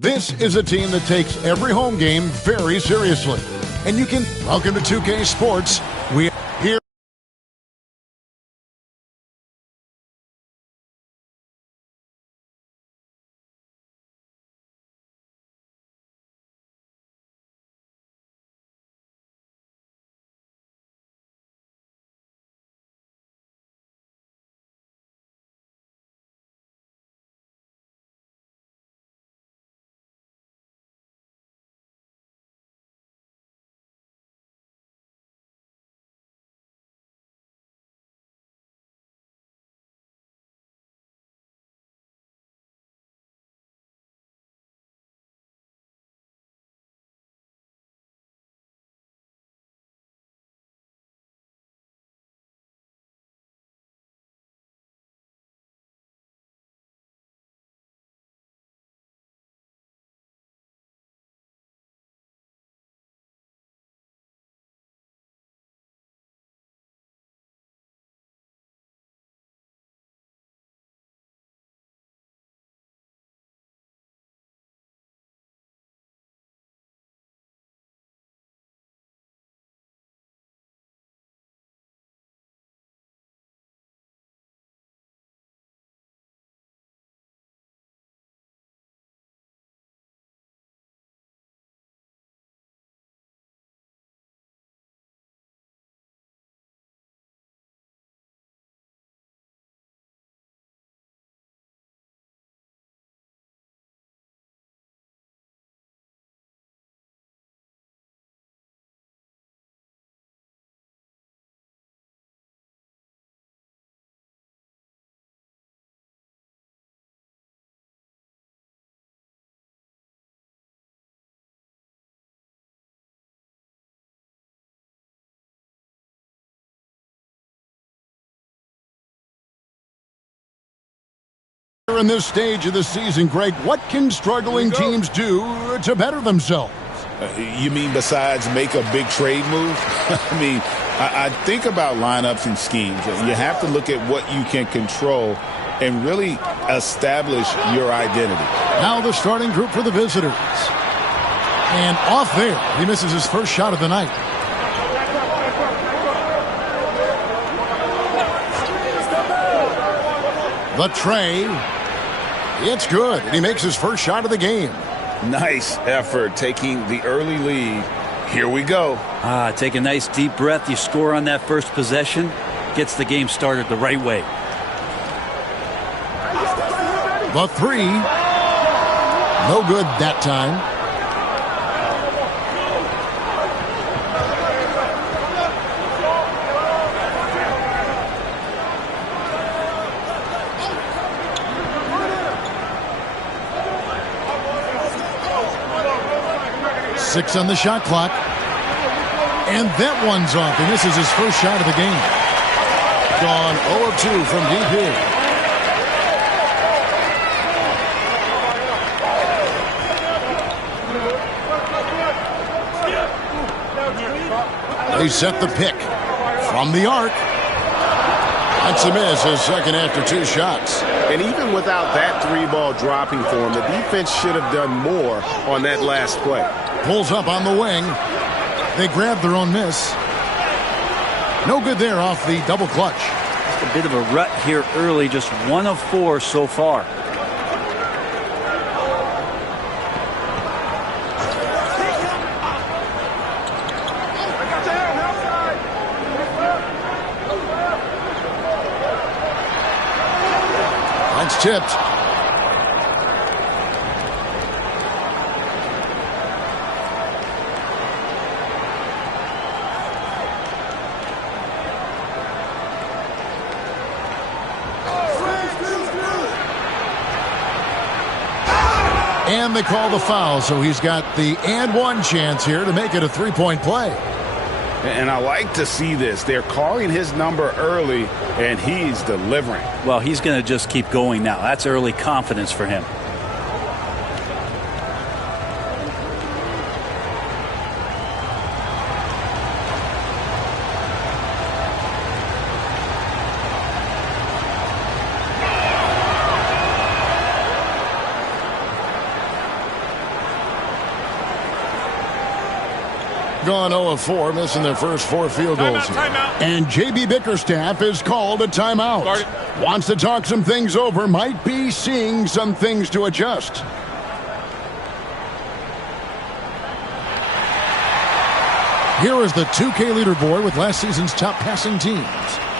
This is a team that takes every home game very seriously. And you can welcome to 2K Sports. We are here. In this stage of the season, Greg, what can struggling teams do to better themselves? You mean besides make a big trade move? I think about lineups and schemes. You have to look at what you can control and really establish your identity. Now the starting group for the visitors. And off there, he misses his first shot of the night. The tray. It's good, and he makes his first shot of the game. Nice effort taking the early lead. Here we go. Take a nice deep breath. You score on that first possession. Gets the game started the right way. The three. No good that time. Six on the shot clock. And that one's off. And this is his first shot of the game. Gone 0 of 2 from deep here. They set the pick from the arc. That's a miss, his second after two shots. And even without that three ball dropping for him, the defense should have done more on that last play. Pulls up on the wing. They grab their own miss. No good there off the double clutch. Just a bit of a rut here early, just 1 of 4 so far. That's tipped. And they call the foul, so he's got the and one chance here to make it a three-point play. And I like to see this. They're calling his number early, and he's delivering. Well, he's going to just keep going now. That's early confidence for him. Gone 0 of 4, missing their first 4 field goals. And J.B. Bickerstaff has called a timeout. Wants to talk some things over. Might be seeing some things to adjust. Here is the 2K leaderboard with last season's top passing teams.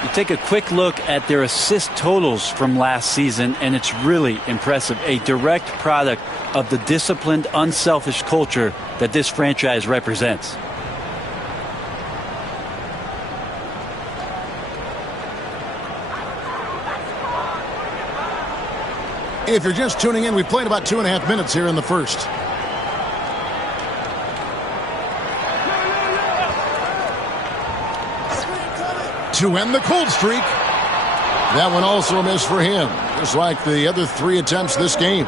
You take a quick look at their assist totals from last season, and it's really impressive. A direct product of the disciplined, unselfish culture that this franchise represents. If you're just tuning in, we've played about 2.5 minutes here in the first. To end the cold streak. That one also a miss for him, just like the other 3 attempts this game.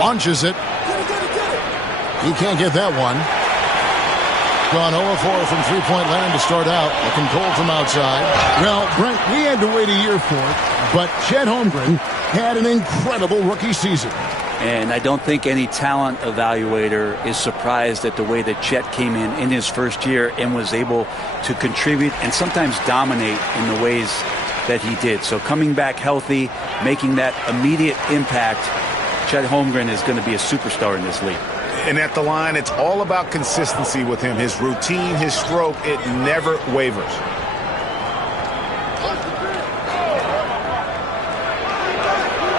Launches it. He can't get that one. Gone 0 of 4 from three-point land to start out. Looking cold from outside. Well, Brent, we had to wait a year for it, but Chet Holmgren had an incredible rookie season. And I don't think any talent evaluator is surprised at the way that Chet came in his first year and was able to contribute and sometimes dominate in the ways that he did. So coming back healthy, making that immediate impact, Chet Holmgren is going to be a superstar in this league. And at the line, it's all about consistency with him. His routine, his stroke, it never wavers.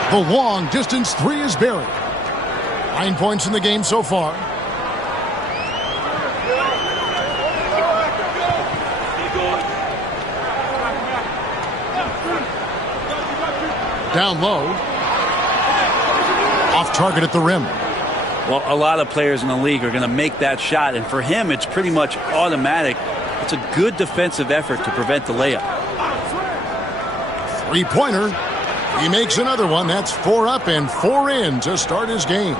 The long distance 3 is buried. 9 points in the game so far. Down low. Off target at the rim. Well, a lot of players in the league are going to make that shot, and for him, it's pretty much automatic. It's a good defensive effort to prevent the layup. 3-pointer. He makes another one. That's 4 up and 4 in to start his game.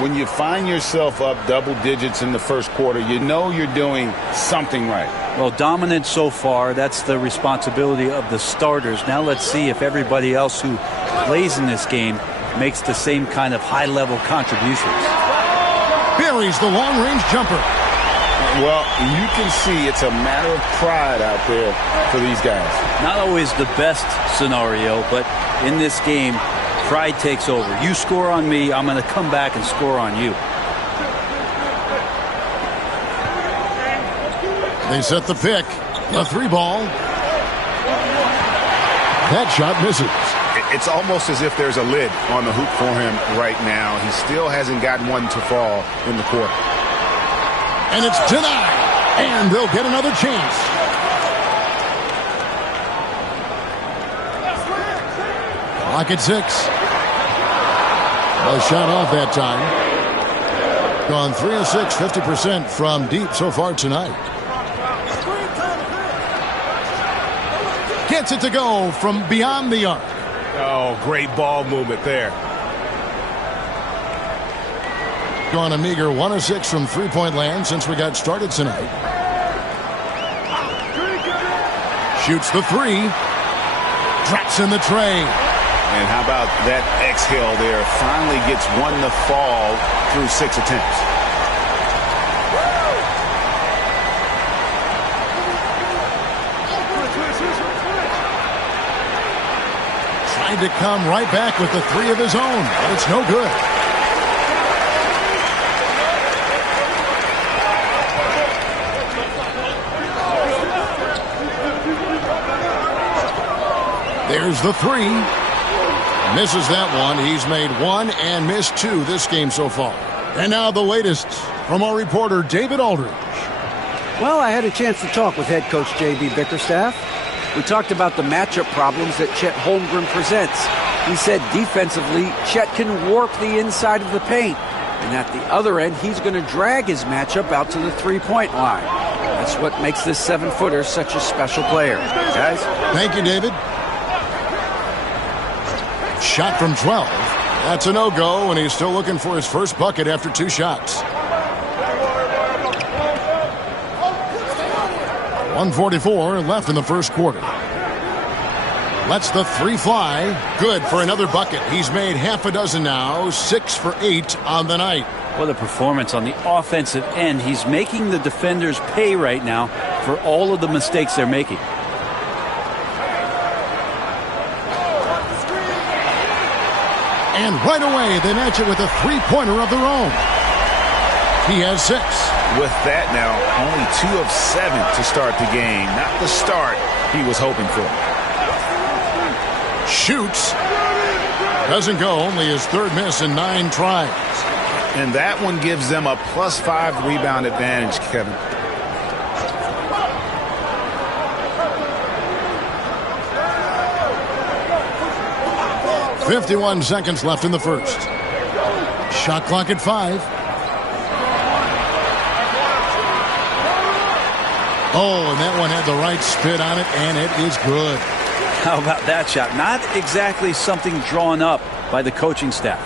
When you find yourself up double digits in the first quarter, you know you're doing something right. Well, dominant so far. That's the responsibility of the starters. Now let's see if everybody else who plays in this game makes the same kind of high-level contributions. Buries the long-range jumper. Well, you can see it's a matter of pride out there for these guys. Not always the best scenario, but in this game, pride takes over. You score on me, I'm going to come back and score on you. They set the pick. A 3-ball. That shot misses. It's almost as if there's a lid on the hoop for him right now. He still hasn't gotten one to fall in the quarter. And it's denied. And they'll get another chance. Clock at 6. A shot off that time. Gone 3 of 6, 50% from deep so far tonight. Gets it to go from beyond the arc. Oh, great ball movement there. Gone a meager 1 of 6 from three-point land since we got started tonight. Shoots the 3. Drops in the tray. And how about that exhale there? Finally gets one to fall through 6 attempts. Tried to come right back with the 3 of his own, but it's no good. There's the 3. Misses that one. He's made 1 and missed 2 this game so far. And now the latest from our reporter, David Aldridge. Well, I had a chance to talk with head coach J.B. Bickerstaff. We talked about the matchup problems that Chet Holmgren presents. He said defensively, Chet can warp the inside of the paint. And at the other end, he's going to drag his matchup out to the three-point line. That's what makes this 7-footer such a special player. Guys? Thank you, David. Shot from 12. That's a no-go, and he's still looking for his first bucket after 2 shots. 1:44 left in the first quarter. Lets the three fly. Good for another bucket. He's made half a dozen now. 6 for 8 on the night. What a performance on the offensive end. He's making the defenders pay right now for all of the mistakes they're making. And right away, they match it with a three-pointer of their own. He has 6. With that now, only 2 of 7 to start the game. Not the start he was hoping for. Shoots. Doesn't go. Only his 3rd miss in 9 tries. And that one gives them a +5 rebound advantage, Kevin. .51 seconds left in the first. Shot clock at 5. Oh, and that one had the right spin on it, and it is good. How about that shot? Not exactly something drawn up by the coaching staff.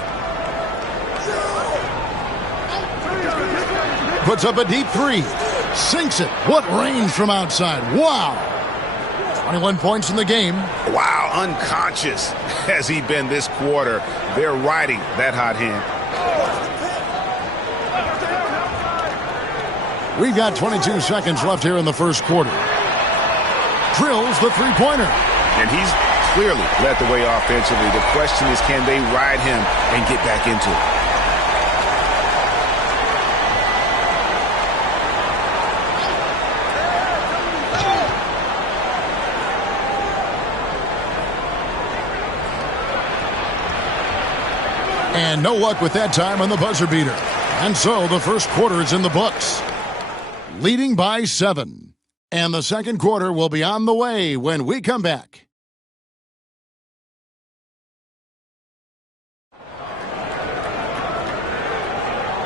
Puts up a deep 3. Sinks it. What range from outside. Wow. 21 points in the game. Wow, unconscious has he been this quarter. They're riding that hot hand. We've got 22 seconds left here in the first quarter. Drills the three-pointer. And he's clearly led the way offensively. The question is, can they ride him and get back into it? And no luck with that time on the buzzer beater. And so the first quarter is in the books. Leading by 7. And the second quarter will be on the way when we come back.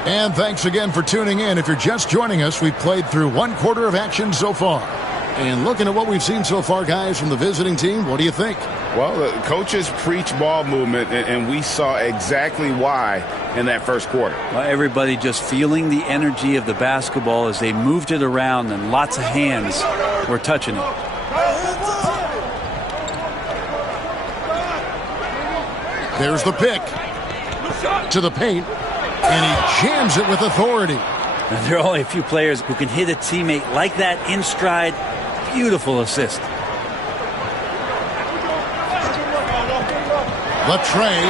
And thanks again for tuning in. If you're just joining us, we've played through 1 quarter of action so far. And looking at what we've seen so far, guys, from the visiting team, what do you think? Well, the coaches preach ball movement, and we saw exactly why in that first quarter. Well, everybody just feeling the energy of the basketball as they moved it around, and lots of hands were touching it. There's the pick. To the paint. And he jams it with authority. And there are only a few players who can hit a teammate like that in stride. Beautiful assist. The tray.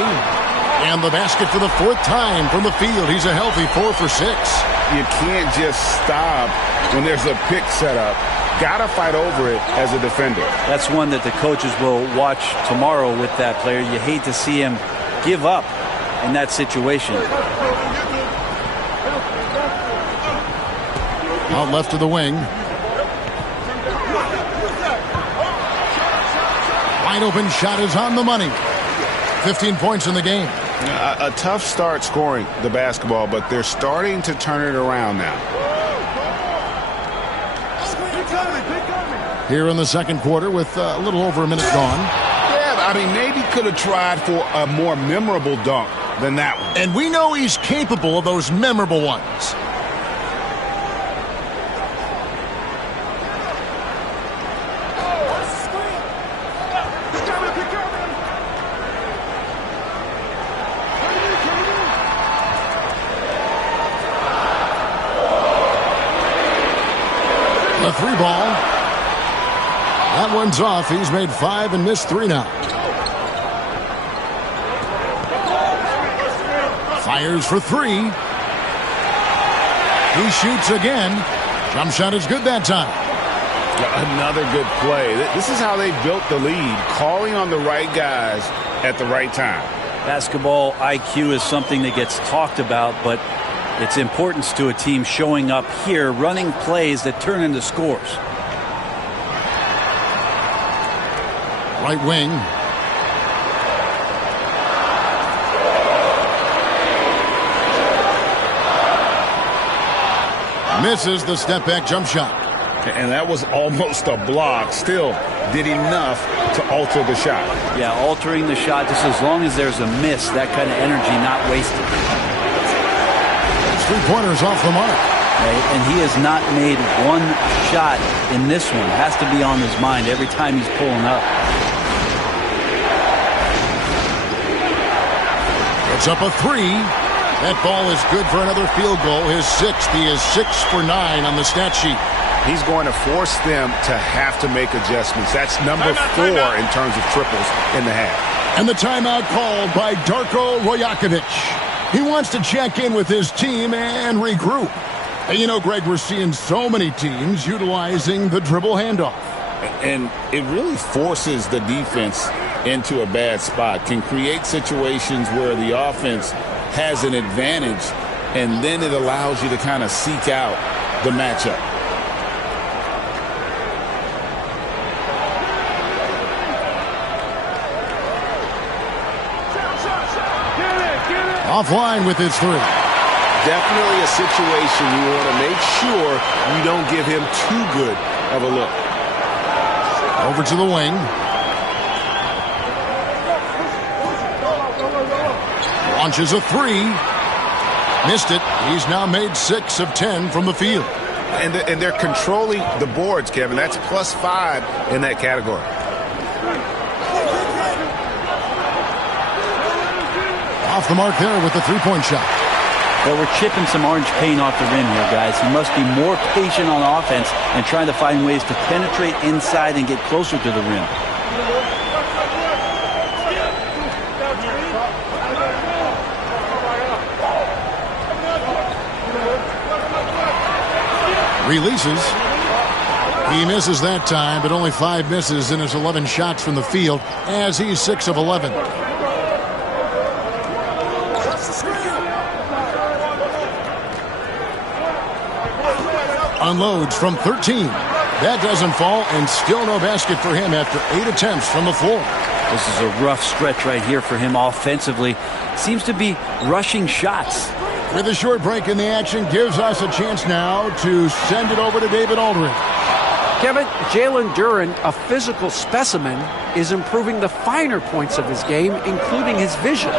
And the basket for the 4th time from the field. He's a healthy 4 for 6. You can't just stop when there's a pick set up. Got to fight over it as a defender. That's one that the coaches will watch tomorrow with that player. You hate to see him give up in that situation. Out left to the wing. Wide open shot is on the money. 15 points in the game. A tough start scoring the basketball, but they're starting to turn it around now. Here in the second quarter with a little over a minute gone. Yeah, I mean, maybe could have tried for a more memorable dunk than that one. And we know he's capable of those memorable ones. The 3 ball. That one's off. He's made 5 and missed 3 now. Fires for 3. He shoots again. Jump shot is good that time. Another good play. This is how they built the lead, calling on the right guys at the right time. Basketball IQ is something that gets talked about, but its importance to a team showing up here, running plays that turn into scores. Right wing. Misses the step-back jump shot. And that was almost a block. Still did enough to alter the shot. Yeah, altering the shot just as long as there's a miss, that kind of energy not wasted. 3-pointers off the mark. Right? And he has not made one shot in this one. Has to be on his mind every time he's pulling up. It's up a 3. That ball is good for another field goal. His 6th. He is 6 for 9 on the stat sheet. He's going to force them to have to make adjustments. That's number 4 in terms of triples in the half. And the timeout called by Darko Rajakovic. He wants to check in with his team and regroup. And you know, Greg, we're seeing so many teams utilizing the dribble handoff. And it really forces the defense into a bad spot. Can create situations where the offense has an advantage, and then it allows you to kind of seek out the matchup. Offline with his 3. Definitely a situation you want to make sure you don't give him too good of a look. Over to the wing. Launches a 3. Missed it. He's now made 6 of 10 from the field. And they're controlling the boards, Kevin. That's +5 in that category. Off the mark there with the 3-point shot. Well, we're chipping some orange paint off the rim here, guys. He must be more patient on offense and trying to find ways to penetrate inside and get closer to the rim. Releases. He misses that time, but only 5 misses in his 11 shots from the field as he's 6 of 11. Unloads from 13. That doesn't fall, and still no basket for him after 8 attempts from the floor. This is a rough stretch right here for him offensively. Seems to be rushing shots. With a short break in the action, gives us a chance now to send it over to David Aldridge. Kevin, Jalen Duren, a physical specimen, is improving the finer points of his game, including his vision.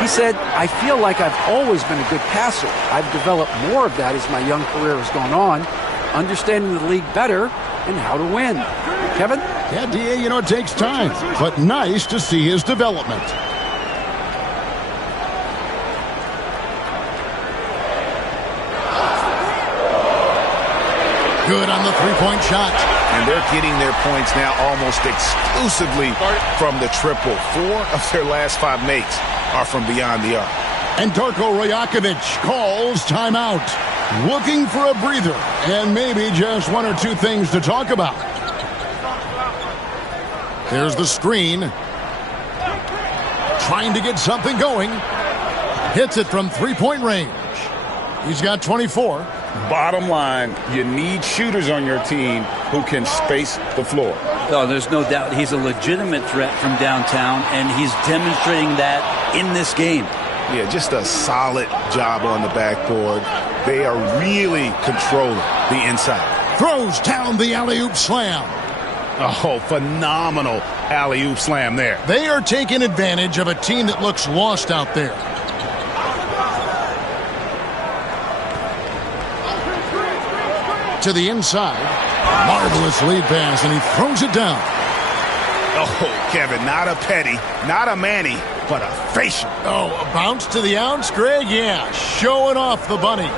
He said, "I feel like I've always been a good passer. I've developed more of that as my young career has gone on, understanding the league better and how to win." Kevin? Yeah, DA, you know, it takes time, but nice to see his development. Good on the 3-point shot. And they're getting their points now almost exclusively from the triple. 4 of their last 5 makes are from beyond the arc. And Darko Rajakovic calls timeout. Looking for a breather and maybe just 1 or 2 things to talk about. There's the screen. Trying to get something going. Hits it from 3-point range. He's got 24. Bottom line, you need shooters on your team who can space the floor. Oh, there's no doubt he's a legitimate threat from downtown, and he's demonstrating that in this game. Yeah, just a solid job on the backboard. They are really controlling the inside. Throws down the alley-oop slam. Oh, phenomenal alley-oop slam there. They are taking advantage of a team that looks lost out there. To the inside. Marvelous lead pass, and he throws it down. Oh, Kevin, not a petty, not a Manny, but a facial. Oh, a bounce to the ounce, Greg? Yeah, showing off the bunnies.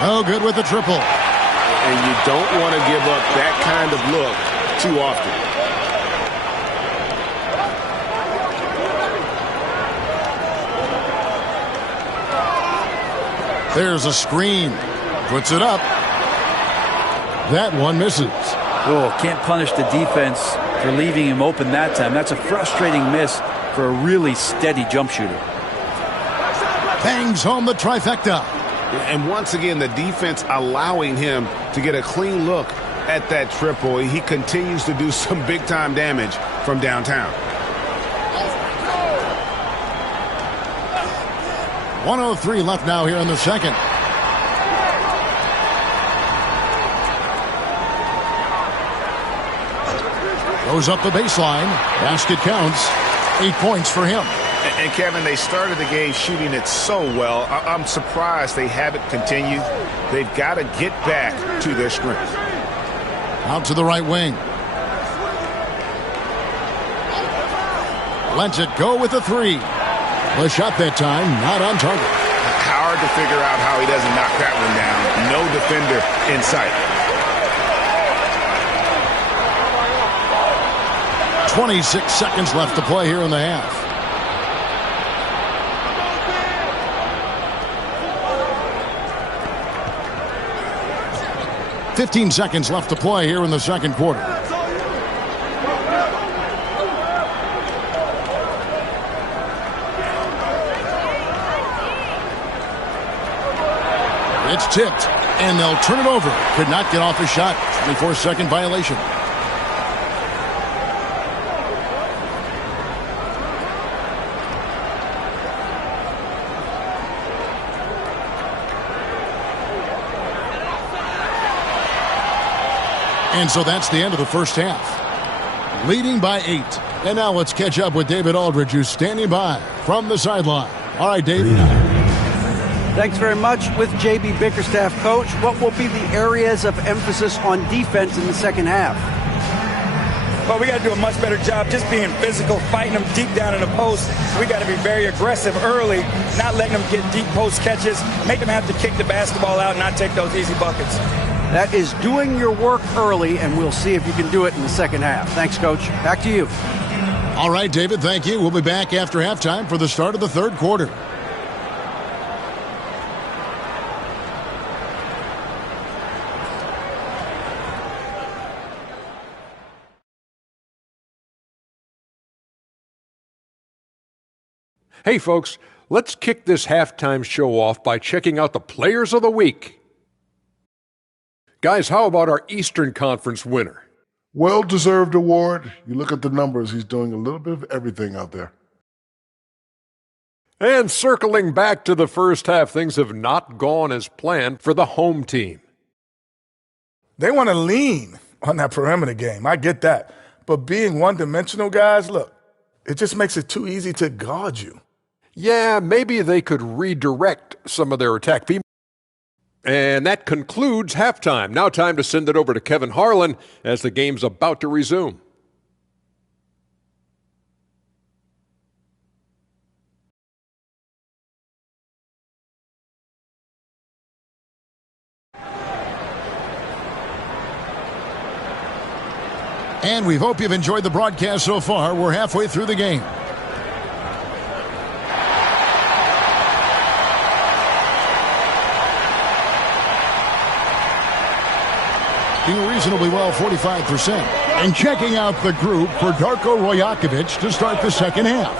Oh, good with the triple. And you don't want to give up that kind of look too often. There's a screen. Puts it up. That one misses. Oh, can't punish the defense for leaving him open that time. That's a frustrating miss for a really steady jump shooter. Bangs home the trifecta. And once again, the defense allowing him to get a clean look at that triple. He continues to do some big-time damage from downtown. 1:03 left now here in the second. Goes up the baseline. Basket counts. 8 points for him. And Kevin, they started the game shooting it so well. I'm surprised they haven't continued. They've got to get back to their strength. Out to the right wing. Lets it go with a three. The shot that time, not on target. Hard to figure out how he doesn't knock that one down. No defender in sight. 26 seconds left to play here in the half. "15 seconds left to play here in the second quarter. It's tipped, and they'll turn it over. Could not get off a shot. 24-second violation. And so that's the end of the first half. Leading by 8. And now let's catch up with David Aldridge, who's standing by from the sideline. All right, David. Thanks very much. With J.B. Bickerstaff, Coach, what will be the areas of emphasis on defense in the second half? Well, we got to do a much better job just being physical, fighting them deep down in the post. We got to be very aggressive early, not letting them get deep post catches, make them have to kick the basketball out and not take those easy buckets. That is doing your work early, and we'll see if you can do it in the second half. Thanks, Coach. Back to you. All right, David, thank you. We'll be back after halftime for the start of the third quarter. Hey folks, let's kick this halftime show off by checking out the Players of the Week. Guys, how about our Eastern Conference winner? Well-deserved award. You look at the numbers, he's doing a little bit of everything out there. And circling back to the first half, things have not gone as planned for the home team. They want to lean on that perimeter game. I get that. But being one-dimensional, guys, look, it just makes it too easy to guard you. Yeah, maybe they could redirect some of their attack. And that concludes halftime. Now time to send it over to Kevin Harlan as the game's about to resume. And we hope you've enjoyed the broadcast so far. We're halfway through the game. Doing reasonably well, 45%. And checking out the group for Darko Rojakovic to start the second half.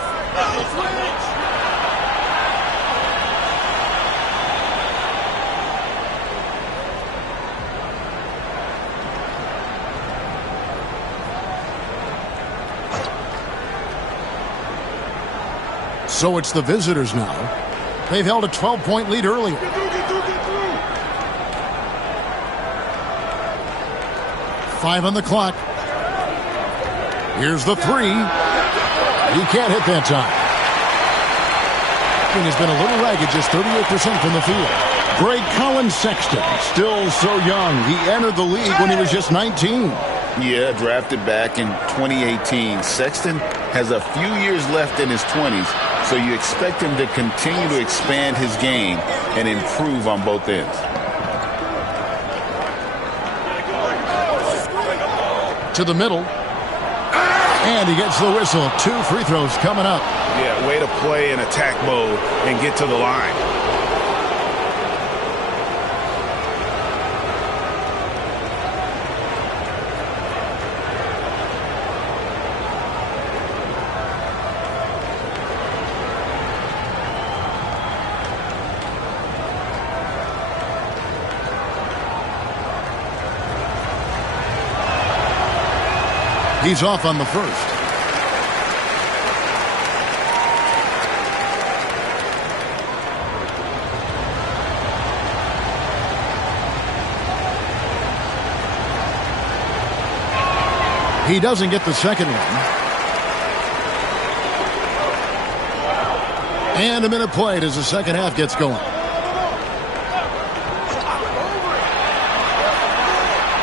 So it's the visitors now. They've held a 12-point lead earlier. Five on the clock. Here's the three. He can't hit that time. He has been a little ragged, just 38% from the field. Greg Collins Sexton, still so young. He entered the league when he was just 19. Yeah, drafted back in 2018. Sexton has a few years left in his 20s, so you expect him to continue to expand his game and improve on both ends. To the middle. And he gets the whistle. 2 free throws coming up. Yeah, way to play in attack mode and get to the line. He's off on the first. He doesn't get the second one. And a minute played as the second half gets going.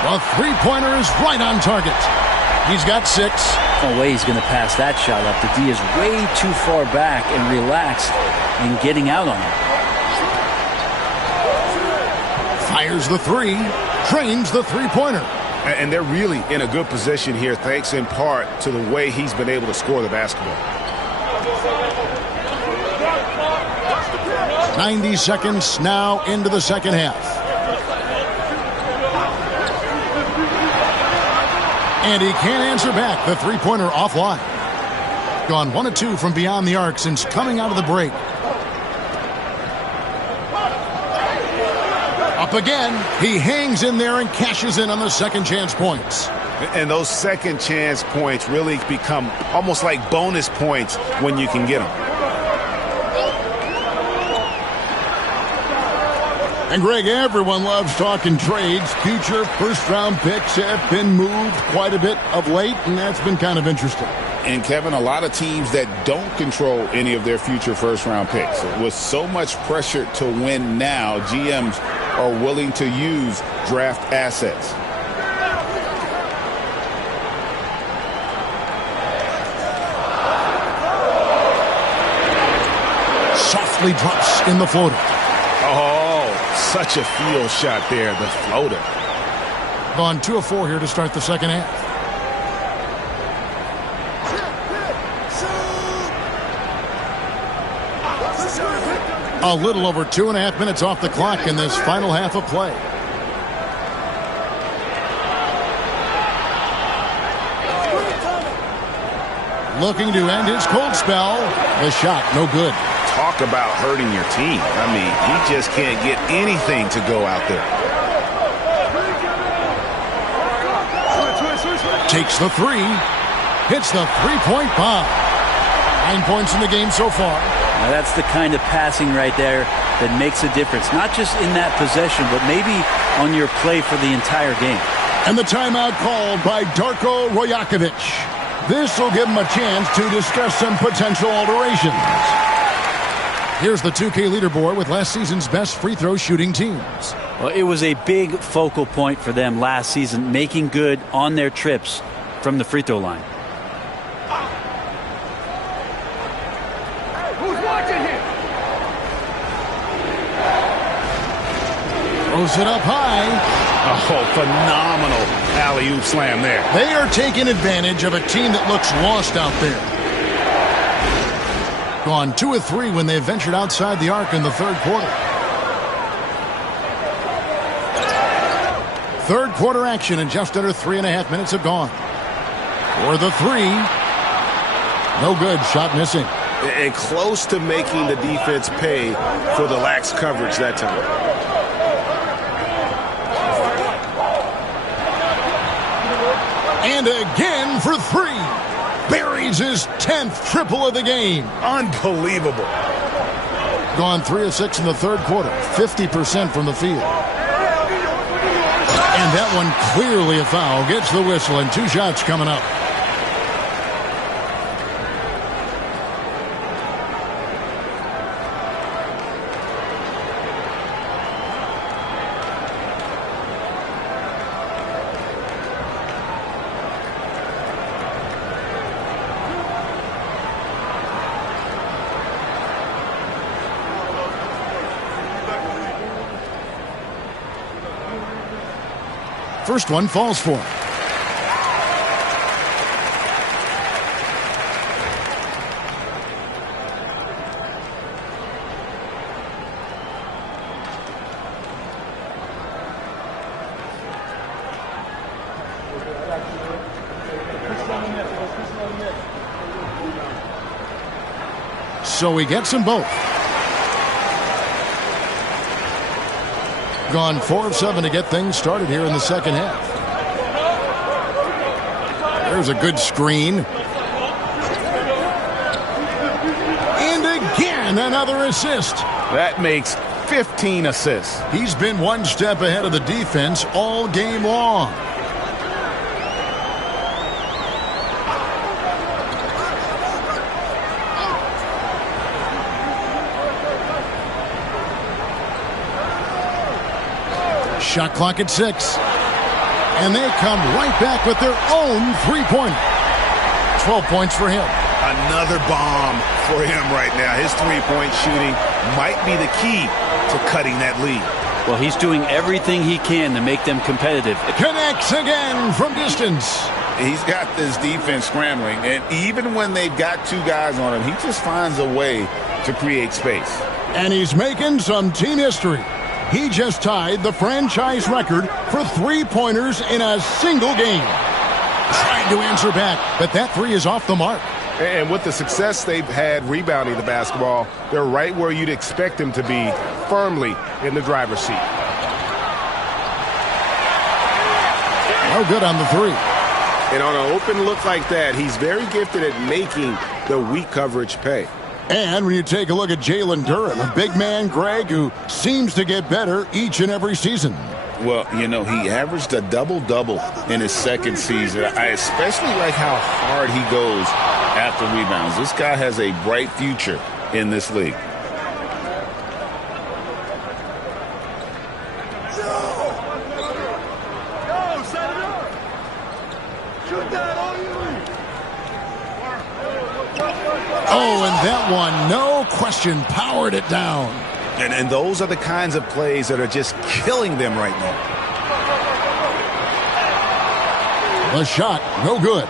The three-pointer is right on target. He's got 6. No way he's going to pass that shot up. The D is way too far back and relaxed in getting out on him. Fires the three, trains the three-pointer. And they're really in a good position here, thanks in part to the way he's been able to score the basketball. 90 seconds now into the second half. And he can't answer back. The three-pointer offline. Gone 1 of 2 from beyond the arc since coming out of the break. Up again. He hangs in there and cashes in on the second chance points. And those second chance points really become almost like bonus points when you can get them. And Greg, everyone loves talking trades. Future first-round picks have been moved quite a bit of late, and that's been kind of interesting. And, Kevin, a lot of teams that don't control any of their future first-round picks. With so much pressure to win now, GMs are willing to use draft assets. Softly drops in the floater. Such a field shot there, the floater. Gone 2 of 4 here to start the second half. A little over 2.5 minutes off the clock in this final half of play. Looking to end his cold spell. The shot, no good. Talk about hurting your team. I mean, he just can't get anything to go out there. Takes the three. Hits the three-point bomb. 9 points in the game so far. Now that's the kind of passing right there that makes a difference. Not just in that possession, but maybe on your play for the entire game. And the timeout called by Darko Rojakovic. This will give him a chance to discuss some potential alterations. Here's the 2K leaderboard with last season's best free throw shooting teams. Well, it was a big focal point for them last season, making good on their trips from the free throw line. Who's watching here? Throws it up high. Oh, phenomenal alley-oop slam there. They are taking advantage of a team that looks lost out there. Gone 2 of 3 when they ventured outside the arc in the third quarter. Third quarter action and just under 3.5 minutes have gone. For the three. No good. Shot missing. And close to making the defense pay for the lax coverage that time. And again for three. Buries his 10th triple of the game. Unbelievable. Gone 3 of 6 in the third quarter. 50% from the field. And that one clearly a foul. Gets the whistle and 2 shots coming up. First one falls for him. So he gets them both. Gone 4 of 7 to get things started here in the second half. There's a good screen. And again, another assist. That makes 15 assists. He's been one step ahead of the defense all game long. Shot clock at 6. And they come right back with their own three-pointer. 12 points for him. Another bomb for him right now. His three-point shooting might be the key to cutting that lead. Well, he's doing everything he can to make them competitive. Connects again from distance. He's got this defense scrambling, and even when they've got two guys on him, he just finds a way to create space. And he's making some team history. He just tied the franchise record for three-pointers in a single game. Trying to answer back, but that three is off the mark. And with the success they've had rebounding the basketball, they're right where you'd expect them to be, firmly in the driver's seat. No good on the three. And on an open look like that, he's very gifted at making the weak coverage pay. And when you take a look at Jalen Duren, a big man, Greg, who seems to get better each and every season. Well, you know, he averaged a double-double in his second season. I especially like how hard he goes after rebounds. This guy has a bright future in this league. Oh, and that one, no question, powered it down. And those are the kinds of plays that are just killing them right now. The shot, no good.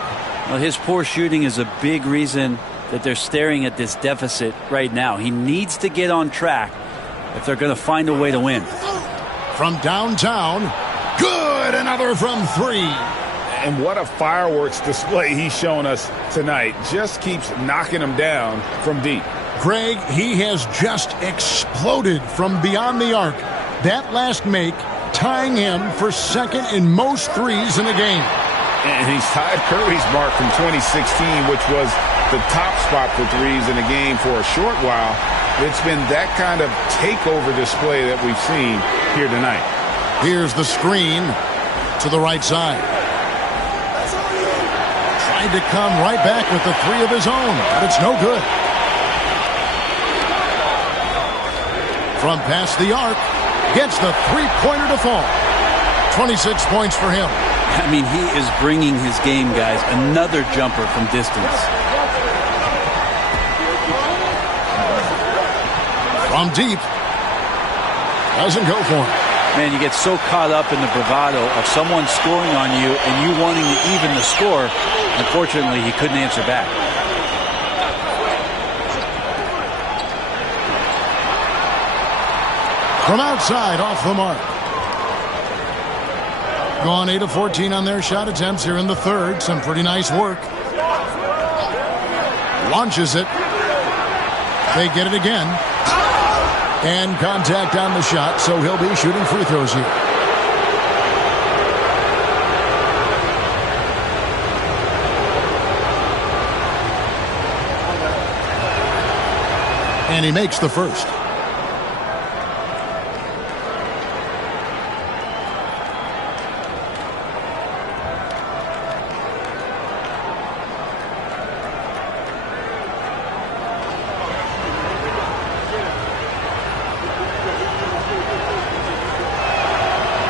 Well, his poor shooting is a big reason that they're staring at this deficit right now. He needs to get on track if they're going to find a way to win. From downtown, good, another from three. And what a fireworks display he's shown us tonight. Just keeps knocking them down from deep. Greg, he has just exploded from beyond the arc. That last make tying him for second in most threes in a game. And he's tied Curry's mark from 2016, which was the top spot for threes in a game for a short while. It's been that kind of takeover display that we've seen here tonight. Here's the screen to the right side. Tried to come right back with the three of his own, but it's no good. From past the arc, gets the three-pointer to fall. 26 points for him. I mean, he is bringing his game, guys. Another jumper from distance. From deep. Doesn't go for him. Man, you get so caught up in the bravado of someone scoring on you and you wanting to even the score. Unfortunately, he couldn't answer back. From outside, off the mark. Gone 8 of 14 on their shot attempts here in the third. Some pretty nice work. Launches it. They get it again. And contact on the shot, so he'll be shooting free throws here. And he makes the first.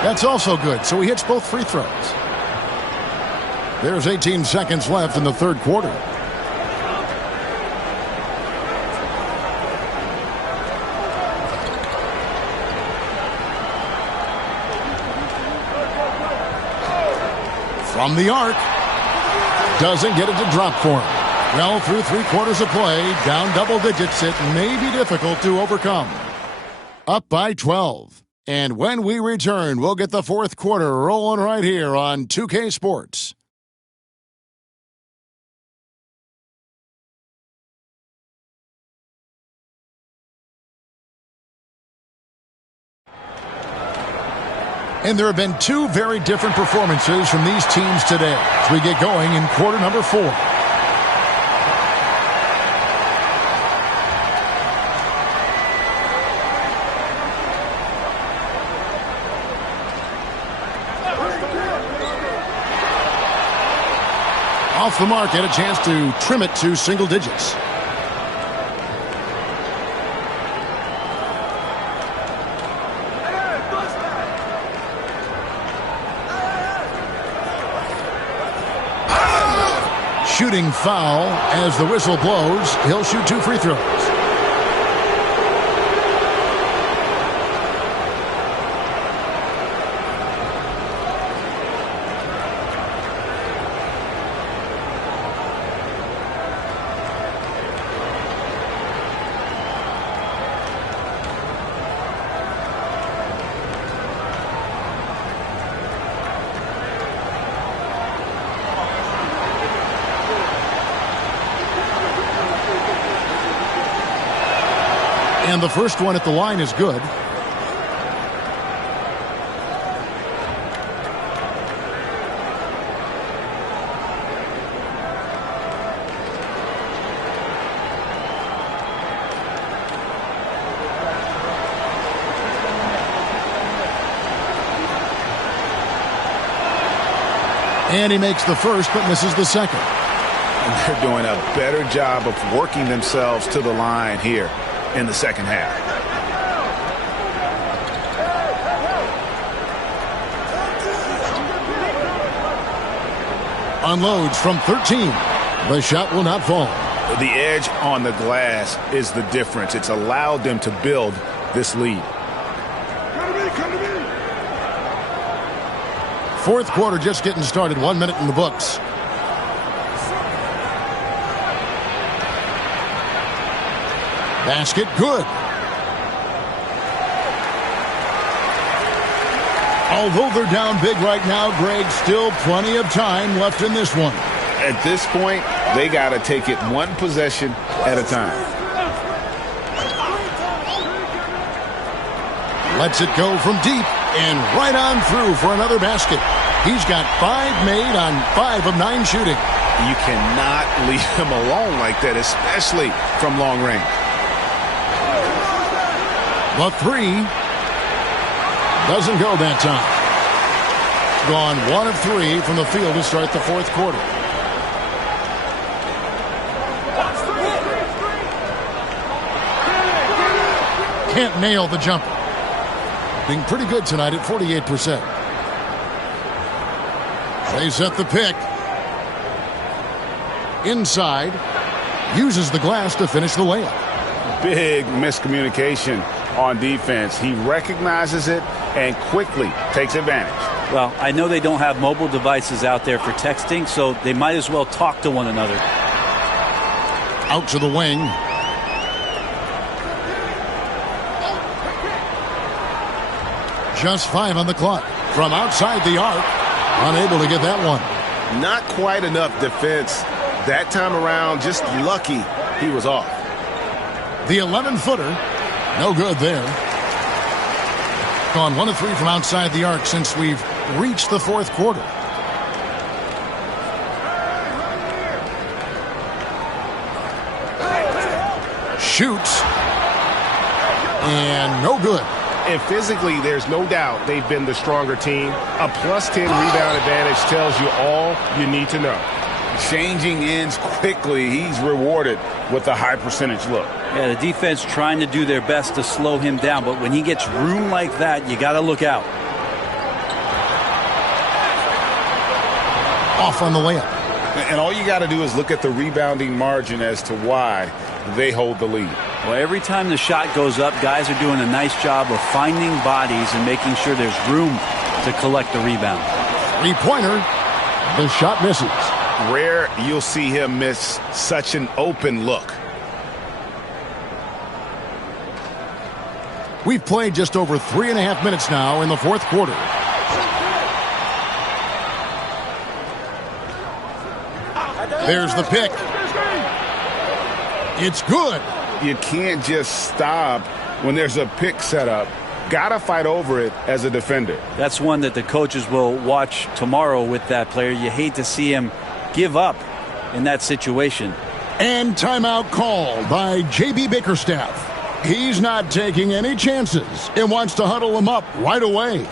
That's also good, so he hits both free throws. There's 18 seconds left in the third quarter. From the arc. Doesn't get it to drop for him. Well, through 3 quarters of play, down double digits, it may be difficult to overcome. Up by 12. And when we return, we'll get the fourth quarter rolling right here on 2K Sports. And there have been 2 very different performances from these teams today as we get going in quarter number 4. Off the mark, had a chance to trim it to single digits. shooting foul as the whistle blows. He'll shoot 2 free throws. And the first one at the line is good. And he makes the first but misses the second. And they're doing a better job of working themselves to the line here in the second half. Unloads from 13. The shot will not fall. The edge on the glass is the difference. It's allowed them to build this lead. Fourth quarter just getting started. 1 minute in the books. Basket good. Although they're down big right now, Greg, still plenty of time left in this one. At this point, they got to take it one possession at a time. Lets it go from deep and right on through for another basket. He's got 5 made on 5 of 9 shooting. You cannot leave him alone like that, especially from long range. The 3 doesn't go that time. Gone 1 of 3 from the field to start the fourth quarter. Can't nail the jumper. Being pretty good tonight at 48%. They set the pick. Inside. Uses the glass to finish the layup. Big miscommunication on defense. He recognizes it and quickly takes advantage. Well, I know they don't have mobile devices out there for texting, so they might as well talk to one another. Out to the wing. Just 5 on the clock. From outside the arc. Unable to get that one. Not quite enough defense that time around. Just lucky he was off. The 11-footer. No good there. Gone 1 of 3 from outside the arc since we've reached the fourth quarter. Shoots. And no good. And physically, there's no doubt they've been the stronger team. A +10 rebound advantage tells you all you need to know. Changing ends quickly. He's rewarded with a high percentage look. Yeah, the defense trying to do their best to slow him down, but when he gets room like that, you got to look out. Off on the layup. And all you got to do is look at the rebounding margin as to why they hold the lead. Well, every time the shot goes up, guys are doing a nice job of finding bodies and making sure there's room to collect the rebound. 3-pointer. The shot misses. Rare you'll see him miss such an open look. We've played just over 3.5 minutes now in the fourth quarter. There's the pick. It's good. You can't just stop when there's a pick set up. Gotta fight over it as a defender. That's one that the coaches will watch tomorrow with that player. You hate to see him give up in that situation. And timeout called by J.B. Bickerstaff. He's not taking any chances and wants to huddle him up right away.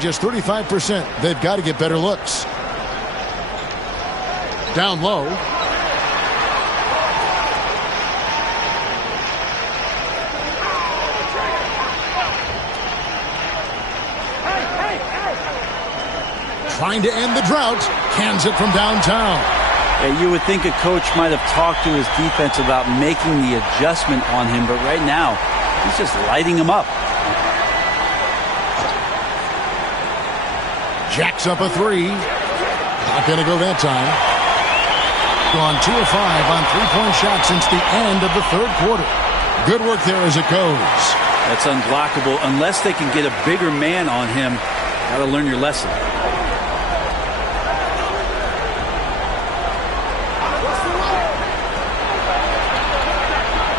Just 35%. They've got to get better looks. Down low. trying to end the drought. Cans it from downtown. You would think a coach might have talked to his defense about making the adjustment on him, but right now, he's just lighting him up. Jacks up a three. Not going to go that time. Gone 2 of 5 on three-point shots since the end of the third quarter. Good work there as it goes. That's unblockable unless they can get a bigger man on him. Got to learn your lesson.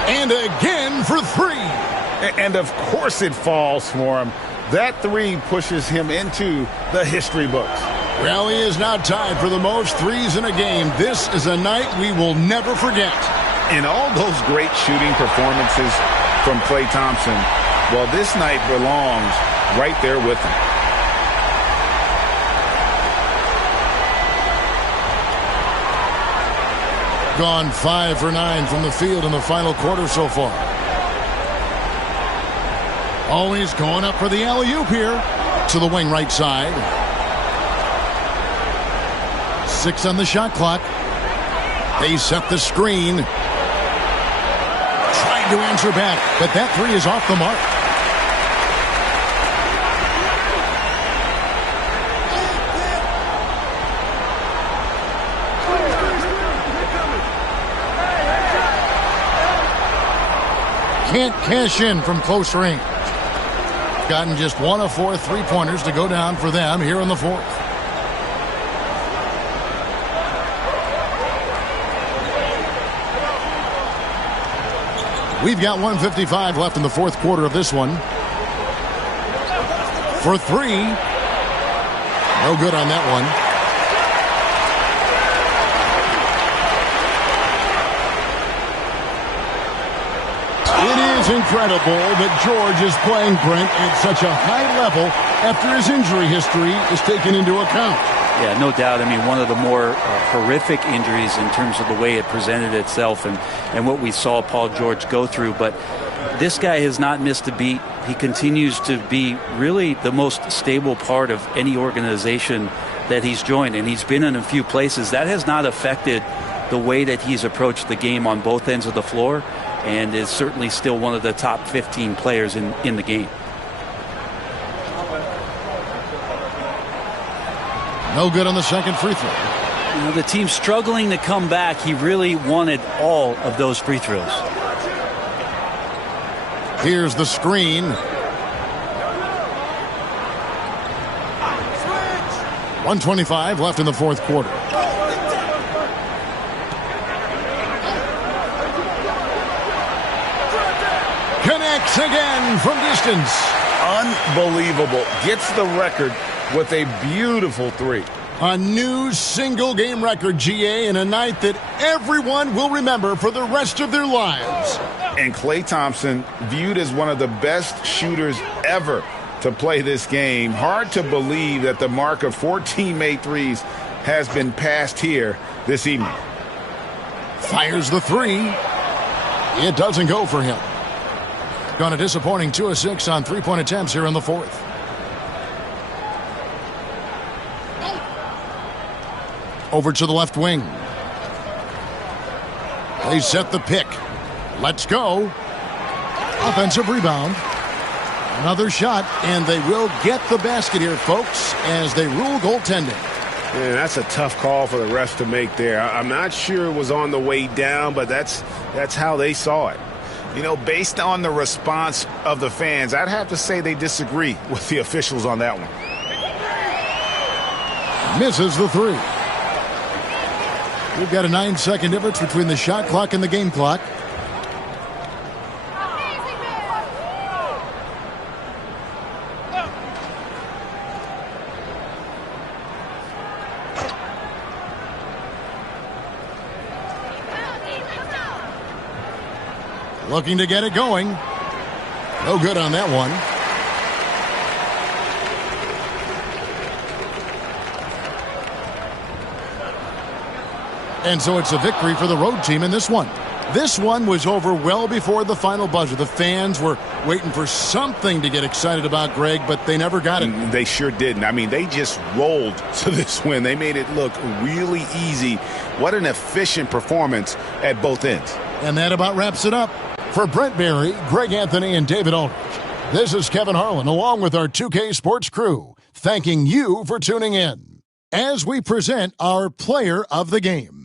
And again for three. And of course it falls for him. That three pushes him into the history books. Well, he is now tied for the most threes in a game. This is a night we will never forget. And all those great shooting performances from Klay Thompson, well, this night belongs right there with him. Gone 5 for 9 from the field in the final quarter so far. Always going up for the alley-oop here to the wing right side. 6 on the shot clock. They set the screen. Trying to answer back, but that three is off the mark. Can't cash in from close range. Gotten just 1 of 4 three-pointers to go down for them here in the fourth. We've got 1:55 left in the fourth quarter of this one. For three. No good on that one. It is incredible that George is playing, Brent, at such a high level after his injury history is taken into account. Yeah, no doubt. I mean, one of the more horrific injuries in terms of the way it presented itself and what we saw Paul George go through. But this guy has not missed a beat. He continues to be really the most stable part of any organization that he's joined. And he's been in a few places. That has not affected the way that he's approached the game on both ends of the floor, and is certainly still one of the top 15 players in the game. No good on the second free throw. You know, the team's struggling to come back. He really wanted all of those free throws. Here's the screen. 1:25 left in the fourth quarter. Connects again from distance. Unbelievable. Gets the record with a beautiful three. A new single-game record, GA, in a night that everyone will remember for the rest of their lives. And Klay Thompson, viewed as one of the best shooters ever to play this game. Hard to believe that the mark of 14 made threes has been passed here this evening. Fires the three. It doesn't go for him. Gone a disappointing 2 of 6 on three-point attempts here in the fourth. Over to the left wing. They set the pick. Let's go. Offensive rebound. Another shot, and they will get the basket here, folks, as they rule goaltending. Man, that's a tough call for the refs to make there. I'm not sure it was on the way down, but that's how they saw it. You know, based on the response of the fans, I'd have to say they disagree with the officials on that one. Misses the three. We've got a 9-second difference between the shot clock and the game clock. Looking to get it going. No good on that one. And so it's a victory for the road team in this one. This one was over well before the final buzzer. The fans were waiting for something to get excited about, Greg, but they never got it. They sure didn't. I mean, they just rolled to this win. They made it look really easy. What an efficient performance at both ends. And that about wraps it up. For Brent Barry, Greg Anthony, and David Aldridge, this is Kevin Harlan along with our 2K Sports crew, thanking you for tuning in as we present our Player of the Game.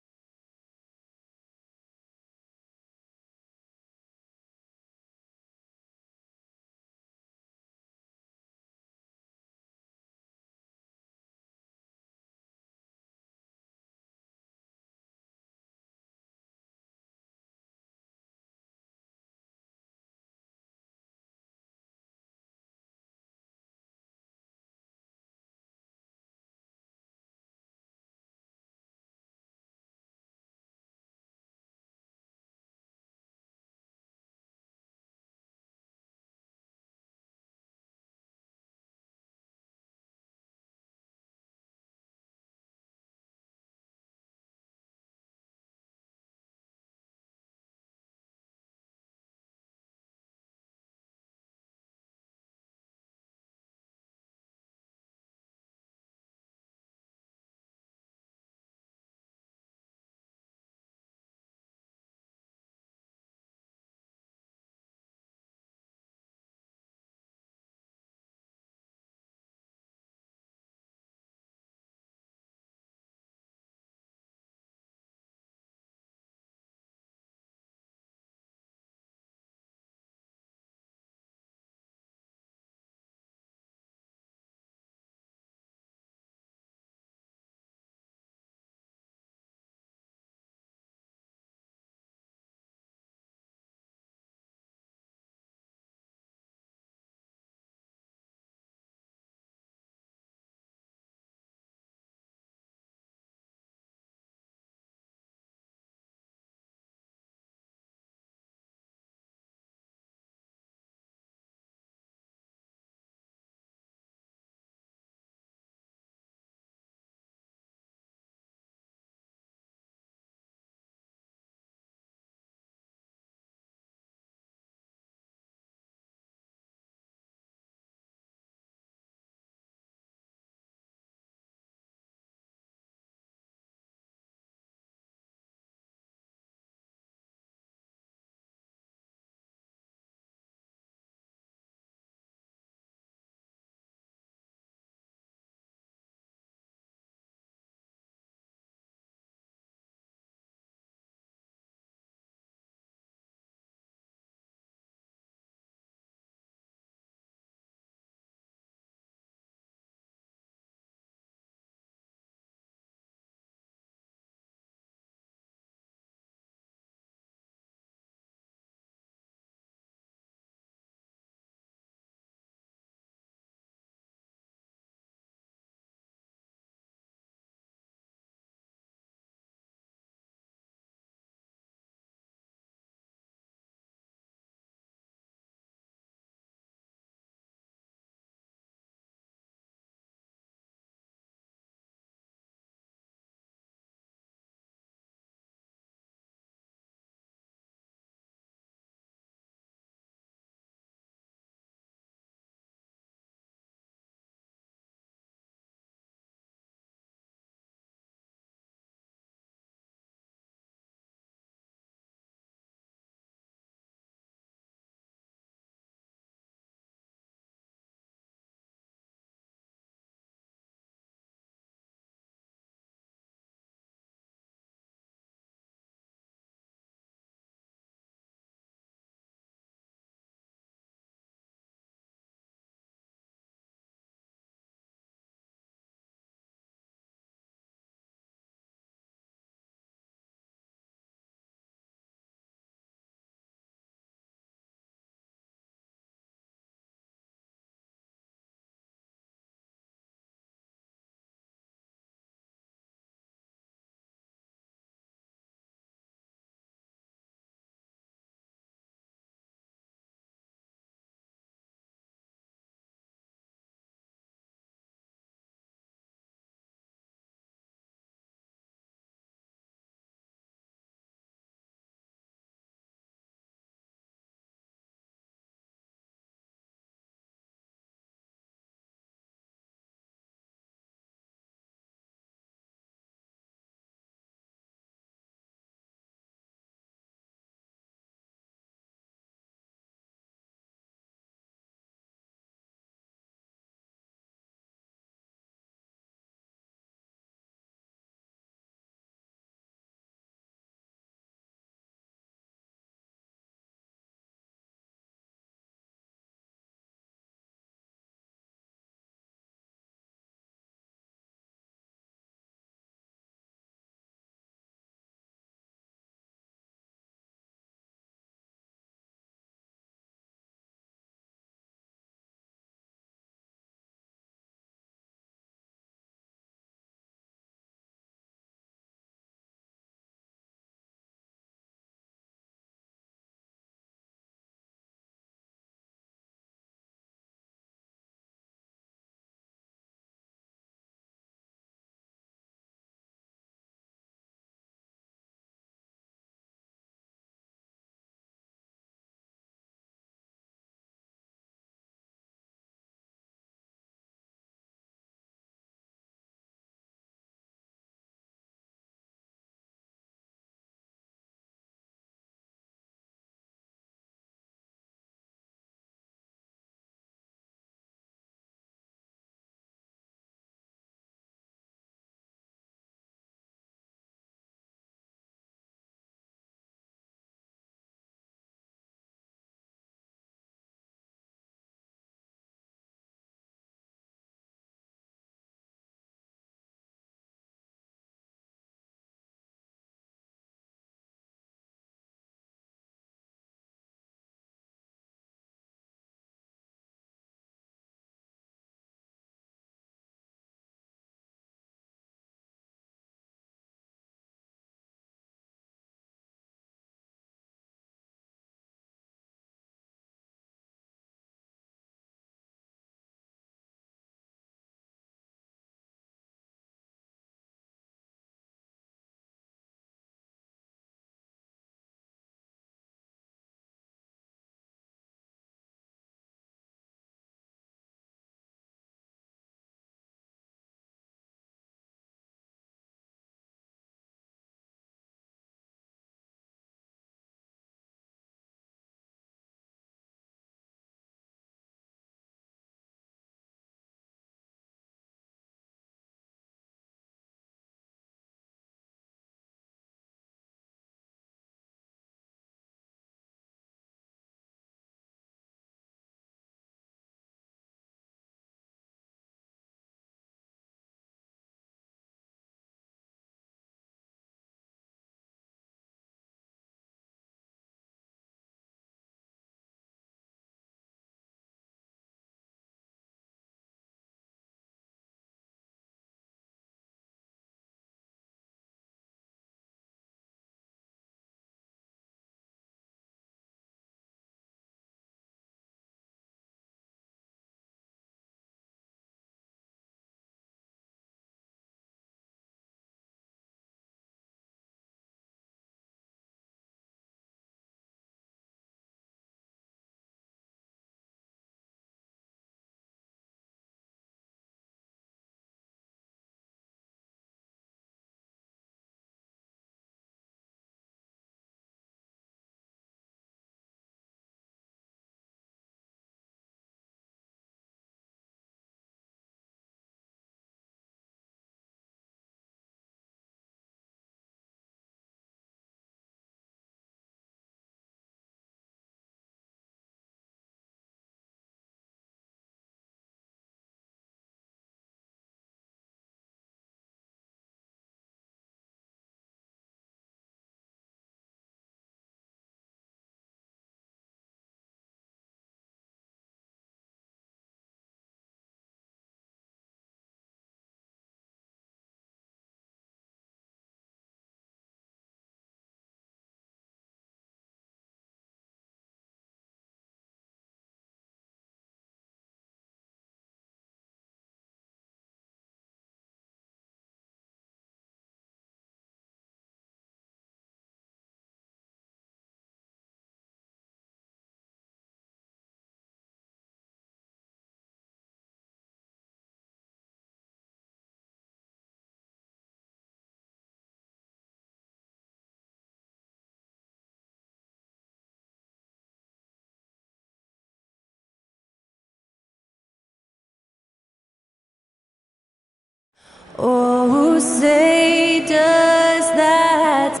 who say does that?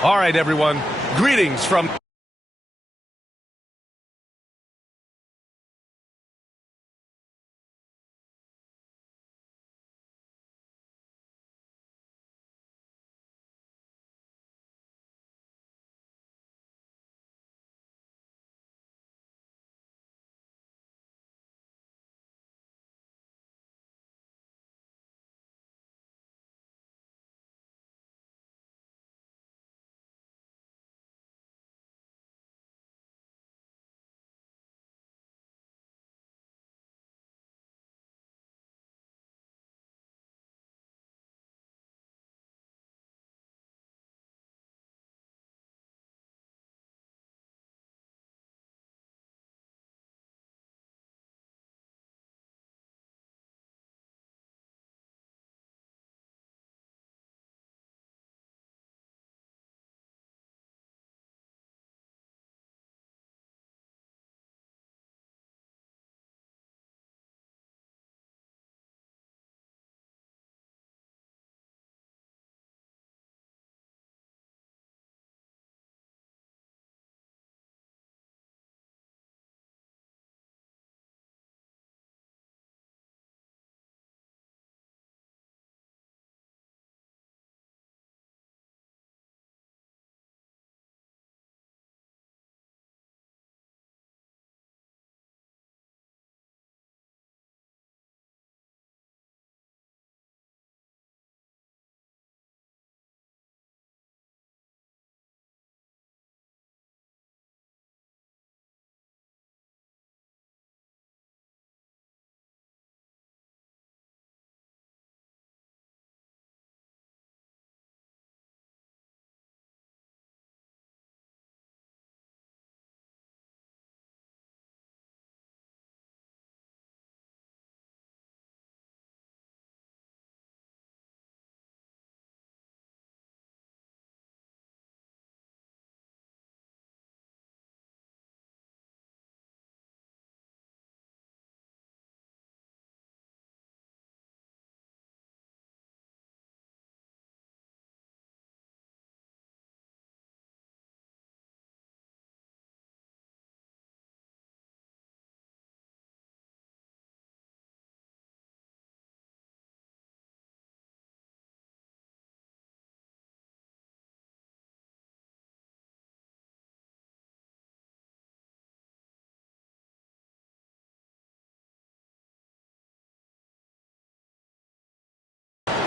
All right, everyone. Greetings from...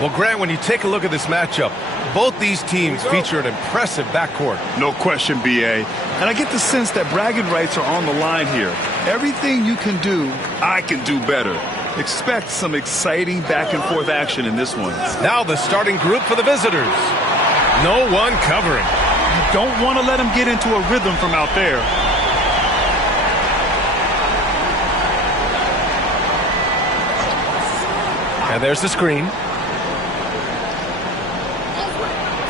Well, Grant, when you take a look at this matchup, both these teams feature an impressive backcourt. No question, B.A. And I get the sense that bragging rights are on the line here. Everything you can do, I can do better. Expect some exciting back-and-forth action in this one. Now the starting group for the visitors. No one covering. You don't want to let them get into a rhythm from out there. And there's the screen.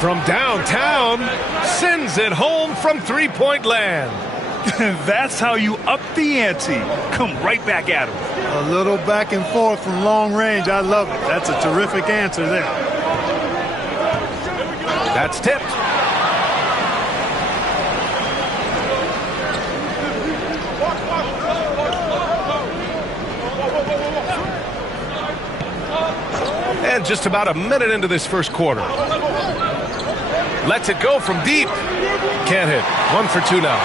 From downtown, sends it home from three-point land. That's how you up the ante. Come right back at him. A little back and forth from long range. I love it. That's a terrific answer there. That's tipped. And just about a minute into this first quarter. Lets it go from deep. Can't hit. 1 for 2 now.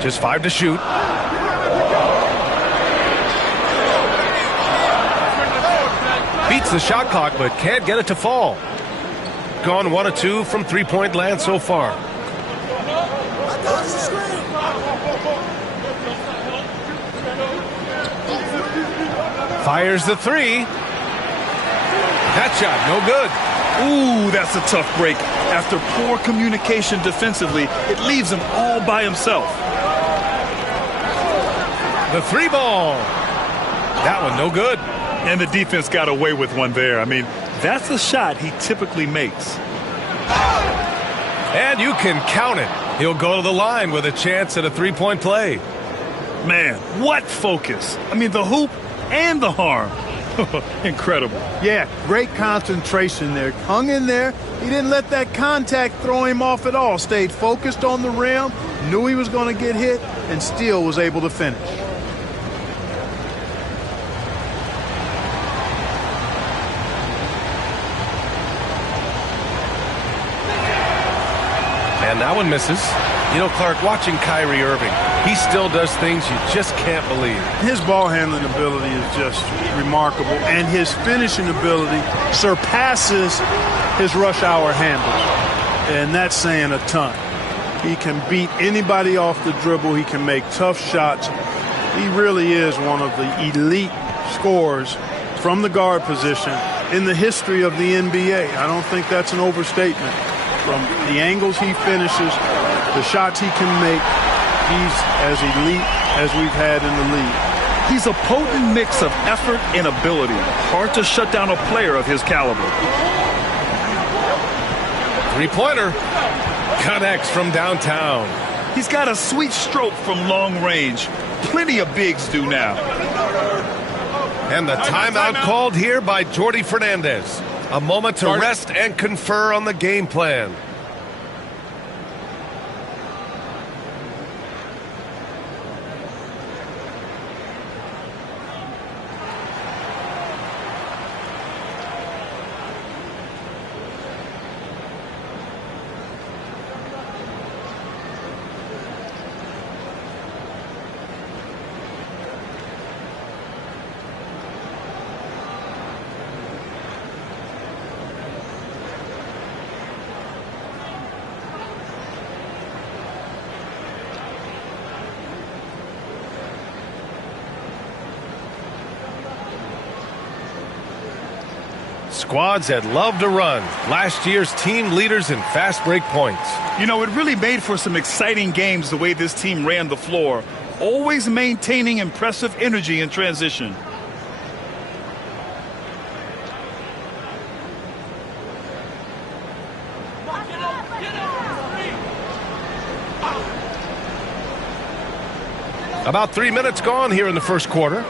Just 5 to shoot. Beats the shot clock, but can't get it to fall. Gone 1 of 2 from three-point land so far. Fires the 3. That shot, no good. Ooh, that's a tough break. After poor communication defensively, it leaves him all by himself. The 3 ball. That one, no good. And the defense got away with one there. I mean, that's a shot he typically makes. And you can count it. He'll go to the line with a chance at a three-point play. Man, what focus. I mean, the hoop and the harm. Incredible. Yeah, great concentration there. Hung in there. He didn't let that contact throw him off at all. Stayed focused on the rim, knew he was going to get hit, and still was able to finish. And that one misses. You know, Clark, watching Kyrie Irving, he still does things you just can't believe. His ball handling ability is just remarkable, and his finishing ability surpasses his rush hour handles. And that's saying a ton. He can beat anybody off the dribble. He can make tough shots. He really is one of the elite scorers from the guard position in the history of the NBA. I don't think that's an overstatement. From the angles he finishes, the shots he can make, he's as elite as we've had in the league. He's a potent mix of effort and ability. Hard to shut down a player of his caliber. Three-pointer. Connects from downtown. He's got a sweet stroke from long range. Plenty of bigs do now. And the timeout called here by Jordi Fernandez. A moment to rest and confer on the game plan. Squads that love to run. Last year's team leaders in fast break points. You know, it really made for some exciting games the way this team ran the floor. Always maintaining impressive energy in transition. About 3 minutes gone here in the first quarter.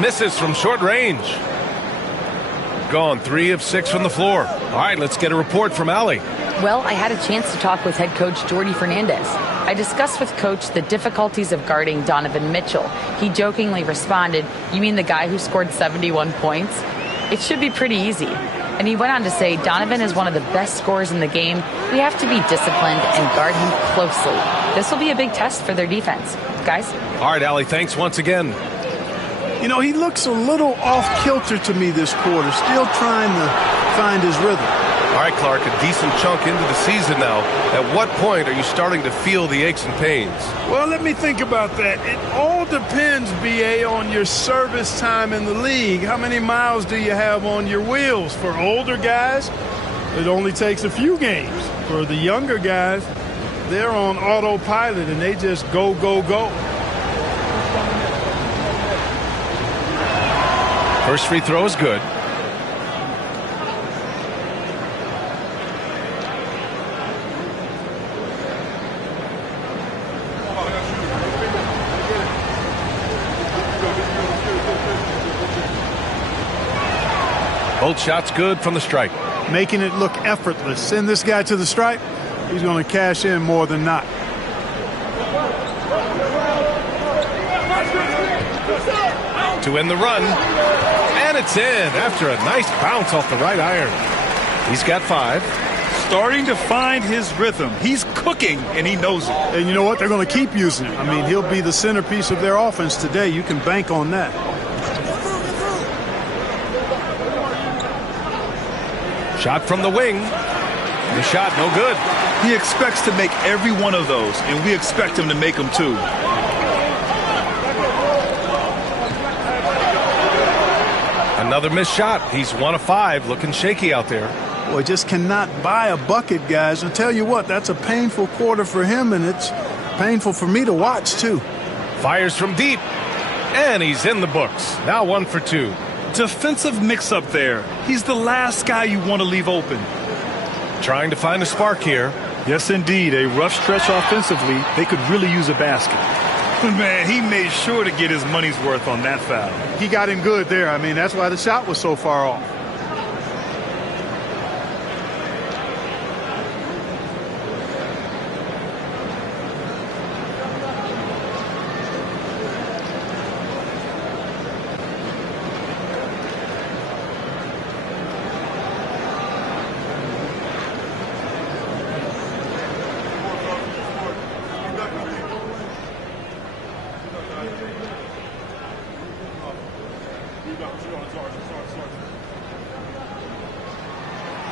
Misses from short range. Gone 3 of 6 from the floor. All right, let's get a report from Allie. Well, I had a chance to talk with head coach Jordi Fernandez. I discussed with Coach the difficulties of guarding Donovan Mitchell. He jokingly responded, "You mean the guy who scored 71 points? It should be pretty easy." And he went on to say, "Donovan is one of the best scorers in the game. We have to be disciplined and guard him closely. This will be a big test for their defense." Guys? All right, Allie, thanks once again. You know, he looks a little off-kilter to me this quarter, still trying to find his rhythm. All right, Clark, a decent chunk into the season now. At what point are you starting to feel the aches and pains? Well, let me think about that. It all depends, B.A., on your service time in the league. How many miles do you have on your wheels? For older guys, it only takes a few games. For the younger guys, they're on autopilot and they just go, go, go. First free throw is good. Both shots good from the stripe. Making it look effortless. Send this guy to the stripe, he's going to cash in more than not. To end the run. And it's in after a nice bounce off the right iron. He's got 5. Starting to find his rhythm. He's cooking, and he knows it. And you know what? They're going to keep using it. I mean, he'll be the centerpiece of their offense today. You can bank on that. Shot from the wing. The shot no good. He expects to make every one of those, and we expect him to make them too. Another missed shot. He's 1 of 5, looking shaky out there. Boy, just cannot buy a bucket, guys. I'll tell you what, that's a painful quarter for him, and it's painful for me to watch, too. Fires from deep, and he's in the books. Now 1 for 2. Defensive mix-up there. He's the last guy you want to leave open. Trying to find a spark here. Yes, indeed. A rough stretch offensively. They could really use a basket. Man, he made sure to get his money's worth on that foul. He got him good there. I mean, that's why the shot was so far off.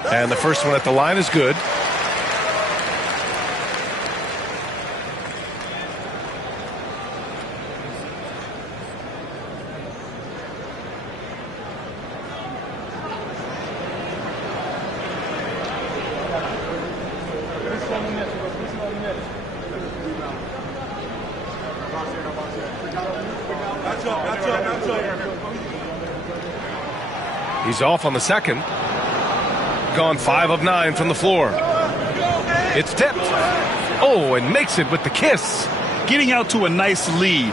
And the first one at the line is good. He's off on the second. Gone 5 of 9 from the floor. It's tipped. Oh, and makes it with the kiss. Getting out to a nice lead.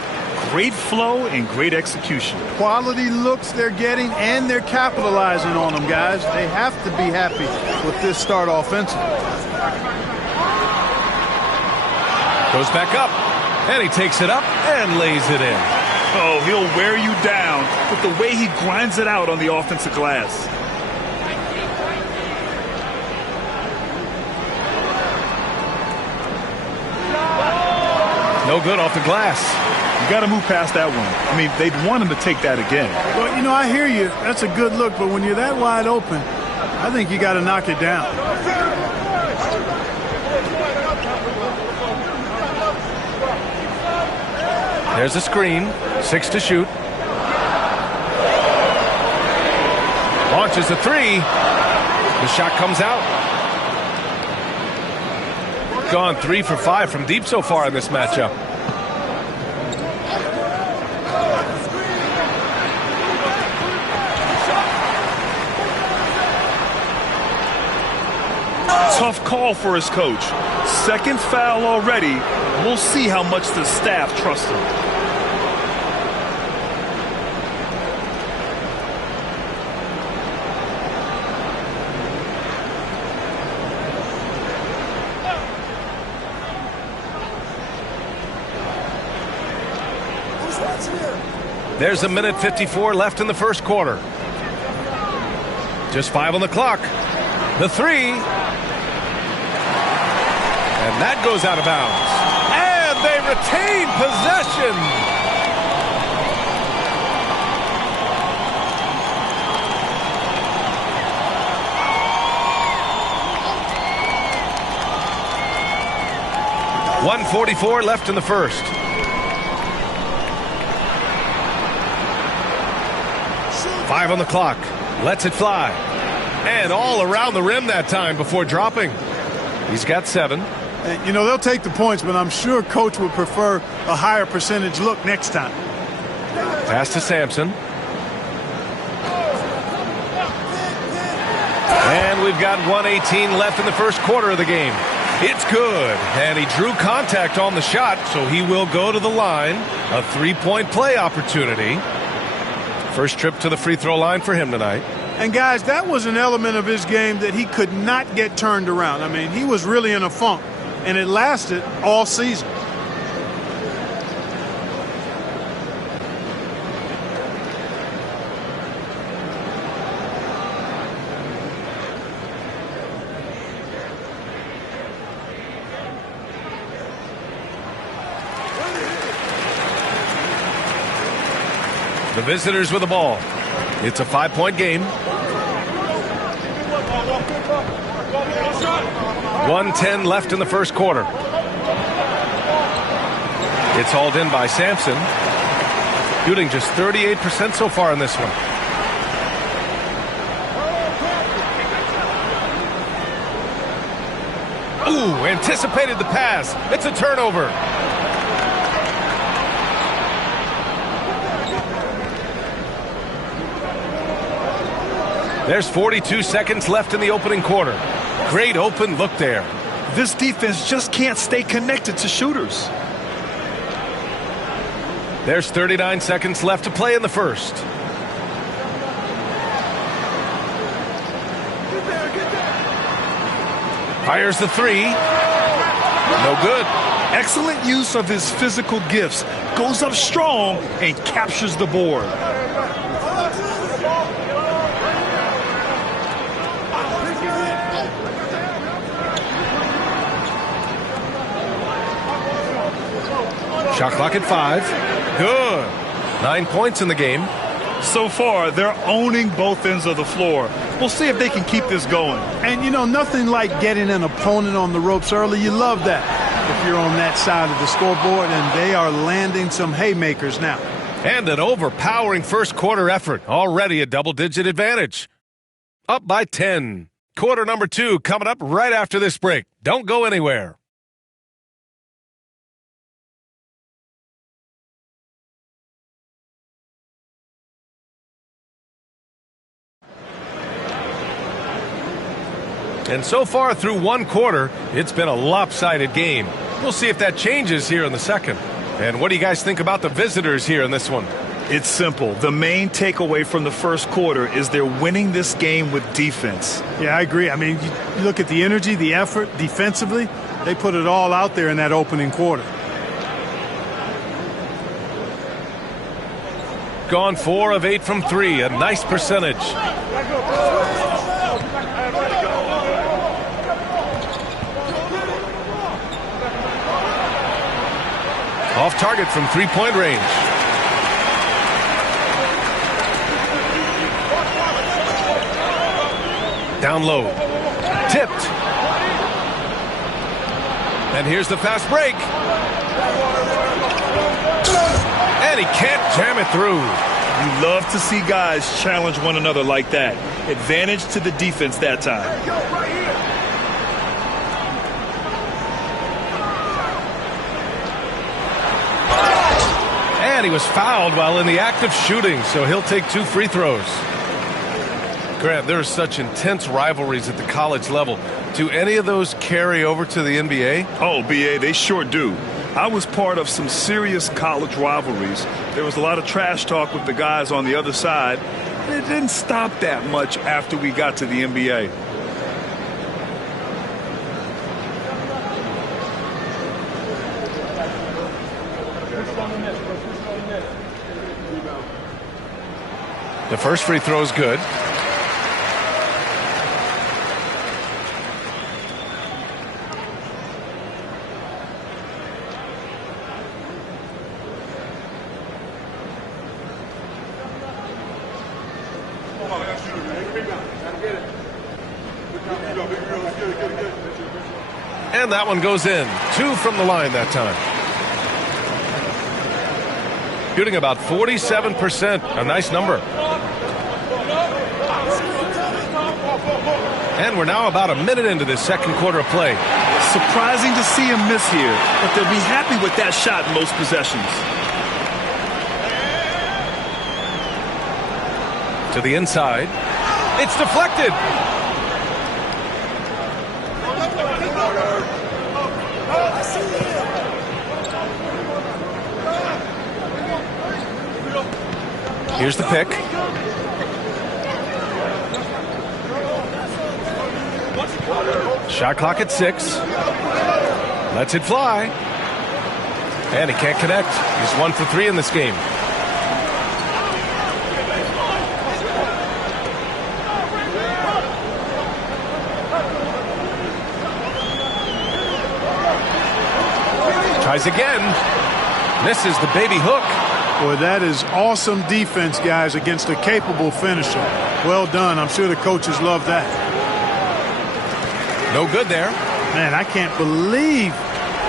Great flow and great execution. Quality looks they're getting, and they're capitalizing on them, guys. They have to be happy with this start offensively. Goes back up, and he takes it up and lays it in. Oh, he'll wear you down with the way he grinds it out on the offensive glass. No good off the glass. You got to move past that one. I mean, they'd want him to take that again. Well, you know, I hear you. That's a good look, but when you're that wide open, I think you got to knock it down. There's a screen. 6 to shoot. Launches a 3. The shot comes out. Gone 3 for 5 from deep so far in this matchup. Tough call for his coach. Second foul already. We'll see how much the staff trusts him. There's a minute 54 left in the first quarter. Just 5 on the clock. The 3. And that goes out of bounds. And they retain possession. .144 left in the first. Five on the clock. Lets it fly. And all around the rim that time before dropping. He's got 7. You know, they'll take the points, but I'm sure Coach would prefer a higher percentage look next time. Pass to Sampson. And we've got 1:18 left in the first quarter of the game. It's good. And he drew contact on the shot, so he will go to the line. A 3-point play opportunity. First trip to the free throw line for him tonight. And, guys, that was an element of his game that he could not get turned around. I mean, he was really in a funk, and it lasted all season. The visitors with the ball. It's a 5-point game. 1:10 left in the first quarter. It's hauled in by Sampson. Shooting just 38% so far in this one. Ooh, anticipated the pass. It's a turnover. There's 42 seconds left in the opening quarter. Great open look there. This defense just can't stay connected to shooters. There's 39 seconds left to play in the first. Fires the three. No good. Excellent use of his physical gifts. Goes up strong and captures the board. Shot clock at 5. Good. 9 points in the game. So far, they're owning both ends of the floor. We'll see if they can keep this going. And, you know, nothing like getting an opponent on the ropes early. You love that if you're on that side of the scoreboard, and they are landing some haymakers now. And an overpowering first quarter effort. Already a double-digit advantage. Up by 10. Quarter number 2 coming up right after this break. Don't go anywhere. And so far through one quarter, it's been a lopsided game. We'll see if that changes here in the second. And what do you guys think about the visitors here in this one? It's simple. The main takeaway from the first quarter is they're winning this game with defense. Yeah, I agree. I mean, you look at the energy, the effort defensively, they put it all out there in that opening quarter. Gone 4 of 8 from 3, a nice percentage. Off target from three-point range. Down low. Tipped. And here's the fast break. And he can't jam it through. You love to see guys challenge one another like that. Advantage to the defense that time. And he was fouled while in the act of shooting, so he'll take 2 free throws. Grant, there are such intense rivalries at the college level. Do any of those carry over to the NBA? Oh, BA, they sure do. I was part of some serious college rivalries. There was a lot of trash talk with the guys on the other side. It didn't stop that much after we got to the NBA. The first free throw is good. And that one goes in. 2 from the line that time. Shooting about 47%. A nice number. And we're now about a minute into this second quarter of play. Surprising to see him miss here, but they'll be happy with that shot in most possessions. To the inside. It's deflected. Here's the pick. Shot clock at 6. Lets it fly. And he can't connect. He's 1 for 3 in this game. Tries again. Misses the baby hook. Boy, that is awesome defense, guys, against a capable finisher. Well done. I'm sure the coaches love that. No good there. Man, I can't believe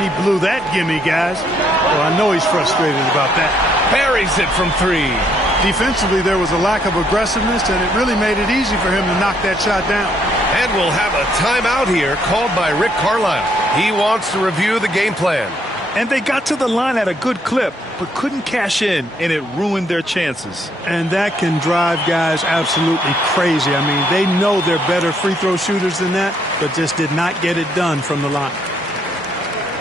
he blew that gimme, guys. Well, I know he's frustrated about that. Buries it from 3. Defensively, there was a lack of aggressiveness, and it really made it easy for him to knock that shot down. And we'll have a timeout here called by Rick Carlisle. He wants to review the game plan. And they got to the line at a good clip, but couldn't cash in, and it ruined their chances. And that can drive guys absolutely crazy. I mean, they know they're better free throw shooters than that, but just did not get it done from the line.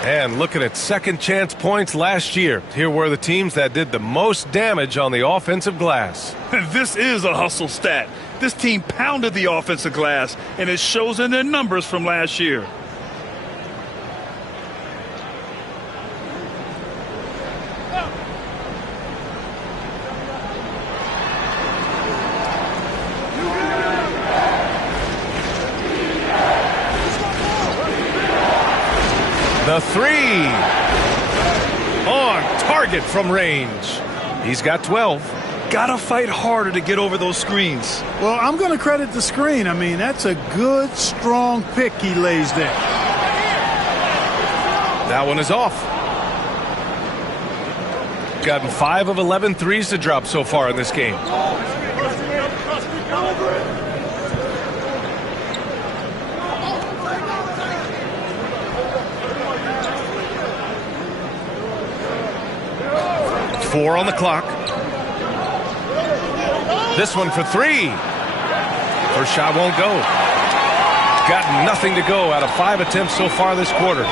And looking at second chance points last year, here were the teams that did the most damage on the offensive glass. This is a hustle stat. This team pounded the offensive glass, and it shows in their numbers from last year. The three on target from range. He's got 12. Gotta fight harder to get over those screens. Well, I'm going to credit the screen. I mean, that's a good, strong pick he lays there. That one is off. Gotten 5 of 11 threes to drop so far in this game. Four on the clock. This one for three. First shot won't go. Got nothing to go out of 5 attempts so far this quarter.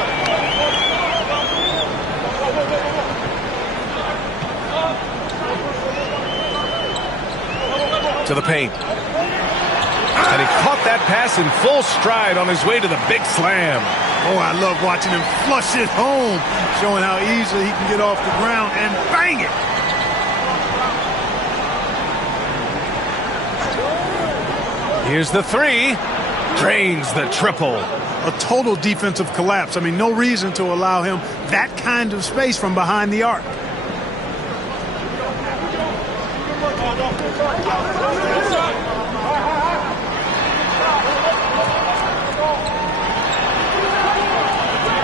To the paint. And he caught that pass in full stride on his way to the big slam. Oh, I love watching him flush it home, showing how easily he can get off the ground and bang it. Here's the three. Drains the triple. A total defensive collapse. I mean, no reason to allow him that kind of space from behind the arc.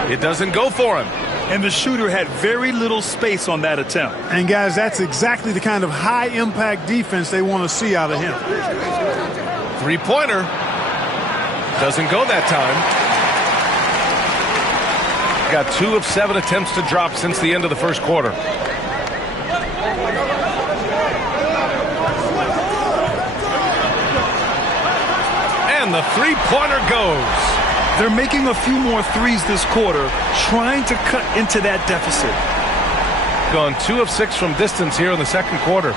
It doesn't go for him. And the shooter had very little space on that attempt. And, guys, that's exactly the kind of high-impact defense they want to see out of him. Three-pointer. Doesn't go that time. Got 2 of 7 attempts to drop since the end of the first quarter. And the three-pointer goes. They're making a few more threes this quarter, trying to cut into that deficit. Gone 2 of 6 from distance here in the second quarter.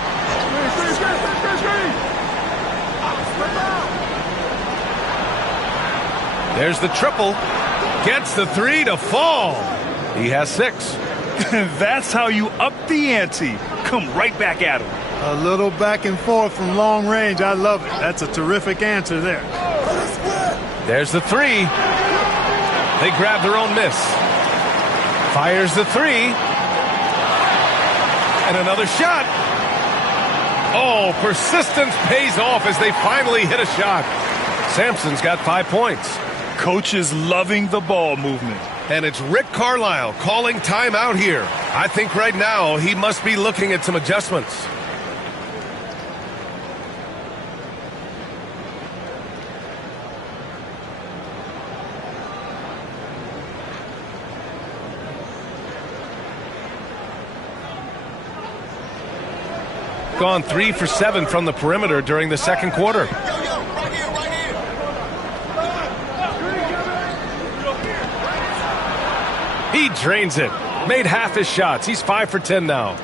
There's the triple. Gets the three to fall. He has 6. That's how you up the ante. Come right back at him. A little back and forth from long range. I love it. That's a terrific answer there. There's the three. They grab their own miss. Fires the three. And another shot. Oh, persistence pays off as they finally hit a shot. Sampson's got 5 points. Coach is loving the ball movement. And it's Rick Carlisle calling timeout here. I think right now he must be looking at some adjustments. Gone 3 for 7 from the perimeter during the second quarter. He drains it. Made half his shots. He's 5 for 10 now.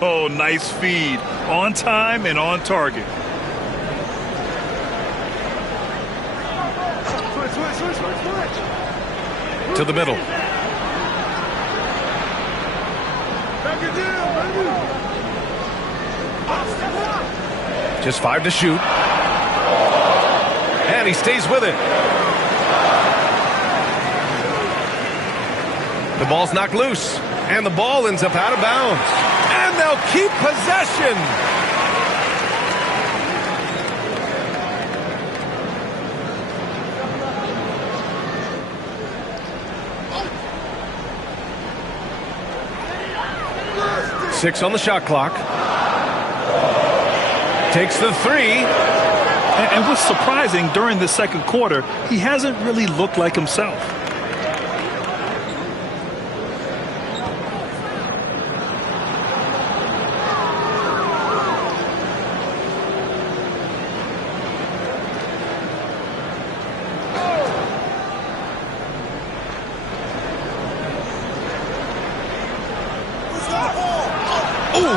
Oh, nice feed. On time and on target. To the middle. Just 5 to shoot. And he stays with it. The ball's knocked loose. And the ball ends up out of bounds. And they'll keep possession. Six on the shot clock. Takes the three. And what's surprising, during the second quarter, he hasn't really looked like himself.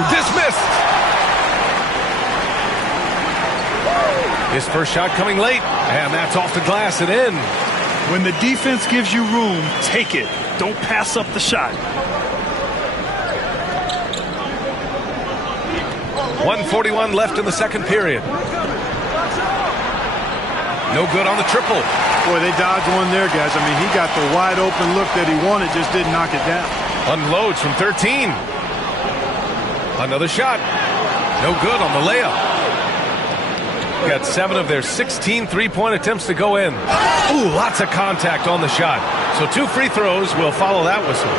Dismissed. His first shot coming late, and that's off the glass and in. When the defense gives you room, take it. Don't pass up the shot. 1:41 left in the second period. No good on the triple. Boy, they dodged one there, guys. I mean, he got the wide open look that he wanted, just didn't knock it down. Unloads from 13. Another shot. No good on the layup. Got 7 of their 16 three-point attempts to go in. Ooh, lots of contact on the shot. So 2 free throws will follow that whistle.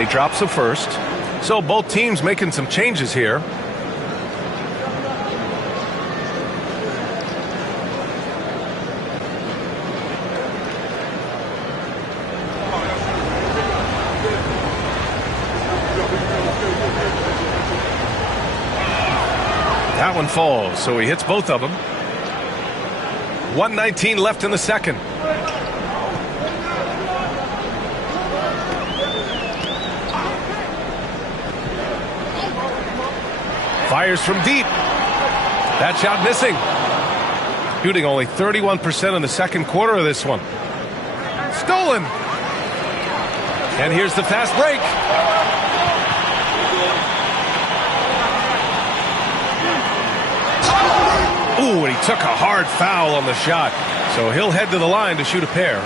He drops the first. So both teams making some changes here. That one falls, so he hits both of them. 1:19 left in the second. Fires from deep. That shot missing. Shooting only 31% in the second quarter of this one. Stolen. And here's the fast break. Ooh, and he took a hard foul on the shot. So he'll head to the line to shoot a pair.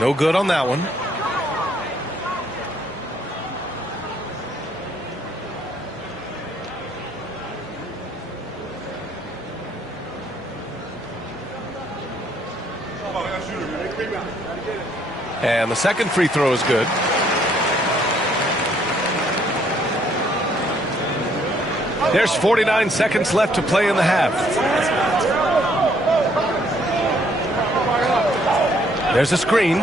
No good on that one. And the second free throw is good. There's 49 seconds left to play in the half. There's a screen.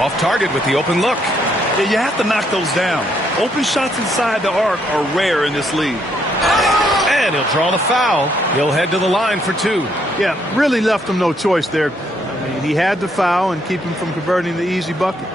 Off target with the open look. Yeah, you have to knock those down. Open shots inside the arc are rare in this league. And he'll draw the foul. He'll head to the line for 2. Yeah, really left him no choice there. I mean, he had to foul and keep him from converting the easy bucket.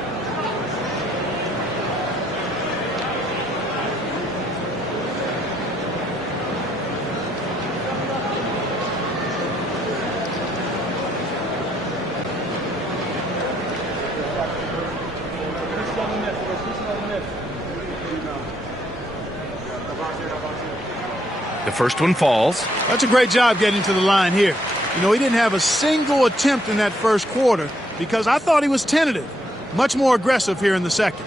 The first one falls. That's a great job getting to the line here. You know, he didn't have a single attempt in that first quarter because I thought he was tentative. Much more aggressive here in the second.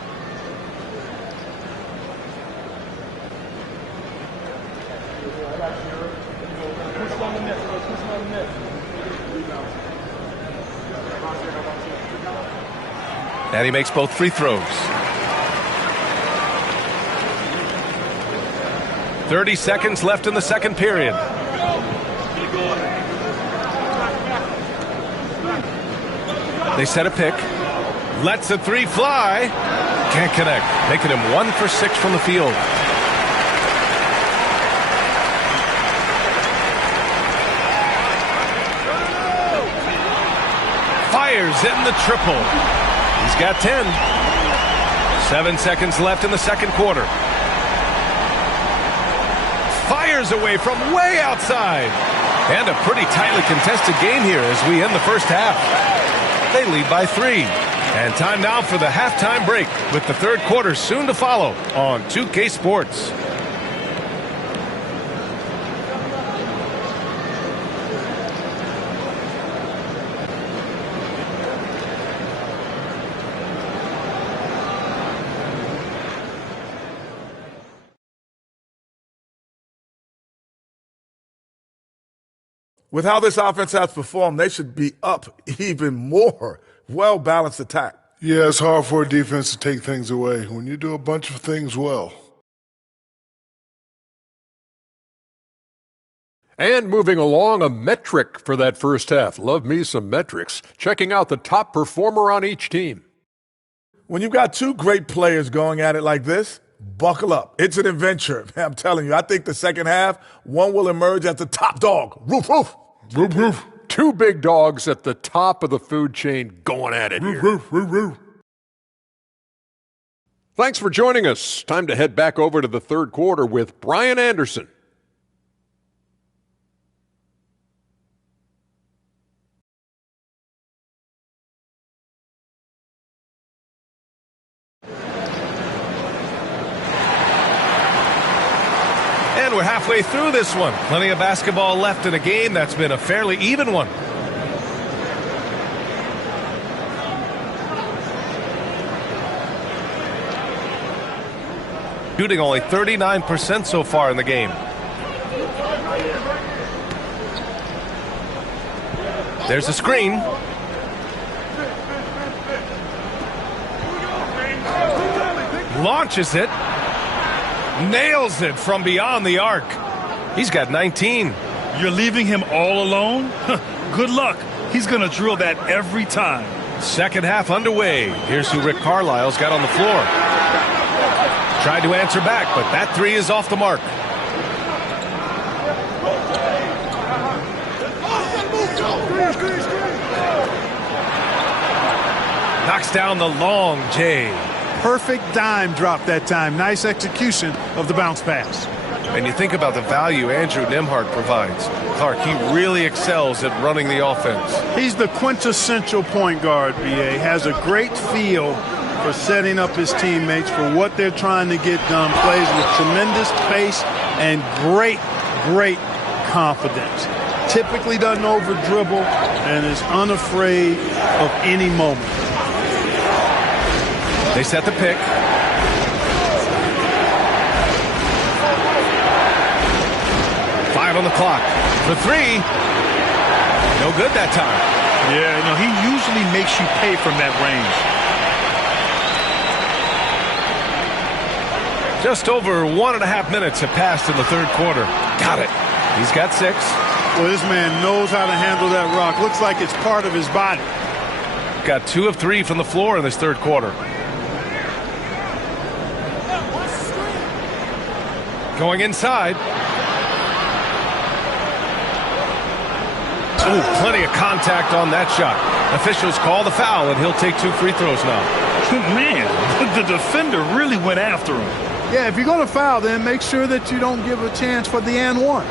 And he makes both free throws. 30 seconds left in the second period. They set a pick. Lets a 3 fly. Can't connect. Making him 1 for 6 from the field. Fires in the triple. He's got 10. 7 seconds left in the second quarter. Fires away from way outside. And a pretty tightly contested game here as we end the first half. They lead by 3. And time now for the halftime break with the third quarter soon to follow on 2K Sports. With how this offense has performed, they should be up even more. Well-balanced attack. Yeah, it's hard for a defense to take things away when you do a bunch of things well. And moving along, a metric for that first half. Love me some metrics. Checking out the top performer on each team. When you've got two great players going at it like this, buckle up. It's an adventure. I'm telling you, I think the second half, one will emerge as the top dog. Roof, roof. Roof, roof. Two big dogs at the top of the food chain going at it here. Roof, roof, roof. Thanks for joining us. Time to head back over to the third quarter with Brian Anderson. And we're halfway through this one. Plenty of basketball left in a game that's been a fairly even one. Shooting only 39% so far in the game. There's a screen. Launches it. Nails it from beyond the arc. He's got 19. You're leaving him all alone? Good luck. He's going to drill that every time. Second half underway. Here's who Rick Carlisle's got on the floor. Tried to answer back, but that three is off the mark. Knocks down the long J. Perfect dime drop that time. Nice execution of the bounce pass. And you think about the value Andrew Nembhard provides. Clark, he really excels at running the offense. He's the quintessential point guard, BA. Has a great feel for setting up his teammates for what they're trying to get done. Plays with tremendous pace and great confidence. Typically doesn't over dribble and is unafraid of any moment. They set the pick. Five on the clock. For three. No good that time. Yeah, he usually makes you pay from that range. Just over 1.5 minutes have passed in the third quarter. Got it. He's got 6. Well, this man knows how to handle that rock. Looks like it's part of his body. Got 2 of 3 from the floor in this third quarter. Going inside. Ooh, plenty of contact on that shot. Officials call the foul, and he'll take 2 free throws now. Man, the defender really went after him. Yeah, if you're going to foul, then make sure that you don't give a chance for the and one.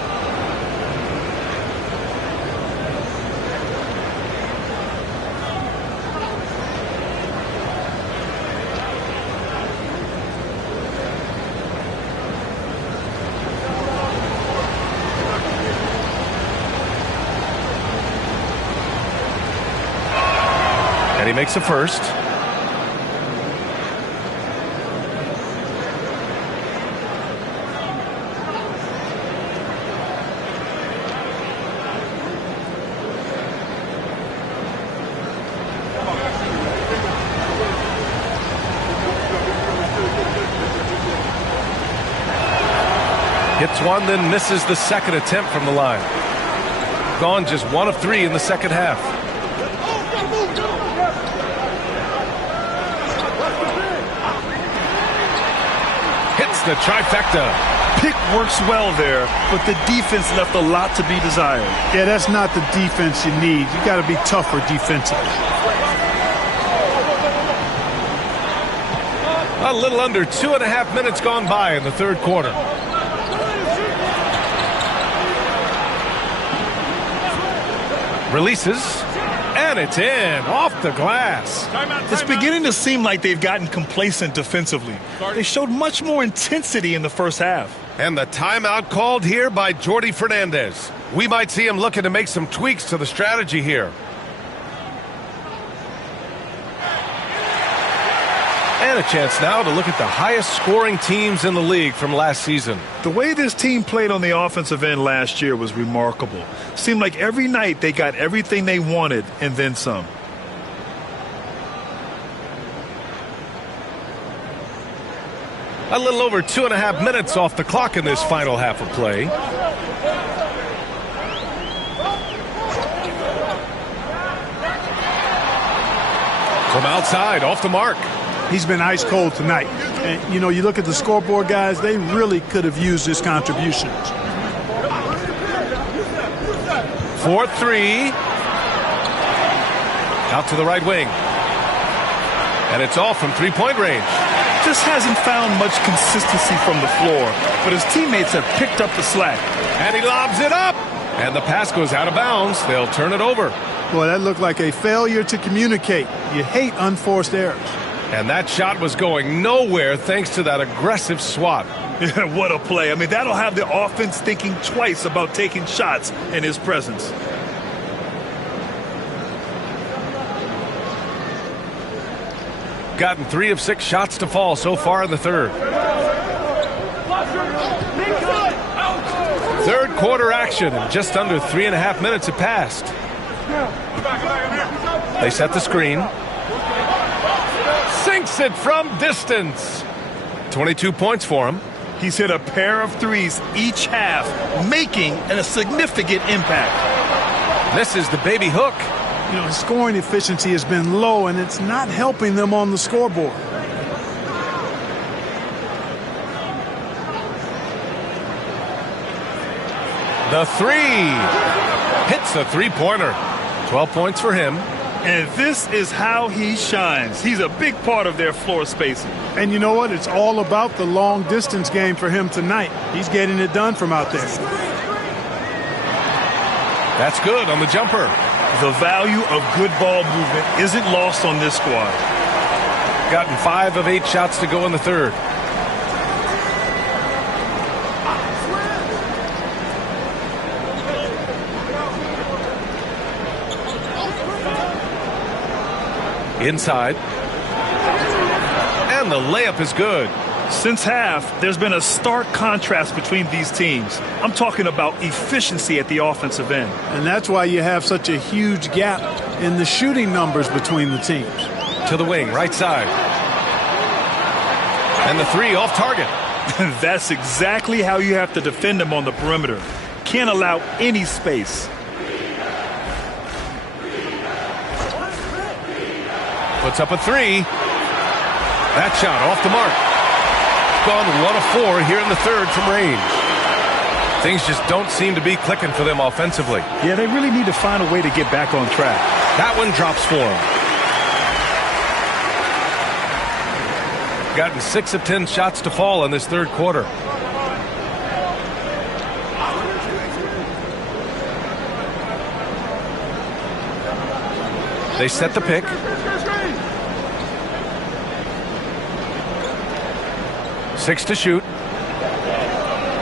And he makes the first. Hits one, then misses the second attempt from the line. Gone just 1 of 3 in the second half. Hits the trifecta. Pick works well there, but the defense left a lot to be desired. Yeah, that's not the defense you need. You got to be tougher defensively. A little under 2.5 minutes gone by in the third quarter. Releases, and it's in, off the glass. It's beginning to seem like they've gotten complacent defensively. They showed much more intensity in the first half. And the timeout called here by Jordy Fernandez. We might see him looking to make some tweaks to the strategy here. And a chance now to look at the highest scoring teams in the league from last season. The way this team played on the offensive end last year was remarkable. Seemed like every night they got everything they wanted and then some. A little over 2.5 minutes off the clock in this final half of play. From outside, off the mark. He's been ice cold tonight. And, you know, you look at the scoreboard, guys, they really could have used his contributions. 4-3. Out to the right wing. And it's off from three-point range. Just hasn't found much consistency from the floor, but his teammates have picked up the slack. And he lobs it up. And the pass goes out of bounds. They'll turn it over. Boy, that looked like a failure to communicate. You hate unforced errors. And that shot was going nowhere thanks to that aggressive swat. What a play. I mean, that'll have the offense thinking twice about taking shots in his presence. Gotten 3 of 6 shots to fall so far in the third. Third quarter action, and just under 3.5 minutes have passed. They set the screen. Sinks it from distance. 22 points for him. He's hit a pair of threes each half, making a significant impact. This is the baby hook. You know, his scoring efficiency has been low, and it's not helping them on the scoreboard. The three. Hits a three-pointer. 12 points for him. And this is how he shines. He's a big part of their floor spacing. And you know what? It's all about the long-distance game for him tonight. He's getting it done from out there. That's good on the jumper. The value of good ball movement isn't lost on this squad. Gotten 5 of 8 shots to go in the third. Inside. And the layup is good. Since half, there's been a stark contrast between these teams. I'm talking about efficiency at the offensive end. And that's why you have such a huge gap in the shooting numbers between the teams. To the wing, right side. And the three off target. That's exactly how you have to defend them on the perimeter. Can't allow any space. Puts up a three. That shot off the mark. Gone 1 of 4 here in the third from range. Things just don't seem to be clicking for them offensively. Yeah, they really need to find a way to get back on track. That one drops for them. Gotten 6 of 10 shots to fall in this third quarter. They set the pick. 6 to shoot.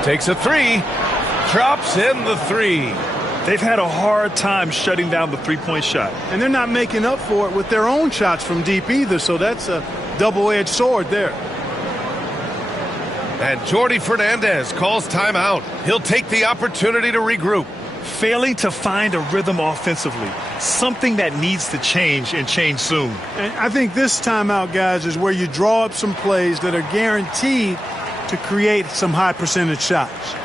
Takes a three. Drops in the three. They've had a hard time shutting down the three-point shot. And they're not making up for it with their own shots from deep either, so that's a double-edged sword there. And Jordy Fernandez calls timeout. He'll take the opportunity to regroup. Failing to find a rhythm offensively. Something that needs to change and change soon. And I think this timeout, guys, is where you draw up some plays that are guaranteed to create some high percentage shots.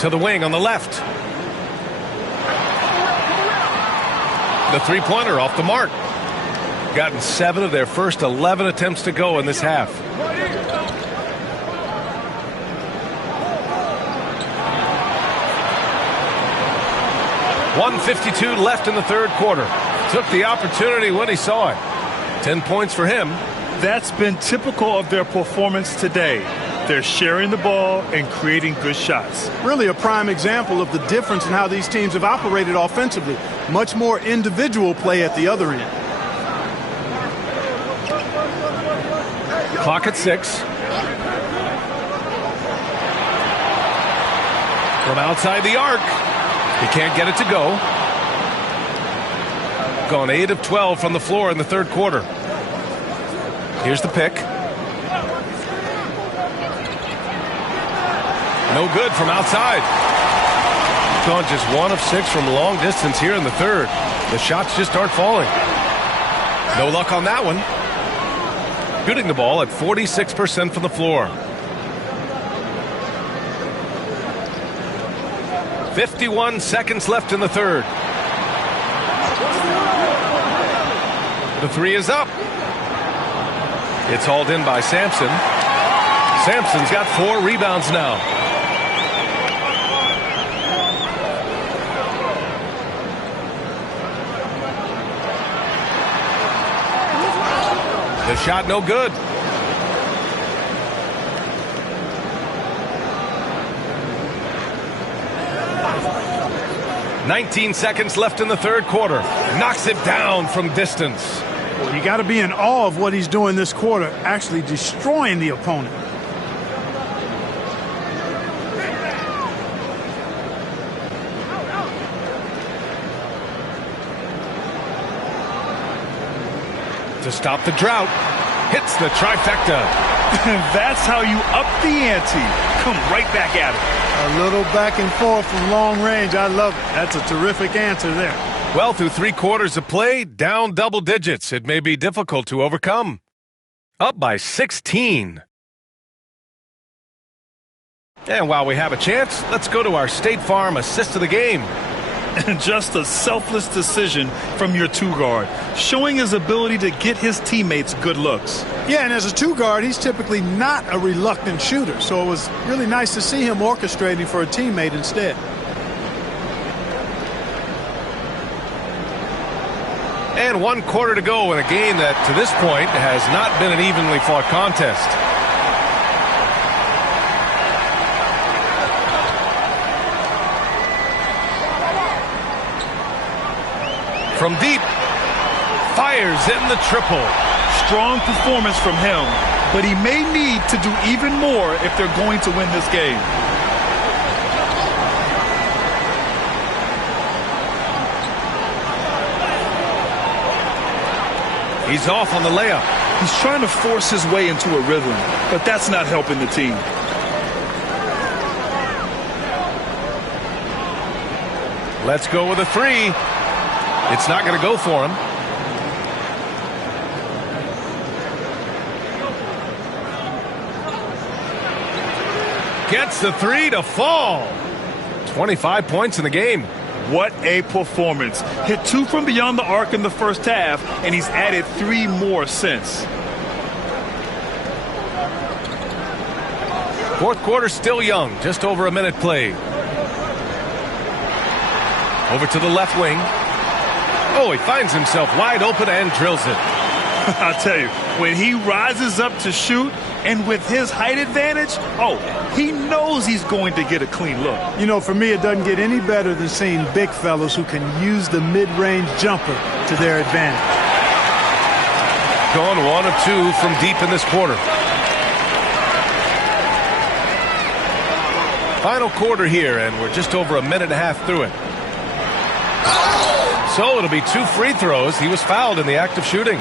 To the wing on the left. The three-pointer off the mark. Gotten 7 of their first 11 attempts to go in this half. .152 left in the third quarter. Took the opportunity when he saw it. 10 points for him. That's been typical of their performance today. They're sharing the ball and creating good shots. Really a prime example of the difference in how these teams have operated offensively. Much more individual play at the other end. Clock at 6. From outside the arc. He can't get it to go. Gone 8 of 12 from the floor in the third quarter. Here's the pick. No good from outside. Gone just 1 of 6 from long distance here in the third. The shots just aren't falling. No luck on that one. Shooting the ball at 46% from the floor. 51 seconds left in the third. The three is up. It's hauled in by Sampson. Sampson's got 4 rebounds now. The shot no good. .19 seconds left in the third quarter. Knocks it down from distance. Well, you got to be in awe of what he's doing this quarter, actually destroying the opponent. To stop the drought, hits the trifecta. That's how you up the ante. Come right back at it. A little back and forth from long range. I love it. That's a terrific answer there. Well, through 3 quarters of play, down double digits. It may be difficult to overcome. Up by 16. And while we have a chance, let's go to our State Farm assist of the game. Just a selfless decision from your 2-guard, showing his ability to get his teammates good looks. Yeah, and as a 2-guard, he's typically not a reluctant shooter, so it was really nice to see him orchestrating for a teammate instead. And 1 quarter to go in a game that, to this point, has not been an evenly fought contest. From deep, fires in the triple. Strong performance from him, but he may need to do even more if they're going to win this game. He's off on the layup. He's trying to force his way into a rhythm, but that's not helping the team. Let's go with a 3. It's not going to go for him. Gets the 3 to fall. 25 points in the game. What a performance. Hit 2 from beyond the arc in the first half, and he's added 3 more since. Fourth quarter still young. Just over a minute played. Over to the left wing. Oh, he finds himself wide open and drills it. I'll tell you, when he rises up to shoot, and with his height advantage, he knows he's going to get a clean look. You know, for me, it doesn't get any better than seeing big fellas who can use the mid-range jumper to their advantage. Gone 1 of 2 from deep in this quarter. Final quarter here, and we're just over a minute and a half through it. So it'll be 2 free throws. He was fouled in the act of shooting.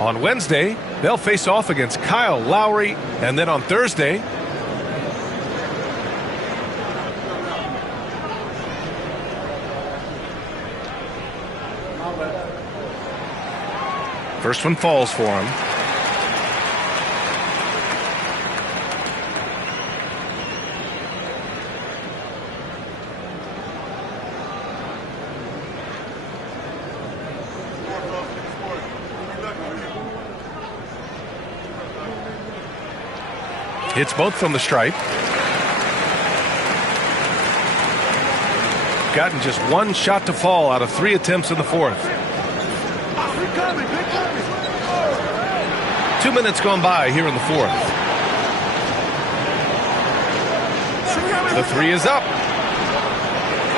On Wednesday, they'll face off against Kyle Lowry, and then on Thursday, first one falls for him. Hits both from the stripe. Gotten just one shot to fall out of 3 attempts in the fourth. 2 minutes gone by here in the fourth. The 3 is up.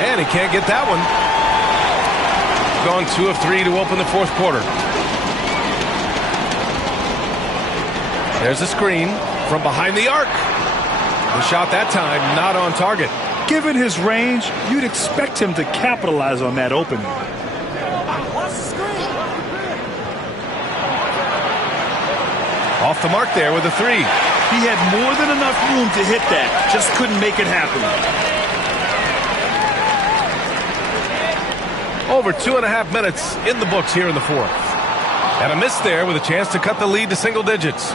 And he can't get that one. Gone 2 of 3 to open the fourth quarter. There's a screen from behind the arc. The shot that time not on target. Given his range, you'd expect him to capitalize on that opening. Off the mark there with a 3. He had more than enough room to hit that, just couldn't make it happen. Over 2.5 minutes in the books here in the fourth. And a miss there with a chance to cut the lead to single digits.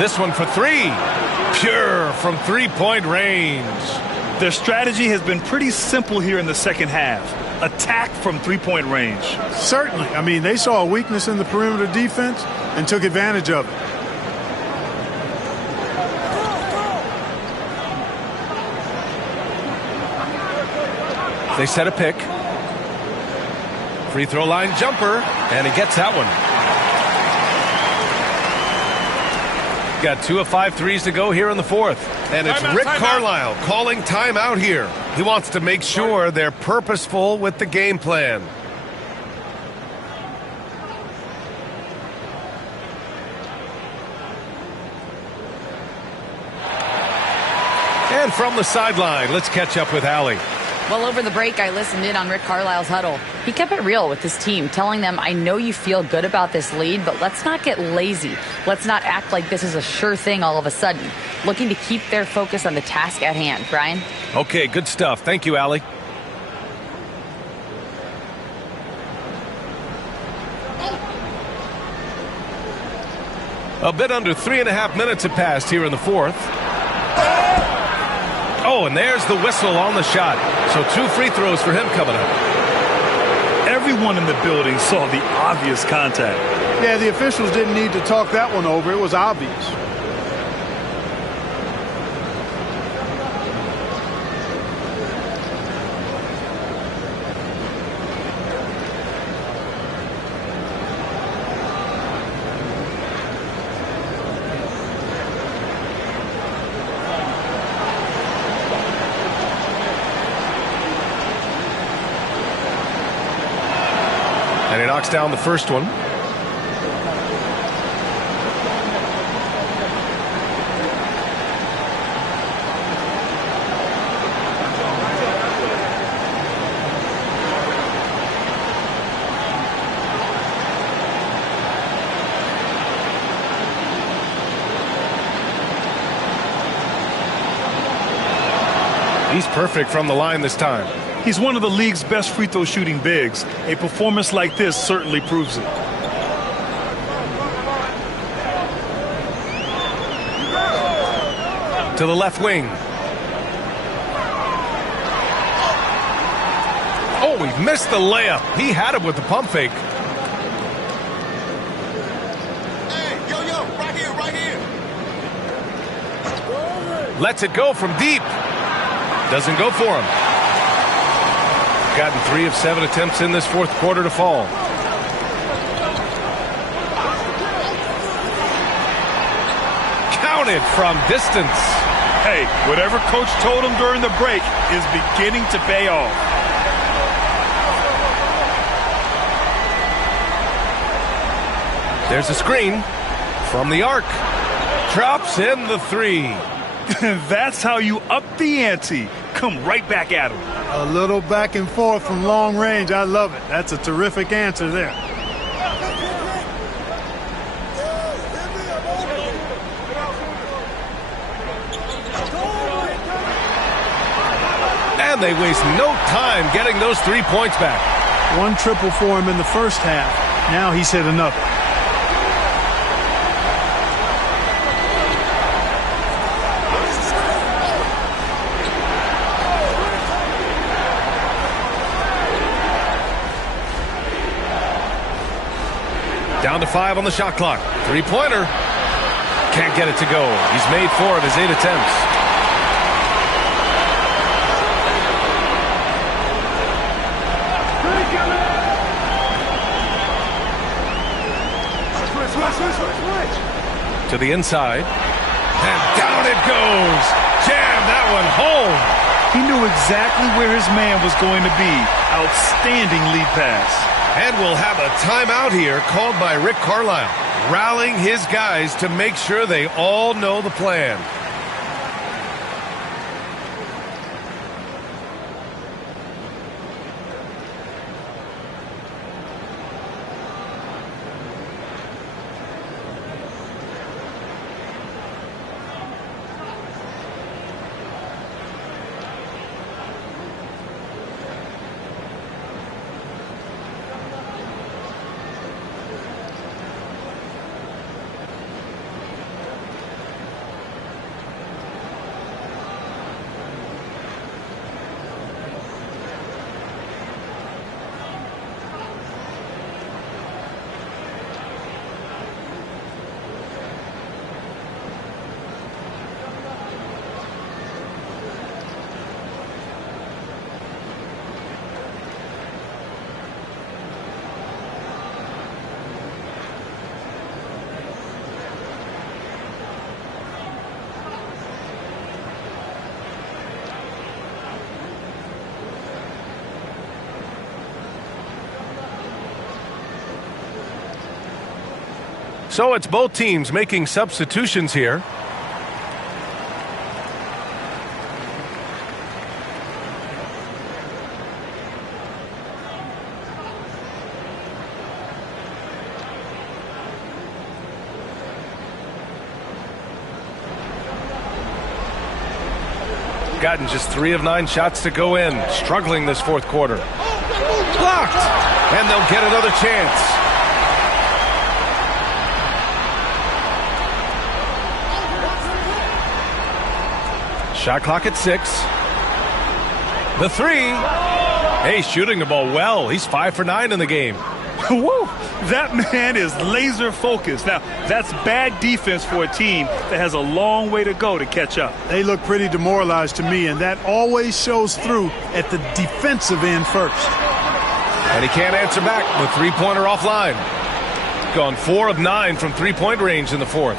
This one for 3. Pure from 3-point range. Their strategy has been pretty simple here in the second half. Attack from 3-point range. Certainly. I mean, they saw a weakness in the perimeter defense and took advantage of it. They set a pick. Free throw line jumper, and he gets that one. Got 2 of 5 threes to go here in the fourth. And it's Rick Carlisle calling timeout here. He wants to make sure they're purposeful with the game plan. And from the sideline, let's catch up with Allie. Well, over the break, I listened in on Rick Carlisle's huddle. He kept it real with his team, telling them, I know you feel good about this lead, but let's not get lazy. Let's not act like this is a sure thing all of a sudden. Looking to keep their focus on the task at hand. Brian? Okay, good stuff. Thank you, Allie. A bit under 3.5 minutes have passed here in the fourth. Oh, and there's the whistle on the shot. So 2 free throws for him coming up. Everyone in the building saw the obvious contact. Yeah, the officials didn't need to talk that one over. It was obvious. And he knocks down the first one. He's perfect from the line this time. He's one of the league's best free throw shooting bigs. A performance like this certainly proves it. To the left wing. Oh, he missed the layup. He had it with the pump fake. Hey, yo, right here, right here. Lets it go from deep. Doesn't go for him. Gotten 3 of 7 attempts in this fourth quarter to fall. Counted from distance. Hey, whatever coach told him during the break is beginning to pay off. There's a screen from the arc. Drops in the 3. That's how you up the ante. Come right back at him. A little back and forth from long range. I love it. That's a terrific answer there. And they waste no time getting those 3 points back. 1 triple for him in the first half. Now he's hit another. Down to 5 on the shot clock. Three-pointer. Can't get it to go. He's made 4 of his 8 attempts. To the inside. And down it goes. Jam that one home. He knew exactly where his man was going to be. Outstanding lead pass. And we'll have a timeout here called by Rick Carlisle, rallying his guys to make sure they all know the plan. So it's both teams making substitutions here. Gotten just 3 of 9 shots to go in. Struggling this fourth quarter. Blocked! And they'll get another chance. Shot clock at 6. The 3. Hey, shooting the ball well. He's 5 for 9 in the game. Woo! That man is laser focused. Now, that's bad defense for a team that has a long way to go to catch up. They look pretty demoralized to me, and that always shows through at the defensive end first. And he can't answer back. The three-pointer offline. Gone 4 of 9 from three-point range in the fourth.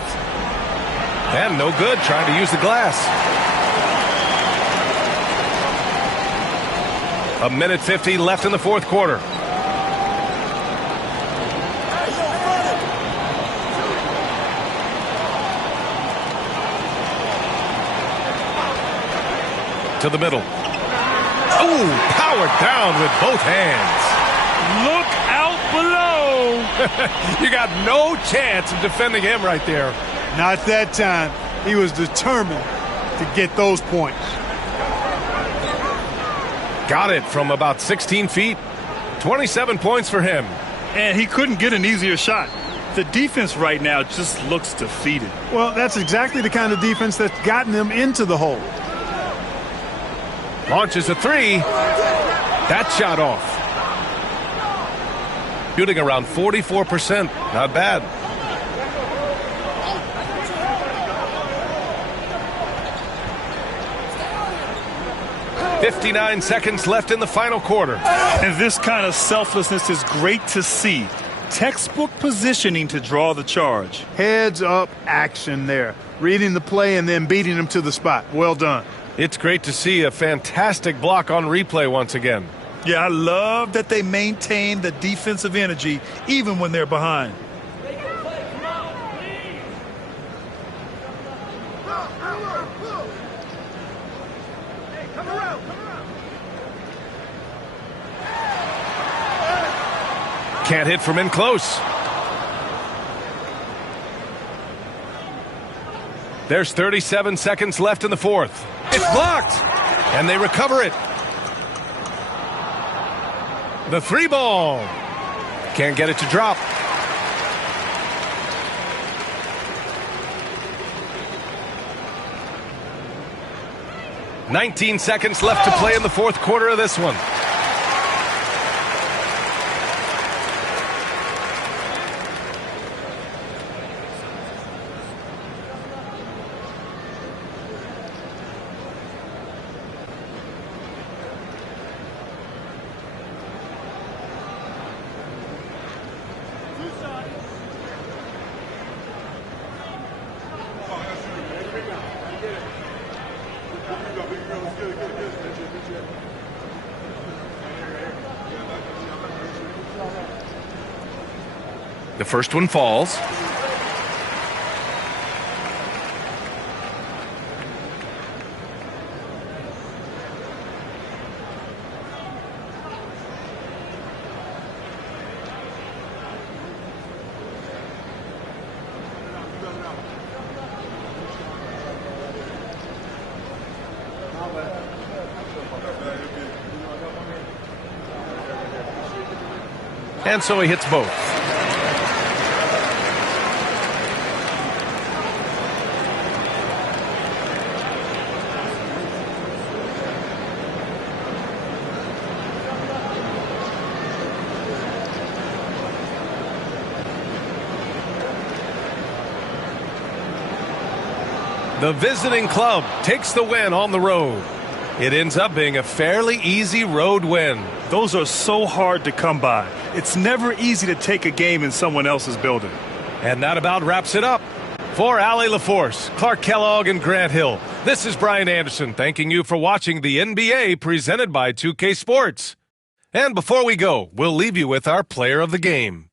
And no good trying to use the glass. A minute 50 left in the fourth quarter. To the middle. Oh, powered down with both hands. Look out below. You got no chance of defending him right there. Not that time. He was determined to get those points. Got it from about 16 feet. 27 points for him. And he couldn't get an easier shot. The defense right now just looks defeated. Well, that's exactly the kind of defense that's gotten them into the hole. Launches a 3. That shot off. Shooting around 44%. Not bad. "59 seconds left in the final quarter." And this kind of selflessness is great to see. Textbook positioning to draw the charge. Heads up action there. Reading the play and then beating them to the spot. Well done. It's great to see a fantastic block on replay once again. Yeah, I love that they maintain the defensive energy even when they're behind. Can't hit from in close. There's 37 seconds left in the fourth. It's blocked, and they recover it. The 3 ball. Can't get it to drop. "19 seconds left to play in the fourth quarter of this one. The first one falls. And so he hits both. The visiting club takes the win on the road. It ends up being a fairly easy road win. Those are so hard to come by. It's never easy to take a game in someone else's building. And that about wraps it up. For Allie LaForce, Clark Kellogg, and Grant Hill, this is Brian Anderson thanking you for watching the NBA presented by 2K Sports. And before we go, we'll leave you with our player of the game.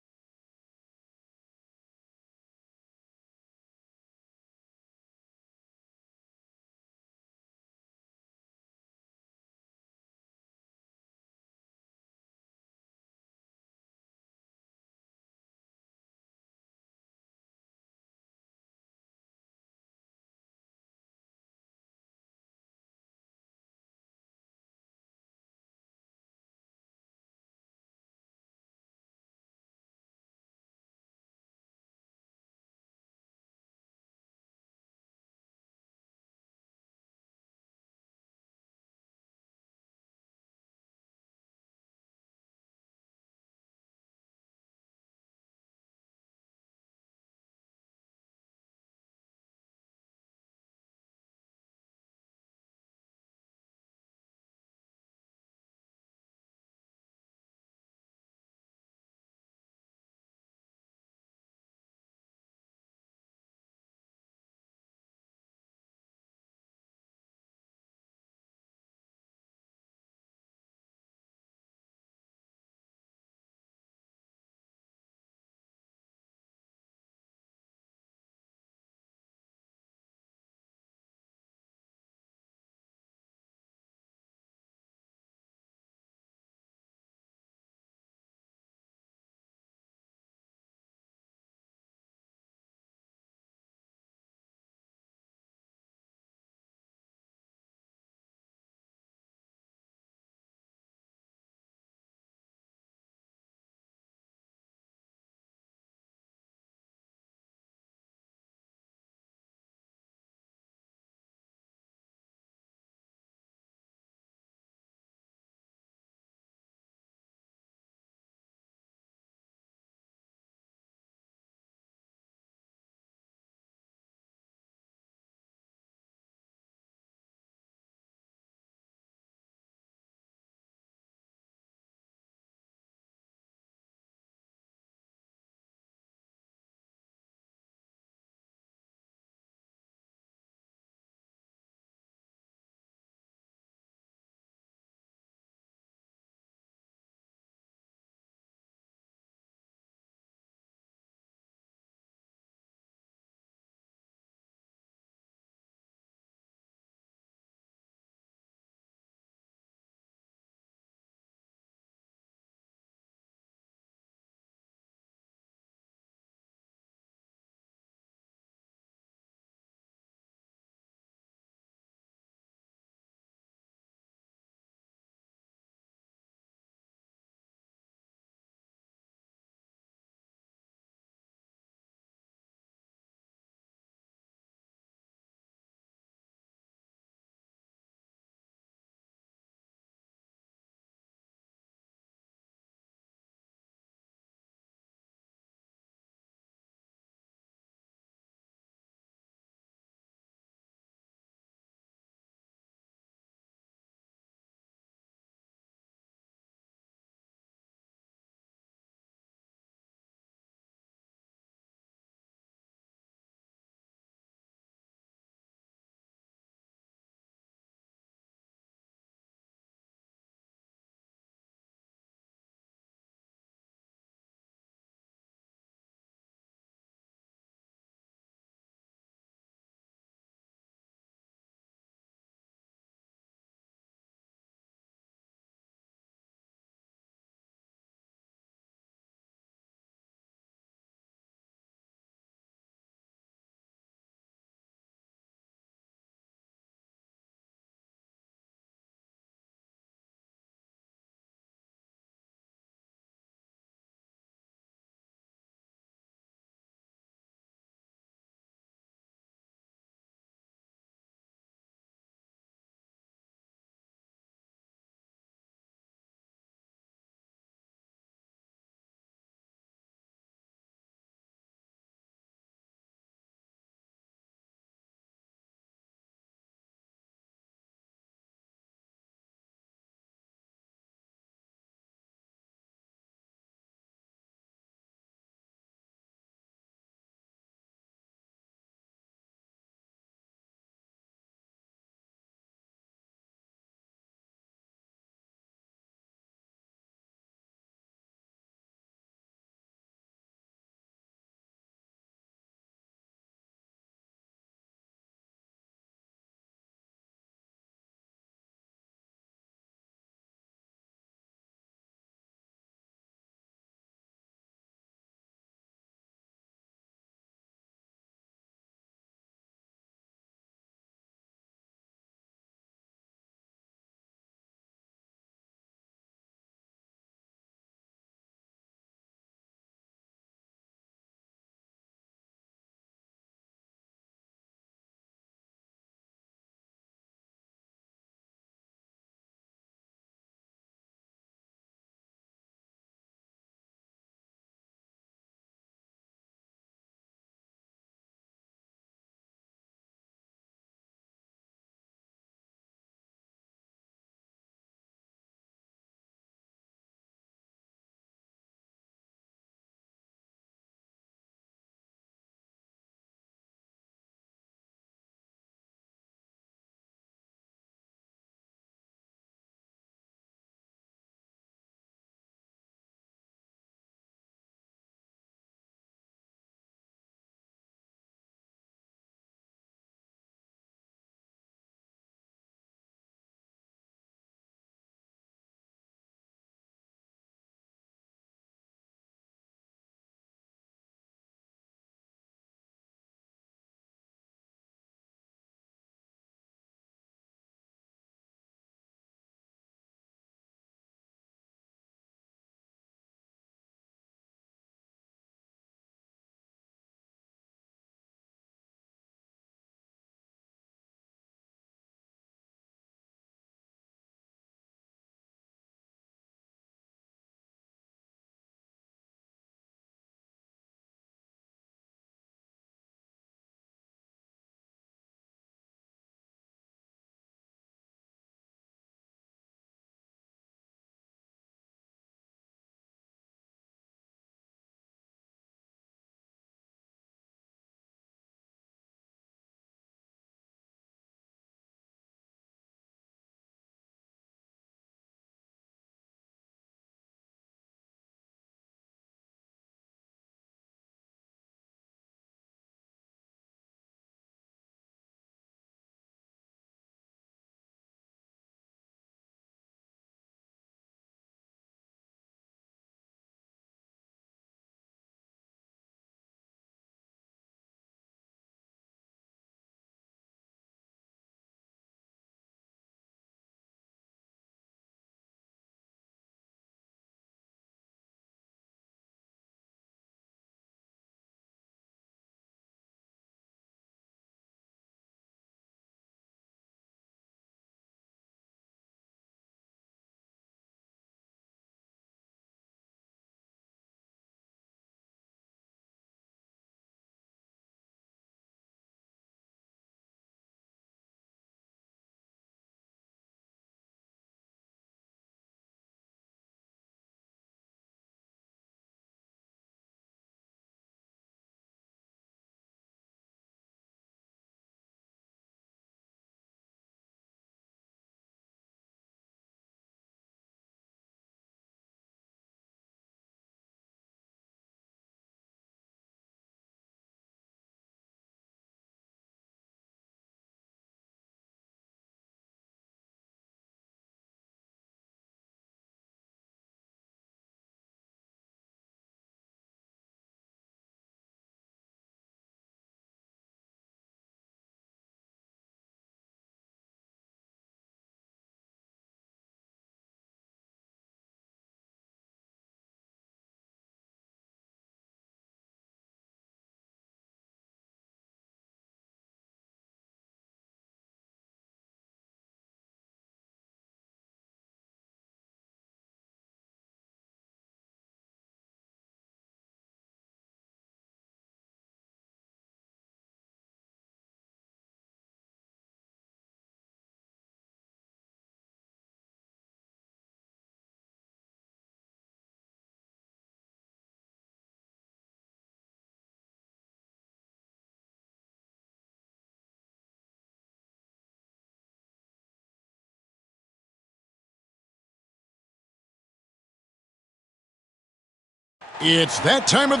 It's that time of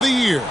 the year.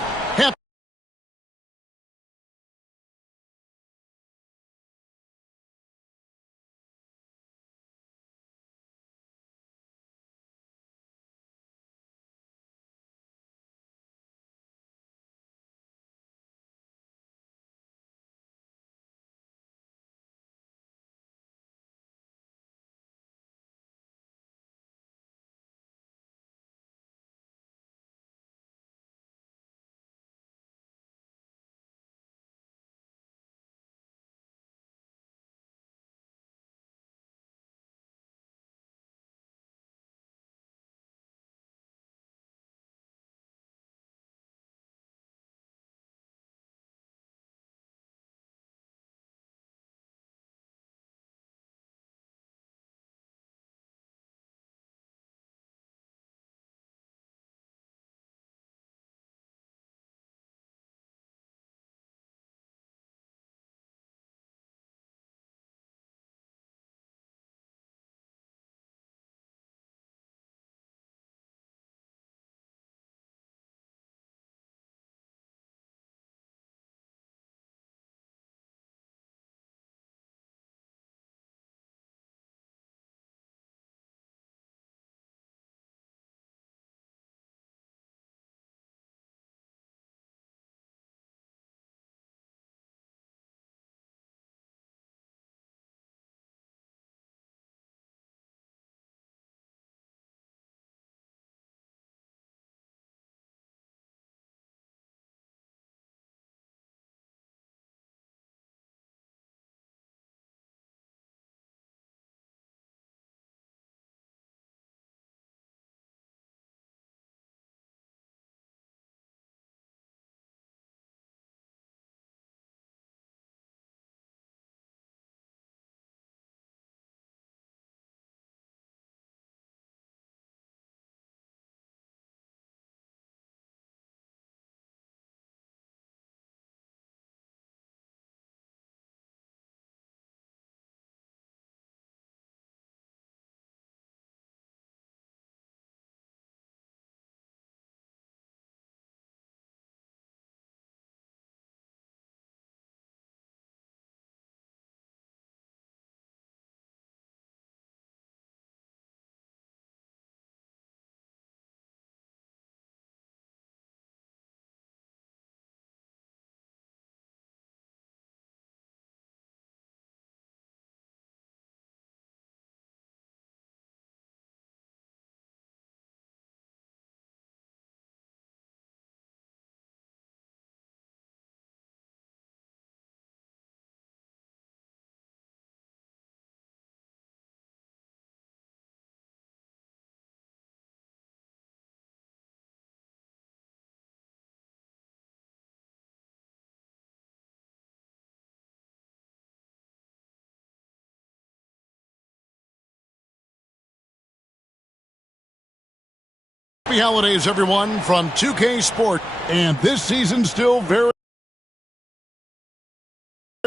Happy holidays, everyone, from 2K Sport. And this season's still very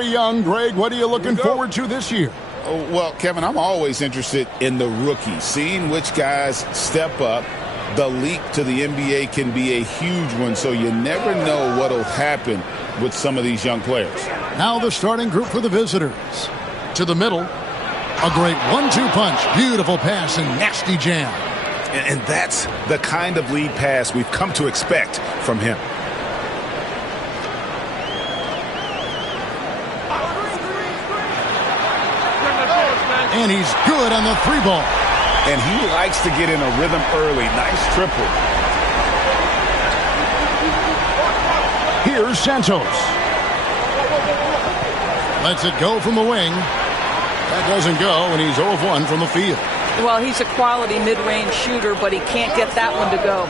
young. Greg, what are you looking forward to this year? Oh, well, Kevin, I'm always interested in the rookies, seeing which guys step up. The leap to the NBA can be a huge one, so you never know what will happen with some of these young players. Now the starting group for the visitors. To the middle, a great 1-2 punch. Beautiful pass and nasty jam. And that's the kind of lead pass we've come to expect from him. And he's good on the 3-ball. And he likes to get in a rhythm early. Nice triple. Here's Santos. Lets it go from the wing. That doesn't go, and he's 0 of 1 from the field. Well, he's a quality mid-range shooter, but he can't get that one to go.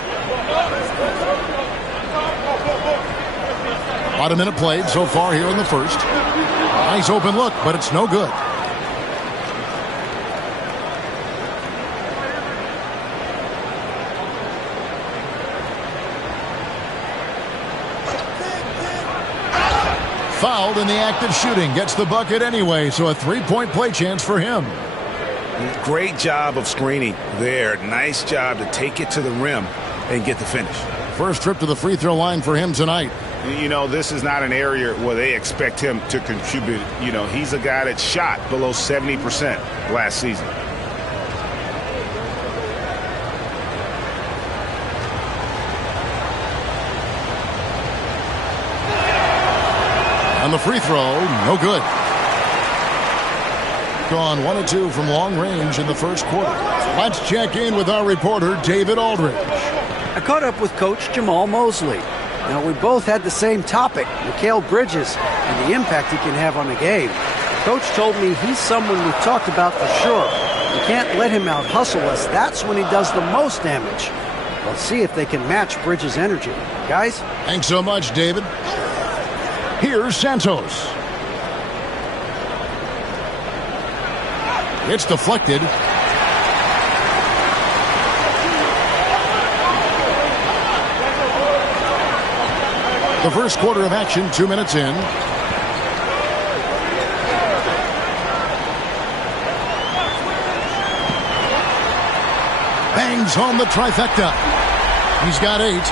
About a minute played so far here in the first. Nice open look, but it's no good. Fouled in the act of shooting. Gets the bucket anyway, so a three-point play chance for him. Great job of screening there. Nice job to take it to the rim and get the finish. First trip to the free throw line for him tonight. You know, this is not an area where they expect him to contribute. You know, he's a guy that shot below 70% last season. On the free throw, no good. Gone 1 of 2 from long range in the first quarter. Let's check in with our reporter, David Aldridge. I caught up with Coach Jamal Mosley. Now, we both had the same topic, Mikal Bridges, and the impact he can have on the game. Coach told me he's someone we've talked about for sure. We can't let him out-hustle us. That's when he does the most damage. Let's see if they can match Bridges' energy. Guys? Thanks so much, David. Here's Santos. It's deflected. The first quarter of action, 2 minutes in. Bangs home the trifecta. He's got 8.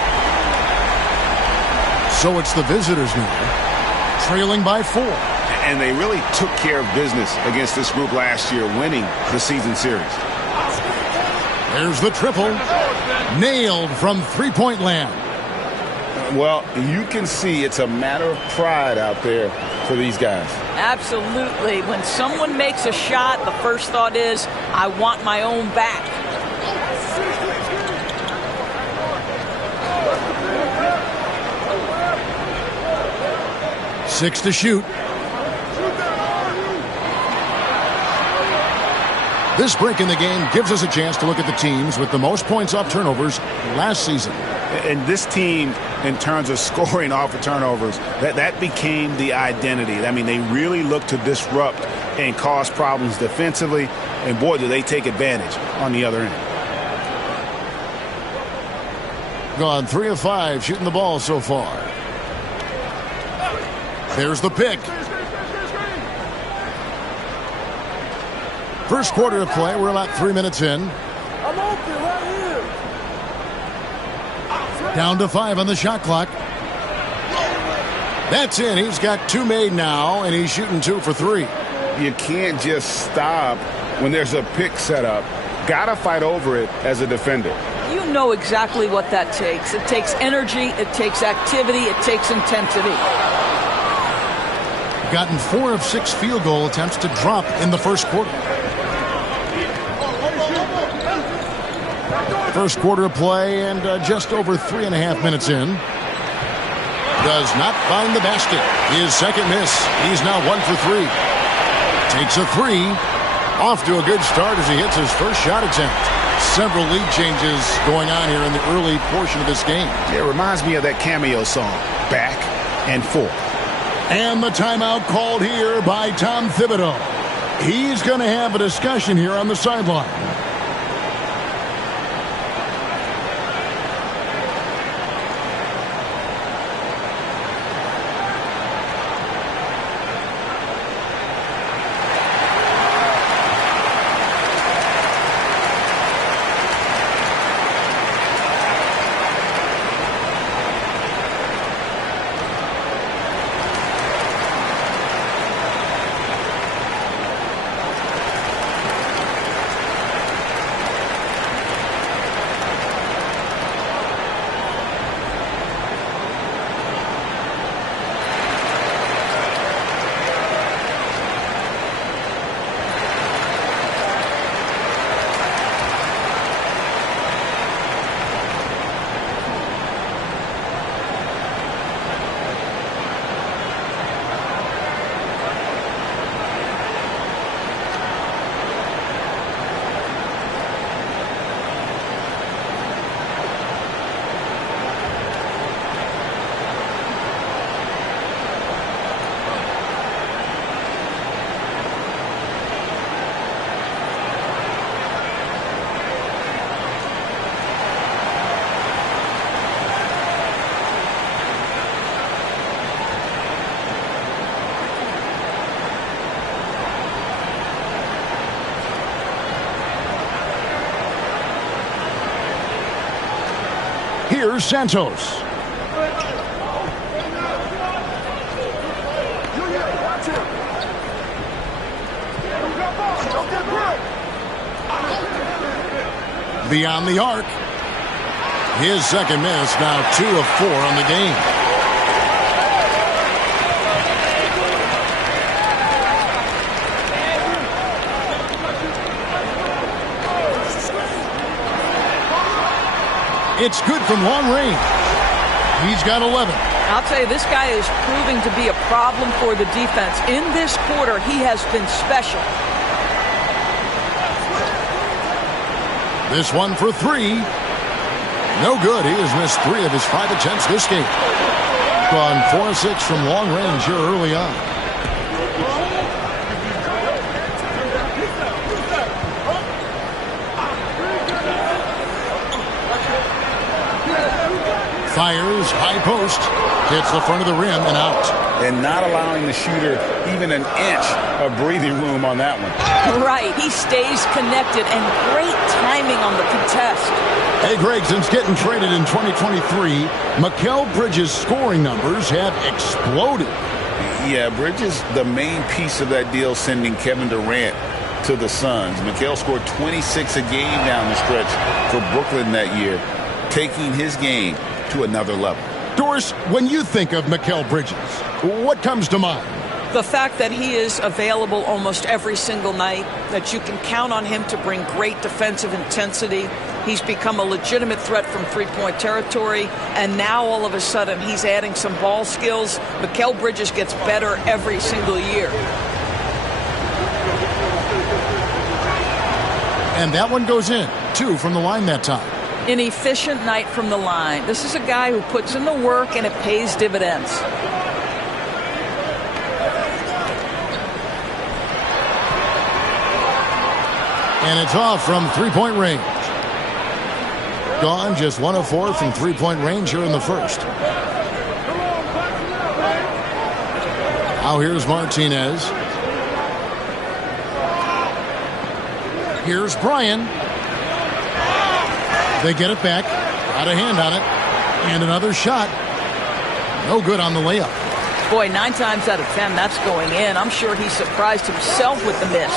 So it's the visitors now, trailing by 4. And they really took care of business against this group last year, winning the season series. There's the triple. Nailed from three-point land. Well, you can see it's a matter of pride out there for these guys. Absolutely. When someone makes a shot, the first thought is, I want my own back. Six to shoot. This break in the game gives us a chance to look at the teams with the most points off turnovers last season. And this team, in terms of scoring off of turnovers, that became the identity. I mean, they really look to disrupt and cause problems defensively. And, boy, do they take advantage on the other end. Gone 3 of 5 shooting the ball so far. There's the pick. First quarter of play. We're about 3 minutes in. I'm open right here. Down to 5 on the shot clock. That's in. He's got 2 made now, and he's shooting 2 for 3. You can't just stop when there's a pick set up. Got to fight over it as a defender. You know exactly what that takes. It takes energy, it takes activity, it takes intensity. Gotten 4 of 6 field goal attempts to drop in the first quarter. First quarter of play and just over 3.5 minutes in. Does not find the basket. His second miss. He's now 1 for 3. Takes a 3. Off to a good start as he hits his first shot attempt. Several lead changes going on here in the early portion of this game. It reminds me of that cameo song, Back and Forth. And the timeout called here by Tom Thibodeau. He's going to have a discussion here on the sideline. Here's Santos. Beyond the arc. His second miss, now 2 of 4 on the game. It's good from long range. He's got 11. I'll tell you, this guy is proving to be a problem for the defense. In this quarter, he has been special. This one for 3. No good. He has missed 3 of his 5 attempts this game. Gone 4 of 6 from long range here early on. Fires, high post, hits the front of the rim and out. And not allowing the shooter even an inch of breathing room on that one. Right, he stays connected and great timing on the contest. Hey, Greg, since getting traded in 2023, Mikal Bridges' scoring numbers have exploded. Yeah, Bridges, the main piece of that deal, sending Kevin Durant to the Suns. Mikal scored 26 a game down the stretch for Brooklyn that year, taking his game to another level. Doris, when you think of Mikal Bridges, what comes to mind? The fact that he is available almost every single night, that you can count on him to bring great defensive intensity. He's become a legitimate threat from three-point territory, and now all of a sudden he's adding some ball skills. Mikal Bridges gets better every single year. And that one goes in. 2 from the line that time. An efficient night from the line. This is a guy who puts in the work and it pays dividends. And it's off from three-point range. Gone just 1 of 4 from three-point range here in the first. Now here's Martinez. Here's Bryan. They get it back. Got a hand on it. And another shot. No good on the layup. Boy, 9 times out of 10, that's going in. I'm sure he surprised himself with the miss.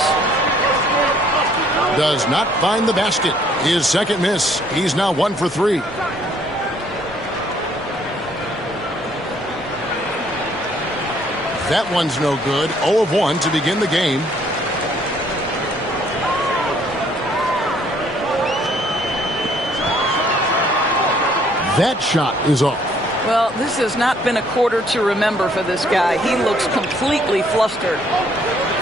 Does not find the basket. His second miss. He's now 1 for 3. That one's no good. 0 of 1 to begin the game. That shot is off. Well, this has not been a quarter to remember for this guy. He looks completely flustered.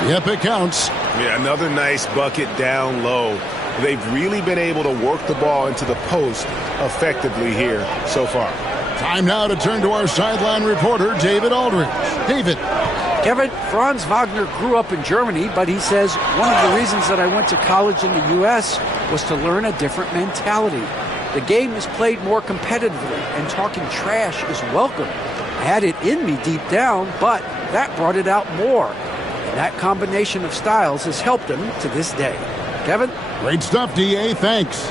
Yep, it counts. Yeah, another nice bucket down low. They've really been able to work the ball into the post effectively here so far. Time now to turn to our sideline reporter, David Aldridge. David. Kevin, Franz Wagner grew up in Germany, but he says one of the reasons that I went to college in the U.S. was to learn a different mentality. The game is played more competitively, and talking trash is welcome. I had it in me deep down, but that brought it out more. And that combination of styles has helped him to this day. Kevin? Great stuff, D.A. Thanks.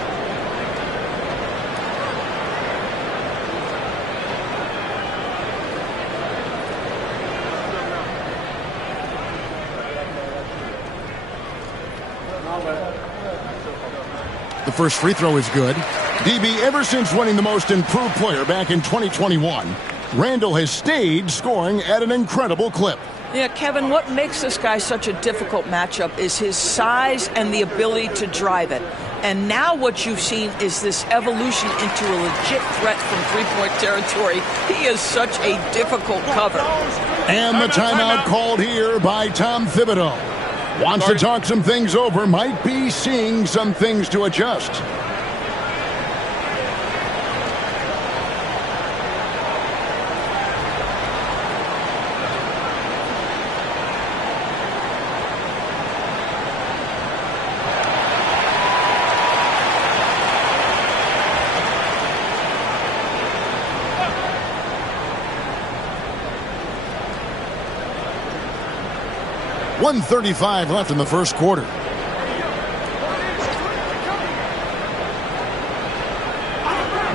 The first free throw is good. DB, ever since winning the most improved player back in 2021, Randall has stayed scoring at an incredible clip. Yeah, Kevin, what makes this guy such a difficult matchup is his size and the ability to drive it. And now what you've seen is this evolution into a legit threat from three-point territory. He is such a difficult cover. And the timeout called here by Tom Thibodeau. Wants to talk some things over, might be seeing some things to adjust. .135 left in the first quarter.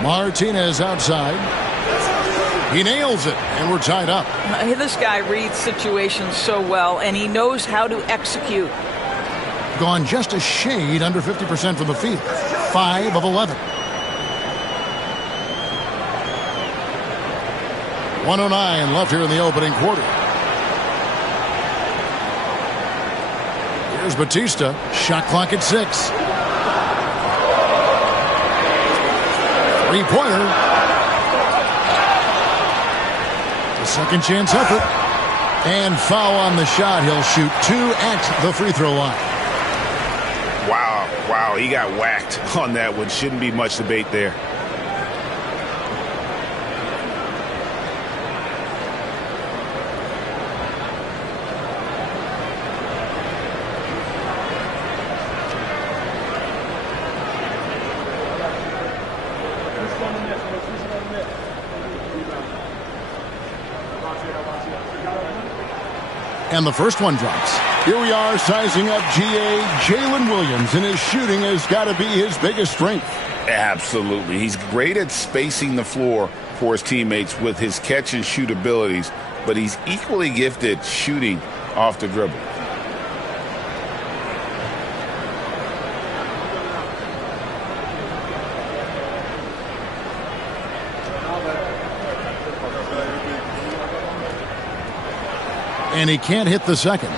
Martinez outside. He nails it, and we're tied up. This guy reads situations so well, and he knows how to execute. Gone just a shade under 50% from the field. 5 of 11. 1:09 left here in the opening quarter. Here's Batista. Shot clock at 6. Three-pointer. The second chance effort. And foul on the shot. He'll shoot 2 at the free throw line. Wow, he got whacked on that one. Shouldn't be much debate there. And the first one drops. Here we are sizing up GA. Jalen Williams, and his shooting has got to be his biggest strength. Absolutely. He's great at spacing the floor for his teammates with his catch and shoot abilities, but he's equally gifted shooting off the dribble. And he can't hit the second.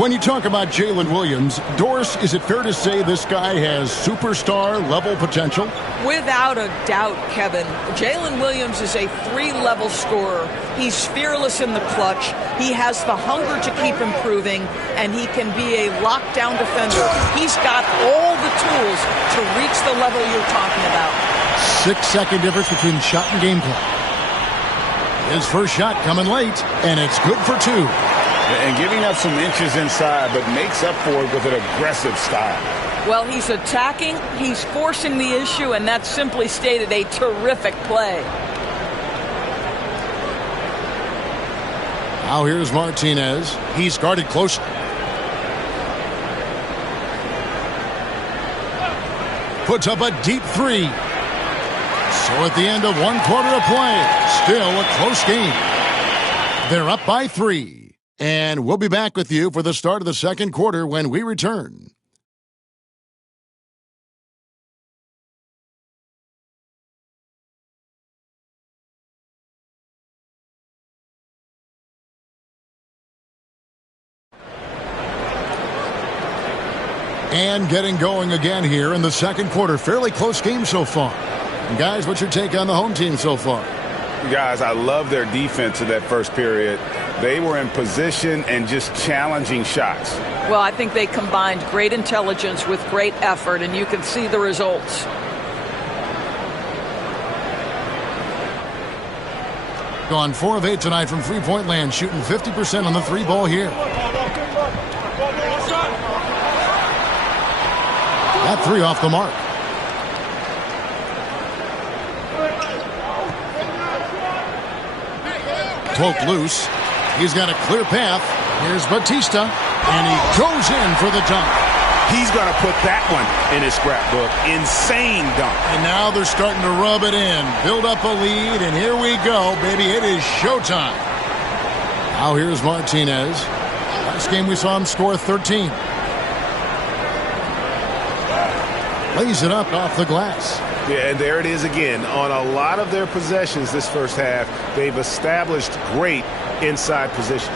When you talk about Jalen Williams, Doris, is it fair to say this guy has superstar-level potential? Without a doubt, Kevin. Jalen Williams is a 3-level scorer. He's fearless in the clutch. He has the hunger to keep improving, and he can be a lockdown defender. He's got all the tools to reach the level you're talking about. 6-second difference between shot and game clock. His first shot coming late, and it's good for 2. And giving up some inches inside, but makes up for it with an aggressive style. Well, he's attacking, he's forcing the issue, and that's simply stated a terrific play. Now here's Martinez. He's guarded closely. Puts up a deep 3. So at the end of 1 quarter of play, still a close game. They're up by 3. And we'll be back with you for the start of the second quarter when we return. And getting going again here in the second quarter. Fairly close game so far. And guys, what's your take on the home team so far? Guys, I love their defense in that first period. They were in position and just challenging shots. Well, I think they combined great intelligence with great effort, and you can see the results. Gone 4 of 8 tonight from three-point land, shooting 50% on the 3 ball here. That 3 off the mark. Cloak loose. He's got a clear path. Here's Batista, and he goes in for the dunk. He's going to put that one in his scrapbook. Insane dunk. And now they're starting to rub it in, build up a lead, and here we go, baby. It is showtime. Now here's Martinez. Last game we saw him score 13. Lays it up off the glass. Yeah, and there it is again. On a lot of their possessions this first half, they've established great inside position.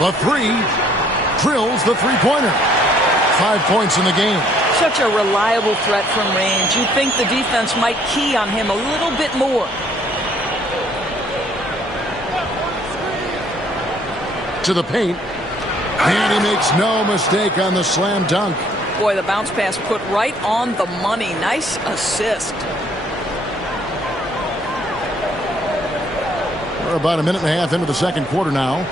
The 3 drills the three-pointer. 5 points in the game. Such a reliable threat from range. You'd think the defense might key on him a little bit more. To the paint. And he makes no mistake on the slam dunk. Boy, the bounce pass put right on the money. Nice assist. We're about a minute and a half into the second quarter now.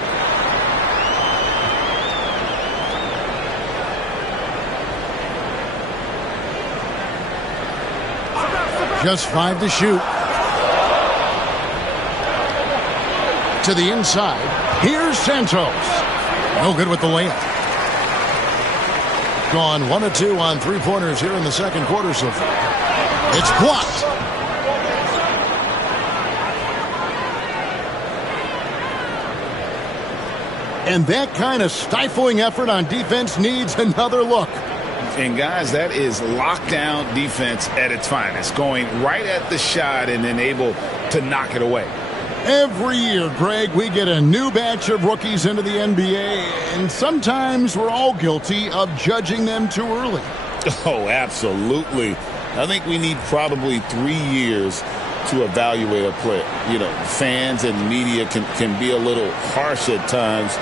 Just 5 to shoot. To the inside. Here's Santos. No good with the layup. Gone 1 of 2 on three-pointers here in the second quarter so far. It's blocked. And that kind of stifling effort on defense needs another look. And, guys, that is lockdown defense at its finest, going right at the shot and then able to knock it away. Every year, Greg, we get a new batch of rookies into the NBA, and sometimes we're all guilty of judging them too early. Oh, absolutely. I think we need probably 3 years to evaluate a player. You know, fans and media can be a little harsh at times,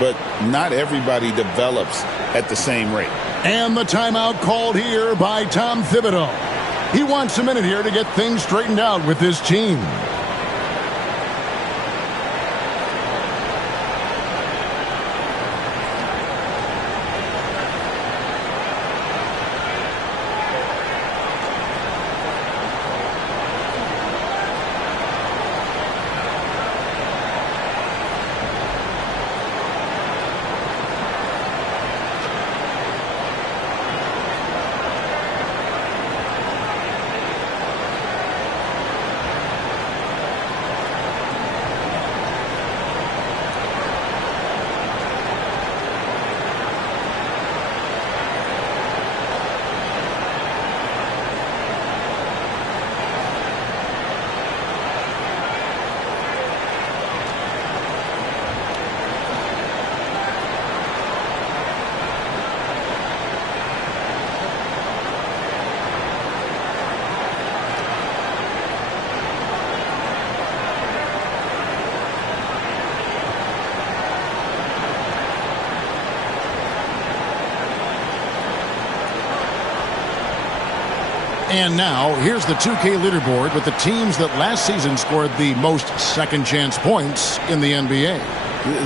but not everybody develops at the same rate. And the timeout called here by Tom Thibodeau. He wants a minute here to get things straightened out with his team. And now, here's the 2K leaderboard with the teams that last season scored the most second-chance points in the NBA.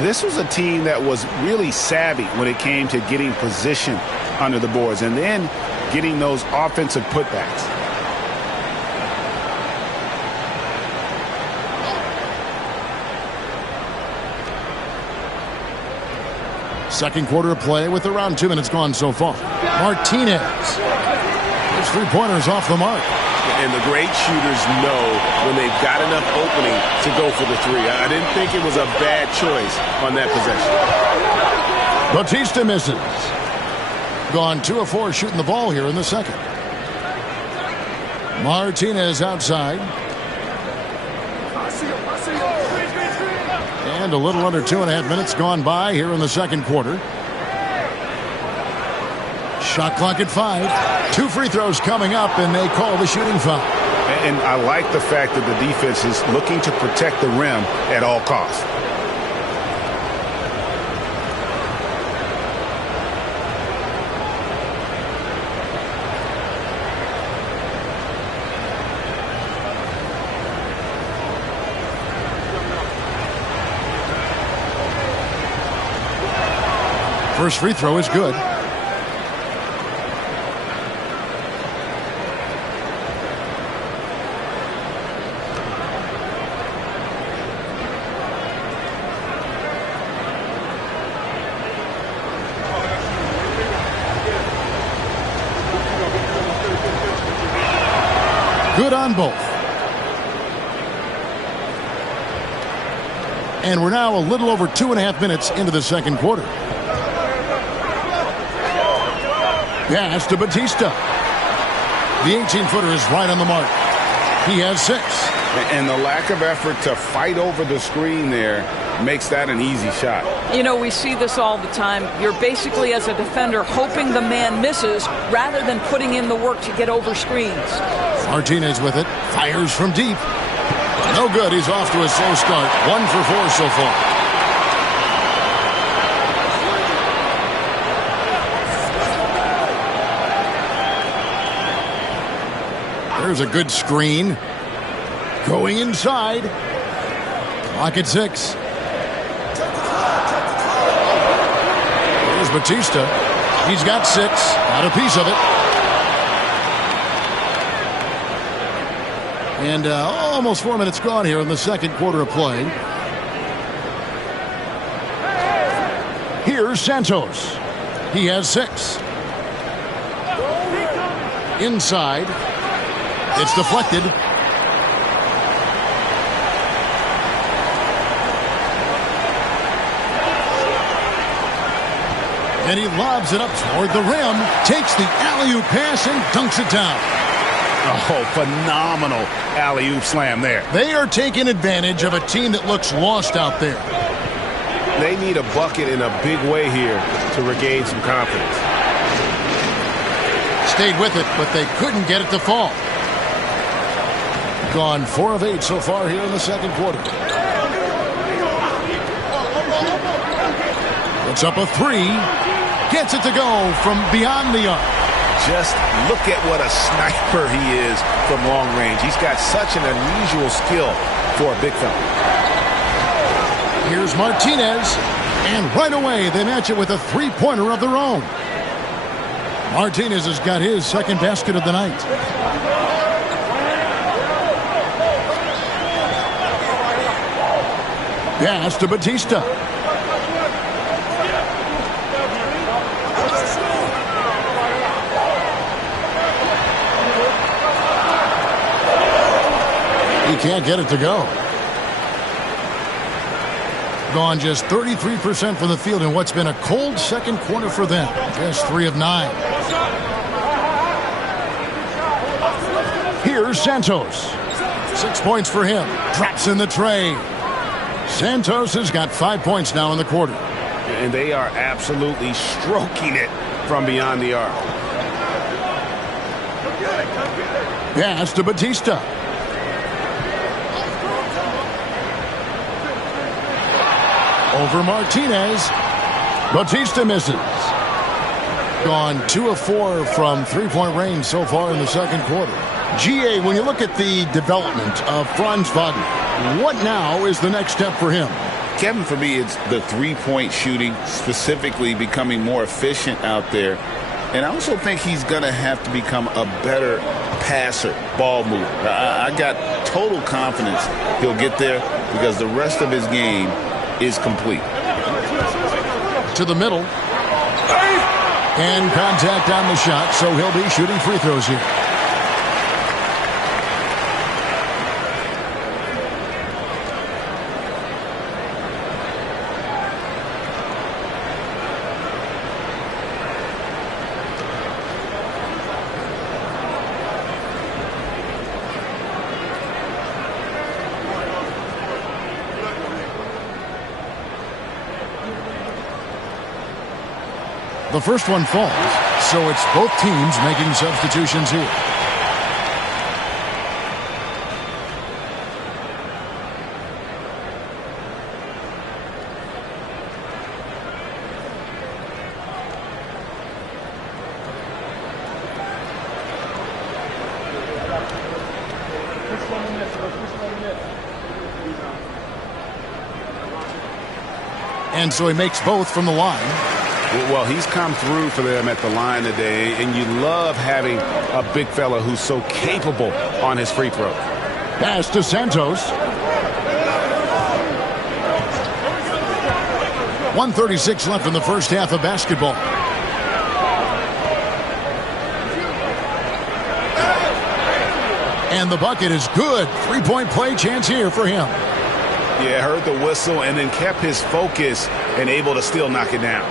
This was a team that was really savvy when it came to getting position under the boards and then getting those offensive putbacks. Second quarter of play with around 2 minutes gone so far. Martinez. His three-pointers off the mark. And the great shooters know when they've got enough opening to go for the three. I didn't think it was a bad choice on that possession. Batista misses. Gone 2 of 4 shooting the ball here in the second. Martinez outside. And a little under 2.5 minutes gone by here in the second quarter. Shot clock at 5. 2 free throws coming up, and they call the shooting foul. And I like the fact that the defense is looking to protect the rim at all costs. First free throw is good. Good on both. And we're now a little over 2.5 minutes into the second quarter. Pass to Batista. The 18-footer is right on the mark. He has 6. And the lack of effort to fight over the screen there makes that an easy shot. You know, we see this all the time. You're basically, as a defender, hoping the man misses rather than putting in the work to get over screens. Martinez with it. Fires from deep. No good. He's off to a slow start. 1 for 4 so far. There's a good screen. Going inside. Clock at 6. Here's Batista. He's got 6. Got a piece of it. And almost 4 minutes gone here in the second quarter of play. Here's Santos. He has 6. Inside. It's deflected. And he lobs it up toward the rim, takes the alley-oop pass and dunks it down. Oh, phenomenal alley-oop slam there. They are taking advantage of a team that looks lost out there. They need a bucket in a big way here to regain some confidence. Stayed with it, but they couldn't get it to fall. Gone 4 of 8 so far here in the second quarter. Puts up a 3. Gets it to go from beyond the arc. Just look at what a sniper he is from long range. He's got such an unusual skill for a big fella. Here's Martinez. And right away, they match it with a three-pointer of their own. Martinez has got his second basket of the night. Pass to Batista. He can't get it to go. Gone just 33% from the field in what's been a cold second quarter for them. Just 3 of 9. Here's Santos. 6 points for him. Drops in the tray. Santos has got 5 points now in the quarter. And they are absolutely stroking it from beyond the arc. Pass to Batista. Over Martinez. Batista misses. Gone 2 of 4 from three-point range so far in the second quarter. GA, when you look at the development of Franz Wagner, what now is the next step for him? Kevin, for me, it's the three-point shooting, specifically becoming more efficient out there. And I also think he's going to have to become a better passer, ball mover. I got total confidence he'll get there because the rest of his game is complete. To the middle. And contact on the shot, so he'll be shooting free throws here. The first one falls, so it's both teams making substitutions here. And so he makes both from the line. Well, he's come through for them at the line today, and you love having a big fella who's so capable on his free throw. Pass to Santos. 1:36 left in the first half of basketball. And the bucket is good. Three-point play chance here for him. Yeah, heard the whistle and then kept his focus and able to still knock it down.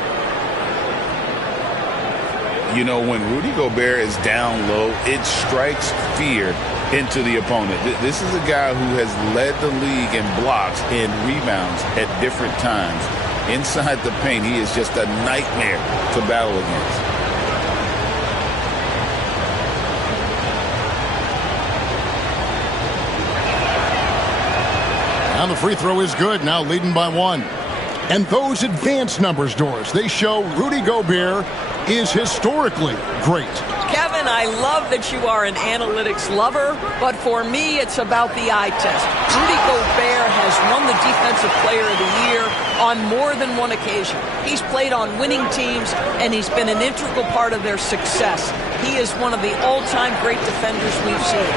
You know, when Rudy Gobert is down low, it strikes fear into the opponent. This is a guy who has led the league in blocks and rebounds at different times. Inside the paint, he is just a nightmare to battle against. Now the free throw is good, now leading by 1. And those advanced numbers, Doris, they show Rudy Gobert is historically great. Kevin, I love that you are an analytics lover, but for me, it's about the eye test. Rudy Gobert has won the Defensive Player of the Year on more than one occasion. He's played on winning teams, and he's been an integral part of their success. He is one of the all-time great defenders we've seen.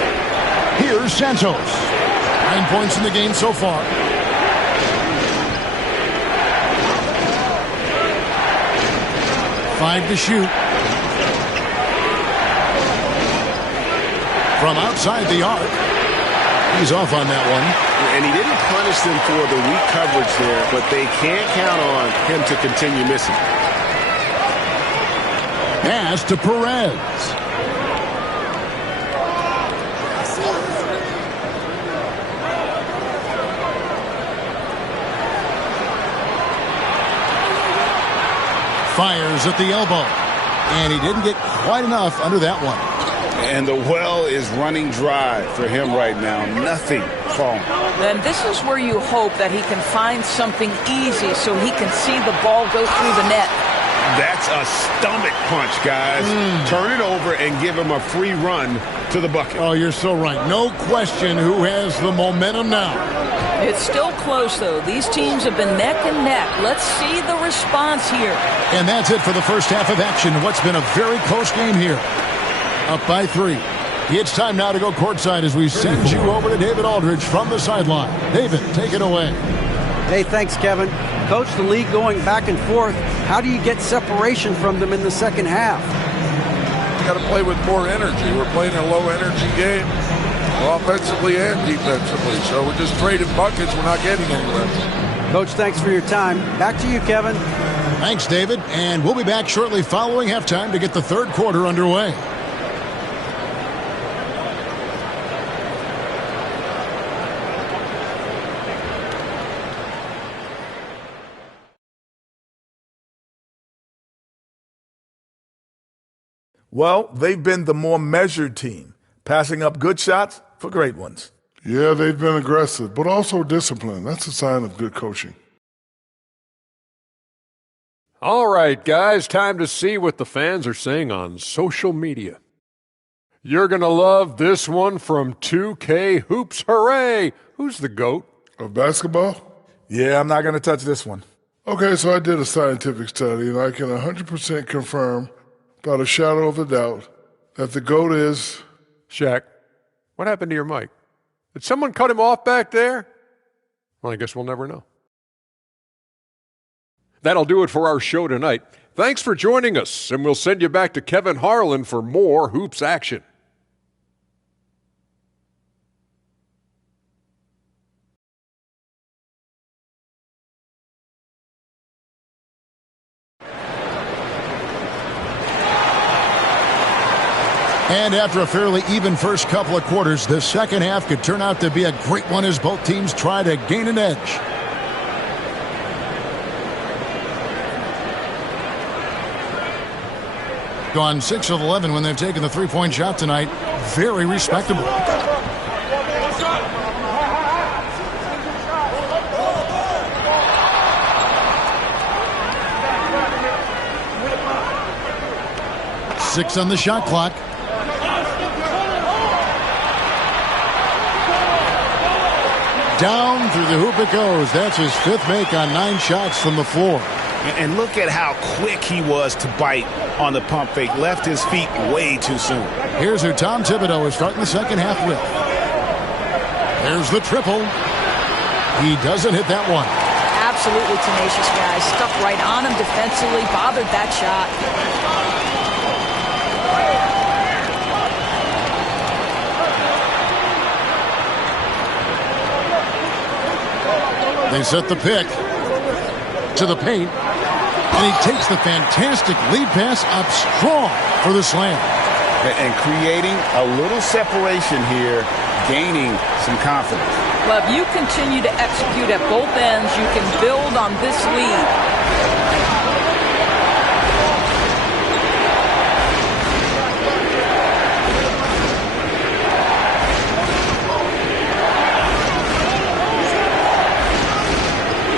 Here's Santos. 9 points in the game so far. From outside the arc. He's off on that one. And he didn't punish them for the weak coverage there, but they can't count on him to continue missing. Pass to Perez. Fires at the elbow. And he didn't get quite enough under that one. And the well is running dry for him right now. Nothing falling. Then this is where you hope that he can find something easy so he can see the ball go through the net. That's a stomach punch, guys. Turn it over and give him a free run to the bucket. Oh, you're so right. No question who has the momentum now. It's still close, though. These teams have been neck and neck. Let's see the response here. And that's it for the first half of action. What's been a very close game here. Up by 3. It's time now to go courtside as we send you over to David Aldridge from the sideline. David, take it away. Hey, thanks, Kevin. Coach, the league going back and forth. How do you get separation from them in the second half? You got to play with more energy. We're playing a low-energy game, offensively and defensively. So we're just trading buckets. We're not getting anywhere. Coach, thanks for your time. Back to you, Kevin. Thanks, David. And we'll be back shortly following halftime to get the third quarter underway. Well, they've been the more measured team, passing up good shots for great ones. Yeah, they've been aggressive, but also disciplined. That's a sign of good coaching. All right, guys, time to see what the fans are saying on social media. You're going to love this one from 2K Hoops. Hooray! Who's the GOAT? Of basketball? Yeah, I'm not going to touch this one. Okay, so I did a scientific study, and I can 100% confirm without a shadow of a doubt that the GOAT is... Shaq, what happened to your mic? Did someone cut him off back there? Well, I guess we'll never know. That'll do it for our show tonight. Thanks for joining us, and we'll send you back to Kevin Harlan for more Hoops action. And after a fairly even first couple of quarters, the second half could turn out to be a great one as both teams try to gain an edge. Gone 6 of 11 when they've taken the three-point shot tonight. Very respectable. Six on the shot clock. Down through the hoop it goes. That's his fifth make on 9 shots from the floor. And look at how quick he was to bite on the pump fake. Left his feet way too soon. Here's who Tom Thibodeau is starting the second half with. There's the triple. He doesn't hit that one. Absolutely tenacious guy. Stuck right on him defensively. Bothered that shot. They set the pick to the paint, and he takes the fantastic lead pass up strong for the slam. And creating a little separation here, gaining some confidence. Well, if you continue to execute at both ends, you can build on this lead.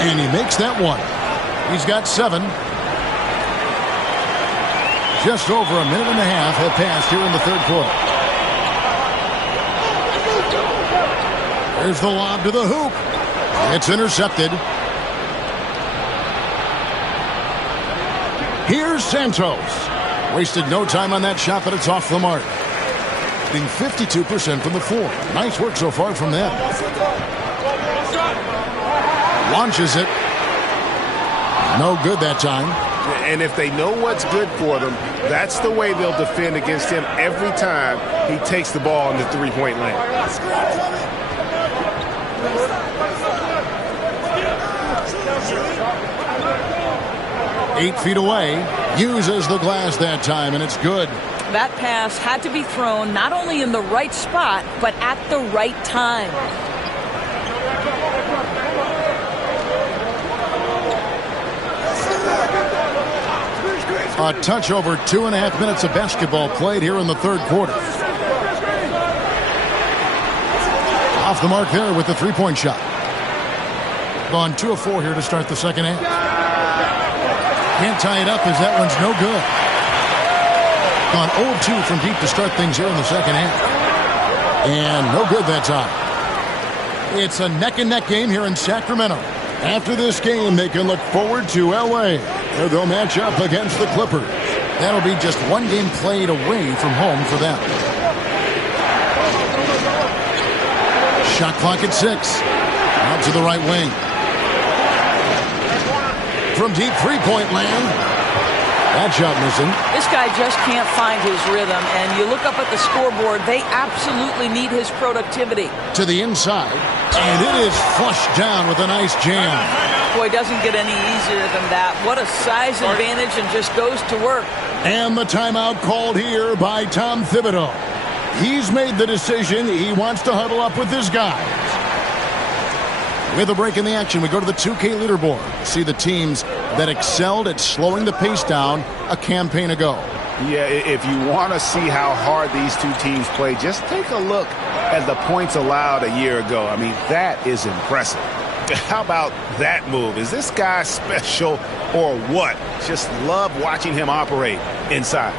And he makes that one. He's got 7. Just over a minute and a half have passed here in the third quarter. There's the lob to the hoop. It's intercepted. Here's Santos. Wasted no time on that shot, but it's off the mark. Being 52% from the floor. Nice work so far from them. Launches it. No good that time. And if they know what's good for them, that's the way they'll defend against him every time he takes the ball in the three-point lane. 8 feet away, uses the glass that time, and it's good. That pass had to be thrown not only in the right spot, but at the right time. A touch over 2.5 minutes of basketball played here in the third quarter. Off the mark there with the three-point shot. Gone 2 of 4 here to start the second half. Can't tie it up as that one's no good. Gone 0-2 from deep to start things here in the second half. And no good that time. It's a neck-and-neck game here in Sacramento. After this game, they can look forward to L.A., where they'll match up against the Clippers. That'll be just one game played away from home for them. Shot clock at 6. Out to the right wing. From deep three-point land. That shot missing. This guy just can't find his rhythm, and you look up at the scoreboard, they absolutely need his productivity. To the inside, and it is flushed down with a nice jam. Boy, it doesn't get any easier than that. What a size advantage, and just goes to work. And the timeout called here by Tom Thibodeau. He's made the decision. He wants to huddle up with his guys. With a break in the action, we go to the 2K leaderboard. See the teams that excelled at slowing the pace down a campaign ago. Yeah, if you want to see how hard these two teams play, just take a look at the points allowed a year ago. I mean, that is impressive. How about that move? Is this guy special or what? Just love watching him operate inside.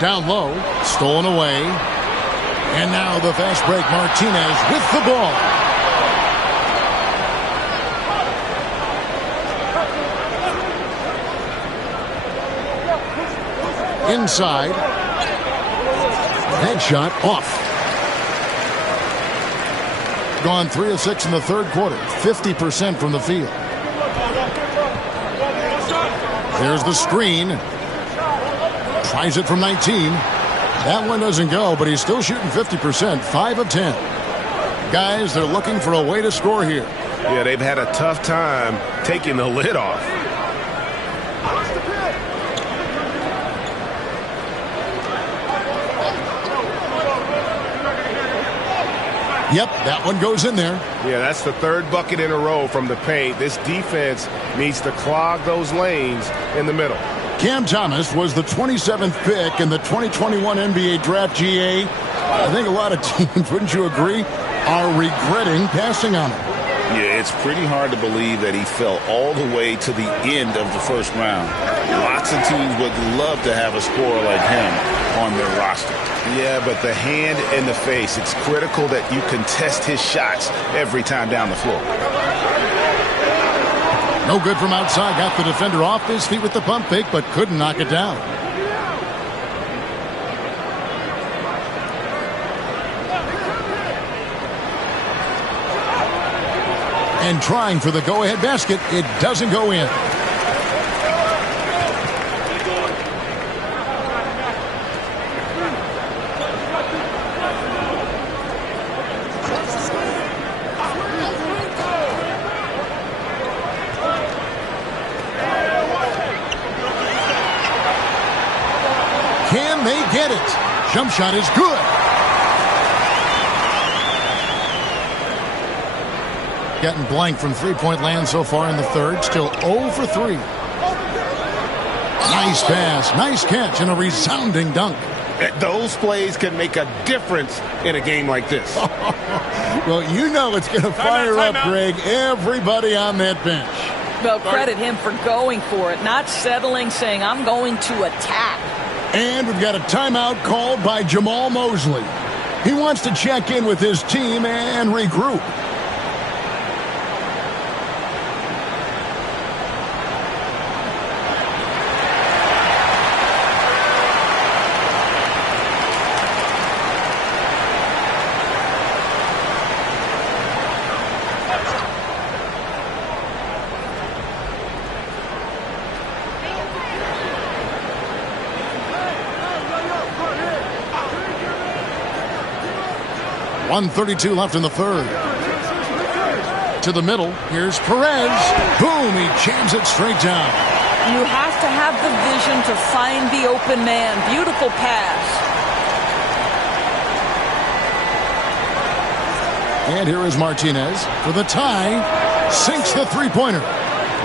Down low, stolen away. And now the fast break, Martinez with the ball. Inside. Headshot off. Gone 3 of 6 in the third quarter. 50% from the field. There's the screen. Tries it from 19. That one doesn't go, but he's still shooting 50%, 5 of 10. Guys, they're looking for a way to score here. Yeah, they've had a tough time taking the lid off. Yep, that one goes in there. Yeah, that's the third bucket in a row from the paint. This defense needs to clog those lanes in the middle. Cam Thomas was the 27th pick in the 2021 NBA Draft GA. I think a lot of teams, wouldn't you agree, are regretting passing on him. Yeah, it's pretty hard to believe that he fell all the way to the end of the first round. Lots of teams would love to have a scorer like him on their roster. Yeah, but the hand in the face, it's critical that you contest his shots every time down the floor. No good from outside. Got the defender off his feet with the pump fake, but couldn't knock it down. And trying for the go-ahead basket, it doesn't go in. Can they get it? Jump shot is good. Getting blank from three-point land so far in the third. Still 0 for 3. Nice pass, nice catch, and a resounding dunk. Those plays can make a difference in a game like this. Well, you know it's going to fire up, Greg, everybody on that bench. Well, credit him for going for it, not settling, saying, I'm going to attack. And we've got a timeout called by Jamal Mosley. He wants to check in with his team and regroup. 1:32 left in the third. To the middle. Here's Perez. Boom, he jams it straight down. You have to have the vision to find the open man. Beautiful pass. And here is Martinez for the tie. Sinks the three-pointer.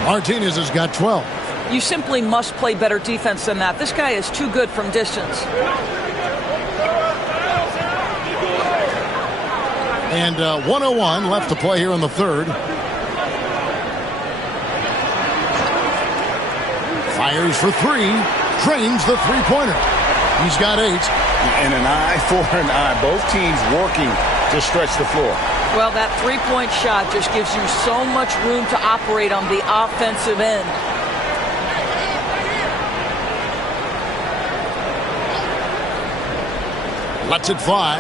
Martinez has got 12. You simply must play better defense than that. This guy is too good from distance. And 1:01 left to play here in the third. Fires for three. Drains the three-pointer. He's got 8. And an eye for an eye. Both teams working to stretch the floor. Well, that three-point shot just gives you so much room to operate on the offensive end. Lets it fly.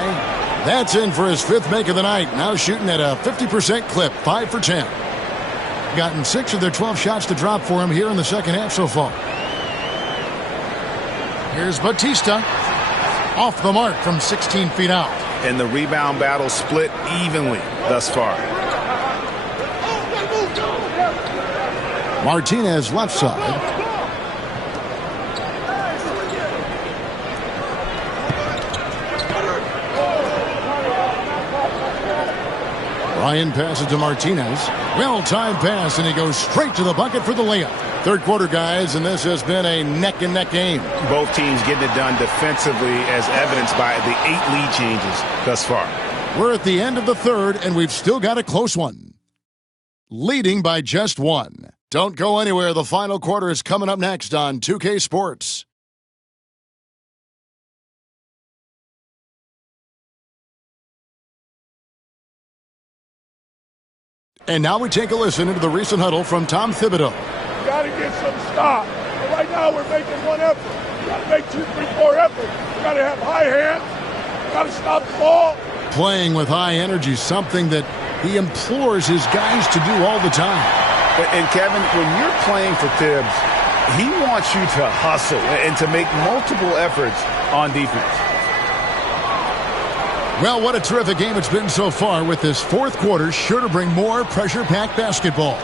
That's in for his 5th make of the night. Now shooting at a 50% clip, 5 for 10. Gotten 6 of their 12 shots to drop for him here in the second half so far. Here's Batista. Off the mark from 16 feet out. And the rebound battle split evenly thus far. Martinez left side. Ryan passes to Martinez. Well-timed pass, and he goes straight to the bucket for the layup. Third quarter, guys, and this has been a neck-and-neck game. Both teams getting it done defensively, as evidenced by the 8 lead changes thus far. We're at the end of the third, and we've still got a close one. Leading by just 1. Don't go anywhere. The final quarter is coming up next on 2K Sports. And now we take a listen into the recent huddle from Tom Thibodeau. You got to get some stop. But right now we're making one effort. You got to make 2, 3, 4 efforts. You got to have high hands. You got to stop the ball. Playing with high energy, something that he implores his guys to do all the time. And Kevin, when you're playing for Thibs, he wants you to hustle and to make multiple efforts on defense. Well, what a terrific game it's been so far, with this fourth quarter sure to bring more pressure-packed basketball.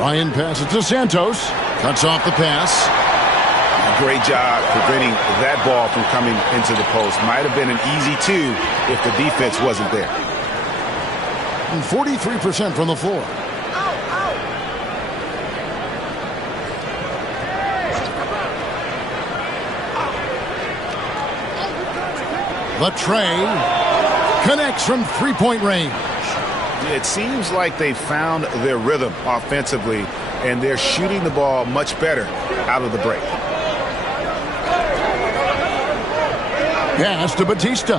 Ryan passes to Santos. Cuts off the pass. Great job preventing that ball from coming into the post. Might have been an easy 2 if the defense wasn't there. And 43% from the floor. The tray connects from three-point range. It seems like they found their rhythm offensively, and they're shooting the ball much better out of the break. Pass to Batista.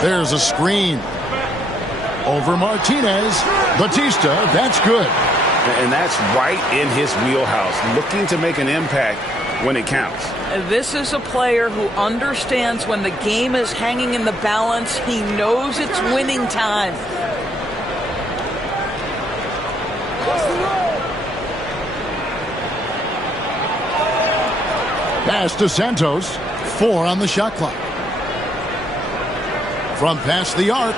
There's a screen. Over Martinez. Batista, that's good. And that's right in his wheelhouse, looking to make an impact when it counts. This is a player who understands when the game is hanging in the balance. He knows it's winning time. Pass to Santos. 4 on the shot clock. From past the arc,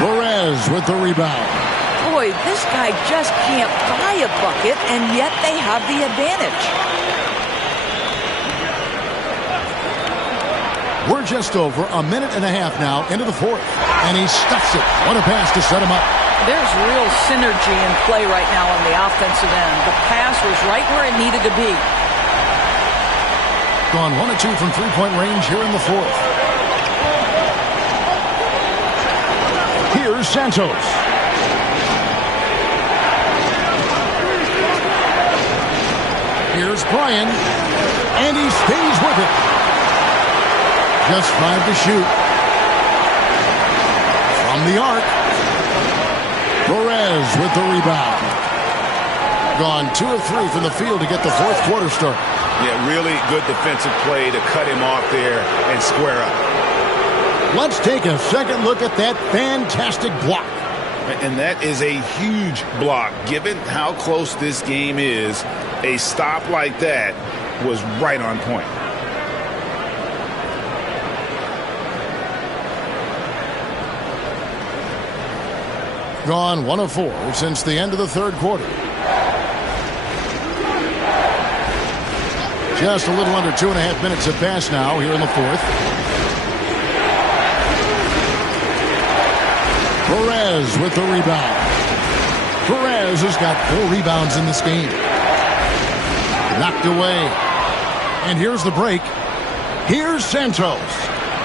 Perez with the rebound. Boy, this guy just can't buy a bucket, and yet they have the advantage. We're just over a minute and a half now into the fourth, and he stuffs it. What a pass to set him up. There's real synergy in play right now on the offensive end. The pass was right where it needed to be. Gone 1 of 2 from three-point range here in the fourth. Here's Santos. Here's Bryan, and he stays with it. Just 5 to shoot. From the arc, Perez with the rebound. Gone 2 of 3 from the field to get the fourth quarter start. Yeah, really good defensive play to cut him off there and square up. Let's take a second look at that fantastic block. And that is a huge block. Given how close this game is, a stop like that was right on point. Gone 1 of 4 since the end of the third quarter. Just a little under 2.5 minutes have passed now here in the fourth. Perez with the rebound. Perez has got 4 rebounds in this game. Knocked away. And here's the break. Here's Santos.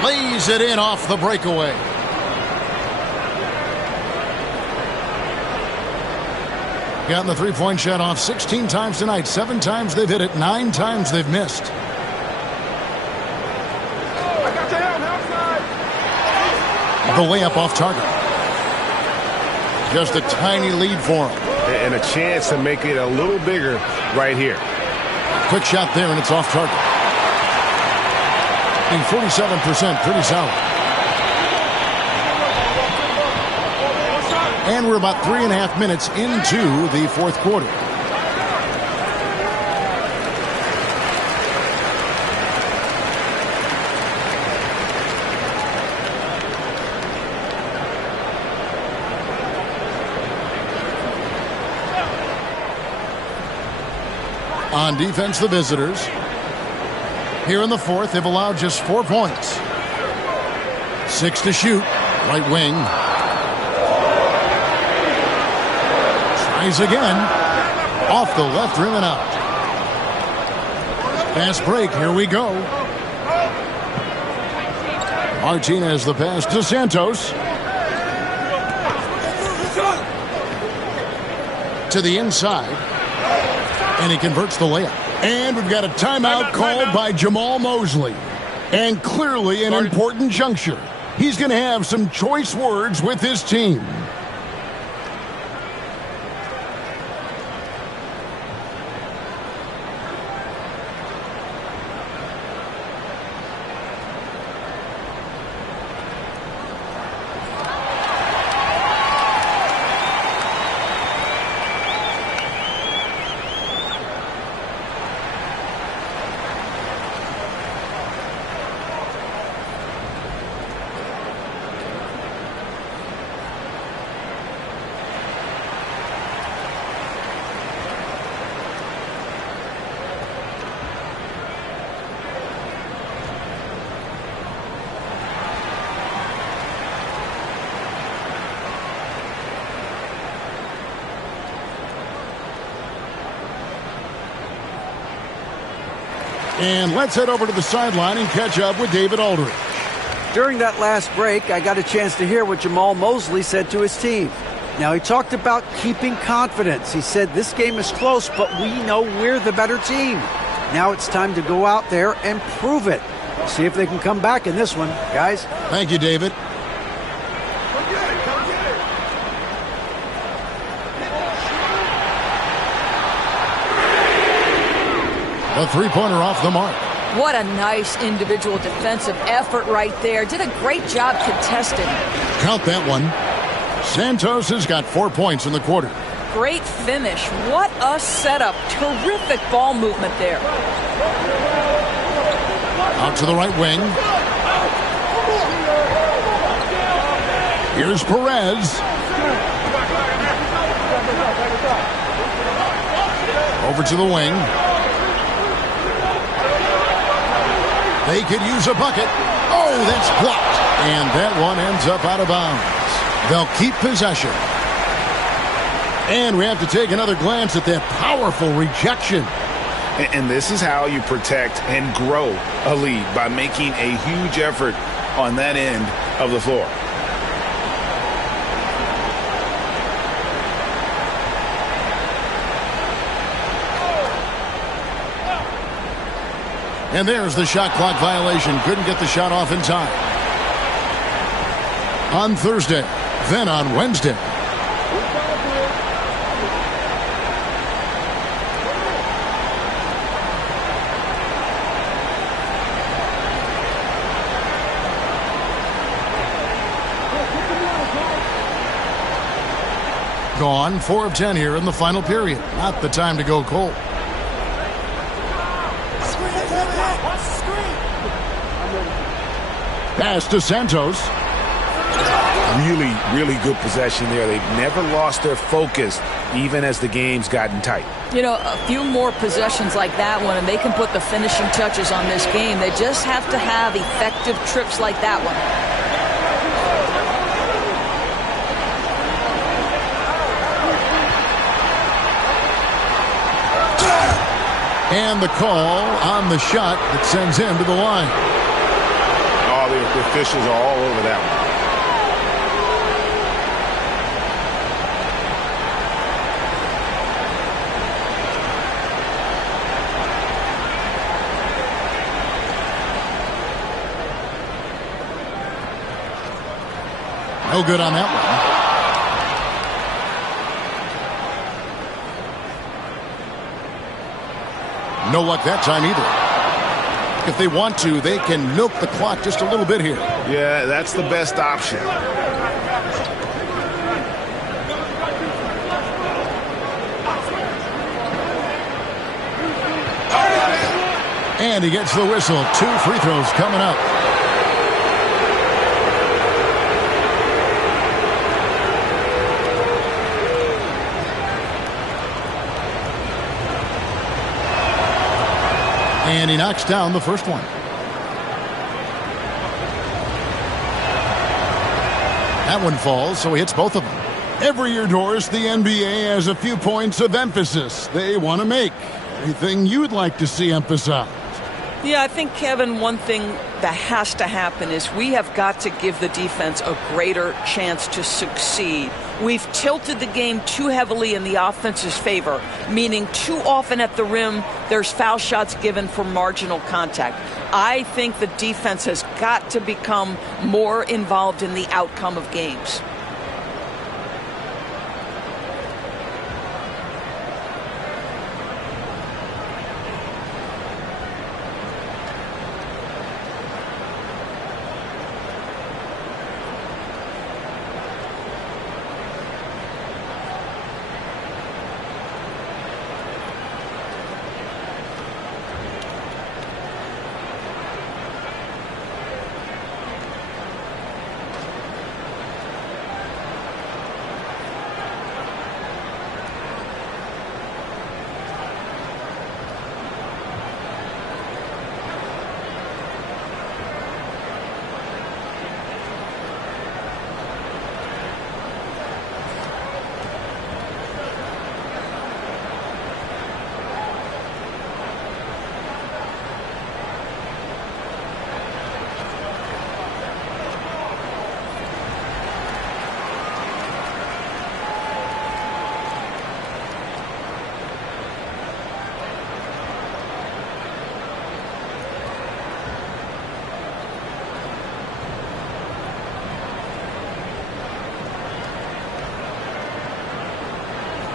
Lays it in off the breakaway. Gotten the three-point shot off 16 times tonight. 7 times they've hit it. 9 times they've missed. The layup off target. Just a tiny lead for him. And a chance to make it a little bigger right here. Quick shot there, and it's off target. Being 47%, pretty solid. And we're about 3.5 minutes into the fourth quarter. On defense, the visitors. Here in the fourth, they've allowed just 4 points. 6 to shoot. Right wing. Tries again. Off the left rim and out. Fast break. Here we go. Martinez the pass to Santos. To the inside. And he converts the layup. And we've got a timeout called by Jamal Mosley. And clearly an important juncture. He's going to have some choice words with his team. And let's head over to the sideline and catch up with David Aldridge. During that last break, I got a chance to hear what Jamal Mosley said to his team. Now, he talked about keeping confidence. He said this game is close, but we know we're the better team. Now it's time to go out there and prove it. See if they can come back in this one, guys. Thank you, David. A three-pointer off the mark. What a nice individual defensive effort right there. Did a great job contesting. Count that one. Santos has got 4 points in the quarter. Great finish. What a setup. Terrific ball movement there. Out to the right wing. Here's Perez. Over to the wing. They could use a bucket. Oh, that's blocked. And that one ends up out of bounds. They'll keep possession. And we have to take another glance at that powerful rejection. And this is how you protect and grow a lead, by making a huge effort on that end of the floor. And there's the shot clock violation. Couldn't get the shot off in time. On Thursday, then on Wednesday. Gone 4 of 10 here in the final period. Not the time to go cold. Pass to Santos. Really, really good possession there. They've never lost their focus, even as the game's gotten tight. You know, a few more possessions like that one, and they can put the finishing touches on this game. They just have to have effective trips like that one. And the call on the shot that sends him to the line. Oh, the officials are all over that one. No good on that one. No luck that time either. If they want to, they can milk the clock just a little bit here. Yeah, that's the best option. And he gets the whistle. 2 free throws coming up. And he knocks down the first one. That one falls, so he hits both of them. Every year, Doris, the NBA has a few points of emphasis they want to make. Anything you'd like to see emphasized? Yeah, I think, Kevin, one thing that has to happen is we have got to give the defense a greater chance to succeed. We've tilted the game too heavily in the offense's favor, meaning too often at the rim there's foul shots given for marginal contact. I think the defense has got to become more involved in the outcome of games.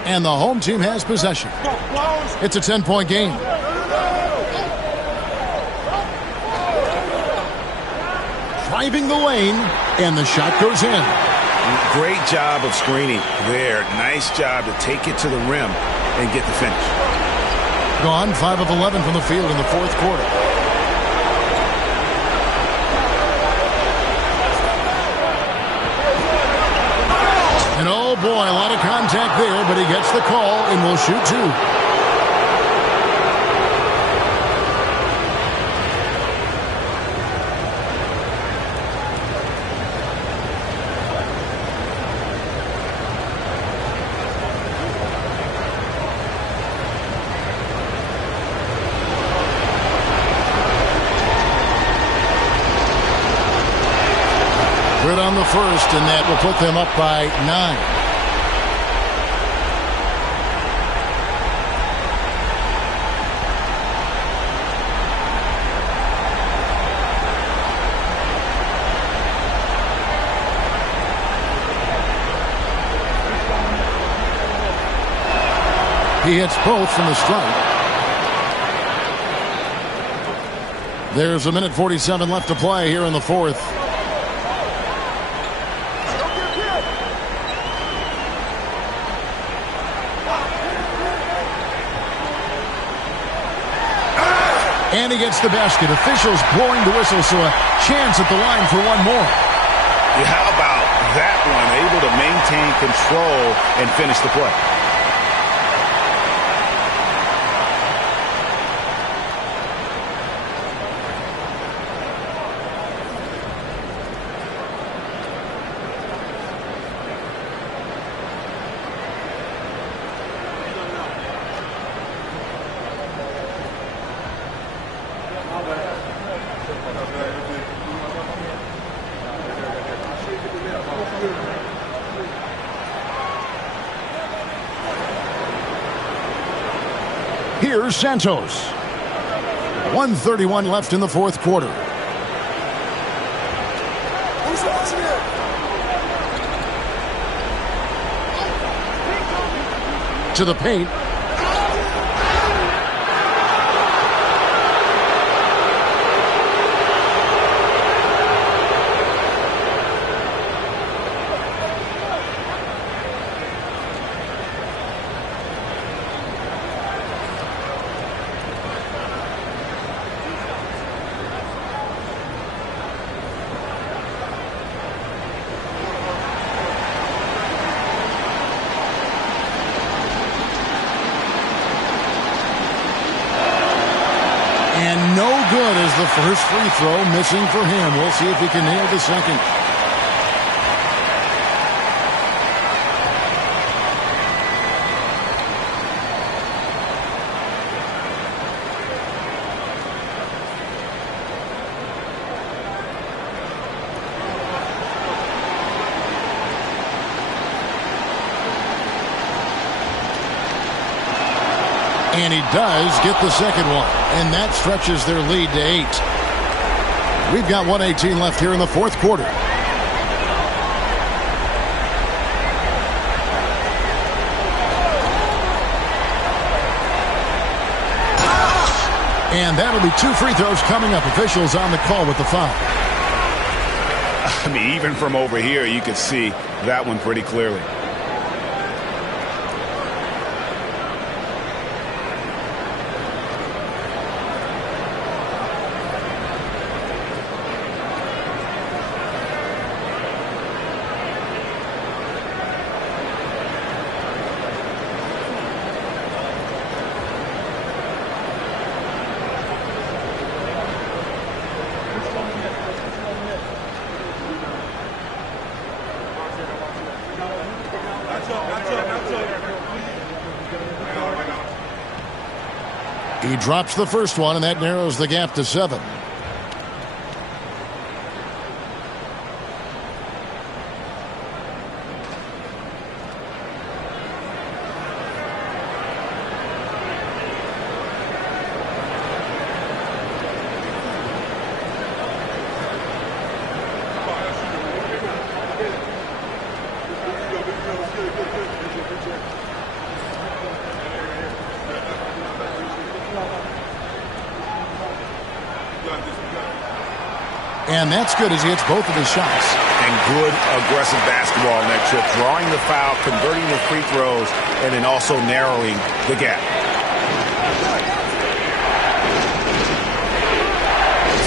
And the home team has possession. It's a 10-point game. Driving the lane, and the shot goes in. Great job of screening there. Nice job to take it to the rim and get the finish. Gone 5 of 11 from the field in the fourth quarter. And oh boy, a lot of contact there, but he gets the call and will shoot 2. Good on the first, and that will put them up by 9. He hits both from the stripe. There's a minute 47 left to play here in the fourth. And he gets the basket. Officials blowing the whistle, so a chance at the line for one more. Yeah, how about that one? Able to maintain control and finish the play. Here's Santos. 1:31 left in the fourth quarter. To the paint. And no good as the first free throw missing for him. We'll see if he can nail the second. And he does get the second one. And that stretches their lead to 8. We've got 1:18 left here in the fourth quarter. And that'll be 2 free throws coming up. Officials on the call with the foul. I mean, even from over here, you could see that one pretty clearly. He drops the first one, and that narrows the gap to 7. And that's good as he hits both of his shots. And good aggressive basketball on that trip. Drawing the foul, converting the free throws, and then also narrowing the gap.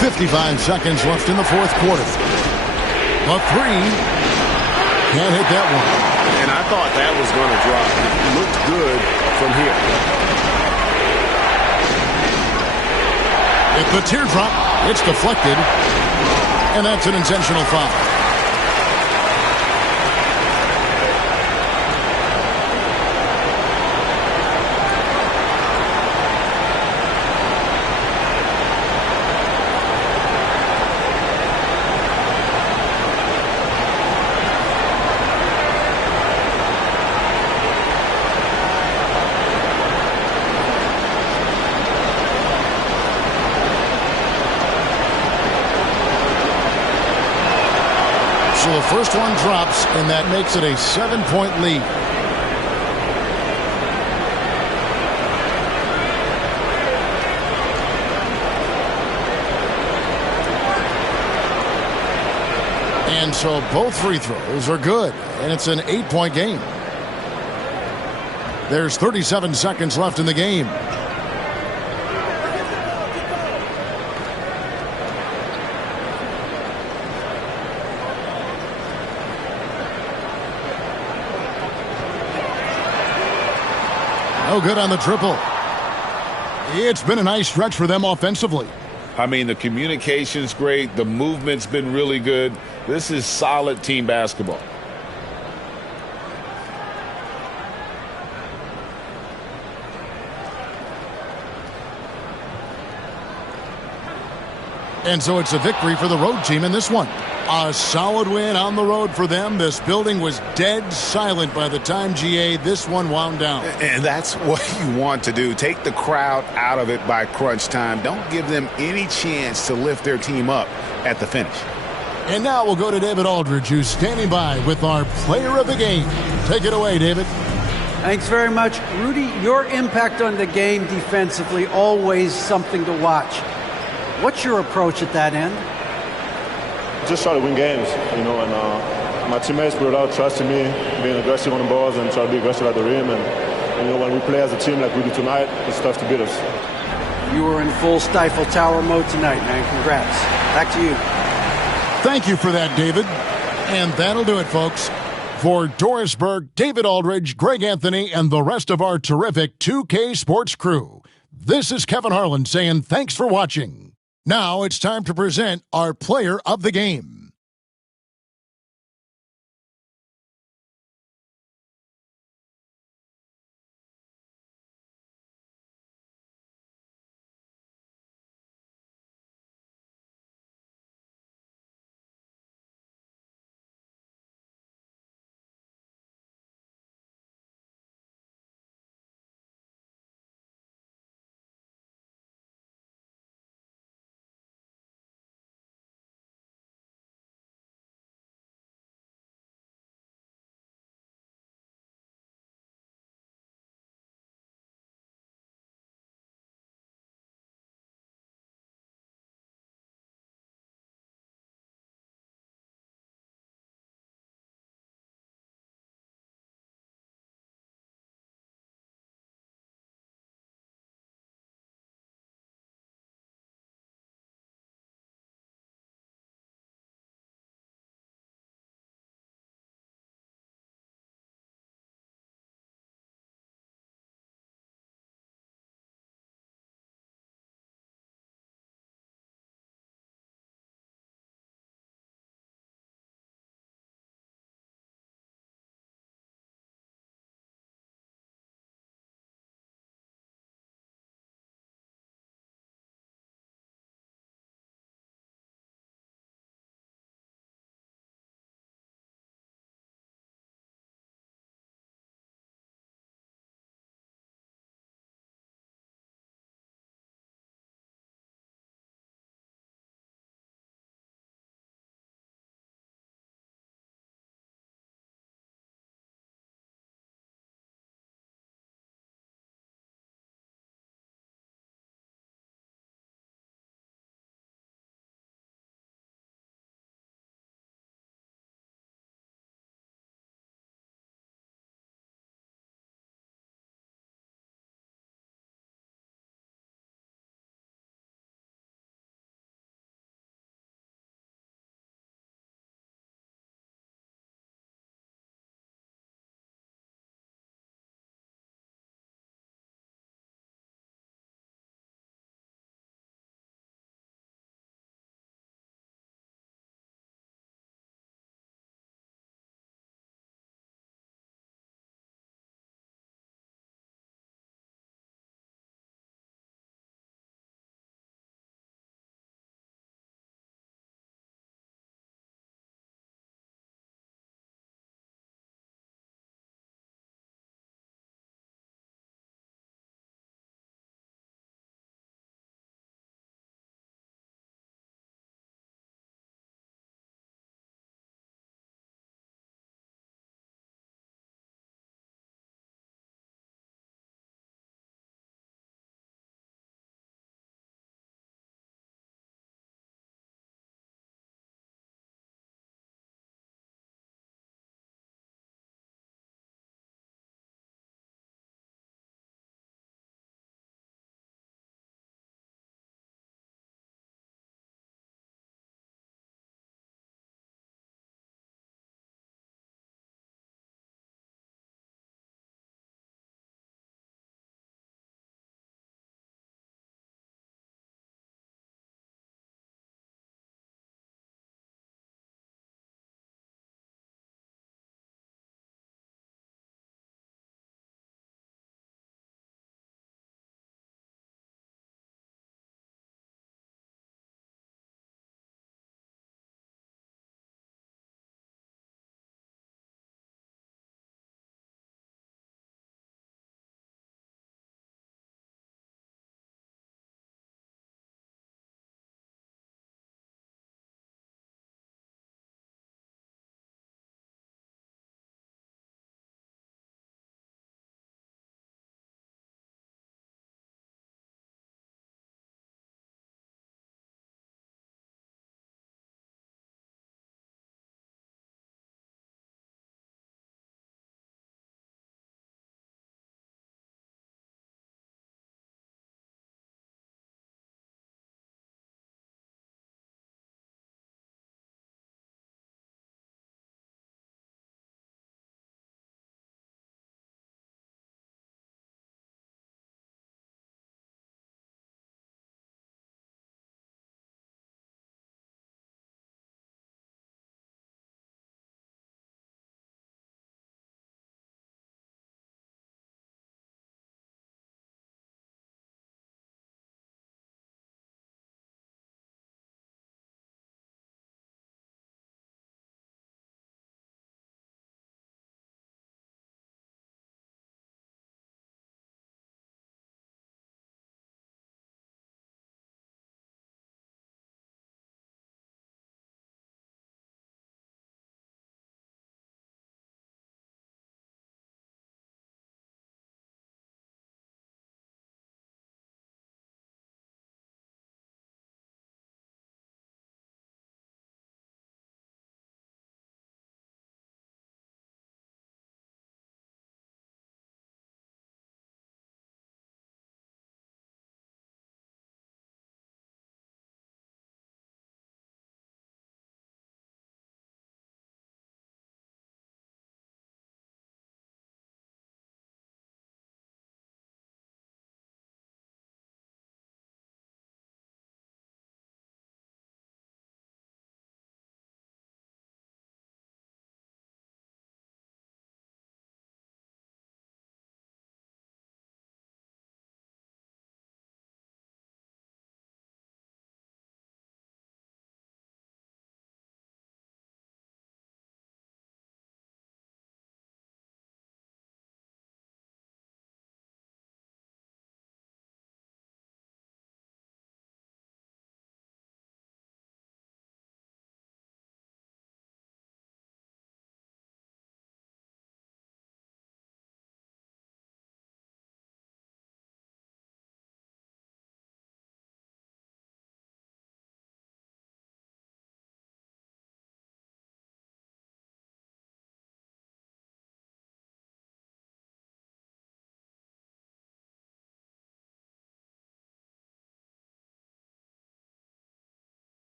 55 seconds left in the fourth quarter. A 3. Can't hit that one. And I thought that was going to drop. It looked good from here. It's the teardrop. It's deflected. And that's an intentional foul. So the first one drops, and that makes it a 7-point lead. And so both free throws are good, and it's an 8-point game. There's 37 seconds left in the game. No good on the triple. It's been a nice stretch for them offensively. I mean, the communication's great. The movement's been really good. This is solid team basketball. And so it's a victory for the road team in this one. A solid win on the road for them. This building was dead silent by the time, GA, this one wound down. And that's what you want to do. Take the crowd out of it by crunch time. Don't give them any chance to lift their team up at the finish. And now we'll go to David Aldridge, who's standing by with our player of the game. Take it away, David. Thanks very much. Rudy, your impact on the game defensively, always something to watch. What's your approach at that end? Just try to win games, and my teammates put a lot of trust in me, being aggressive on the balls and try to be aggressive at the rim. And, when we play as a team like we do tonight, it's tough to beat us. You were in full Stifle Tower mode tonight, man. Congrats. Back to you. Thank you for that, David. And that'll do it, folks. For Doris Burke, David Aldridge, Greg Anthony, and the rest of our terrific 2K Sports crew, this is Kevin Harlan saying thanks for watching. Now it's time to present our player of the game.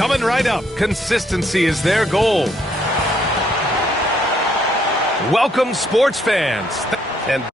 Coming right up, consistency is their goal. Welcome, sports fans. And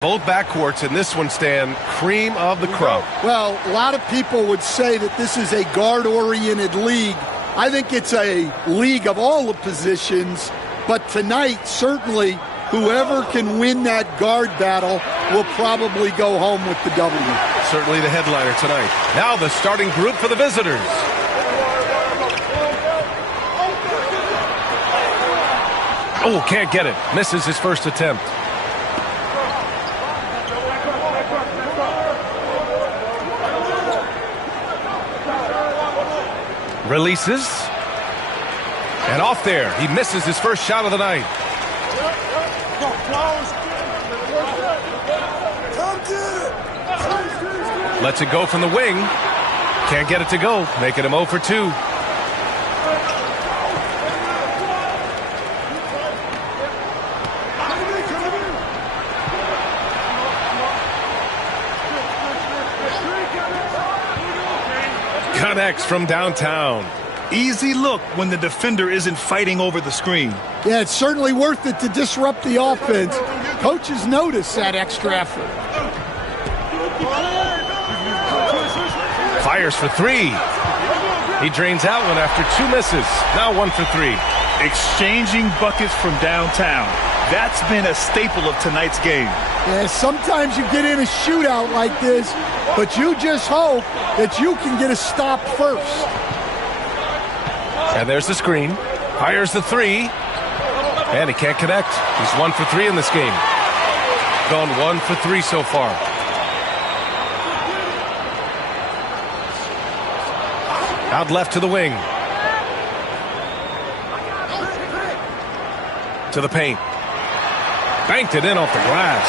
both backcourts in this one stand cream of the crop. Well, a lot of people would say that this is a guard-oriented league. I think it's a league of all the positions, but tonight, certainly, whoever can win that guard battle will probably go home with the W. Certainly the headliner tonight. Now the starting group for the visitors. Oh, can't get it. Misses his first attempt. Releases. And off there. He misses his first shot of the night. Lets it go from the wing. Can't get it to go. Making him 0 for 2. Connects from downtown. Easy look when the defender isn't fighting over the screen. Yeah, it's certainly worth it to disrupt the offense. Coaches notice that extra effort. Fires for 3. He drains out one after 2 misses. Now 1 for 3. Exchanging buckets from downtown. That's been a staple of tonight's game. Yeah, sometimes you get in a shootout like this, but you just hope that you can get a stop first. And there's the screen. Fires the 3. And he can't connect. He's 1 for 3 in this game. Gone 1 for 3 so far. Out left to the wing. To the paint. Banked it in off the glass.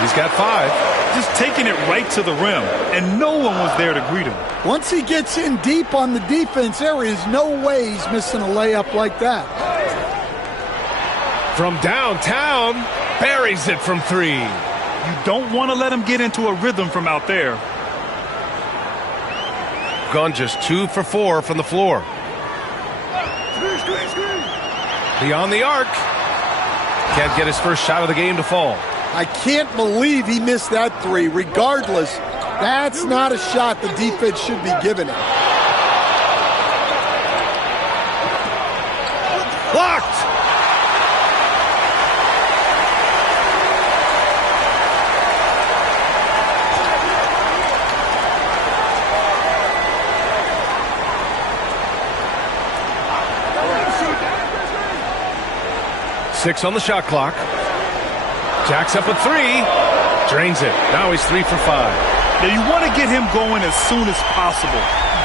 He's got 5. Just taking it right to the rim, and no one was there to greet him. Once he gets in deep on the defense, there is no way he's missing a layup like that. From downtown, buries it from 3. You don't want to let him get into a rhythm from out there. Gone just 2 for 4 from the floor. Beyond the arc. Can't get his first shot of the game to fall. I can't believe he missed that three. Regardless, that's not a shot the defense should be giving him. Blocked! Six on the shot clock. Jacks up a three. Drains it. Now he's 3 for 5. Now you want to get him going as soon as possible.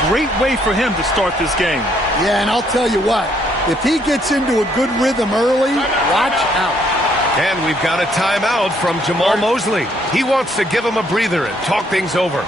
Great way for him to start this game. Yeah, and I'll tell you what. If he gets into a good rhythm early, watch out. And we've got a timeout from Jamal Mosley. He wants to give him a breather and talk things over.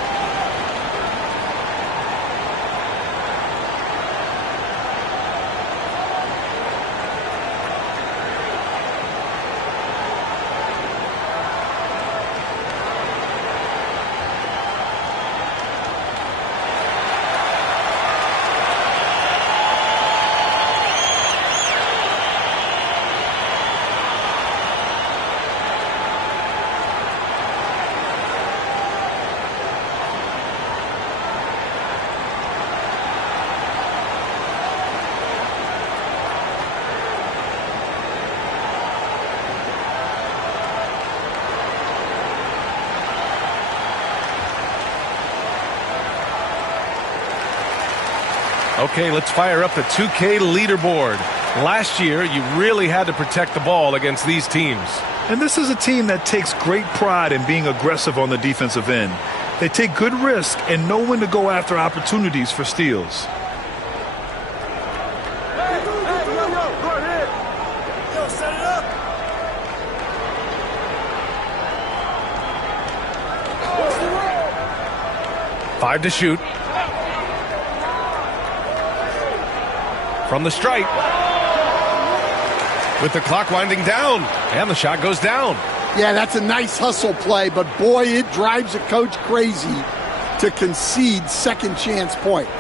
Okay, let's fire up the 2K leaderboard. Last year, you really had to protect the ball against these teams. And this is a team that takes great pride in being aggressive on the defensive end. They take good risk and know when to go after opportunities for steals. Set it up. 5 to shoot. From the stripe. With the clock winding down. And the shot goes down. Yeah, that's a nice hustle play, but boy, it drives a coach crazy to concede second chance points.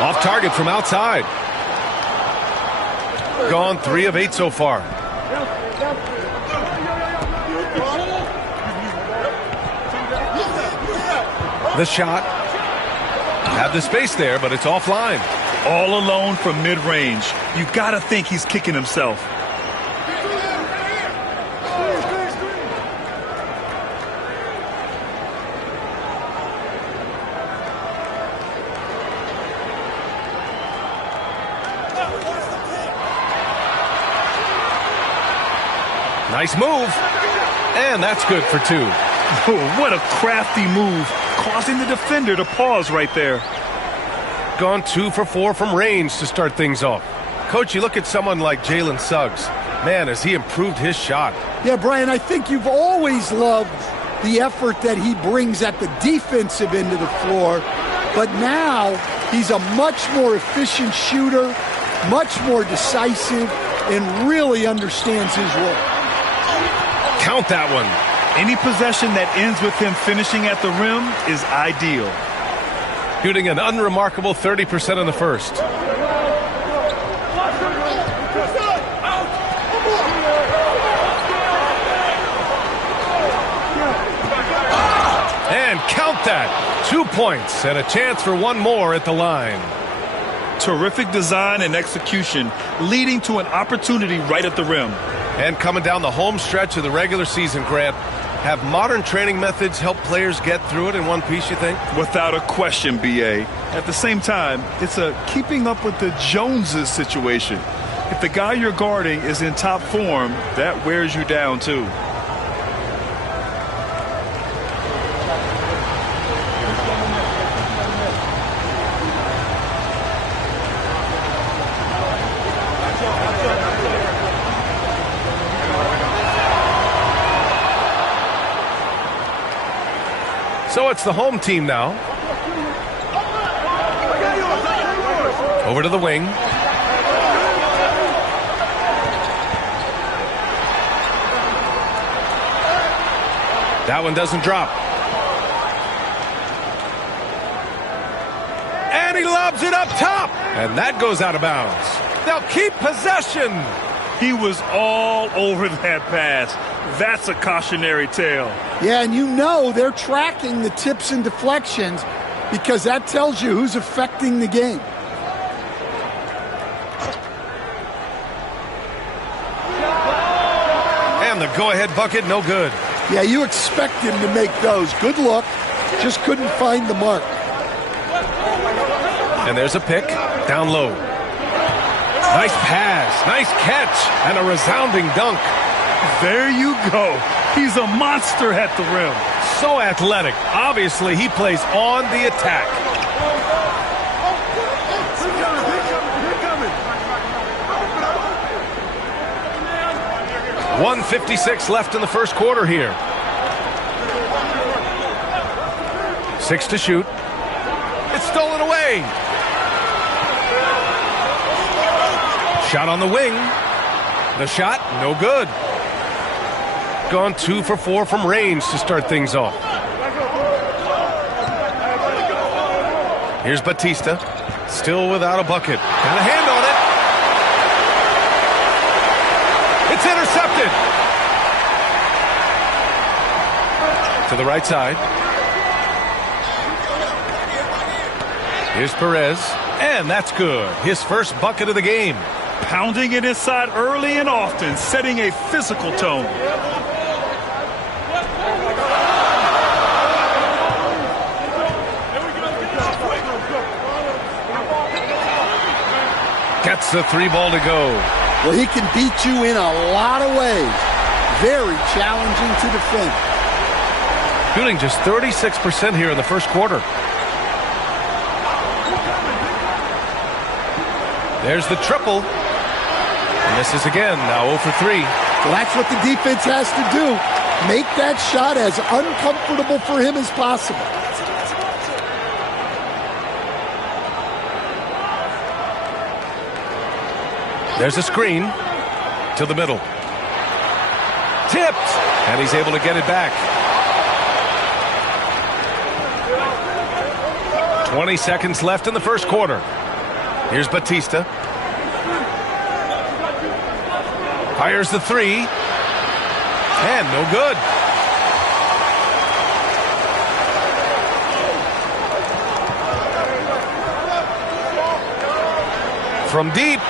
Off target from outside. Gone 3 of 8 so far. The shot. Had the space there, but it's offline. All alone from mid-range. You've got to think he's kicking himself. Nice move. And that's good for 2. Oh, what a crafty move, causing the defender to pause right there. Gone 2 for 4 from range to start things off. Coach, you look at someone like Jalen Suggs. Man, has he improved his shot. Yeah, Brian, I think you've always loved the effort that he brings at the defensive end of the floor. But now he's a much more efficient shooter, much more decisive, and really understands his role. Count that one. Any possession that ends with him finishing at the rim is ideal. Shooting an unremarkable 30% in the first. And count that. 2 points and a chance for one more at the line. Terrific design and execution, leading to an opportunity right at the rim. And coming down the home stretch of the regular season, Grant, have modern training methods help players get through it in one piece, you think? Without a question, B.A. At the same time, it's a keeping up with the Joneses situation. If the guy you're guarding is in top form, that wears you down too. So it's the home team now. Over to the wing. That one doesn't drop. And he lobs it up top. And that goes out of bounds. They'll keep possession. He was all over that pass. That's a cautionary tale. Yeah, and you know they're tracking the tips and deflections because that tells you who's affecting the game. And the go-ahead bucket, no good. Yeah, you expect him to make those. Good look. Just couldn't find the mark. And there's a pick. Down low. Nice pass. Nice catch. And a resounding dunk. There you go. He's a monster at the rim. So athletic. Obviously, he plays on the attack. .156 left in the first quarter here. 6 to shoot. It's stolen away. Shot on the wing. The shot, no good. Gone 2 for 4 from range to start things off. Here's Batista. Still without a bucket. Got a hand on it. It's intercepted. To the right side. Here's Perez. And that's good. His first bucket of the game. Pounding it inside early and often, setting a physical tone. Gets the 3 ball to go. Well, he can beat you in a lot of ways. Very challenging to defend. Shooting just 36% here in the first quarter. There's the triple. And this is again now 0 for 3. Well, that's what the defense has to do. Make that shot as uncomfortable for him as possible. There's a screen to the middle. Tipped. And he's able to get it back. 20 seconds left in the first quarter. Here's Batista. Fires the 3. And no good. From deep.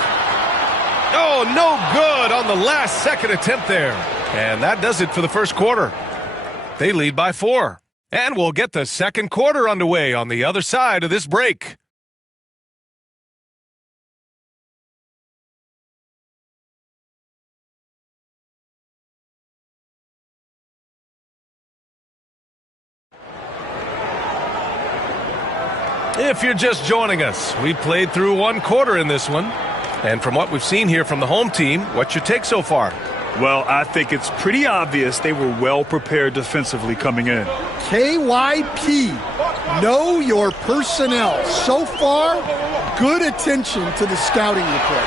Oh, no good on the last second attempt there. And that does it for the first quarter. They lead by 4. And we'll get the second quarter underway on the other side of this break. If you're just joining us, we played through 1 quarter in this one. And from what we've seen here from the home team, what's your take so far? Well, I think it's pretty obvious they were well prepared defensively coming in. KYP, know your personnel. So far, good attention to the scouting report.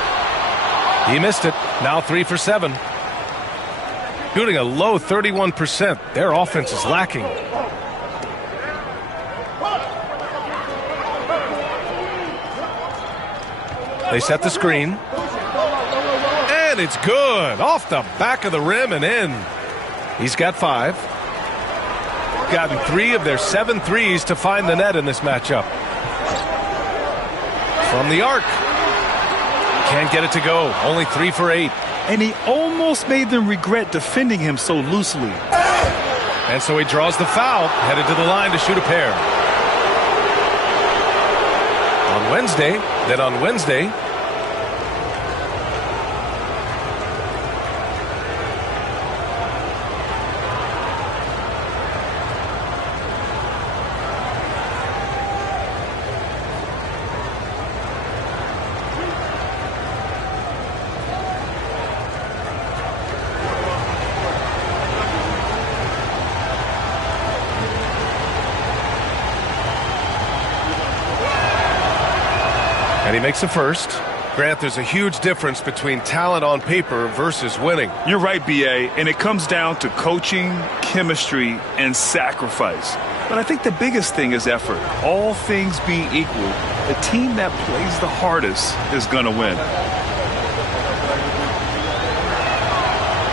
He missed it. Now 3 for 7. Shooting a low 31%. Their offense is lacking. They set the screen. And it's good. Off the back of the rim and in. He's got 5. Gotten 3 of their 7 threes to find the net in this matchup. From the arc. Can't get it to go. Only 3 for 8. And he almost made them regret defending him so loosely. And so he draws the foul, headed to the line to shoot a pair. On Wednesday, and he makes the first. Grant, there's a huge difference between talent on paper versus winning. You're right, B.A., and it comes down to coaching, chemistry, and sacrifice. But I think the biggest thing is effort. All things being equal, the team that plays the hardest is going to win.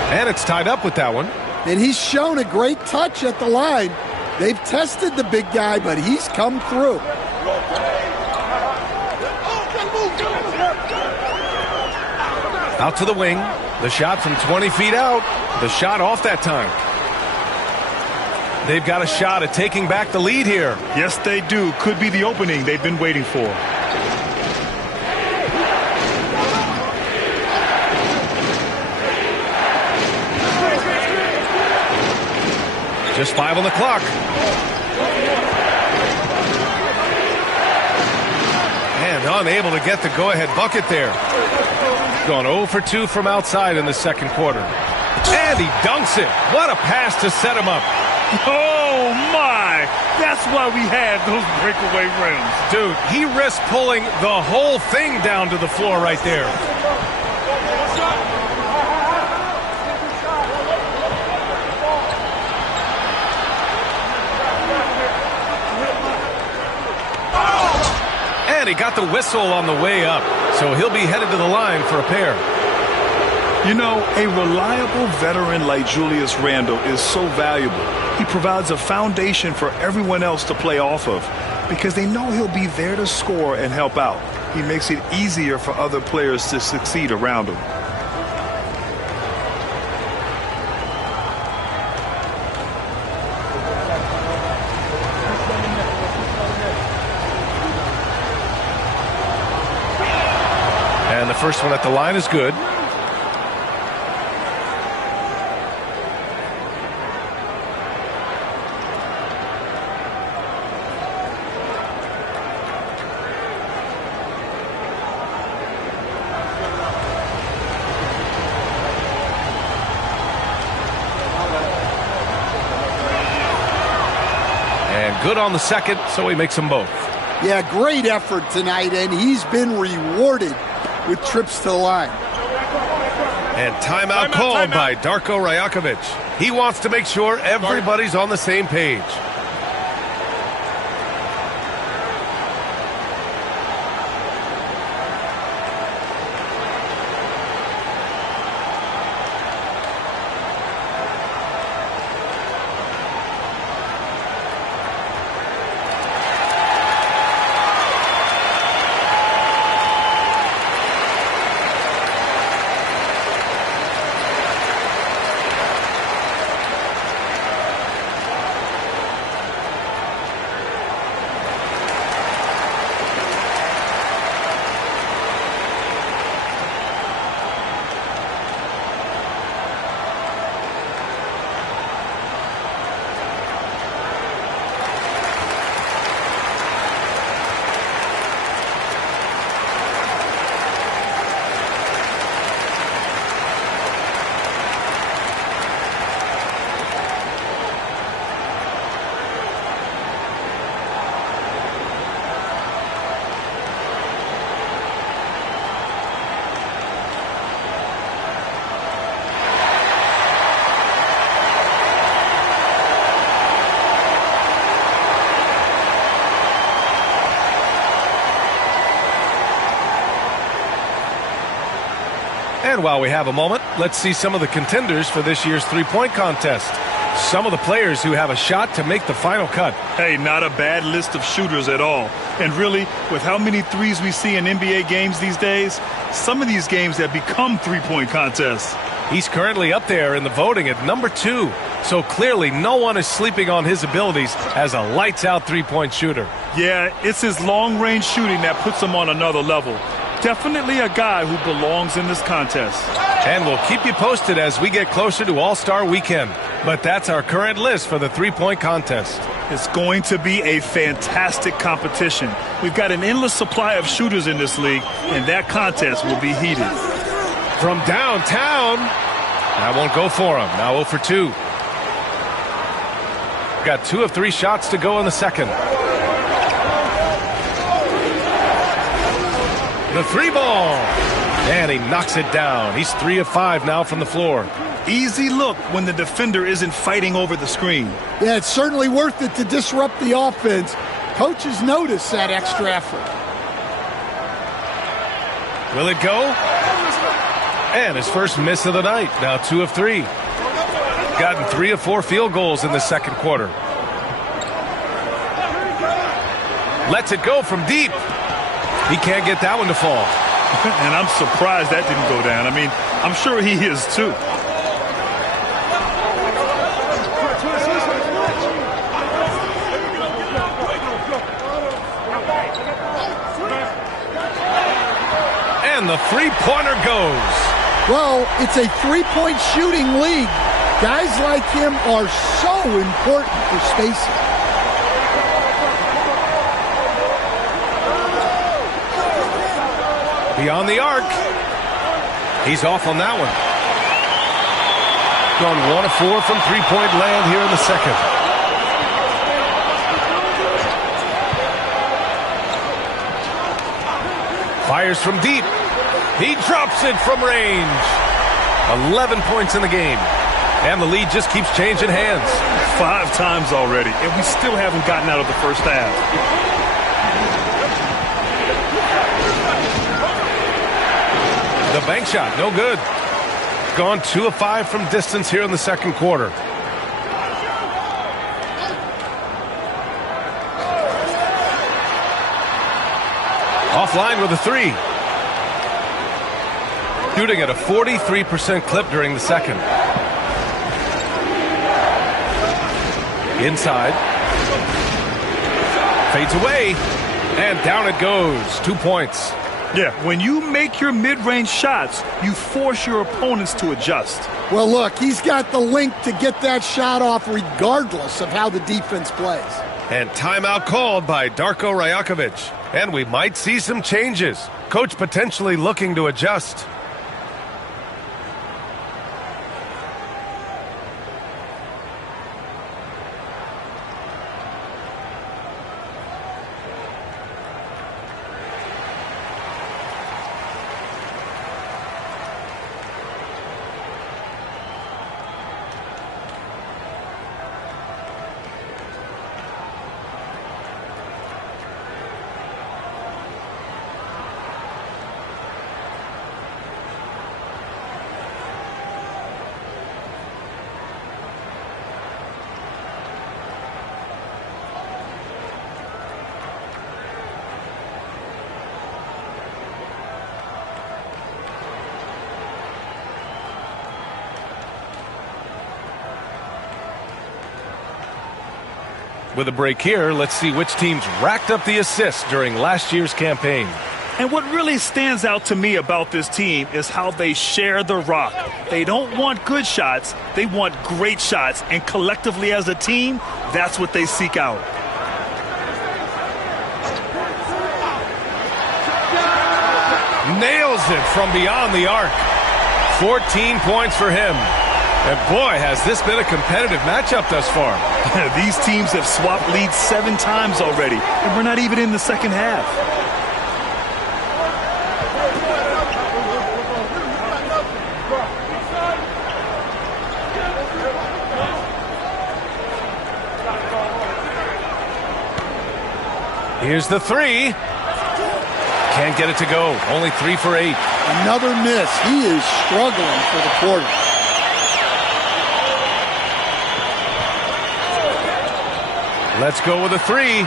And it's tied up with that one. And he's shown a great touch at the line. They've tested the big guy, but he's come through. Out to the wing. The shot from 20 feet out. The shot off that time. They've got a shot at taking back the lead here. Yes, they do. Could be the opening they've been waiting for. Just 5 on the clock. And unable to get the go-ahead bucket there. Gone 0 for 2 from outside in the second quarter. And he dunks it. What a pass to set him up. Oh, my. That's why we had those breakaway rims. Dude, he risked pulling the whole thing down to the floor right there. And he got the whistle on the way up. So he'll be headed to the line for a pair. You know, a reliable veteran like Julius Randle is so valuable. He provides a foundation for everyone else to play off of because they know he'll be there to score and help out. He makes it easier for other players to succeed around him. And the first one at the line is good. And good on the second, so he makes them both. Yeah, great effort tonight, and he's been rewarded with trips to the line. And timeout called by Darko Rajakovic. He wants to make sure everybody's on the same page. And while we have a moment, let's see some of the contenders for this year's three-point contest. Some of the players who have a shot to make the final cut. Hey, not a bad list of shooters at all. And really, with how many threes we see in NBA games these days, some of these games have become three-point contests. He's currently up there in the voting at number 2. So clearly no one is sleeping on his abilities as a lights-out three-point shooter. Yeah, it's his long-range shooting that puts him on another level. Definitely a guy who belongs in this contest. And we'll keep you posted as we get closer to All-Star Weekend. But that's our current list for the three-point contest. It's going to be a fantastic competition. We've got an endless supply of shooters in this league, and that contest will be heated. From downtown, that won't go for him. Now 0 for 2. Got 2 of 3 shots to go in the second. The 3-ball. And he knocks it down. He's 3 of 5 now from the floor. Easy look when the defender isn't fighting over the screen. Yeah, it's certainly worth it to disrupt the offense. Coaches notice that extra effort. Will it go? And his first miss of the night, now 2 of 3. Gotten 3 of 4 field goals in the second quarter. Lets it go from deep. He can't get that one to fall. And I'm surprised that didn't go down. I mean, I'm sure he is too. And the three-pointer goes. Well, it's a three-point shooting league. Guys like him are so important for spacing. Beyond the arc. He's off on that one. Gone 1 of 4 from three-point land here in the second. Fires from deep. He drops it from range. 11 points in the game. And the lead just keeps changing hands. 5 times already, and we still haven't gotten out of the first half. The bank shot, no good. Gone 2 of 5 from distance here in the second quarter. Offline with a 3. Shooting at a 43% clip during the second. Inside. Fades away. And down it goes. 2 points. Yeah, when you make your mid-range shots, you force your opponents to adjust. Well, look, he's got the link to get that shot off regardless of how the defense plays. And timeout called by Darko Rajakovic. And we might see some changes. Coach potentially looking to adjust. With a break here, let's see which teams racked up the assists during last year's campaign. And what really stands out to me about this team is how they share the rock. They don't want good shots, they want great shots. And collectively as a team, that's what they seek out. Nails it from beyond the arc. 14 points for him. And boy, has this been a competitive matchup thus far. These teams have swapped leads 7 times already, and we're not even in the second half. Here's the 3. Can't get it to go. Only 3 for 8. Another miss. He is struggling for the quarter. Let's go with a 3.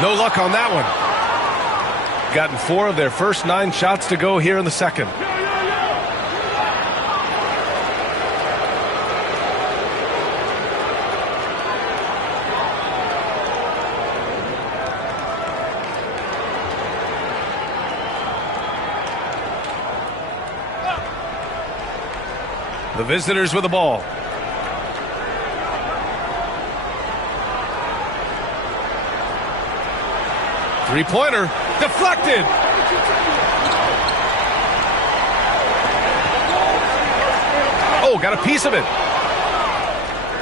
No luck on that one. Gotten 4 of their first 9 shots to go here in the second. The visitors with the ball. Three-pointer, deflected. Oh, got a piece of it.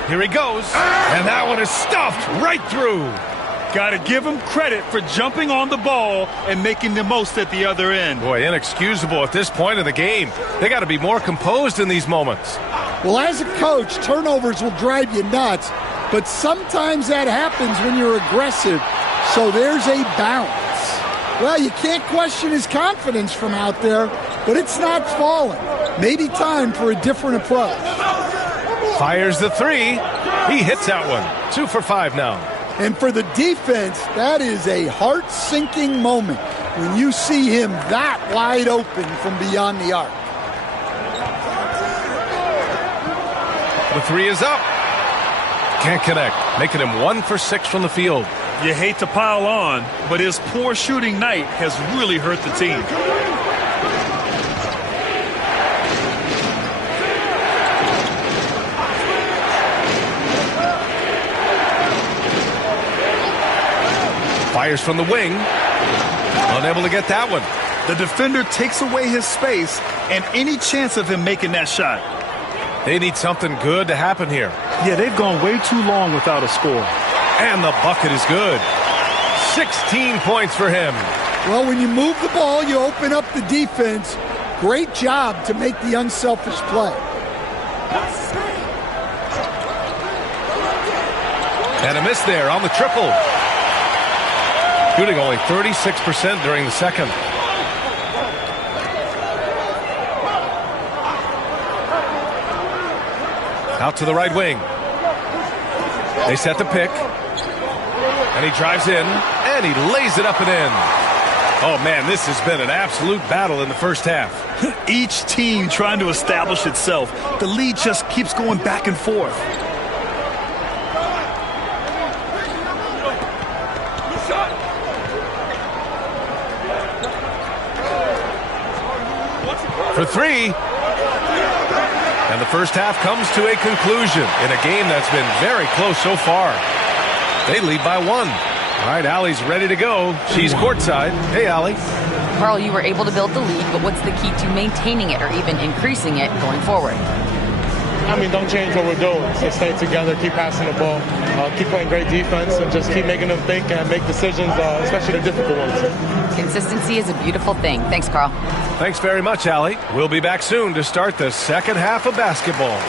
Here he goes, and that one is stuffed right through. Got to give him credit for jumping on the ball and making the most at the other end. Boy, inexcusable at this point of the game. They got to be more composed in these moments. Well, as a coach, turnovers will drive you nuts, but sometimes that happens when you're aggressive. So there's a balance. Well, you can't question his confidence from out there, but it's not falling. maybe time for a different approach. Fires the three. He hits that one. 2 for 5 now. And for the defense, that is a heart-sinking moment when you see him that wide open from beyond the arc. The three is up. Can't connect, making him 1 for 6 from the field. You hate to pile on, but his poor shooting night has really hurt the team. Fires from the wing. Unable to get that one. The defender takes away his space and any chance of him making that shot. They need something good to happen here. Yeah, they've gone way too long without a score. And the bucket is good. 16 points for him. Well, when you move the ball, you open up the defense. Great job to make the unselfish play. And a miss there on the triple. Shooting only 36% during the second. Out to the right wing. They set the pick. And he drives in. And he lays it up and in. Oh, man, this has been an absolute battle in the first half. Each team trying to establish itself. The lead just keeps going back and forth. For three. And the first half comes to a conclusion in a game that's been very close so far. They lead by 1. All right, Allie's ready to go. She's courtside. Hey, Allie. Carl, you were able to build the lead, but what's the key to maintaining it or even increasing it going forward? I mean, don't change what we're doing. Just stay together, keep passing the ball, keep playing great defense, and just keep making them think and make decisions, especially the difficult ones. Consistency is a beautiful thing. Thanks, Carl. Thanks very much, Allie. We'll be back soon to start the second half of basketball.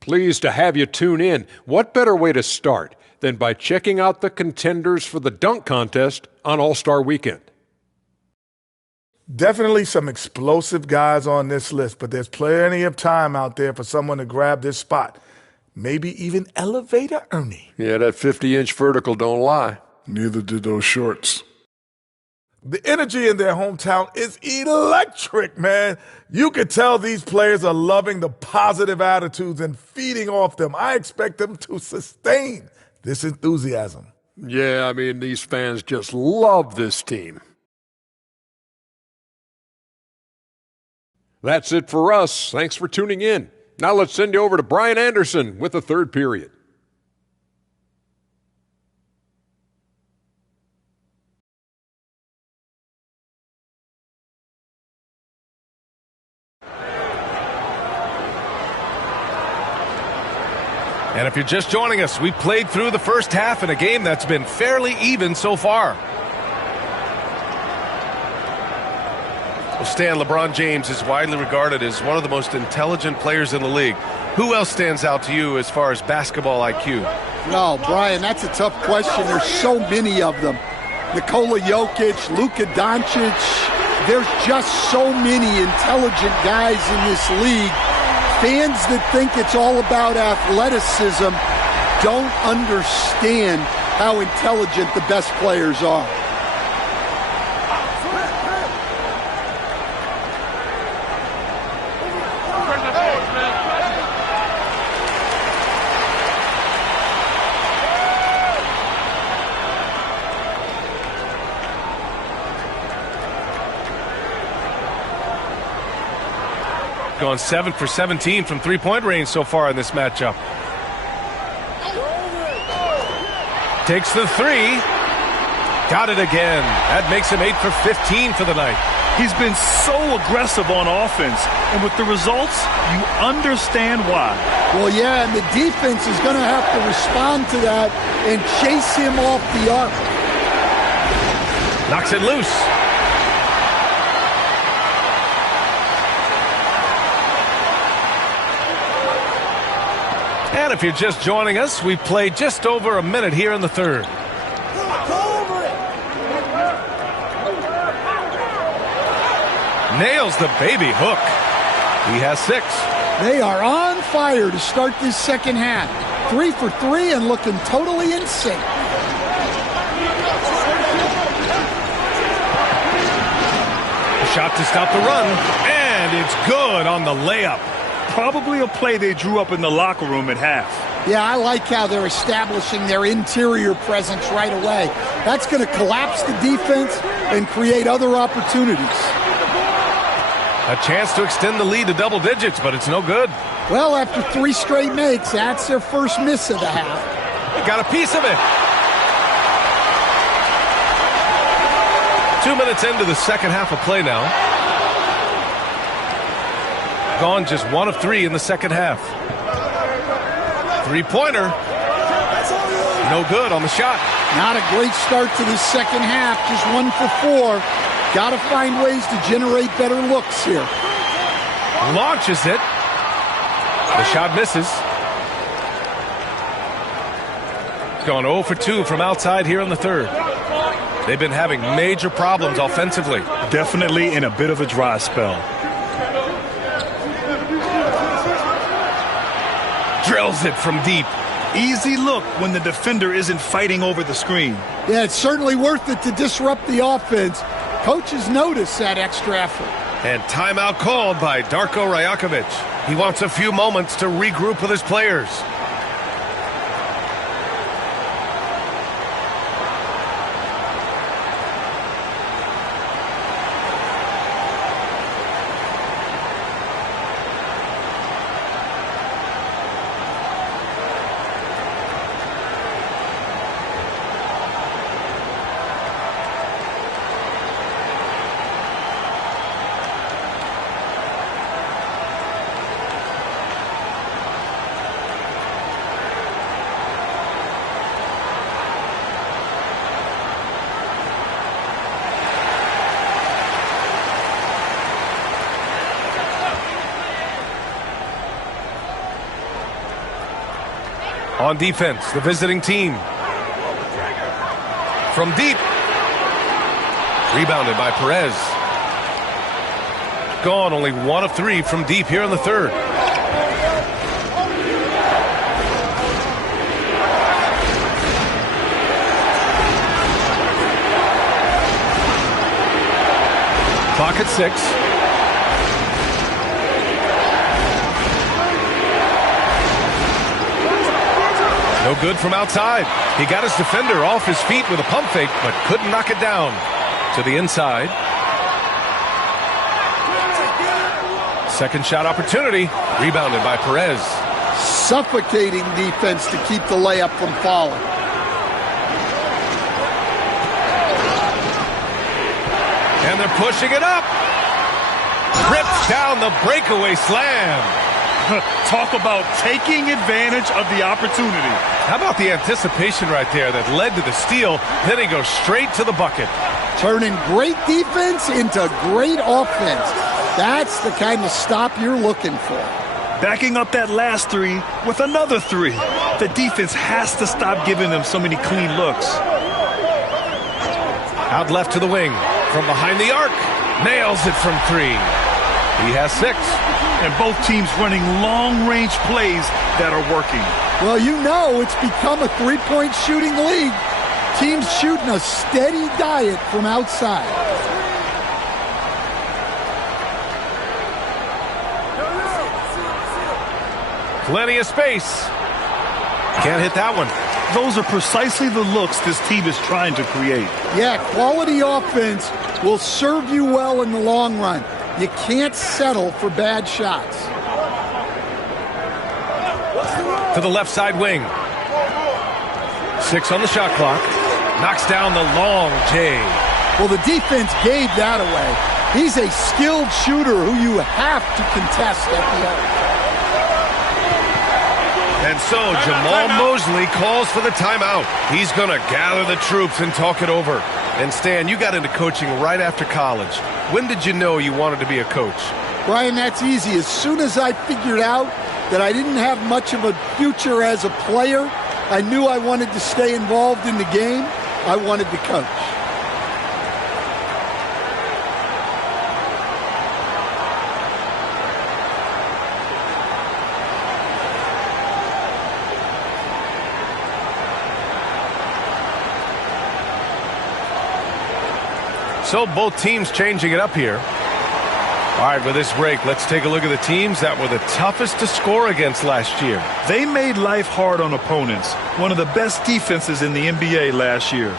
Pleased to have you tune in. What better way to start than by checking out the contenders for the dunk contest on All-Star Weekend? Definitely some explosive guys on this list, but there's plenty of time out there for someone to grab this spot. Maybe even Elevator Ernie. Yeah, that 50-inch vertical don't lie. Neither did those shorts. The energy in their hometown is electric, man. You could tell these players are loving the positive attitudes and feeding off them. I expect them to sustain this enthusiasm. Yeah, I mean, these fans just love this team. That's it for us. Thanks for tuning in. Now let's send you over to Brian Anderson with the third period. And if you're just joining us, we played through the first half in a game that's been fairly even so far. Well, Stan, LeBron James is widely regarded as one of the most intelligent players in the league. Who else stands out to you as far as basketball IQ? No, Brian, that's a tough question. There's so many of them. Nikola Jokic, Luka Doncic. There's just so many intelligent guys in this league. Fans that think it's all about athleticism don't understand how intelligent the best players are. Gone 7 for 17 from three-point range so far in this matchup. Takes the three. Got it again. That makes him 8 for 15 for the night. He's been so aggressive on offense, and with the results, you understand why. Well, yeah, and the defense is going to have to respond to that and chase him off the arc. Knocks it loose. And if you're just joining us, we've played just over a minute here in the third. Nails the baby hook. He has 6. They are on fire to start this second half. 3 for 3 and looking totally in sync. Shot to stop the run, and it's good on the layup. Probably a play they drew up in the locker room at half. Yeah, I like how they're establishing their interior presence right away. That's going to collapse the defense and create other opportunities. A chance to extend the lead to double digits, but it's no good. Well, after 3 straight makes, that's their first miss of the half. They got a piece of it. 2 minutes into the second half of play now. Gone just 1 of 3 in the second half. 3-pointer. No good on the shot. Not a great start to the second half. Just 1 for 4. Got to find ways to generate better looks here. Launches it. The shot misses. Gone 0 for 2 from outside here in the third. They've been having major problems offensively. Definitely in a bit of a dry spell. Drills it from deep. Easy look when the defender isn't fighting over the screen. Yeah, it's certainly worth it to disrupt the offense. Coaches notice that extra effort. And timeout called by Darko Rajakovic. He wants a few moments to regroup with his players. On defense, the visiting team. From deep. Rebounded by Perez. Gone only 1 of 3 from deep here in the third. Clock at 6. No good from outside. He got his defender off his feet with a pump fake, but couldn't knock it down. To the inside. Second shot opportunity. Rebounded by Perez. Suffocating defense to keep the layup from falling. And they're pushing it up. Rips down the breakaway slam. Talk about taking advantage of the opportunity. How about the anticipation right there that led to the steal? Then he goes straight to the bucket. Turning great defense into great offense. That's the kind of stop you're looking for. Backing up that last 3 with another 3. The defense has to stop giving them so many clean looks. Out left to the wing. From behind the arc. Nails it from 3. He has 6. And both teams running long-range plays that are working. Well, you know it's become a 3-point shooting league. Teams shooting a steady diet from outside. Plenty of space. Can't hit that one. Those are precisely the looks this team is trying to create. Yeah, quality offense will serve you well in the long run. You can't settle for bad shots. To the left side wing. 6 on the shot clock. Knocks down the long J. Well, the defense gave that away. He's a skilled shooter who you have to contest at the arc. And so Jamal Mosley calls for the timeout. He's going to gather the troops and talk it over. And Stan, you got into coaching right after college. When did you know you wanted to be a coach? Brian, that's easy. As soon as I figured out that I didn't have much of a future as a player, I knew I wanted to stay involved in the game. I wanted to coach. So both teams changing it up here. All right, with this break, let's take a look at the teams that were the toughest to score against last year. They made life hard on opponents. One of the best defenses in the NBA last year.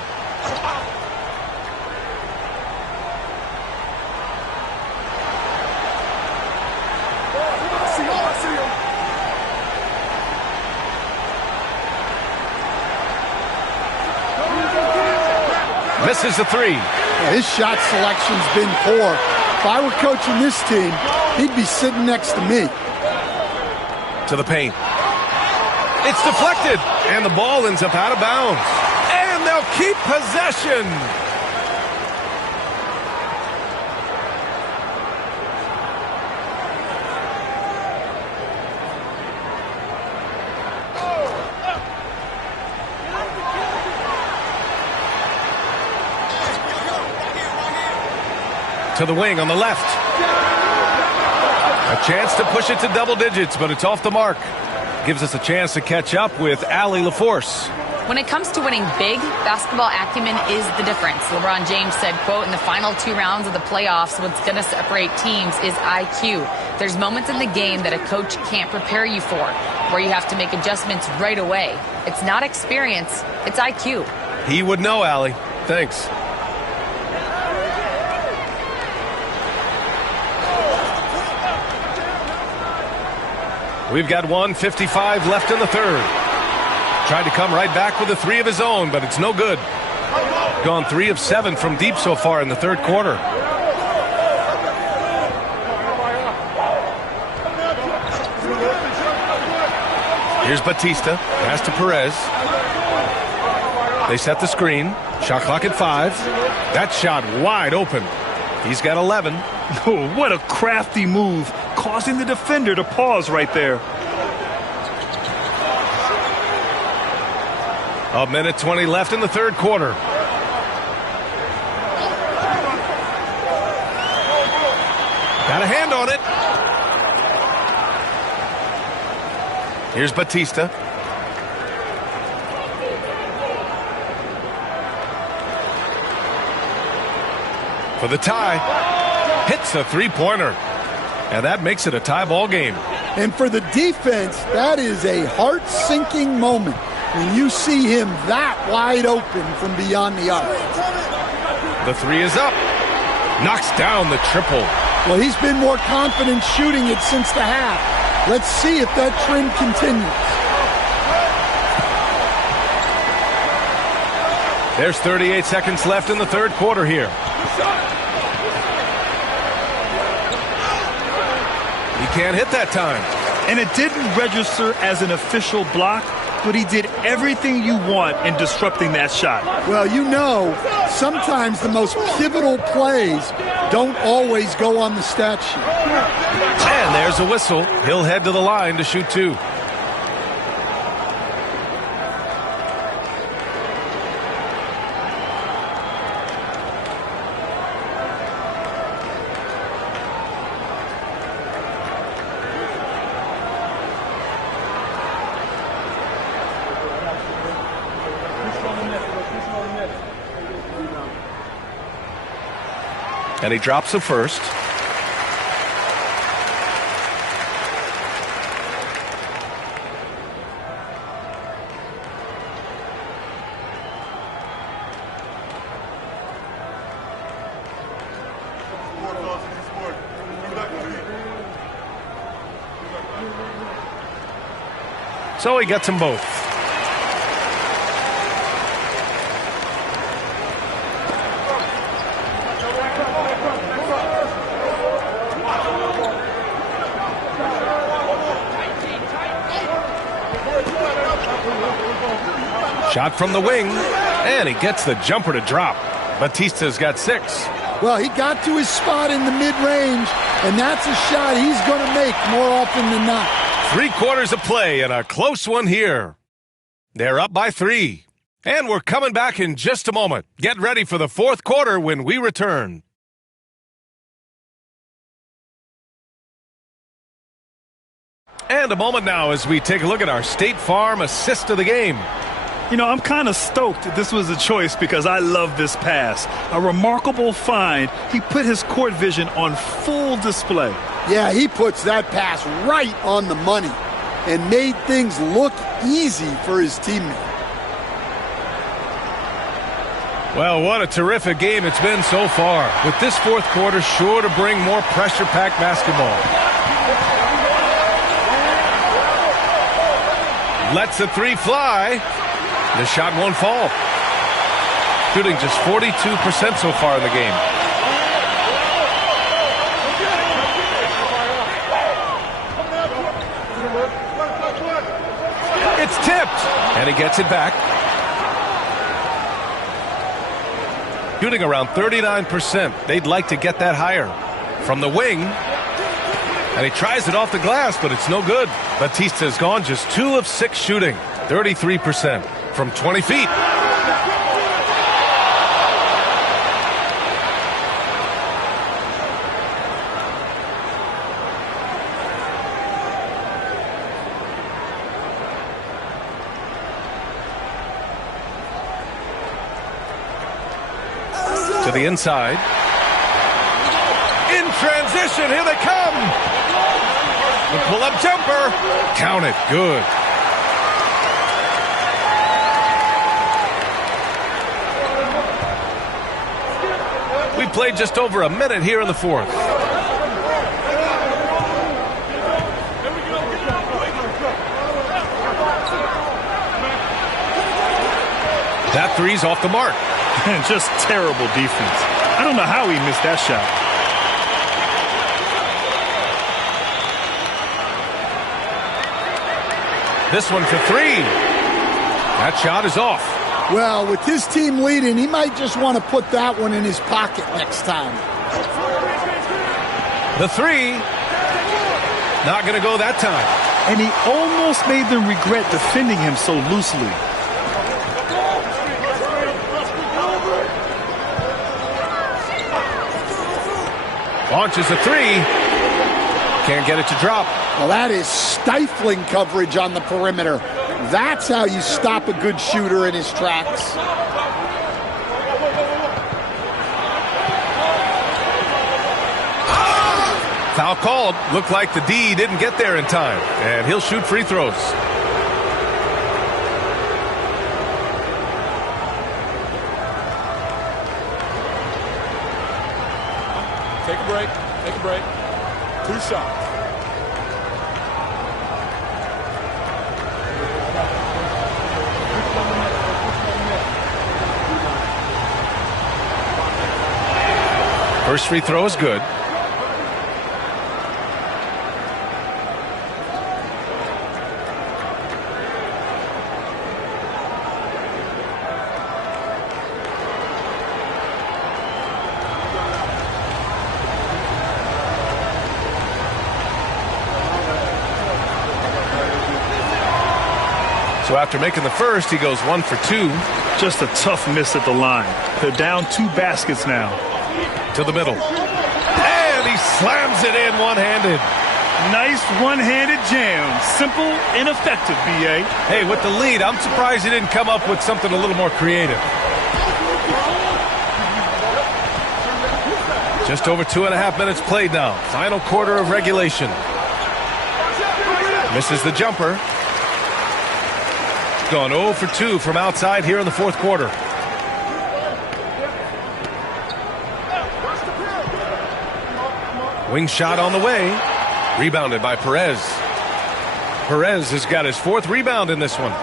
Misses the three. His shot selection's been poor. If I were coaching this team, he'd be sitting next to me. To the paint. It's deflected, and the ball ends up out of bounds. And they'll keep possession. To the wing on the left. A chance to push it to double digits, but it's off the mark. Gives us a chance to catch up with Allie LaForce. When it comes to winning big, basketball acumen is the difference. LeBron James said, quote, in the final 2 rounds of the playoffs, what's going to separate teams is IQ. There's moments in the game that a coach can't prepare you for, where you have to make adjustments right away. It's not experience, it's IQ. He would know, Allie. Thanks. We've got 1:55 left in the third. Tried to come right back with a 3 of his own, but it's no good. Gone 3 of 7 from deep so far in the third quarter. Here's Batista. Pass to Perez. They set the screen. Shot clock at 5. That shot wide open. He's got 11. Oh, what a crafty move, causing the defender to pause right there. A minute 20 left in the third quarter. Got a hand on it. Here's Batista. For the tie. Hits a three-pointer. And that makes it a tie ball game. And for the defense, that is a heart-sinking moment when you see him that wide open from beyond the arc. The 3 is up. Knocks down the triple. Well, he's been more confident shooting it since the half. Let's see if that trend continues. There's 38 seconds left in the third quarter here. He can't hit that time. And it didn't register as an official block, but he did everything you want in disrupting that shot. Well, you know, sometimes the most pivotal plays don't always go on the stat sheet. And there's a whistle. He'll head to the line to shoot 2. And he drops the first. So he gets them both. Shot from the wing, and he gets the jumper to drop. Batista's got 6. Well, he got to his spot in the mid-range, and that's a shot he's going to make more often than not. 3 quarters of play and a close one here. They're up by 3. And we're coming back in just a moment. Get ready for the 4th quarter when we return. And a moment now as we take a look at our State Farm assist of the game. You know, I'm kind of stoked that this was a choice because I love this pass. A remarkable find. He put his court vision on full display. Yeah, he puts that pass right on the money and made things look easy for his teammate. Well, what a terrific game it's been so far. With this 4th quarter sure to bring more pressure-packed basketball. Lets the 3 fly. The shot won't fall. Shooting just 42% so far in the game. It's tipped, and he gets it back. Shooting around 39%. They'd like to get that higher. From the wing, and he tries it off the glass, but it's no good. Batista's gone just 2 of 6 shooting, 33%. From 20 feet. To the inside. In transition, here they come. The pull-up jumper. Count it, good. We played just over a minute here in the 4th. That 3's off the mark. Just terrible defense. I don't know how he missed that shot. This one for 3. That shot is off. Well, with his team leading, he might just want to put that one in his pocket next time. The 3. Not going to go that time. And he almost made them regret defending him so loosely. Launches a 3. Can't get it to drop. Well, that is stifling coverage on the perimeter. That's how you stop a good shooter in his tracks. Foul called. Looked like the D didn't get there in time. And he'll shoot free throws. Take a break. Take a break. 2 shots. First free throw is good. So after making the first, he goes 1 for 2. Just a tough miss at the line. They're down 2 baskets now. To the middle. And he slams it in one-handed. Nice one-handed jam. Simple and effective, B.A. Hey, with the lead, I'm surprised he didn't come up with something a little more creative. Just over 2.5 minutes played now. Final quarter of regulation. Misses the jumper. Gone 0 for 2 from outside here in the 4th quarter. Wing shot on the way. Rebounded by Perez. Perez has got his 4th rebound in this one.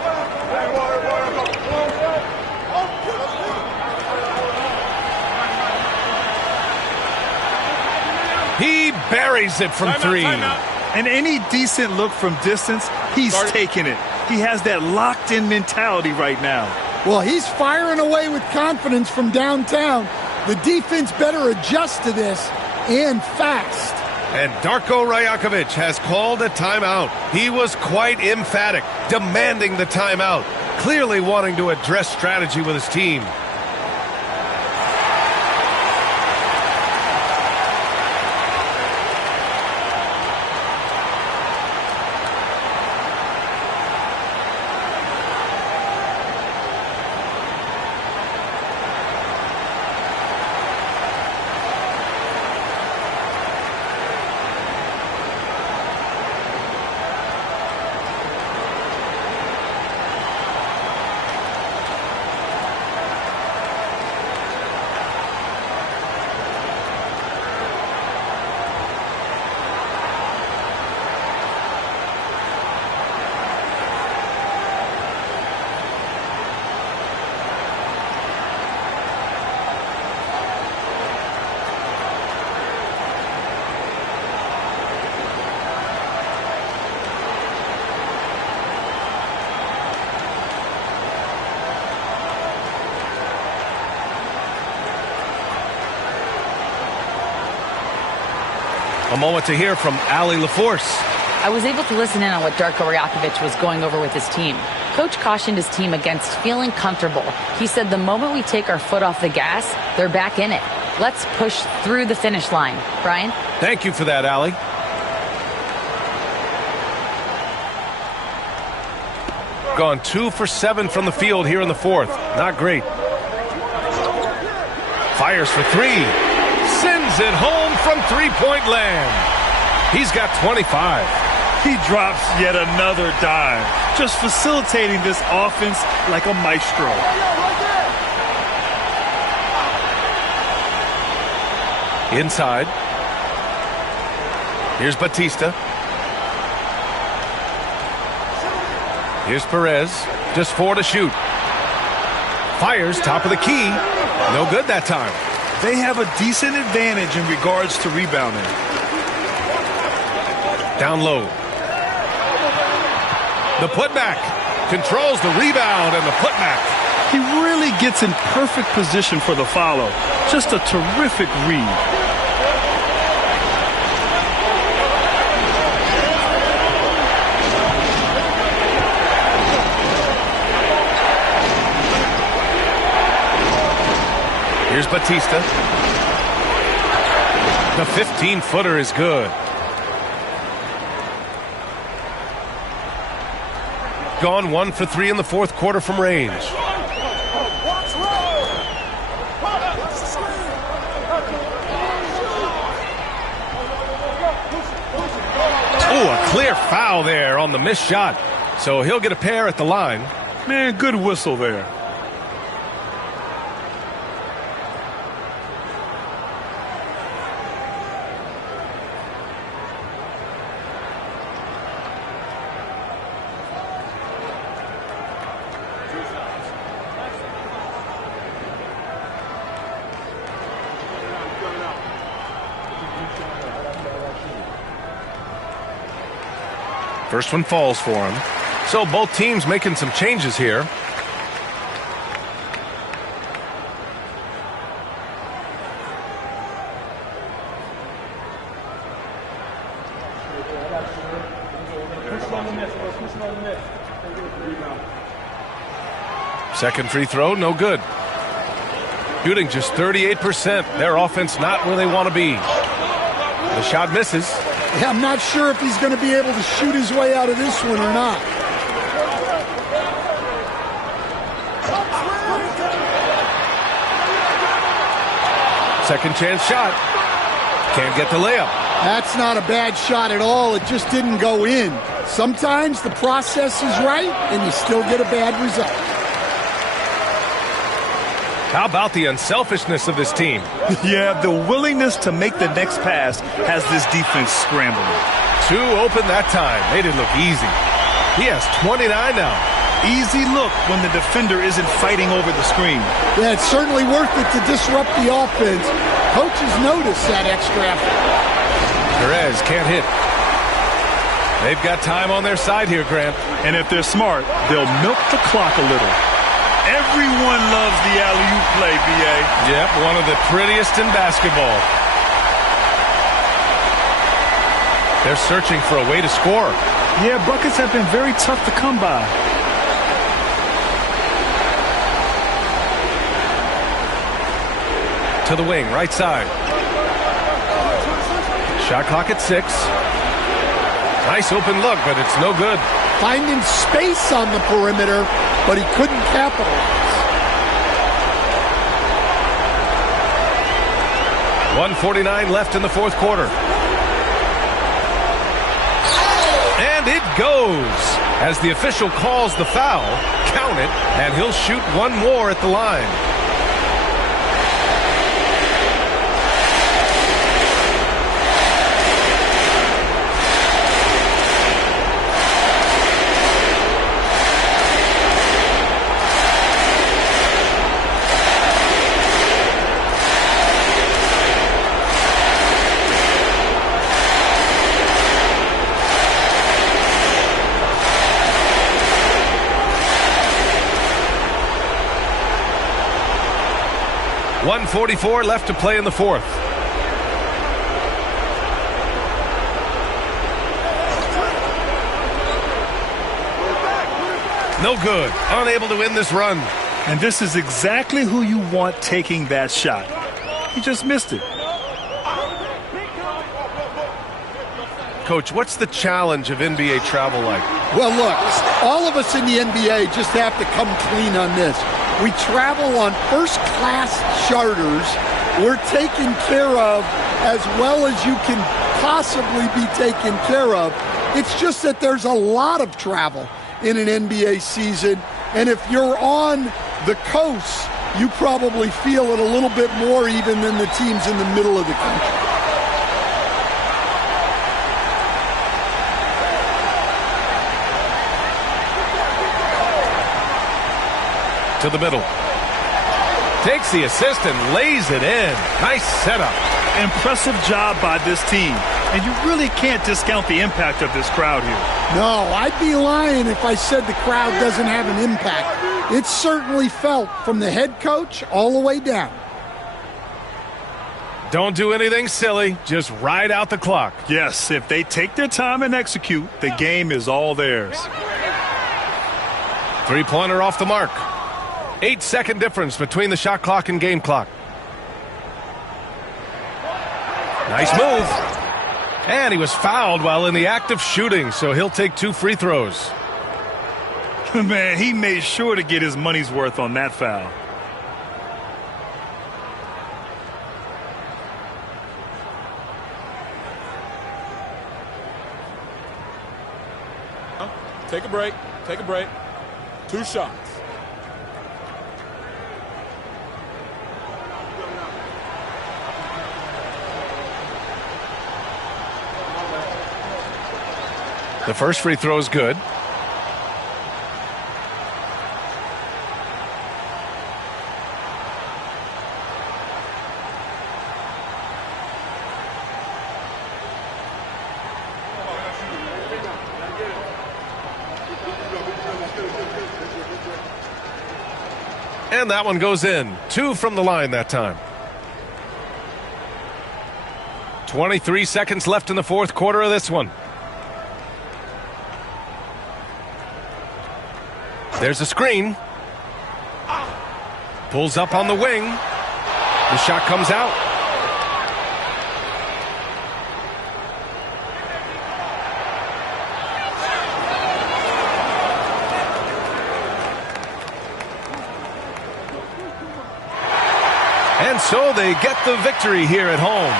He buries it from 3. And any decent look from distance, he's taking it. He has that locked-in mentality right now. Well, he's firing away with confidence from downtown. The defense better adjust to this, and fast. And Darko Rajakovic has called a timeout. He was quite emphatic, demanding the timeout, clearly wanting to address strategy with his team. A moment to hear from Allie LaForce. I was able to listen in on what Darko Rajakovic was going over with his team. Coach cautioned his team against feeling comfortable. He said the moment we take our foot off the gas, they're back in it. Let's push through the finish line. Brian? Thank you for that, Allie. Gone 2 for 7 from the field here in the fourth. Not great. Fires for 3. Sends it home from three-point land. He's got 25. He drops yet another dime, just facilitating this offense like a maestro. Inside. Here's Batista. Here's Perez. Just 4 to shoot. Fires top of the key. No good that time. They have a decent advantage in regards to rebounding. Down low. The putback. Controls the rebound and the putback. He really gets in perfect position for the follow. Just a terrific read. Here's Batista. The 15-footer is good. Gone 1 for 3 in the fourth quarter from range. Oh, a clear foul there on the missed shot. So he'll get a pair at the line. Man, good whistle there. First one falls for him. So both teams making some changes here. Second free throw, no good. Shooting just 38%. Their offense not where they want to be. The shot misses. Yeah, I'm not sure if he's going to be able to shoot his way out of this one or not. Second chance shot. Can't get the layup. That's not a bad shot at all. It just didn't go in. Sometimes the process is right and you still get a bad result. How about the unselfishness of this team? Yeah, the willingness to make the next pass has this defense scrambling. 2 open that time. Made it look easy. He has 29 now. Easy look when the defender isn't fighting over the screen. Yeah, it's certainly worth it to disrupt the offense. Coaches notice that extra effort. Perez can't hit. They've got time on their side here, Grant. And if they're smart, they'll milk the clock a little. Everyone loves the alley-oop play, B.A. Yep, one of the prettiest in basketball. They're searching for a way to score. Yeah, buckets have been very tough to come by. To the wing, right side. Shot clock at 6. Nice open look, but it's no good. Finding space on the perimeter, but he couldn't capitalize. 1:49 left in the fourth quarter. And it goes. As the official calls the foul, count it, and he'll shoot one more at the line. .144 left to play in the fourth. No good. Unable to win this run. And this is exactly who you want taking that shot. He just missed it. Coach, what's the challenge of NBA travel like? Well, look, all of us in the NBA just have to come clean on this. We travel on first-class charters. We're taken care of as well as you can possibly be taken care of. It's just that there's a lot of travel in an NBA season, and if you're on the coast, you probably feel it a little bit more even than the teams in the middle of the country. To the middle. Takes the assist and lays it in. Nice setup. Impressive job by this team. And you really can't discount the impact of this crowd here. No, I'd be lying if I said the crowd doesn't have an impact. It's certainly felt from the head coach all the way down. Don't do anything silly. Just ride out the clock. Yes, if they take their time and execute, the game is all theirs. Three-pointer off the mark. 8-second difference between the shot clock and game clock. Nice move. And he was fouled while in the act of shooting, so he'll take 2 free throws. Man, he made sure to get his money's worth on that foul. Take a break. Take a break. 2 shots. The first free throw is good. And that one goes in. 2 from the line that time. 23 seconds left in the fourth quarter of this one. There's a screen. Pulls up on the wing. The shot comes out. And so they get the victory here at home.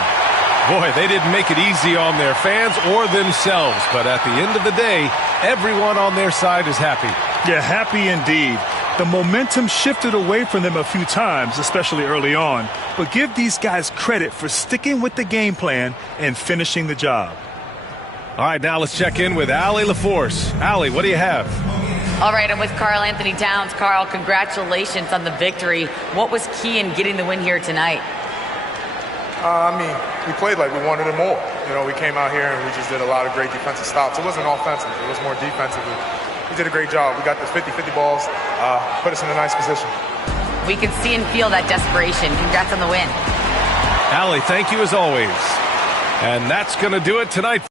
Boy, they didn't make it easy on their fans or themselves, but at the end of the day, everyone on their side is happy. Yeah, happy indeed. The momentum shifted away from them a few times, especially early on. But give these guys credit for sticking with the game plan and finishing the job. All right, now let's check in with Allie LaForce. Allie, what do you have? All right, I'm with Karl Anthony Towns. Karl, congratulations on the victory. What was key in getting the win here tonight? We played like we wanted it more. We came out here and we just did a lot of great defensive stops. It wasn't offensive. It was more defensive. We did a great job. We got the 50-50 balls, put us in a nice position. We could see and feel that desperation. Congrats on the win. Allie, thank you as always. And that's going to do it tonight.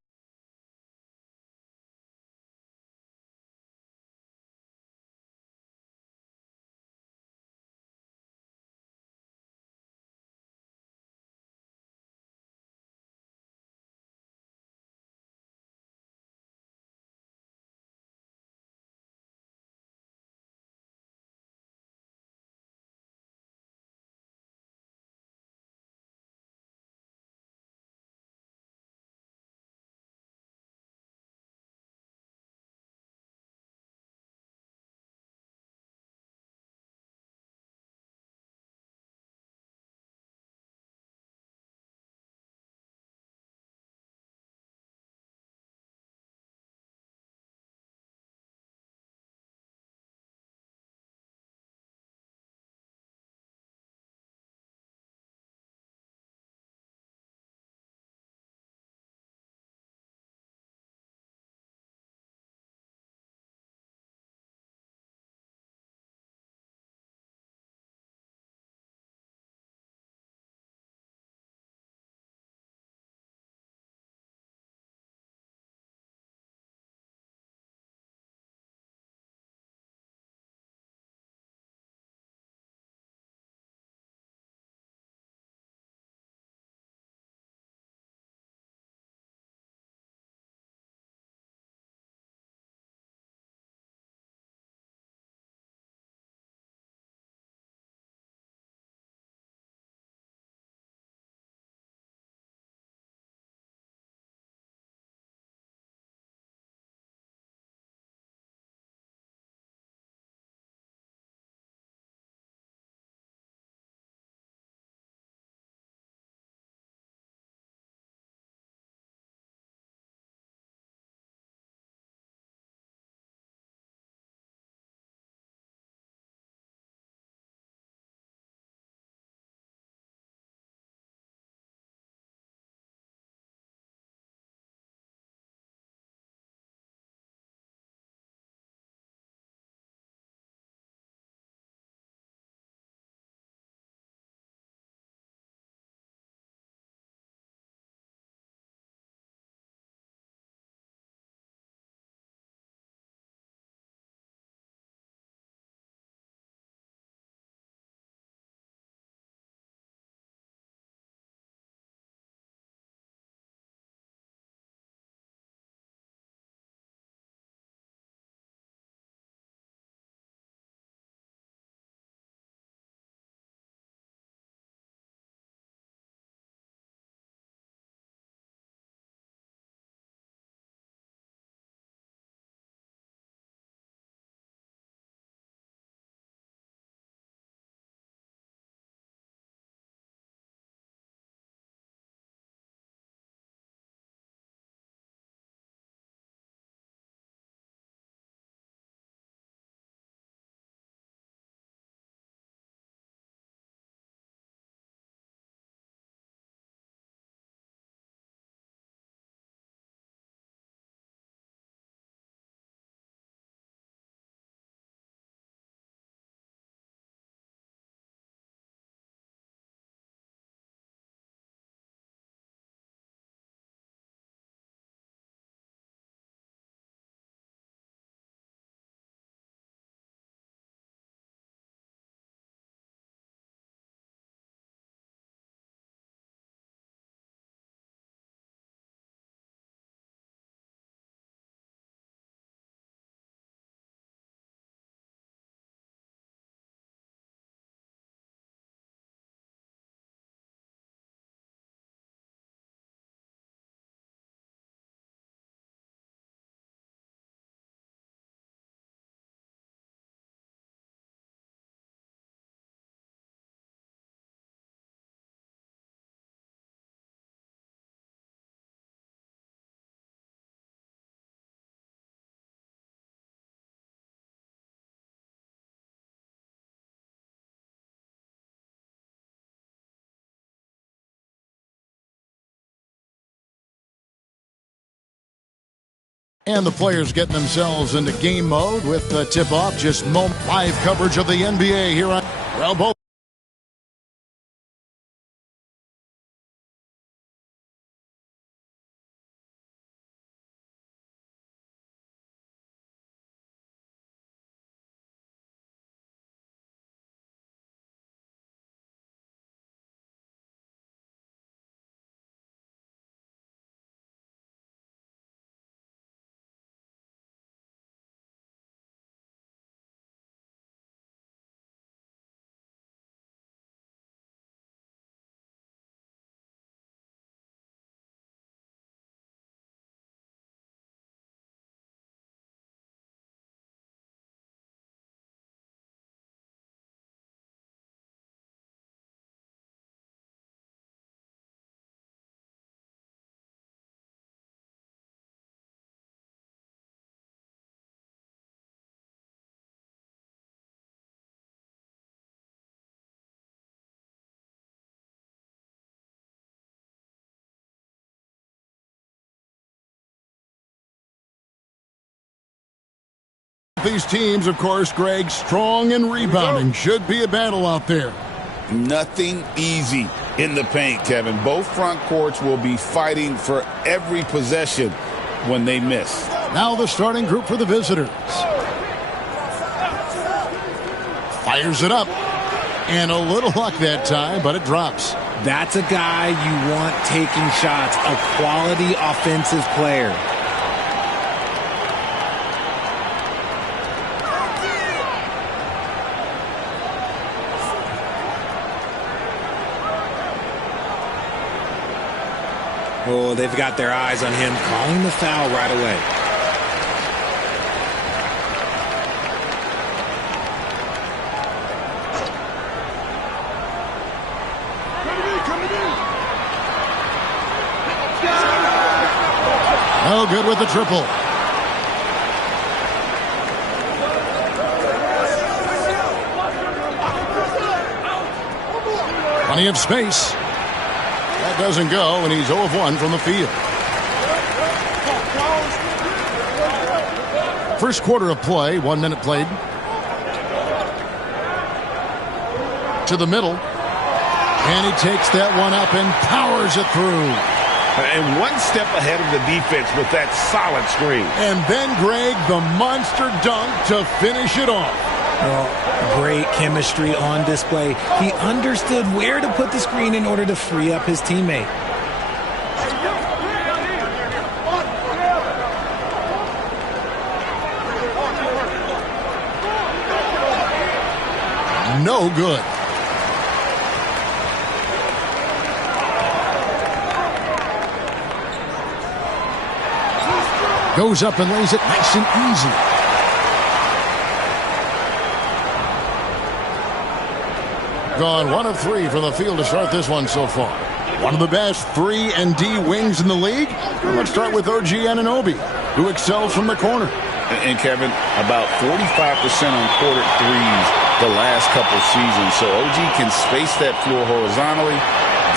And the players getting themselves into game mode with the tip-off. Just live coverage of the NBA here on, well, both. These teams, of course, Greg, strong and rebounding. Should be a battle out there. Nothing easy in the paint, Kevin. Both front courts will be fighting for every possession when they miss. Now the starting group for the visitors. Fires it up. And a little luck that time, but it drops. That's a guy you want taking shots, a quality offensive player. Oh, they've got their eyes on him, calling the foul right away. Oh, good with the triple. Plenty of space. That doesn't go, and he's 0 of 1 from the field. First quarter of play, 1 minute played. To the middle. And he takes that one up and powers it through. And one step ahead of the defense with that solid screen. And then, Greg, the monster dunk to finish it off. Well, great chemistry on display. He understood where to put the screen in order to free up his teammate. No good. Goes up and lays it nice and easy. Gone 1 of 3 from the field to start this one so far. One of the best 3 and D wings in the league. Let's start with OG Anunoby, who excels from the corner. And Kevin, about 45% on quarter threes the last couple seasons. So OG can space that floor horizontally.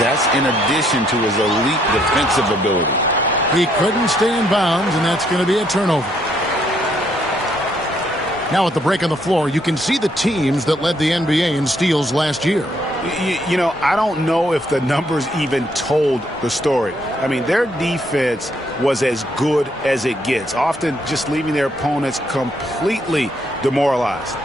That's in addition to his elite defensive ability. He couldn't stay in bounds, and that's going to be a turnover. Now at the break on the floor, you can see the teams that led the NBA in steals last year. You know, I don't know if the numbers even told the story. I mean, their defense was as good as it gets, often just leaving their opponents completely demoralized.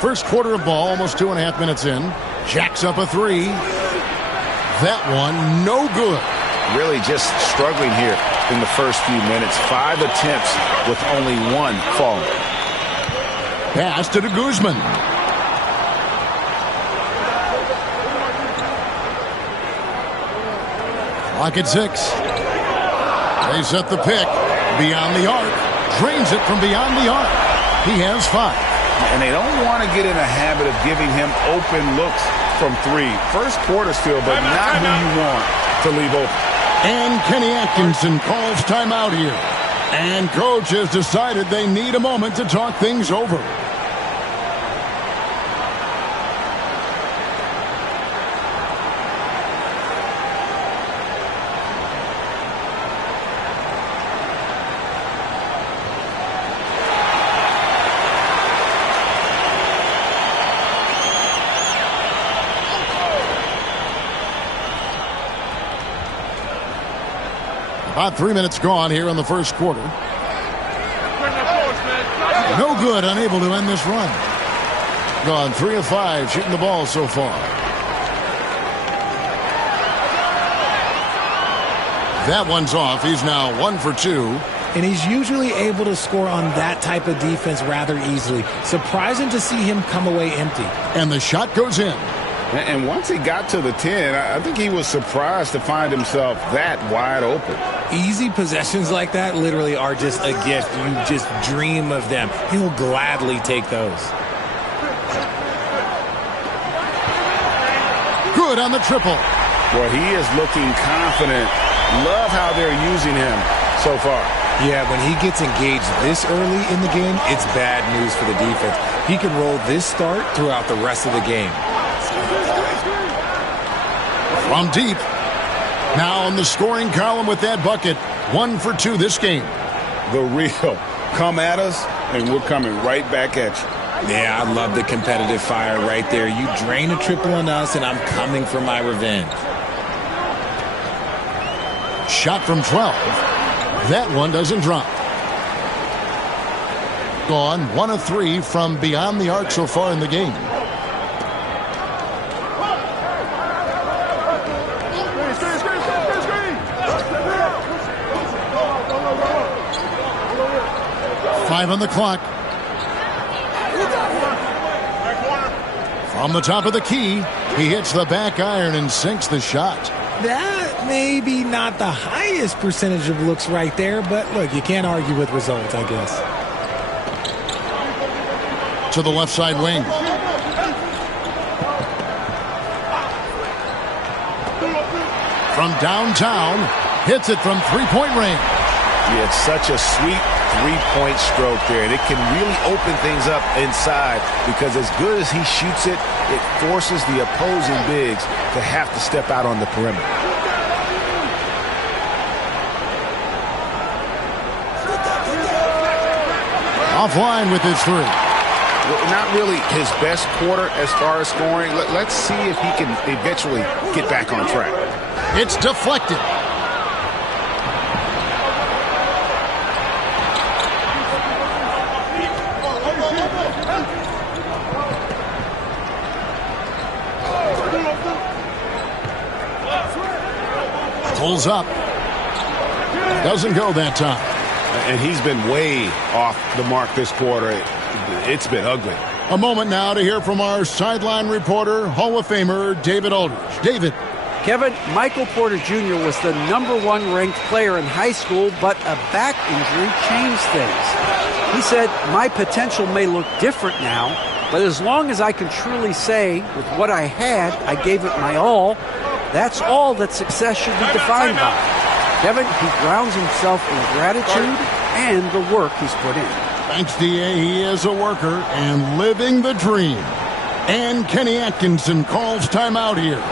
First quarter of ball, almost 2.5 minutes in. Jacks up a 3. That one, no good. Really just struggling here in the first few minutes. 5 attempts with only 1 falling. Pass to Guzman. Clock at 6. They set the pick. Beyond the arc. Drains it from beyond the arc. He has 5. And they don't want to get in a habit of giving him open looks from 3. First quarter still, but not who you want to leave open. And Kenny Atkinson calls timeout here. And coach has decided they need a moment to talk things over. About 3 minutes gone here in the first quarter. No good, unable to end this run. Gone 3 of 5 shooting the ball so far. That one's off. He's now 1 for 2. And he's usually able to score on that type of defense rather easily. Surprising to see him come away empty. And the shot goes in. And once he got to the 10, I think he was surprised to find himself that wide open. Easy possessions like that literally are just a gift. You just dream of them. He'll gladly take those. Good on the triple. Well, he is looking confident. Love how they're using him so far. Yeah, when he gets engaged this early in the game, it's bad news for the defense. He can roll this start throughout the rest of the game. From deep. Now in the scoring column with that bucket. 1 for 2 this game. The real come at us, and we're coming right back at you. Yeah, I love the competitive fire right there. You drain a triple on us, and I'm coming for my revenge. Shot from 12. That one doesn't drop. Gone 1 of 3 from beyond the arc so far in the game. Five on the clock. From the top of the key, he hits the back iron and sinks the shot. That may be not the highest percentage of looks right there, but look, you can't argue with results, I guess. To the left side wing. From downtown, hits it from three-point range. Yeah, it's such a sweet three-point stroke there, and it can really open things up inside because as good as he shoots it, it forces the opposing bigs to have to step out on the perimeter. Offline with his three. Well, not really his best quarter as far as scoring. Let's see if he can eventually get back on track. It's deflected. Pulls up. Doesn't go that time. And he's been way off the mark this quarter. It's been ugly. A moment now to hear from our sideline reporter, Hall of Famer David Aldridge. David. Kevin, Michael Porter Jr. was the #1 ranked player in high school, but a back injury changed things. He said, "My potential may look different now, but as long as I can truly say with what I had, I gave it my all, that's all that success should be defined by." Kevin, he grounds himself in gratitude and the work he's put in. Thanks, D.A. He is a worker and living the dream. And Kenny Atkinson calls timeout here.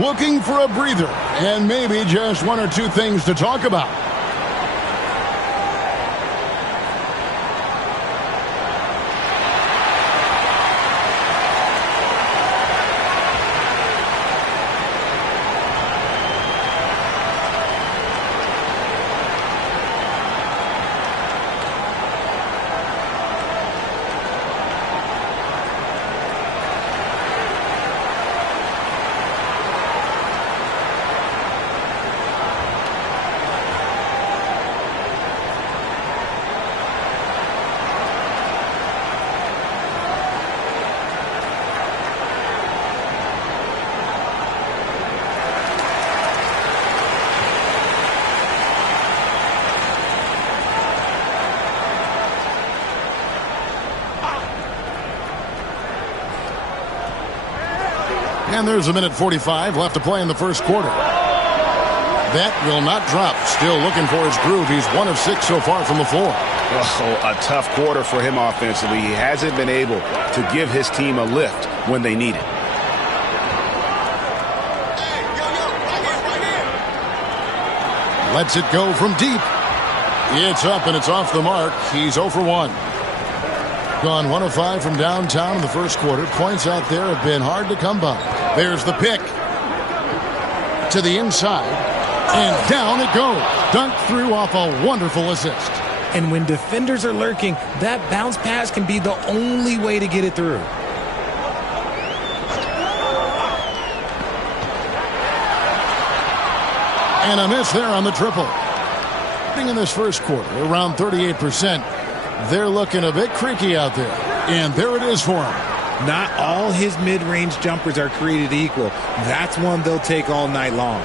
Looking for a breather and maybe just one or two things to talk about. And there's a minute 45 left to play in the first quarter. That will not drop. Still looking for his groove. He's 1 of 6 so far from the floor. Oh, a tough quarter for him offensively. He hasn't been able to give his team a lift when they need it. Lets it go from deep. It's up and it's off the mark. He's 0 for 1. Gone 1 of 5 from downtown in the first quarter. Points out there have been hard to come by. There's the pick. To the inside. And down it goes. Dunked through off a wonderful assist. And when defenders are lurking, that bounce pass can be the only way to get it through. And a miss there on the triple. In this first quarter, around 38%. They're looking a bit creaky out there. And there it is for him. Not all his mid-range jumpers are created equal. That's one they'll take all night long.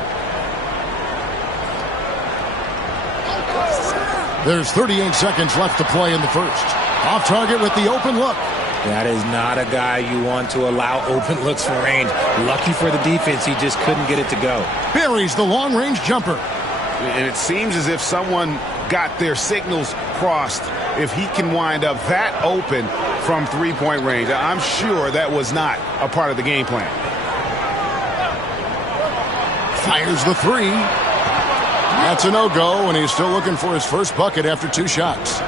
There's 38 seconds left to play in the first. Off target with the open look. That is not a guy you want to allow open looks for range. Lucky for the defense, he just couldn't get it to go. Buries the long-range jumper. And it seems as if someone got their signals crossed. If he can wind up that open from three-point range, I'm sure that was not a part of the game plan. Fires the three. That's a no-go, and he's still looking for his first bucket after 2 shots.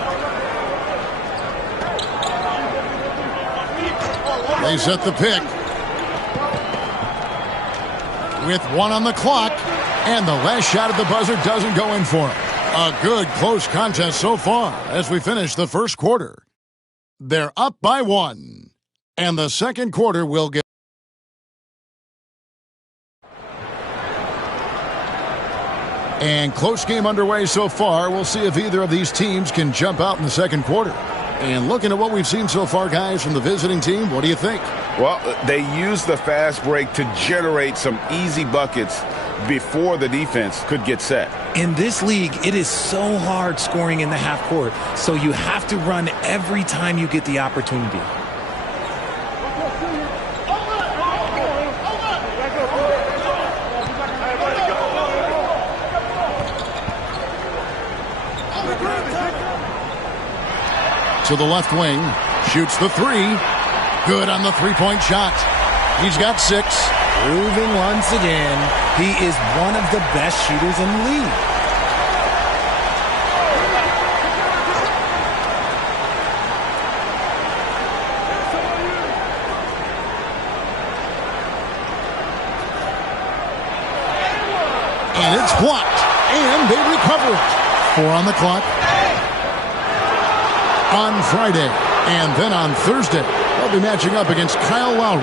They set the pick. With 1 on the clock, and the last shot at the buzzer doesn't go in for him. A good close contest so far as we finish the first quarter. They're up by 1, and the second quarter will get. And close game underway so far. We'll see if either of these teams can jump out in the second quarter. And looking at what we've seen so far, guys, from the visiting team, what do you think? Well, they used the fast break to generate some easy buckets before the defense could get set. In this league, it is so hard scoring in the half court, so you have to run every time you get the opportunity. To the left wing, shoots the three. Good on the three-point shot. He's got 6. Proving once again, he is one of the best shooters in the league. And it's blocked. And they recover it. 4 on the clock. On Friday, and then on Thursday, they'll be matching up against Kyle Lowry.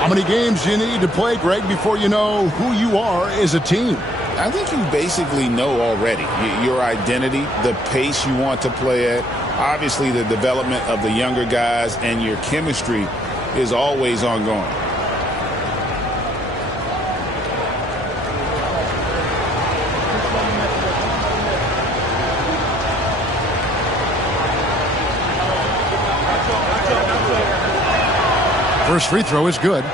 How many games do you need to play, Greg, before you know who you are as a team? I think you basically know already your identity, the pace you want to play at, obviously the development of the younger guys, and your chemistry is always ongoing. First free throw is good.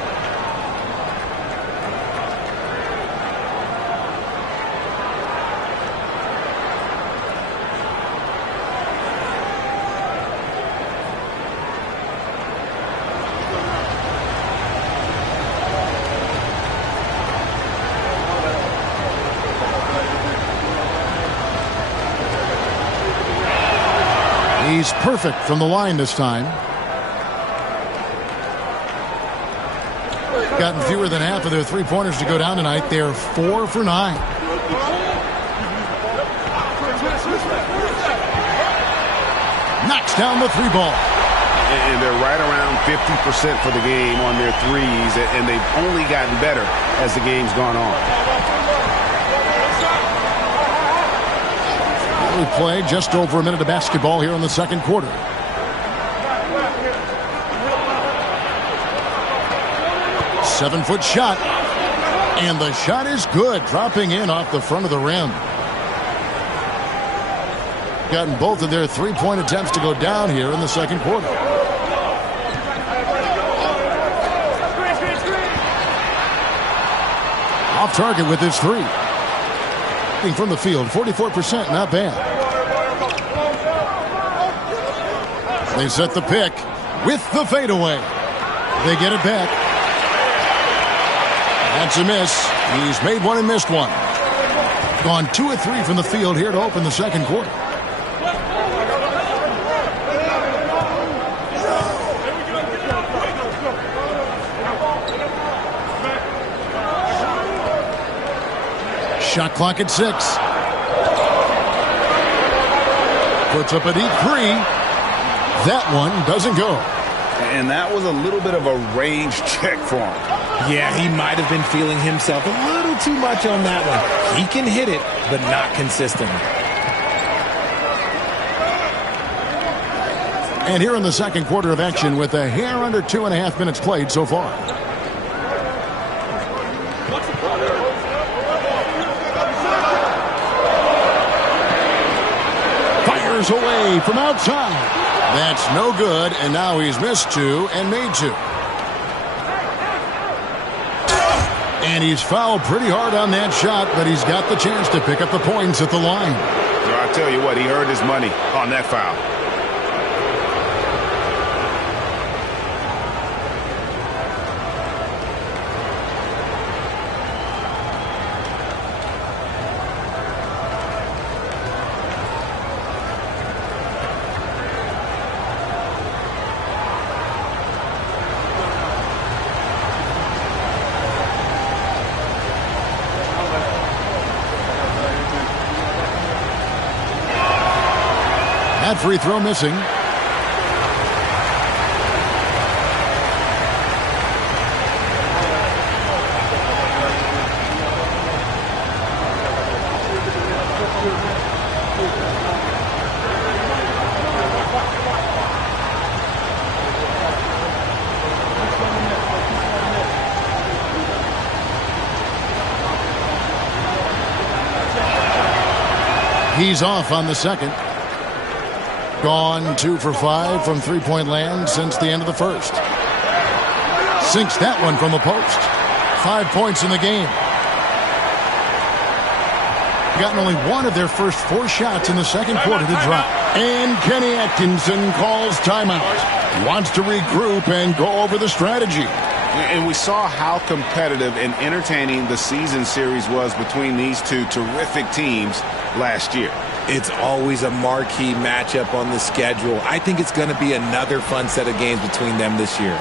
He's perfect from the line this time. Gotten fewer than half of their three-pointers to go down tonight. They're 4 for 9. Knocks down the 3 ball. And they're right around 50% for the game on their threes, and they've only gotten better as the game's gone on. We played just over a minute of basketball here in the second quarter. Seven-foot shot, and the shot is good, dropping in off the front of the rim. Gotten both of their three-point attempts to go down here in the second quarter. Off target with his 3. From the field, 44%, not bad. They set the pick with the fadeaway. They get it back. That's a miss. He's made one and missed one. Gone 2 of 3 from the field here to open the second quarter. Shot clock at 6. Puts up a deep 3. That one doesn't go. And that was a little bit of a range check for him. Yeah, he might have been feeling himself a little too much on that one. He can hit it, but not consistently. And here in the second quarter of action with a hair under 2.5 minutes played so far. Fires away from outside. That's no good, and now he's missed 2 and made 2. And he's fouled pretty hard on that shot, but he's got the chance to pick up the points at the line. I tell you what, he earned his money on that foul. That free throw missing. He's off on the second. Gone 2 for 5 from three-point land since the end of the first. Sinks that one from the post. 5 points in the game. Gotten only one of their first 4 shots in the second quarter to drop. And Kenny Atkinson calls timeout. He wants to regroup and go over the strategy. And we saw how competitive and entertaining the season series was between these two terrific teams last year. It's always a marquee matchup on the schedule. I think it's going to be another fun set of games between them this year.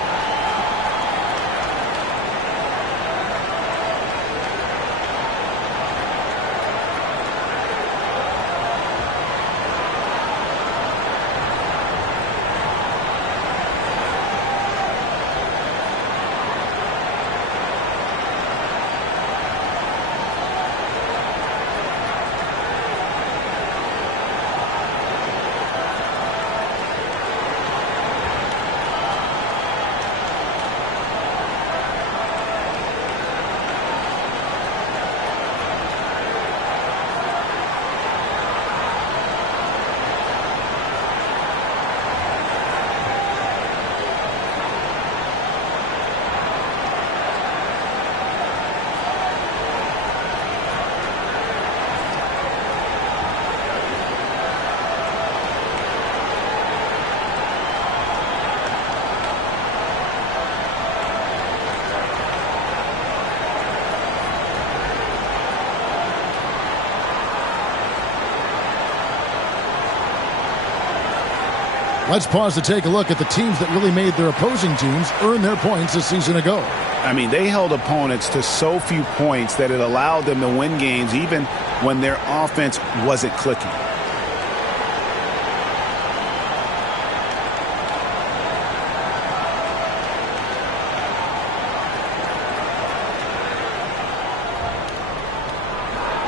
Let's pause to take a look at the teams that really made their opposing teams earn their points a season ago. I mean, they held opponents to so few points that it allowed them to win games even when their offense wasn't clicking.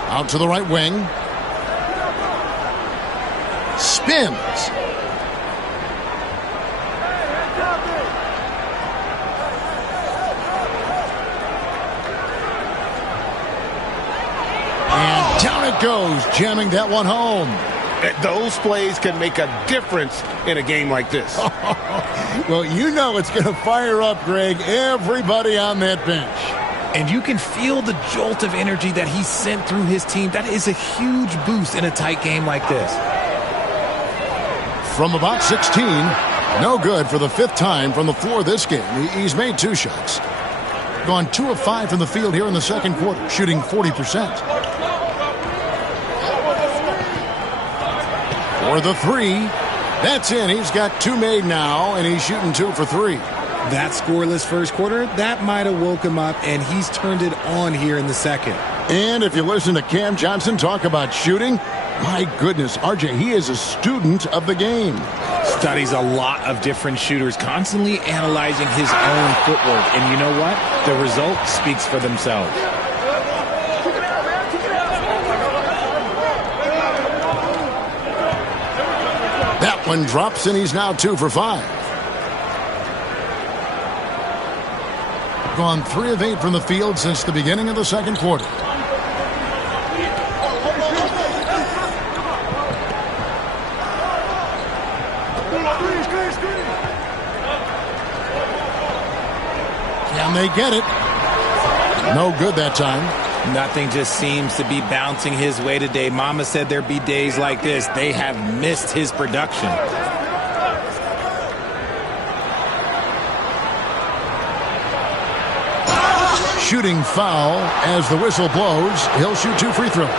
Out to the right wing. Spins. And down it goes, jamming that one home. Those plays can make a difference in a game like this. Well, you know it's going to fire up, Greg, everybody on that bench. And you can feel the jolt of energy that he sent through his team. That is a huge boost in a tight game like this. From about 16, no good for the 5th time from the floor this game. He's made 2 shots. Gone 2 of 5 from the field here in the second quarter, shooting 40%. For the 3, that's in. He's got 2 made now, and he's shooting 2 for 3. That scoreless first quarter, that might have woke him up, and he's turned it on here in the second. And if you listen to Cam Johnson talk about shooting, my goodness, RJ, he is a student of the game. Studies a lot of different shooters, constantly analyzing his own footwork. And you know what? The result speaks for themselves. That one drops, and he's now 2 for 5. Gone 3 of 8 from the field since the beginning of the second quarter. Can they get it? No good that time. Nothing just seems to be bouncing his way today. Mama said there'd be days like this. They have missed his production. Shooting foul as the whistle blows. He'll shoot 2 free throws.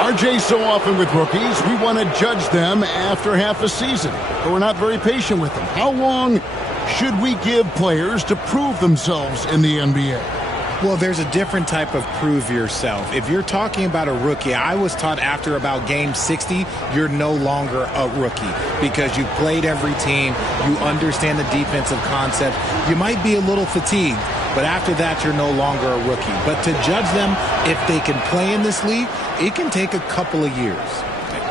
RJ, so often with rookies, we want to judge them after half a season, but we're not very patient with them. How long should we give players to prove themselves in the NBA? Well, there's a different type of prove yourself. If you're talking about a rookie, I was taught after about game 60, you're no longer a rookie because you've played every team, you understand the defensive concept, you might be a little fatigued, but after that, you're no longer a rookie. But to judge them, if they can play in this league, it can take a couple of years.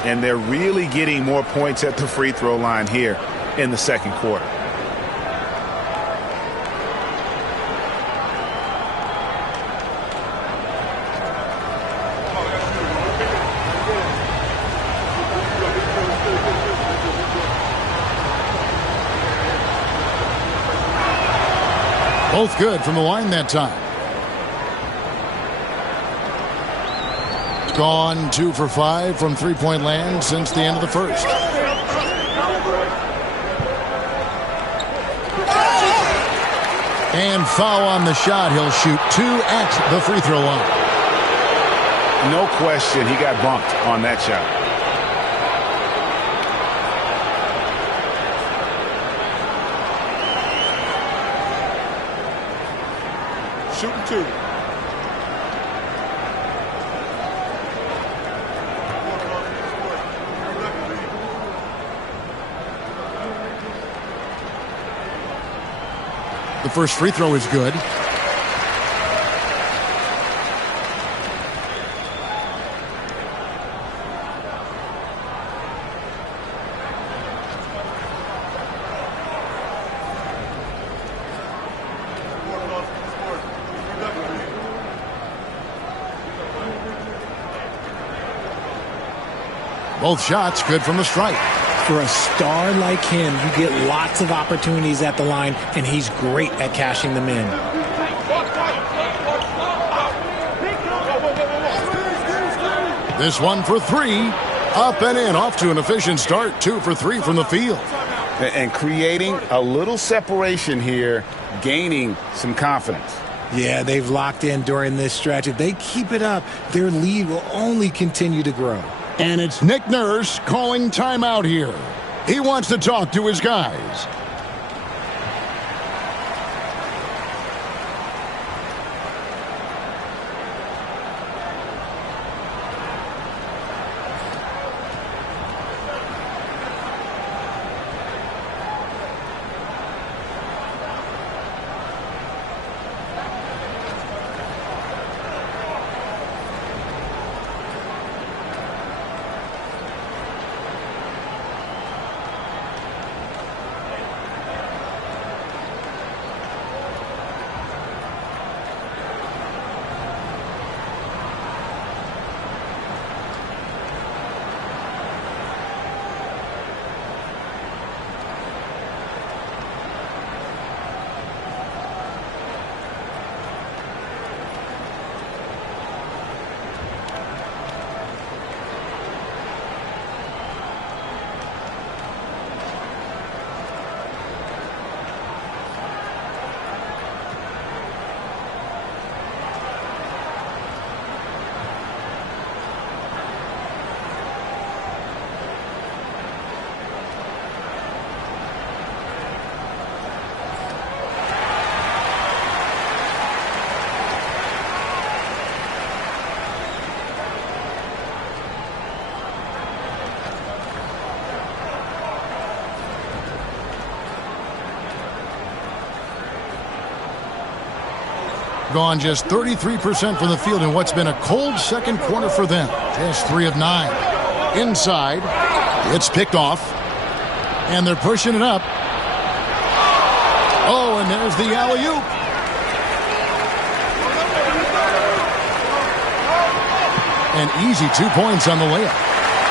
And they're really getting more points at the free throw line here in the second quarter. Both good from the line that time. Gone 2 for 5 from three-point land since the end of the first. And foul on the shot. He'll shoot 2 at the free throw line. No question, he got bumped on that shot. Shooting 2. The first free throw is good. Both shots good from the stripe. For a star like him, you get lots of opportunities at the line, and he's great at cashing them in. This one for 3. Up and in. Off to an efficient start. 2 for 3 from the field. And creating a little separation here, gaining some confidence. Yeah, they've locked in during this stretch. If they keep it up, their lead will only continue to grow. And it's Nick Nurse calling timeout here. He wants to talk to his guys. Gone just 33% from the field in what's been a cold second quarter for them. Just 3 of 9. Inside, it's picked off, and they're pushing it up. Oh, and there's the alley-oop. An easy 2 points on the layup.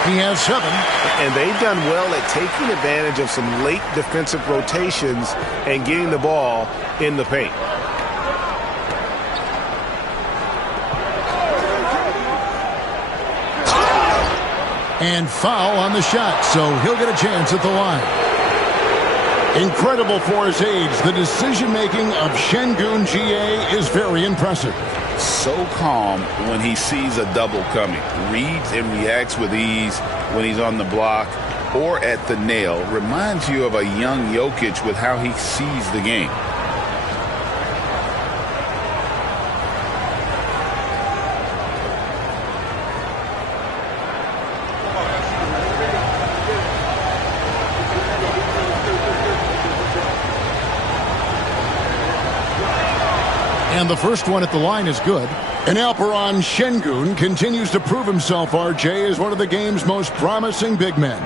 He has 7. And they've done well at taking advantage of some late defensive rotations and getting the ball in the paint. And foul on the shot, so he'll get a chance at the line. Incredible for his age. The decision-making of Şengün GA is very impressive. So calm when he sees a double coming. Reads and reacts with ease when he's on the block or at the nail. Reminds you of a young Jokic with how he sees the game. And the first one at the line is good. And Alperen Şengün continues to prove himself, RJ, as one of the game's most promising big men.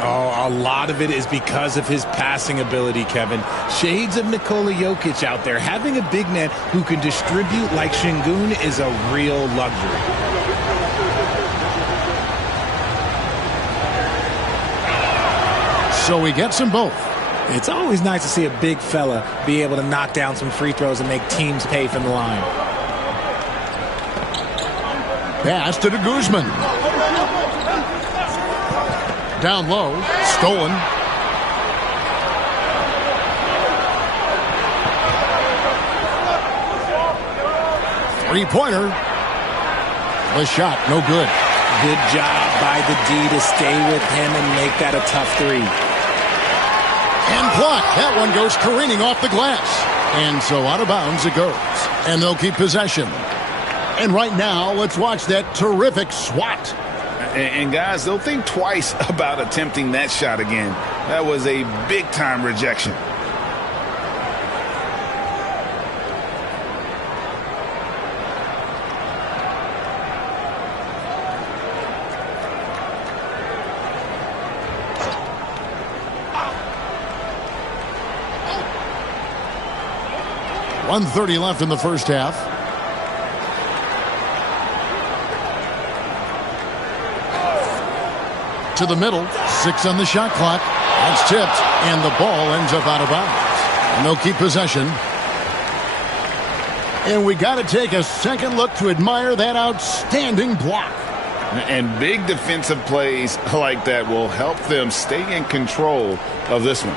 Oh, a lot of it is because of his passing ability, Kevin. Shades of Nikola Jokic out there. Having a big man who can distribute like Şengün is a real luxury. So he gets them both. It's always nice to see a big fella be able to knock down some free throws and make teams pay from the line. Pass to Guzman. Down low. Stolen. Three-pointer. The shot, no good. Good job by the D to stay with him and make that a tough three. And blocked. That one goes careening off the glass. And so out of bounds it goes. And they'll keep possession. And right now, let's watch that terrific swat. And guys, they'll think twice about attempting that shot again. That was a big-time rejection. .130 left in the first half. To the middle. 6 on the shot clock. That's tipped. And the ball ends up out of bounds. And they'll keep possession. And we got to take a second look to admire that outstanding block. And big defensive plays like that will help them stay in control of this one.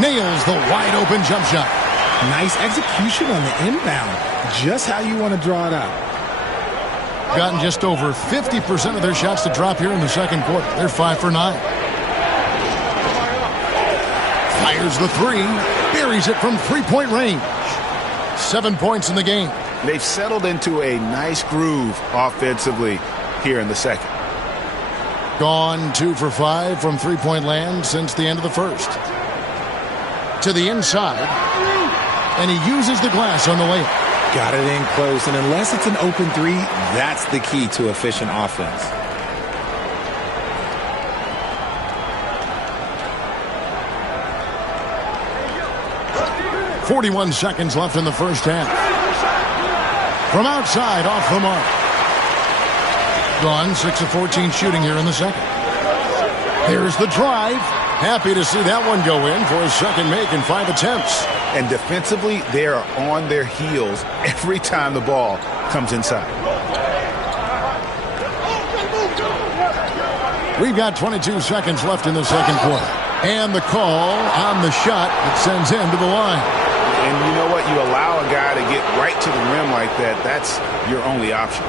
Nails the wide-open jump shot. Nice execution on the inbound. Just how you want to draw it up. Gotten just over 50% of their shots to drop here in the second quarter. They're 5 for 9. Fires the three. Buries it from three-point range. 7 points in the game. They've settled into a nice groove offensively here in the second. Gone 2 for 5 from three-point land since the end of the first. To the inside, and he uses the glass on the layup. Got it in close, and unless it's an open three, that's the key to efficient offense. .41 seconds left in the first half. From outside, off the mark. Gone 6 of 14 shooting here in the second. Here's the drive. Happy to see that one go in for his second make in 5 attempts. And defensively, they are on their heels every time the ball comes inside. We've got 22 seconds left in the second quarter. And the call on the shot that sends him to the line. And you know what? You allow a guy to get right to the rim like that. That's your only option.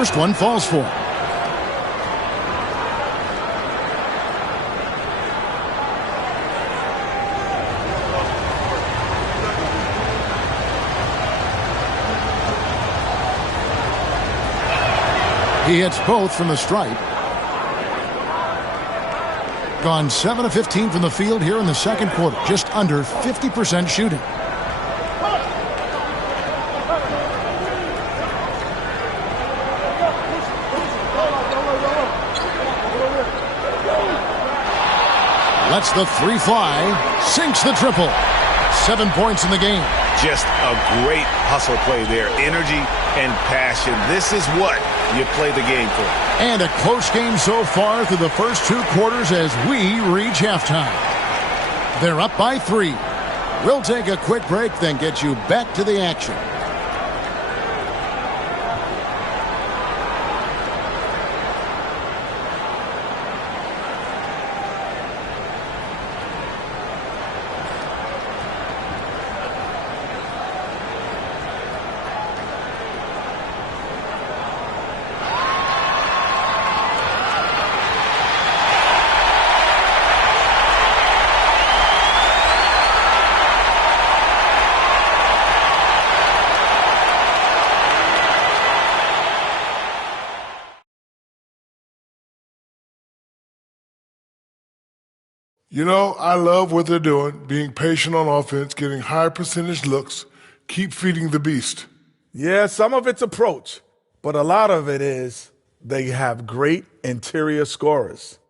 first one falls for him. He hits both from the stripe. Gone 7 of 15 from the field here in the second quarter. Just under 50% shooting. Lets the three fly. Sinks the triple. 7 points in the game. Just a great hustle play there. Energy and passion. This is what you play the game for. And a close game so far through the first 2 quarters as we reach halftime. They're up by 3. We'll take a quick break, then get you back to the action. You know, I love what they're doing, being patient on offense, getting high percentage looks, keep feeding the beast. Yeah, some of it's approach, but a lot of it is they have great interior scorers.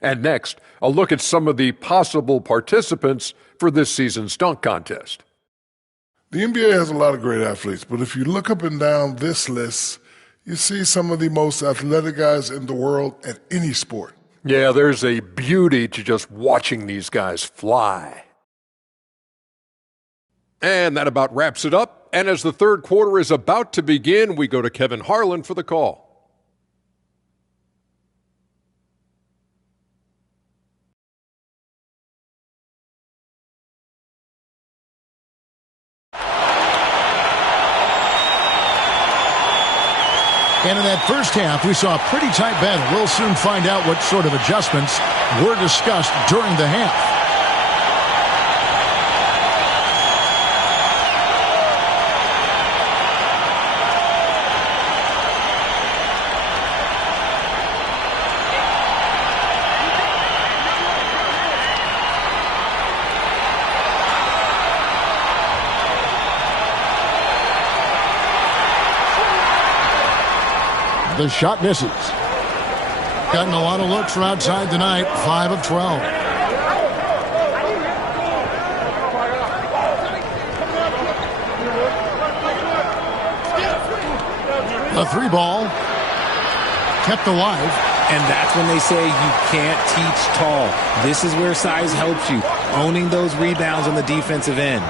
And next, a look at some of the possible participants for this season's dunk contest. The NBA has a lot of great athletes, but if you look up and down this list, you see some of the most athletic guys in the world at any sport. Yeah, there's a beauty to just watching these guys fly. And that about wraps it up. And as the third quarter is about to begin, we go to Kevin Harlan for the call. And in that first half, we saw a pretty tight battle. We'll soon find out what sort of adjustments were discussed during the half. The shot misses. Gotten a lot of looks from outside tonight. 5 of 12. The 3 ball kept alive. And that's when they say you can't teach tall. This is where size helps you. Owning those rebounds on the defensive end.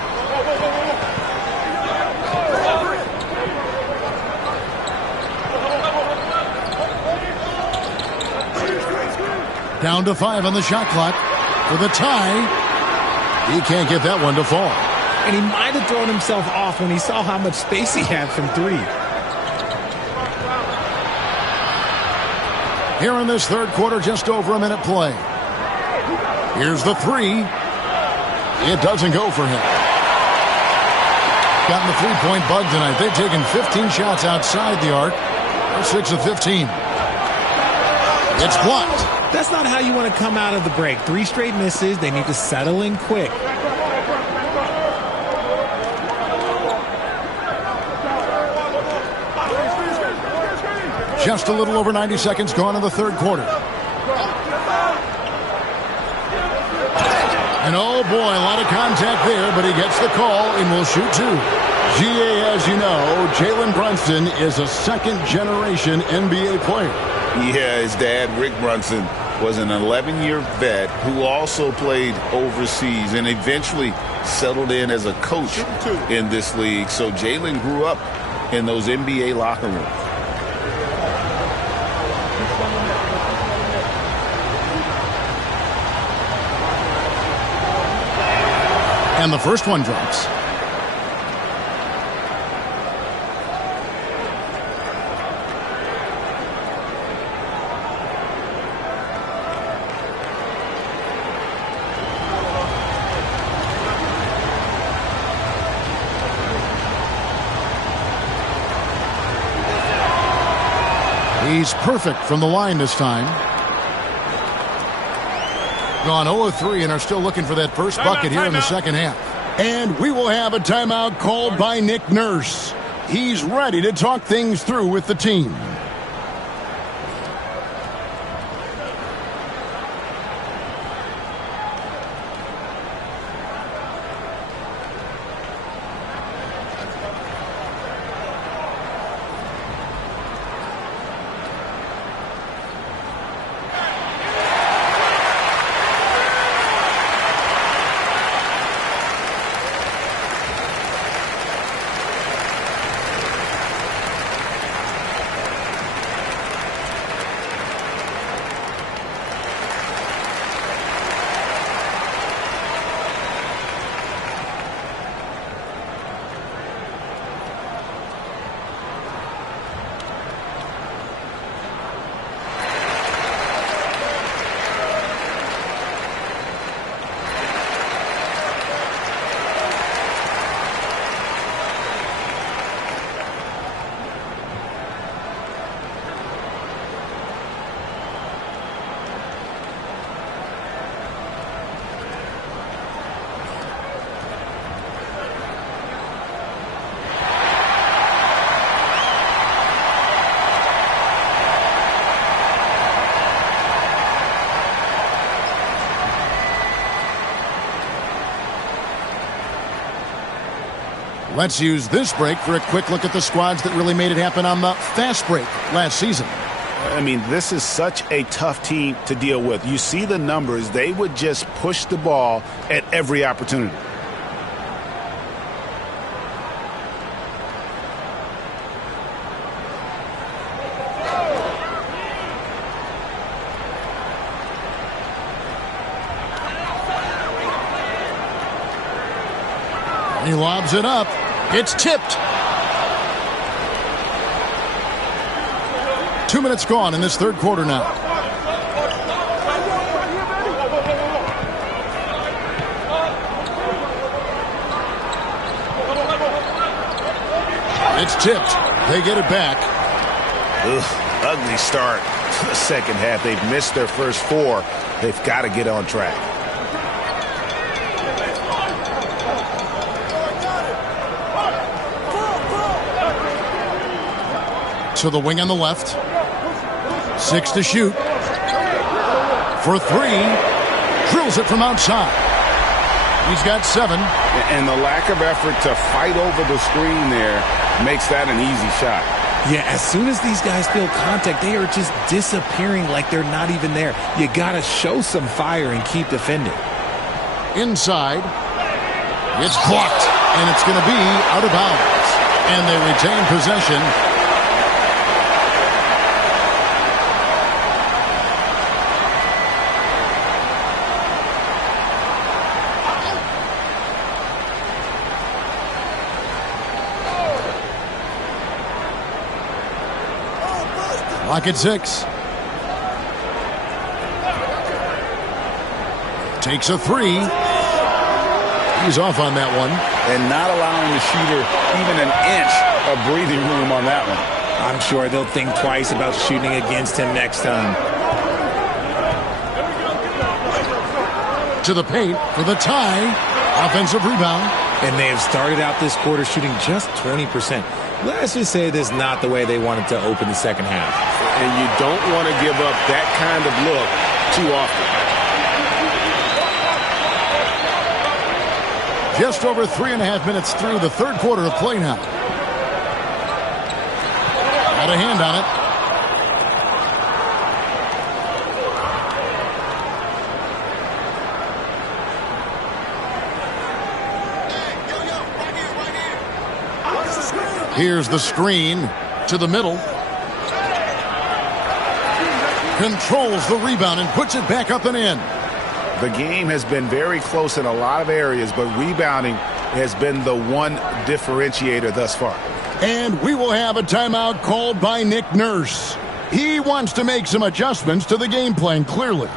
Down to 5 on the shot clock for the tie. He can't get that one to fall. And he might have thrown himself off when he saw how much space he had from 3. Here in this third quarter, just over a minute play. Here's the 3. It doesn't go for him. Gotten the three-point bug tonight. They've taken 15 shots outside the arc. They're 6 of 15. It's blocked. That's not how you want to come out of the break. 3 straight misses. They need to settle in quick. Just a little over 90 seconds gone in the third quarter. And oh boy, a lot of contact there, but he gets the call and will shoot 2. GA, as you know, Jalen Brunson is a second-generation NBA player. Yeah, his dad, Rick Brunson, was an 11-year vet who also played overseas and eventually settled in as a coach in this league. So Jalen grew up in those NBA locker rooms. And the first one drops. He's perfect from the line this time. Gone 0-3 and are still looking for that first bucket here in the second half. And we will have a timeout called by Nick Nurse. He's ready to talk things through with the team. Let's use this break for a quick look at the squads that really made it happen on the fast break last season. I mean, this is such a tough team to deal with. You see the numbers. They would just push the ball at every opportunity. He lobs it up. It's tipped. 2 minutes gone in this third quarter now. It's tipped. They get it back. Ugh, ugly start to the second half. They've missed their first four. They've got to get on track. To the wing on the left. 6 to shoot. For 3. Drills it from outside. He's got 7. And the lack of effort to fight over the screen there makes that an easy shot. Yeah, as soon as these guys feel contact, they are just disappearing like they're not even there. You got to show some fire and keep defending. Inside. It's blocked. And it's going to be out of bounds. And they retain possession. Lock at 6. Takes a 3. He's off on that one. And not allowing the shooter even an inch of breathing room on that one. I'm sure they'll think twice about shooting against him next time. To the paint for the tie. Offensive rebound. And they have started out this quarter shooting just 20%. Let's just say this is not the way they wanted to open the second half. And you don't want to give up that kind of look too often. Just over 3.5 minutes through the third quarter of play now. Got a hand on it. Here's the screen to the middle. Controls the rebound and puts it back up and in. The game has been very close in a lot of areas, but rebounding has been the one differentiator thus far. And we will have a timeout called by Nick Nurse. He wants to make some adjustments to the game plan, clearly.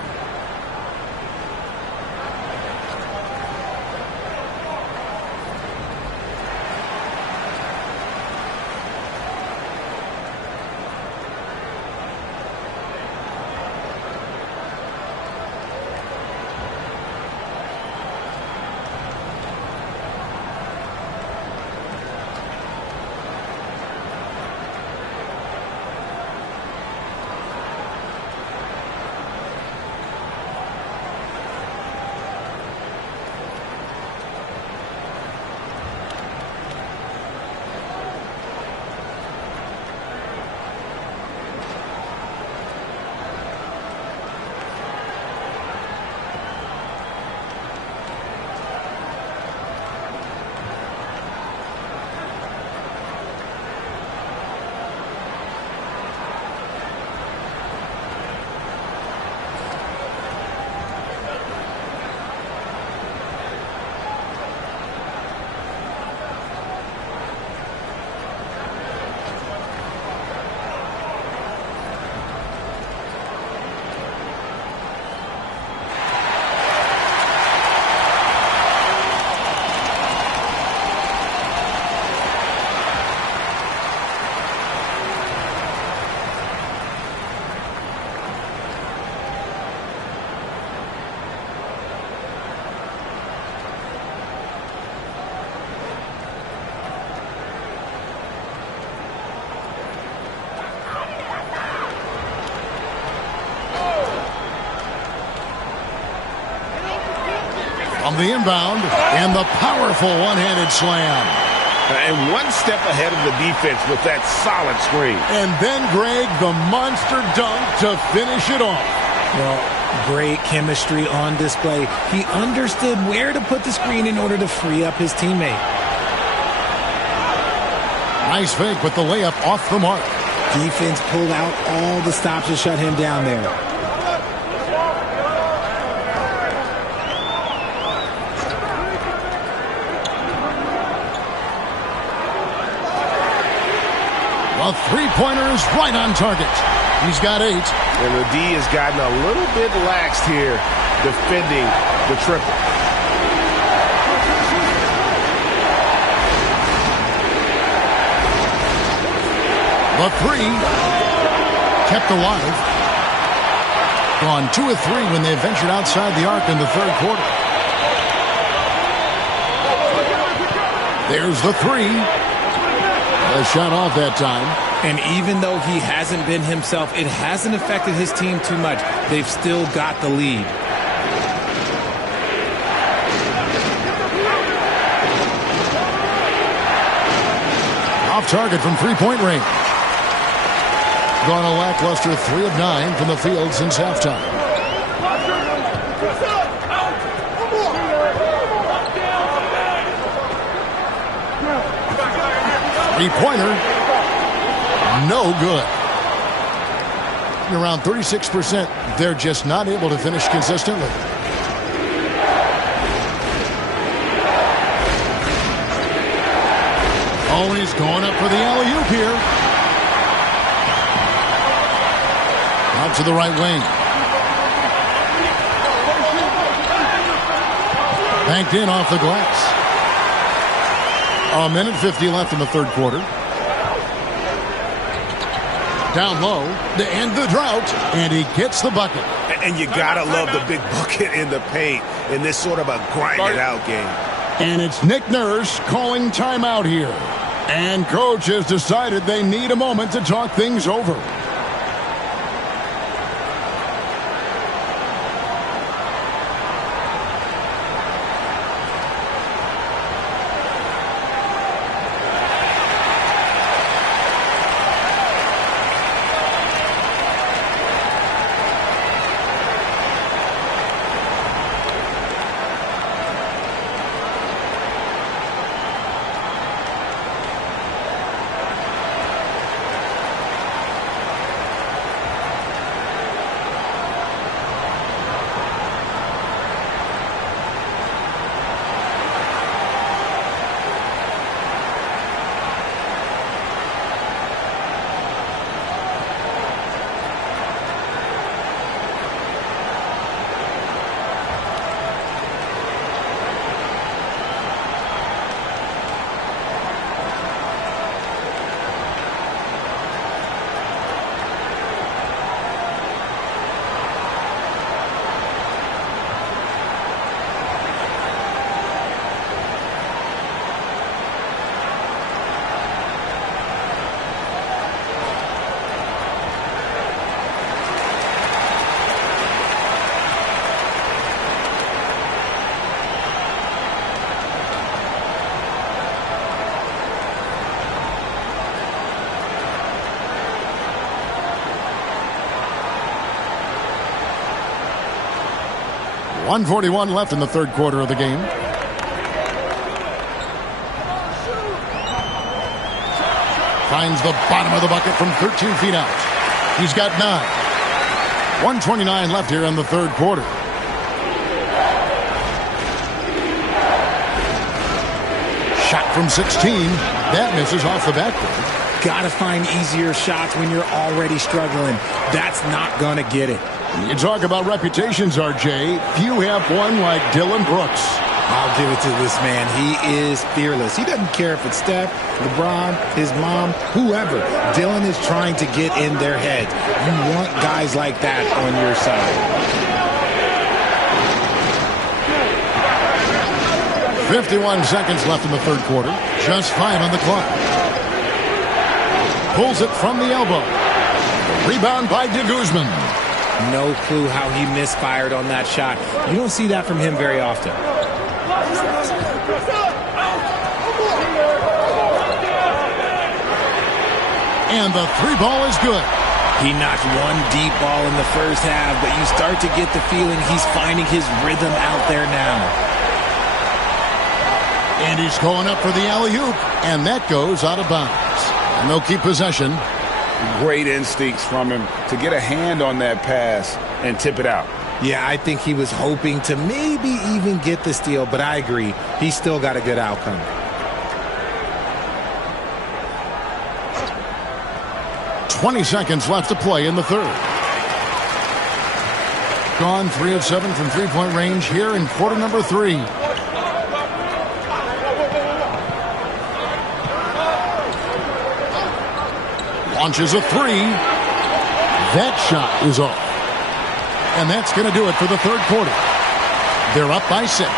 On the inbound, and the powerful one-handed slam. And one step ahead of the defense with that solid screen. And then, Greg, the monster dunk to finish it off. Well, great chemistry on display. He understood where to put the screen in order to free up his teammate. Nice fake, but the layup off the mark. Defense pulled out all the stops to shut him down there. A three-pointer is right on target. He's got 8. And the D has gotten a little bit laxed here defending the triple. The 3 kept alive. Gone 2 of 3 when they ventured outside the arc in the third quarter. There's the 3. A shot off that time. And even though he hasn't been himself, it hasn't affected his team too much. They've still got the lead. Off target from three-point range. Gone a lackluster 3 of 9 from the field since halftime. Three-pointer, no good. Around 36%, they're just not able to finish consistently. Oh, he's going up for the alley-oop here. Out to the right wing. Banked in off the glass. A minute 50 left in the third quarter. Down low, to end the drought, and he gets the bucket. And you gotta love the big bucket in the paint in this sort of a grind-it-out game. And it's Nick Nurse calling timeout here. And coach has decided they need a moment to talk things over. .141 left in the third quarter of the game. Finds the bottom of the bucket from 13 feet out. He's got 9. 1:29 left here in the third quarter. Shot from 16. That misses off the backboard. Gotta find easier shots when you're already struggling. That's not gonna get it. You talk about reputations, RJ. Few have one like Dylan Brooks. I'll give it to this man. He is fearless. He doesn't care if it's Steph, LeBron, his mom, whoever. Dylan is trying to get in their heads. You want guys like that on your side. 51 seconds left in the third quarter. Just 5 on the clock. Pulls it from the elbow. Rebound by de Guzman. No clue how he misfired on that shot. You don't see that from him very often. And the three ball is good. He knocked one deep ball in the first half, but you start to get the feeling he's finding his rhythm out there now. And he's going up for the alley-oop, and that goes out of bounds. And they'll keep possession. Great instincts from him to get a hand on that pass and tip it out. Yeah, I think he was hoping to maybe even get the steal, but I agree. He still got a good outcome. "20 seconds left to play in the third. Gone 3 of 7 from three-point range here in quarter number 3. Launches a three. That shot is off. And that's going to do it for the third quarter. They're up by 6.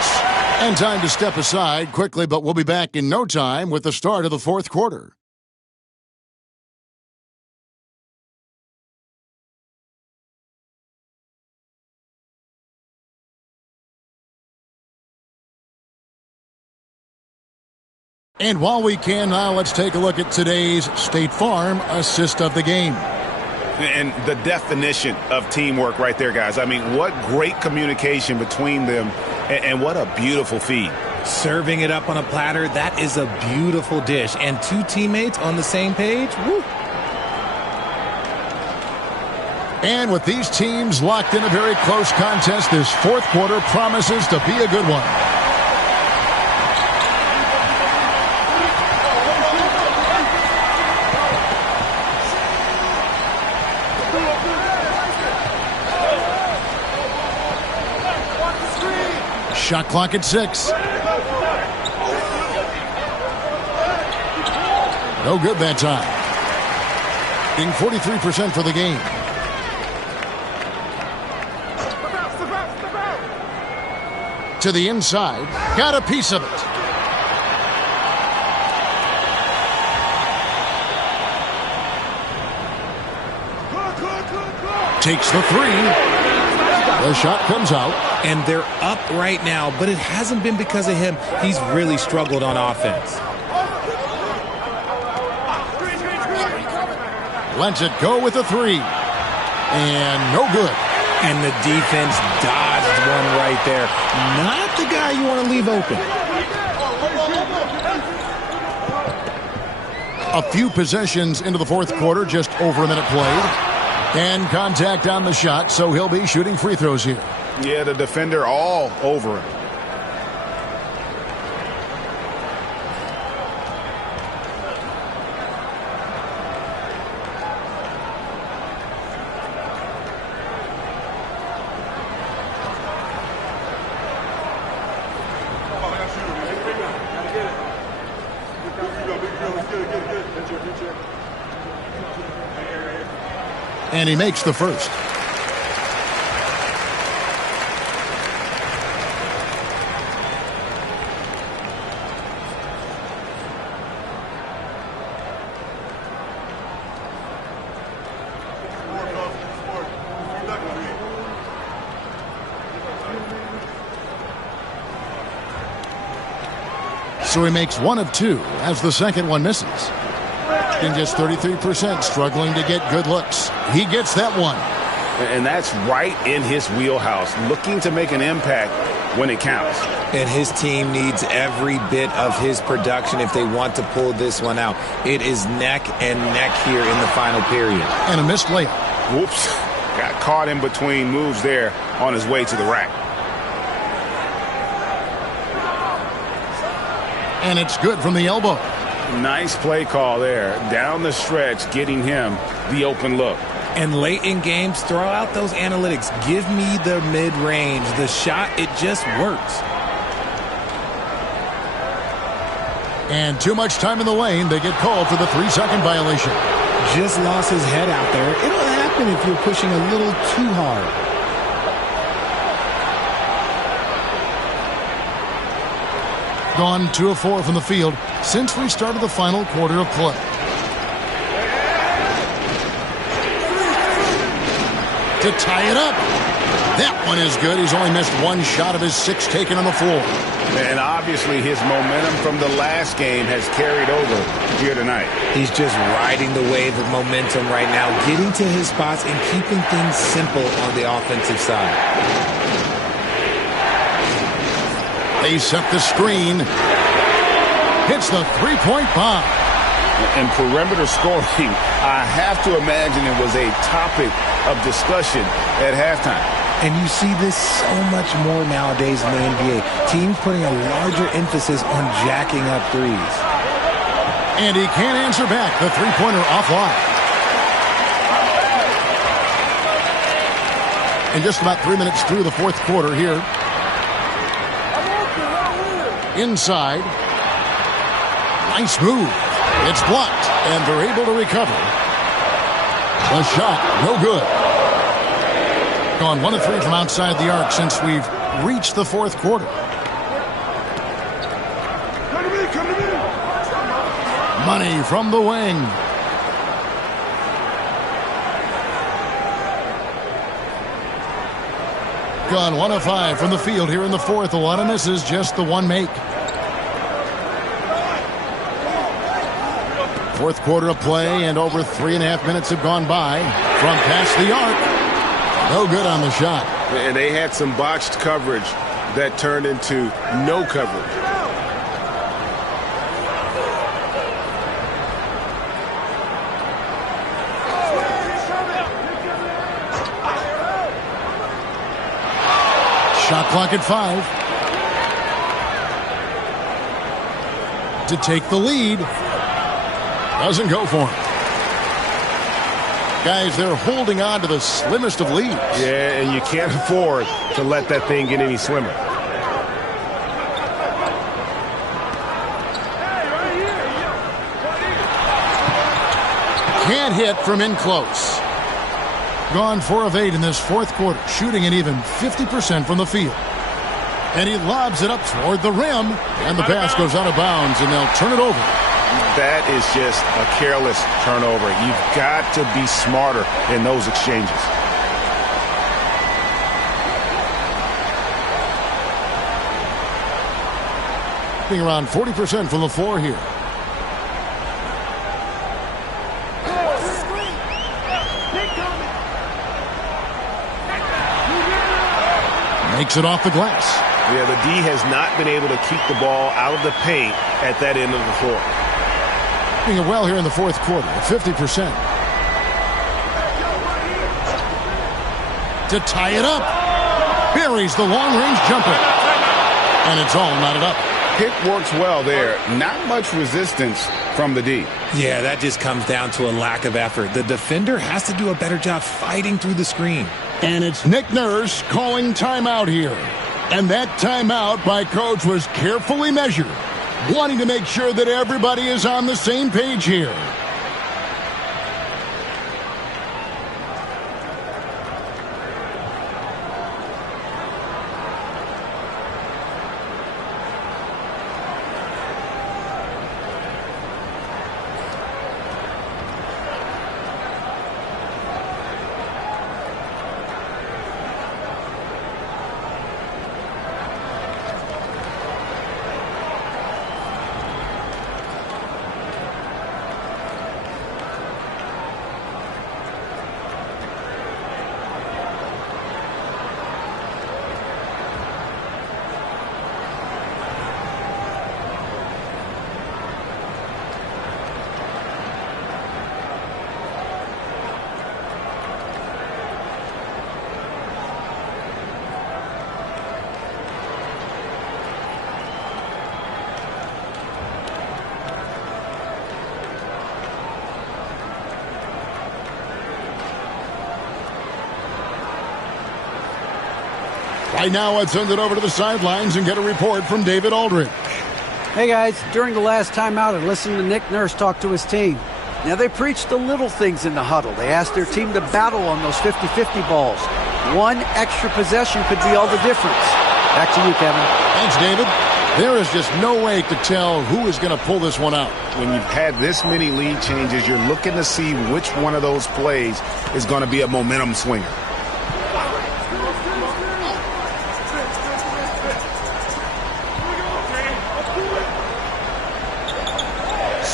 And time to step aside quickly, but we'll be back in no time with the start of the fourth quarter. And while we can now, let's take a look at today's State Farm assist of the game. And the definition of teamwork right there, guys. I mean, what great communication between them, and what a beautiful feed. Serving it up on a platter, that is a beautiful dish. And two teammates on the same page, woo. And with these teams locked in a very close contest, this fourth quarter promises to be a good one. Shot clock at 6. No good that time. Being 43% for the game. To the inside. Got a piece of it. Takes the three. The shot comes out. And they're up right now, but it hasn't been because of him. He's really struggled on offense. Lets it go with a three. And no good. And the defense dodged one right there. Not the guy you want to leave open. A few possessions into the fourth quarter, just over a minute played. And contact on the shot, so he'll be shooting free throws here. Yeah, the defender all over him. And he makes the first. So he makes 1 of 2 as the second one misses. And just 33%, struggling to get good looks. He gets that one. And that's right in his wheelhouse, looking to make an impact when it counts. And his team needs every bit of his production if they want to pull this one out. It is neck and neck here in the final period. And a missed layup. Whoops. Got caught in between moves there on his way to the rack. And it's good from the elbow. Nice play call there. Down the stretch, getting him the open look. And late in games, throw out those analytics. Give me the mid-range. The shot, it just works. And too much time in the lane. They get called for the 3-second violation. Just lost his head out there. It'll happen if you're pushing a little too hard. Gone 2 of 4 from the field since we started the final quarter of play. To tie it up. That one is good. He's only missed one shot of his 6 taken on the floor. And obviously his momentum from the last game has carried over here tonight. He's just riding the wave of momentum right now, getting to his spots and keeping things simple on the offensive side. They set the screen. Hits the three-point bomb. And perimeter scoring, I have to imagine it was a topic of discussion at halftime. And you see this so much more nowadays in the NBA. Teams putting a larger emphasis on jacking up threes. And he can't answer back. The three-pointer offline. And just about 3 minutes through the fourth quarter here. Inside. Nice move. It's blocked, and they're able to recover. The shot, no good. Gone 1 of 3 from outside the arc since we've reached the fourth quarter. Money from the wing. Gone 1 of 5 from the field here in the fourth. A lot of misses, just the one make. Fourth quarter of play, and over 3.5 minutes have gone by from past the arc. No good on the shot. And they had some botched coverage that turned into no coverage. Shot clock at 5. To take the lead. Doesn't go for him. Guys, they're holding on to the slimmest of leads. Yeah, and you can't afford to let that thing get any slimmer. Can't hit from in close. Gone 4 of 8 in this fourth quarter, shooting an even 50% from the field. And he lobs it up toward the rim, and the pass goes out of bounds, and they'll turn it over. That is just a careless turnover. You've got to be smarter in those exchanges. Being around 40% from the floor here. Makes it off the glass. Yeah, the D has not been able to keep the ball out of the paint at that end of the floor. Doing it well here in the fourth quarter at 50%. To tie it up. Buries the long-range jumper. And it's all knotted up. Pick works well there. Not much resistance from the D. Yeah, that just comes down to a lack of effort. The defender has to do a better job fighting through the screen. And it's Nick Nurse calling timeout here. And that timeout by Coach was carefully measured, wanting to make sure that everybody is on the same page here. Right now, let's send it over to the sidelines and get a report from David Aldridge. Hey, guys. During the last timeout, I listened to Nick Nurse talk to his team. Now, they preached the little things in the huddle. They asked their team to battle on those 50-50 balls. One extra possession could be all the difference. Back to you, Kevin. Thanks, David. There is just no way to tell who is going to pull this one out. When you've had this many lead changes, you're looking to see which one of those plays is going to be a momentum swinger.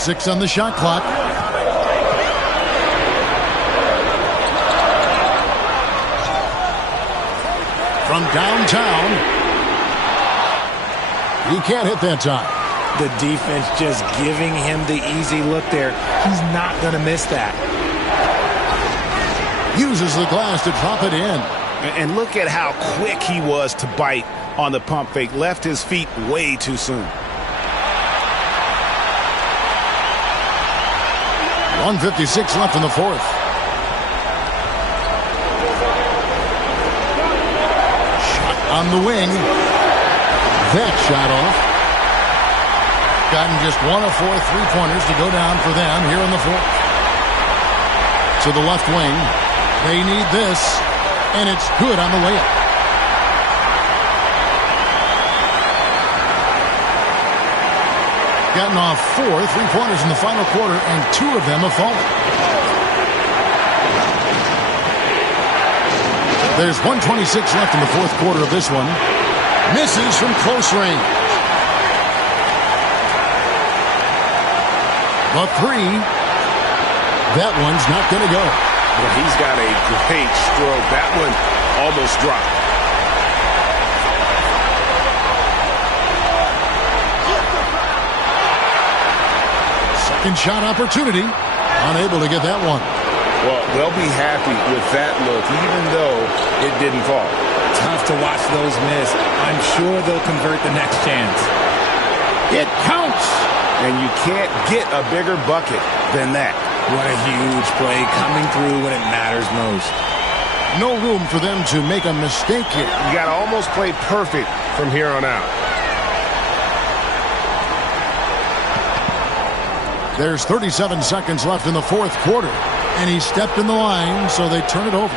6 on the shot clock. From downtown. He can't hit that time. The defense just giving him the easy look there. He's not going to miss that. Uses the glass to drop it in. And look at how quick he was to bite on the pump fake. Left his feet way too soon. 1:56 left in the fourth. Shot on the wing. That shot off. Gotten just 1 of 4 3-pointers to go down for them here in the fourth. To the left wing. They need this, and it's good on the way up. Gotten off 4 3-pointers in the final quarter, and 2 of them have fallen. There's 1:26 left in the fourth quarter of this one. Misses from close range. But 3, that one's not going to go. Well, he's got a great stroke. That one almost dropped. Second shot opportunity. Unable to get that one. Well, they'll be happy with that look, even though it didn't fall. Tough to watch those miss. I'm sure they'll convert the next chance. It counts! And you can't get a bigger bucket than that. What a huge play coming through when it matters most. No room for them to make a mistake here. You got to almost play perfect from here on out. There's 37 seconds left in the fourth quarter, and he stepped in the line, so they turn it over.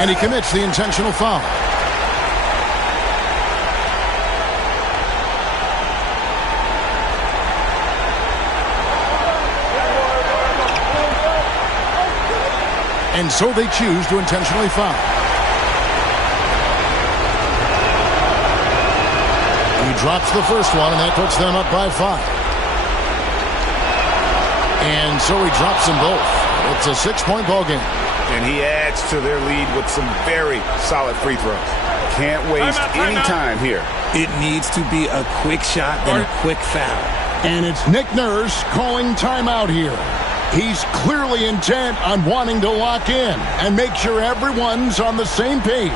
And he commits the intentional foul. And so they choose to intentionally foul. He drops the first one, and that puts them up by 5. And so he drops them both. It's a 6-point ball game. And he adds to their lead with some very solid free throws. Can't waste any time here. It needs to be a quick shot and a quick foul. And it's Nick Nurse calling timeout here. He's clearly intent on wanting to lock in and make sure everyone's on the same page.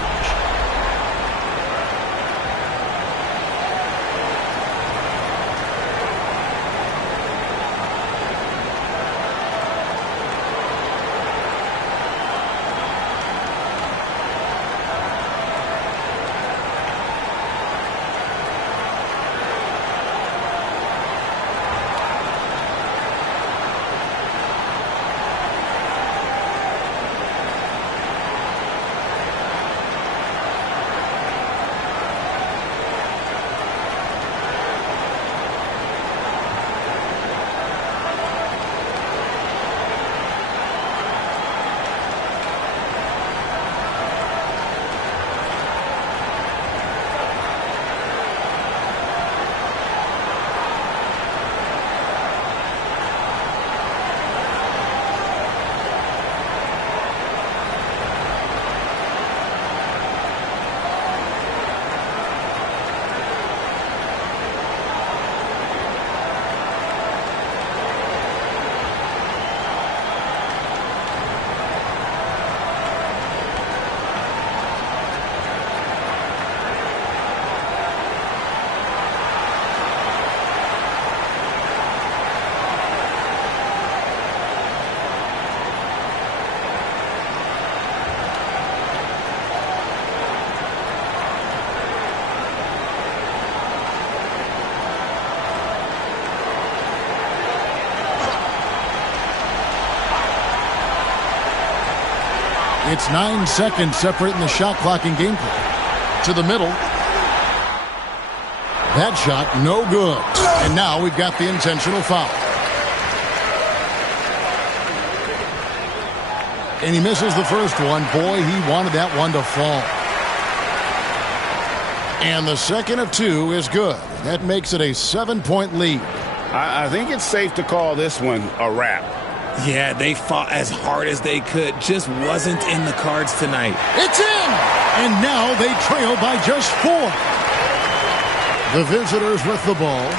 It's 9 seconds separating the shot clock and gameplay. To the middle. That shot, no good. And now we've got the intentional foul. And he misses the first one. Boy, he wanted that one to fall. And the second of two is good. That makes it a 7-point lead. I think it's safe to call this one a wrap. Yeah, they fought as hard as they could. Just wasn't in the cards tonight. It's in! And now they trail by just 4. The visitors with the ball.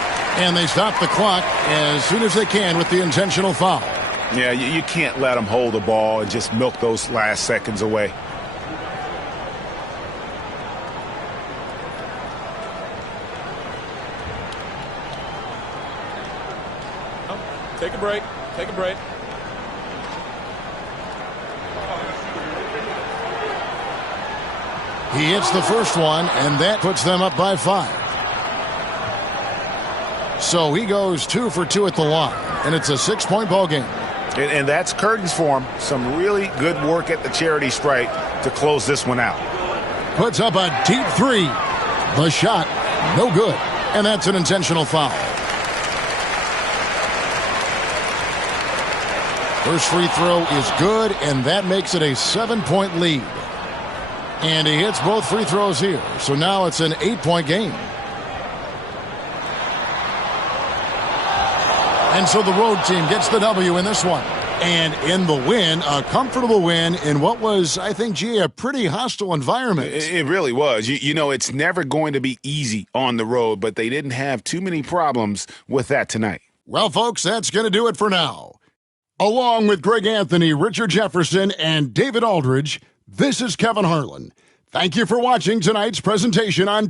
And they stop the clock as soon as they can with the intentional foul. Yeah, you can't let them hold the ball and just milk those last seconds away. Take a break. Take a break. He hits the first one, and that puts them up by 5. So he goes 2 for 2 at the line, and it's a 6-point ball game. And that's curtains for him. Some really good work at the charity stripe to close this one out. Puts up a deep 3. The shot, no good, and that's an intentional foul. First free throw is good, and that makes it a 7-point lead. And he hits both free throws here, so now it's an 8-point game. And so the road team gets the W in this one. And in the win, a comfortable win in what was, I think, a pretty hostile environment. It really was. You know, it's never going to be easy on the road, but they didn't have too many problems with that tonight. Well, folks, that's going to do it for now. Along with Greg Anthony, Richard Jefferson, and David Aldridge, this is Kevin Harlan. Thank you for watching tonight's presentation on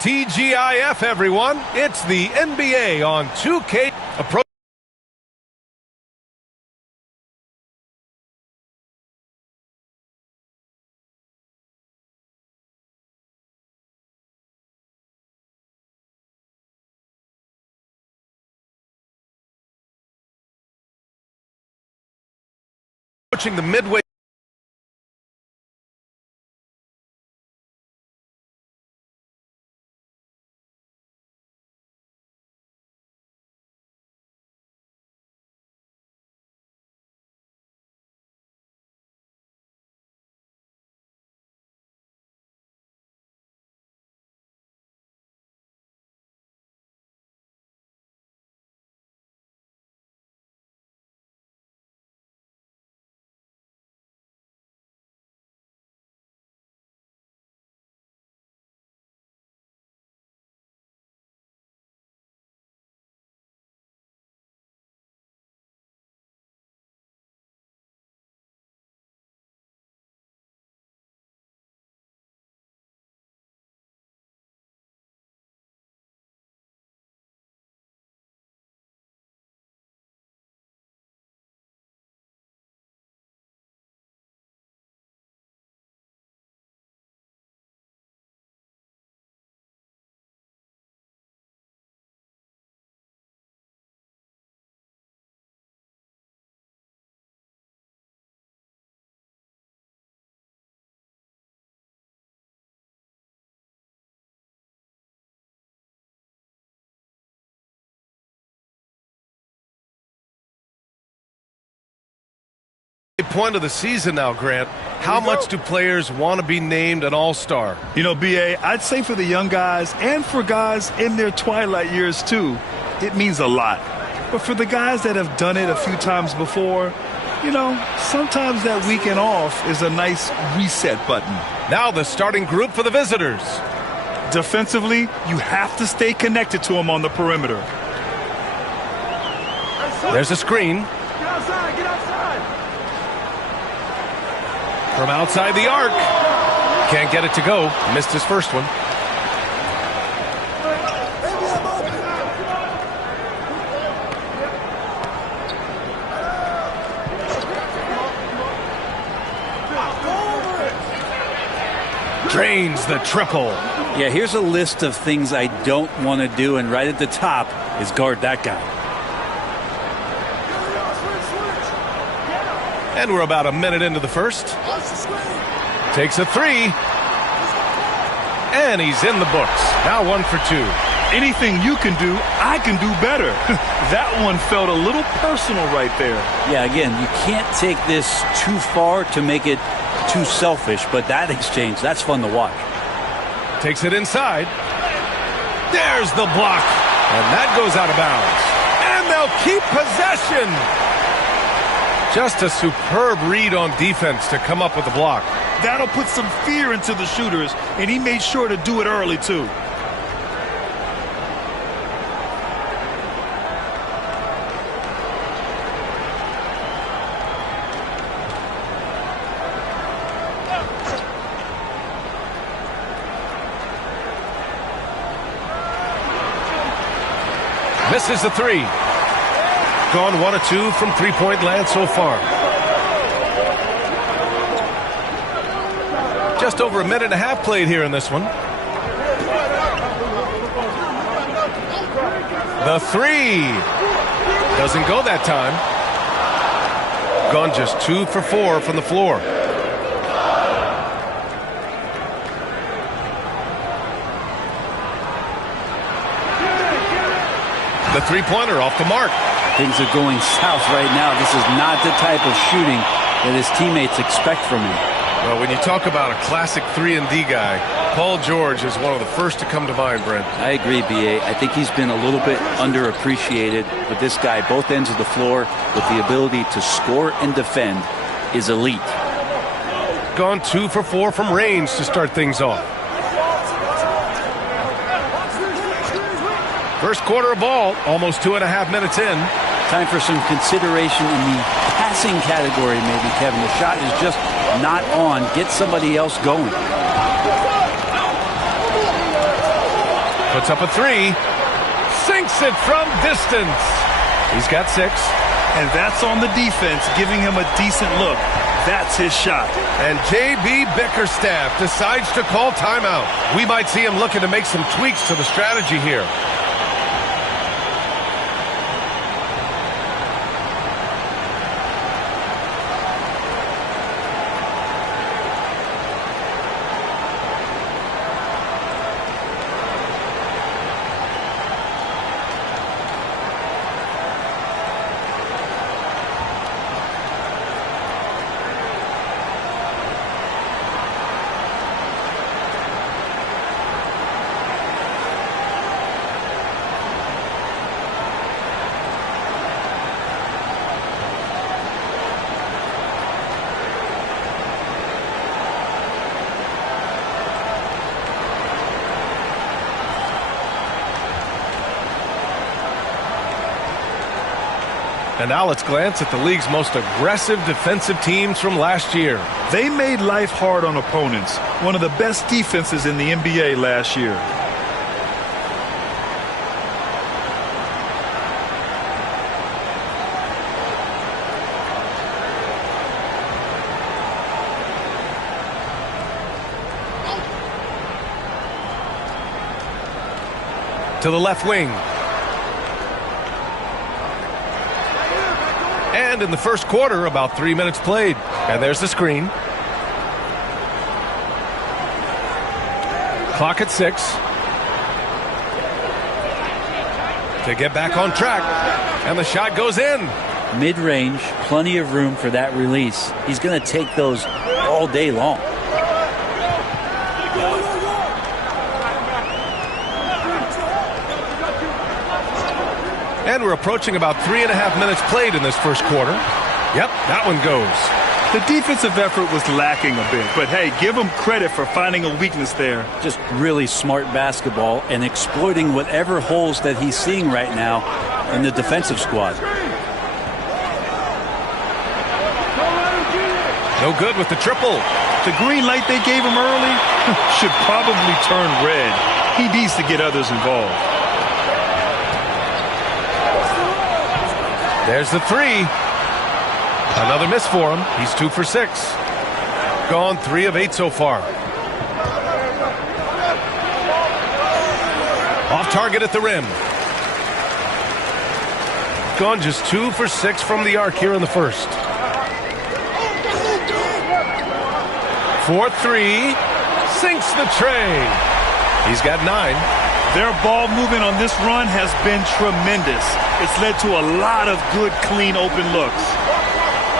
TGIF, everyone. It's the NBA on 2K. Approaching the midway. Point of the season now, Grant. How much do players want to be named an all-star? You know, B.A., I'd say for the young guys and for guys in their twilight years too, it means a lot. But for the guys that have done it a few times before, you know, sometimes that weekend off is a nice reset button. Now the starting group for the visitors. Defensively, you have to stay connected to them on the perimeter. There's a screen. Get outside, get outside. From outside the arc. Can't get it to go. Missed his first one. Drains the triple. Yeah, here's a list of things I don't want to do, and right at the top is guard that guy. And we're about a minute into the first. Takes a three. And he's in the books. Now 1 for 2. Anything you can do, I can do better. That one felt a little personal right there. Yeah, again, you can't take this too far to make it too selfish, but that exchange, that's fun to watch. Takes it inside. There's the block. And that goes out of bounds. And they'll keep possession. Just a superb read on defense to come up with the block. That'll put some fear into the shooters, and he made sure to do it early, too. Misses the three. Gone 1 of 2 from three-point land so far. Just over a minute and a half played here in this one. The three. Doesn't go that time. Gone just 2 for 4 from the floor. The three-pointer off the mark. Things are going south right now. This is not the type of shooting that his teammates expect from him. Well, when you talk about a classic 3-and-D guy, Paul George is one of the first to come to mind, Brent. I agree, B.A. I think he's been a little bit underappreciated, but this guy, both ends of the floor, with the ability to score and defend, is elite. Gone 2 for 4 from range to start things off. First quarter of ball, almost 2.5 minutes in. Time for some consideration in the passing category, maybe, Kevin. The shot is just not on. Get somebody else going. Puts up a three. Sinks it from distance. He's got 6. And that's on the defense, giving him a decent look. That's his shot. And J.B. Bickerstaff decides to call timeout. We might see him looking to make some tweaks to the strategy here. And now let's glance at the league's most aggressive defensive teams from last year. They made life hard on opponents. One of the best defenses in the NBA last year. To the left wing. And in the first quarter, about 3 minutes played. And there's the screen. Clock at 6. To get back on track. And the shot goes in. Mid-range, plenty of room for that release. He's going to take those all day long. And we're approaching about 3.5 minutes played in this first quarter. Yep, that one goes. The defensive effort was lacking a bit, but hey, give him credit for finding a weakness there. Just really smart basketball and exploiting whatever holes that he's seeing right now in the defensive squad. No good with the triple. The green light they gave him early should probably turn red. He needs to get others involved. There's the three. Another miss for him. He's 2 for 6. Gone 3 of 8 so far. Off target at the rim. Gone just 2 for 6 from the arc here in the first. 4-3. Sinks the tray. He's got 9. Their ball movement on this run has been tremendous. It's led to a lot of good, clean, open looks.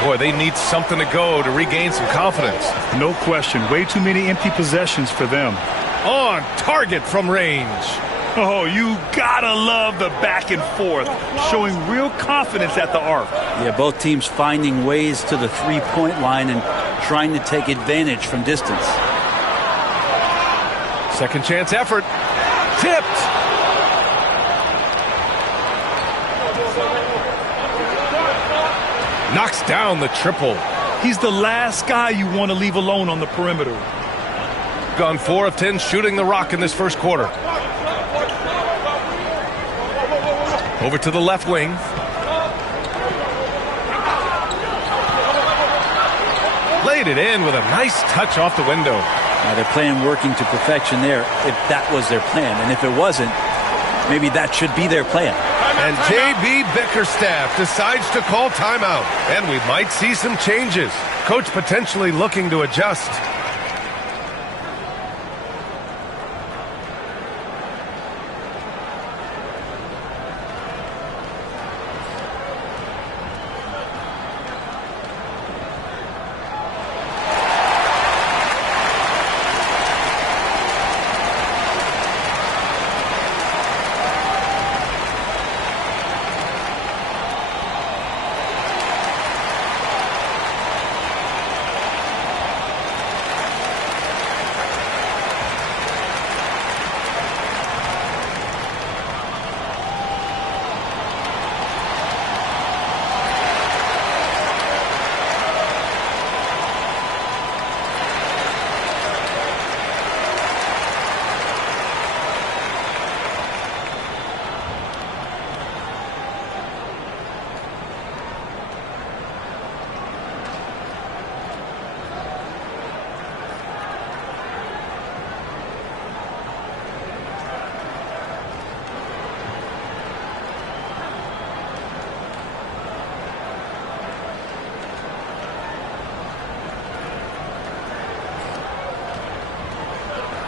Boy, they need something to go to regain some confidence. No question. Way too many empty possessions for them. On target from range. Oh, you gotta love the back and forth, showing real confidence at the arc. Yeah, both teams finding ways to the three-point line and trying to take advantage from distance. Second chance effort. Tipped. Knocks down the triple. He's the last guy you want to leave alone on the perimeter. Gone 4 of 10 shooting the rock in this first quarter. Over to the left wing. Laid it in with a nice touch off the window. Now they're playing working to perfection there if that was their plan. And if it wasn't, maybe that should be their plan. And J.B. Bickerstaff decides to call timeout. And we might see some changes. Coach potentially looking to adjust.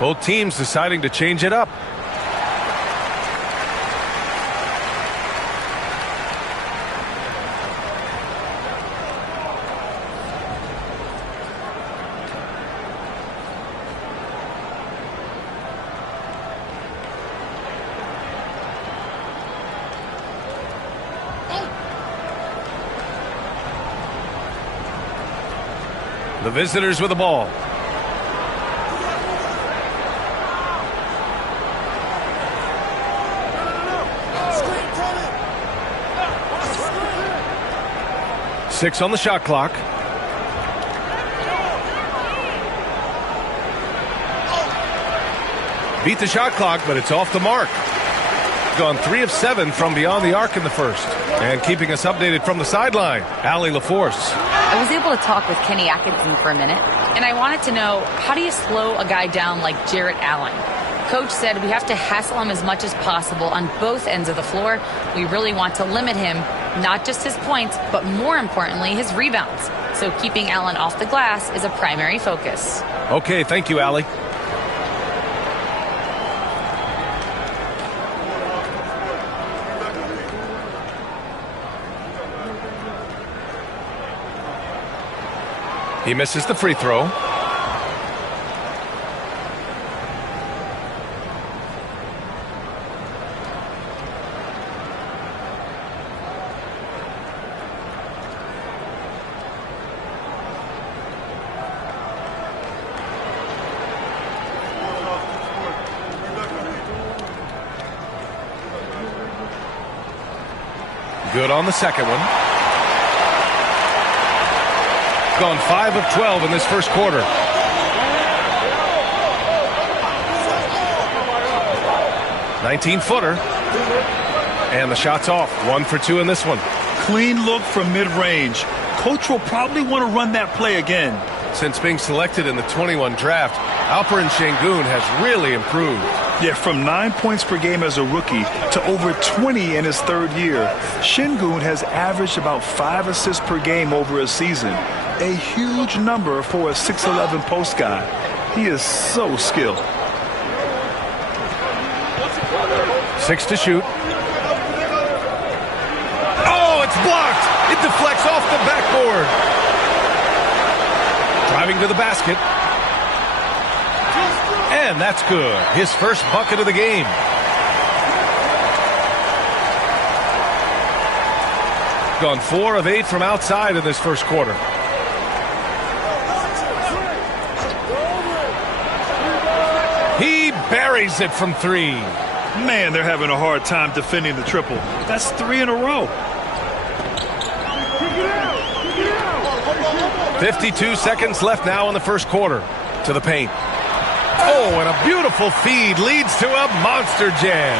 Both teams deciding to change it up. The visitors with the ball. Six on the shot clock. Beat the shot clock, but it's off the mark. Gone 3 of 7 from beyond the arc in the first. And keeping us updated from the sideline, Allie LaForce. I was able to talk with Kenny Atkinson for a minute, and I wanted to know, how do you slow a guy down like Jarrett Allen? Coach said we have to hassle him as much as possible on both ends of the floor. We really want to limit him, not just his points, but more importantly, his rebounds. So keeping Allen off the glass is a primary focus. Okay, thank you, Allie. He misses the free throw. Good on the second one. Gone 5 of 12 in this first quarter. (19-footer). And the shot's off. 1 for 2 in this one. Clean look from mid-range. Coach will probably want to run that play again. Since being selected in the 21 draft, Alperen Sengun has really improved. Yeah, from 9 points per game as a rookie to over 20 in his third year. Sengun has averaged about 5 assists per game over a season. A huge number for a 6'11" post guy. He is so skilled. 6 to shoot. Oh, it's blocked. It deflects off the backboard. Driving to the basket. And that's good. His first bucket of the game. Gone 4 of 8 from outside in this first quarter. He buries it from 3. Man, they're having a hard time defending the triple. That's 3 in a row. 52 seconds left now in the first quarter. To the paint. Oh, and a beautiful feed leads to a monster jam.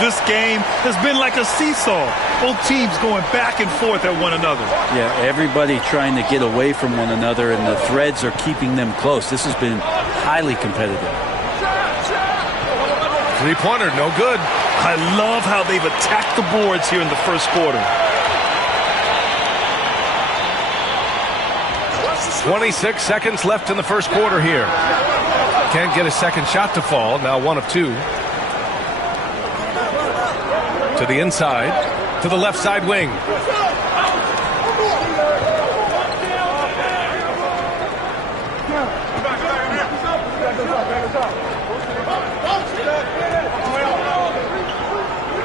This game has been like a seesaw. Both teams going back and forth at one another. Yeah, everybody trying to get away from one another, and the threads are keeping them close. This has been highly competitive. Three-pointer, no good. I love how they've attacked the boards here in the first quarter. 26 seconds left in the first quarter here. Can't get a second shot to fall. Now 1 of 2. To the inside. To the left side wing.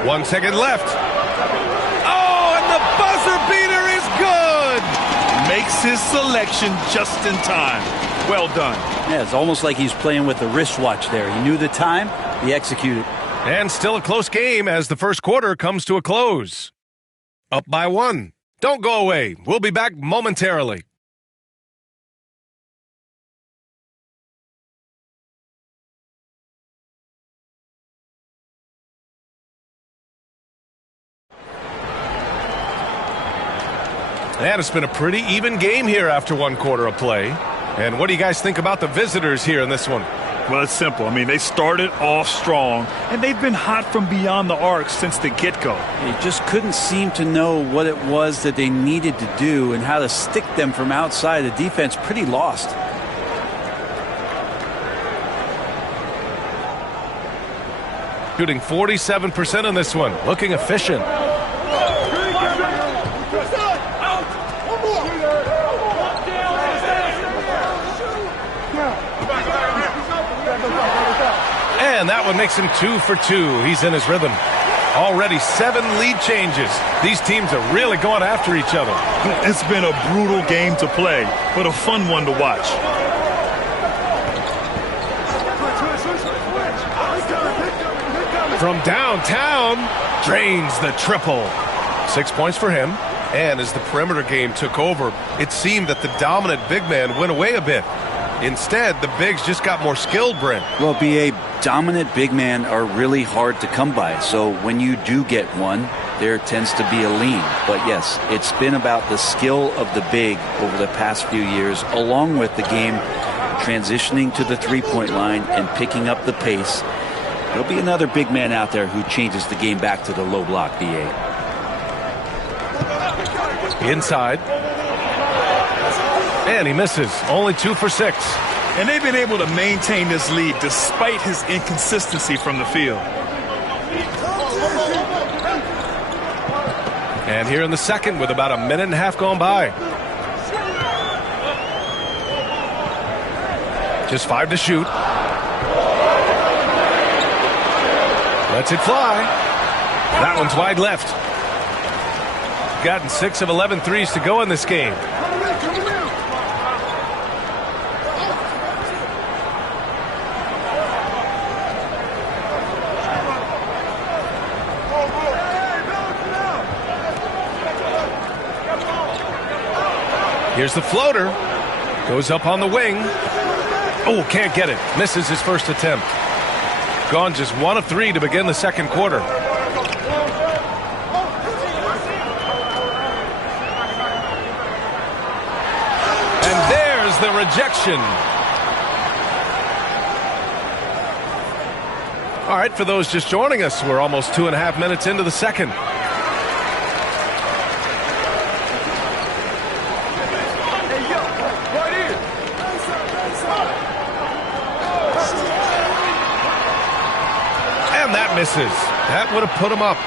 One second left. Oh, and the buzzer beater is good. Makes his selection just in time. Well done. Yeah, it's almost like he's playing with the wristwatch there. He knew the time, he executed. And still a close game as the first quarter comes to a close. Up by 1. Don't go away. We'll be back momentarily. And it's been a pretty even game here after 1 quarter of play. And what do you guys think about the visitors here in this one? Well, it's simple. I mean, they started off strong, and they've been hot from beyond the arc since the get-go. They just couldn't seem to know what it was that they needed to do and how to stick them from outside. The defense pretty lost. Shooting 47% on this one. Looking efficient. And that one makes him 2 for 2. He's in his rhythm. Already 7 lead changes. These teams are really going after each other. It's been a brutal game to play, but a fun one to watch. From downtown, drains the triple. 6 points for him. And as the perimeter game took over, it seemed that the dominant big man went away a bit. Instead, the bigs just got more skilled, Brent. Well, B.A., dominant big men are really hard to come by. So when you do get one, there tends to be a lean. But yes, it's been about the skill of the big over the past few years, along with the game transitioning to the three-point line and picking up the pace. There'll be another big man out there who changes the game back to the low block, B.A. Inside. And he misses. Only 2 for 6. And they've been able to maintain this lead despite his inconsistency from the field. And here in the second with about a minute and a half gone by. Just 5 to shoot. Lets it fly. That one's wide left. Gotten 6 of 11 threes to go in this game. Here's the floater. Goes up on the wing. Oh, can't get it. Misses his first attempt. Gone just 1 of 3 to begin the second quarter. And there's the rejection. All right, for those just joining us, we're almost 2.5 minutes into the second. Misses. That would have put him up.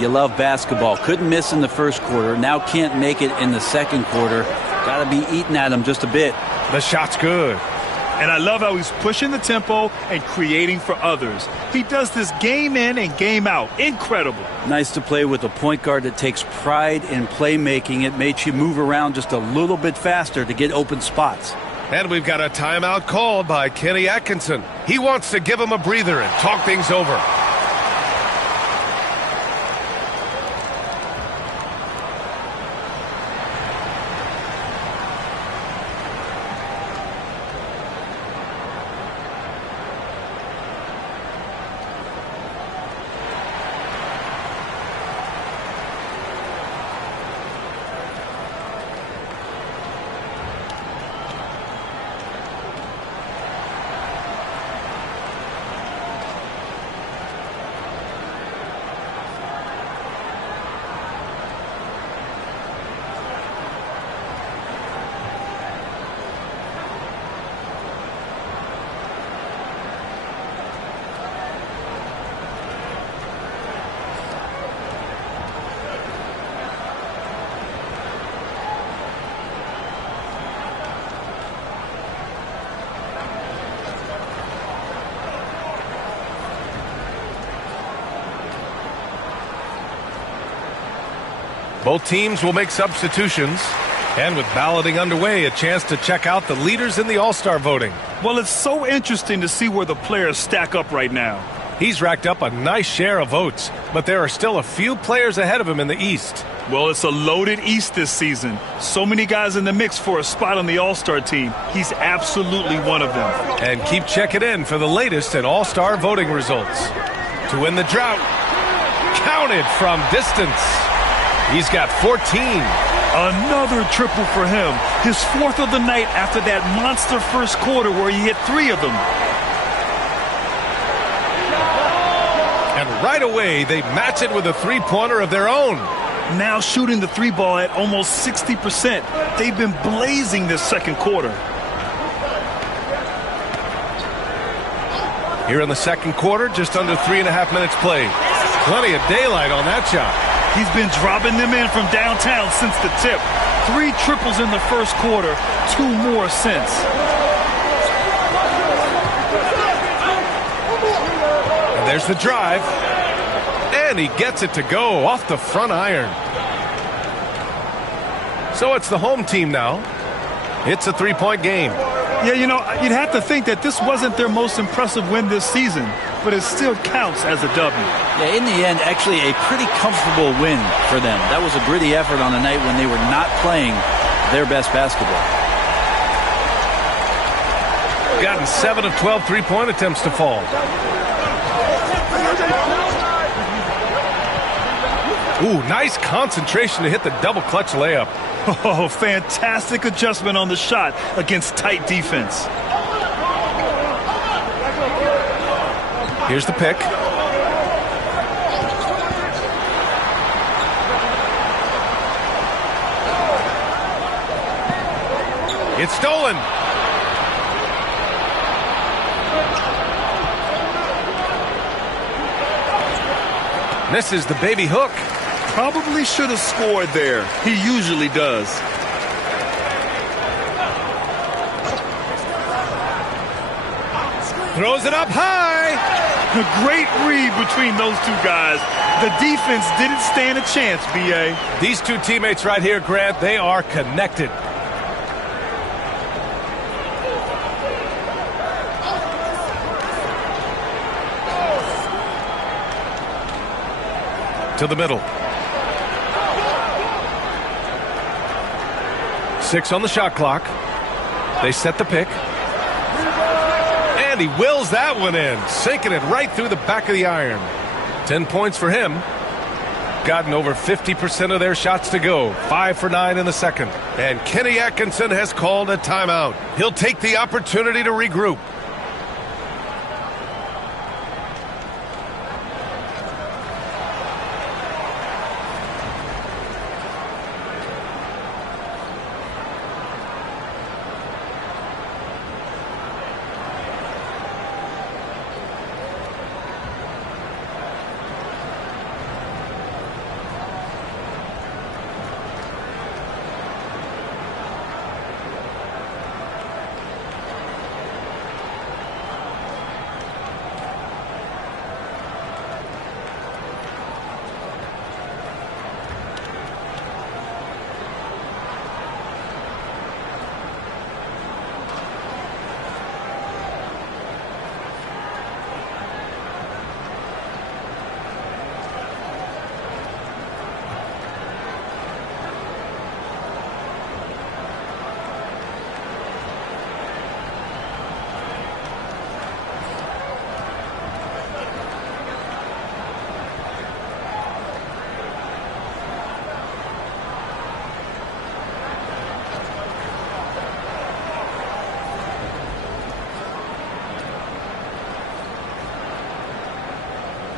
You love basketball. Couldn't miss in the first quarter. Now can't make it in the second quarter. Got to be eating at him just a bit. The shot's good. And I love how he's pushing the tempo and creating for others. He does this game in and game out. Incredible. Nice to play with a point guard that takes pride in playmaking. It makes you move around just a little bit faster to get open spots. And we've got a timeout called by Kenny Atkinson. He wants to give him a breather and talk things over. Both teams will make substitutions. And with balloting underway, a chance to check out the leaders in the All-Star voting. Well, it's so interesting to see where the players stack up right now. He's racked up a nice share of votes, but there are still a few players ahead of him in the East. Well, it's a loaded East this season. So many guys in the mix for a spot on the All-Star team. He's absolutely one of them. And keep checking in for the latest in All-Star voting results. To win the drought, counted from distance. He's got 14. Another triple for him. His 4th of the night after that monster first quarter where he hit 3 of them. And right away, they match it with a three-pointer of their own. Now shooting the 3 ball at almost 60%. They've been blazing this second quarter. Here in the second quarter, just under 3.5 minutes played. Plenty of daylight on that shot. He's been dropping them in from downtown since the tip. 3 triples in the first quarter, 2 more since. And there's the drive. And he gets it to go off the front iron. So it's the home team now. It's a 3-point game. Yeah, you know, you'd have to think that this wasn't their most impressive win this season, but it still counts as a W. Yeah, in the end, actually a pretty comfortable win for them. That was a gritty effort on a night when they were not playing their best basketball. Gotten 7 of 12 3-point attempts to fall. Ooh, nice concentration to hit the double clutch layup. Oh, fantastic adjustment on the shot against tight defense. Here's the pick. It's stolen. Misses the baby hook. Probably should have scored there. He usually does. Throws it up high. A great read between those two guys. The defense didn't stand a chance, B.A. These two teammates right here, Grant, they are connected. To the middle. 6 on the shot clock. They set the pick. And he wills that one in, sinking it right through the back of the iron. 10 points for him. Gotten over 50% of their shots to go. 5 for 9 in the second. And Kenny Atkinson has called a timeout. He'll take the opportunity to regroup.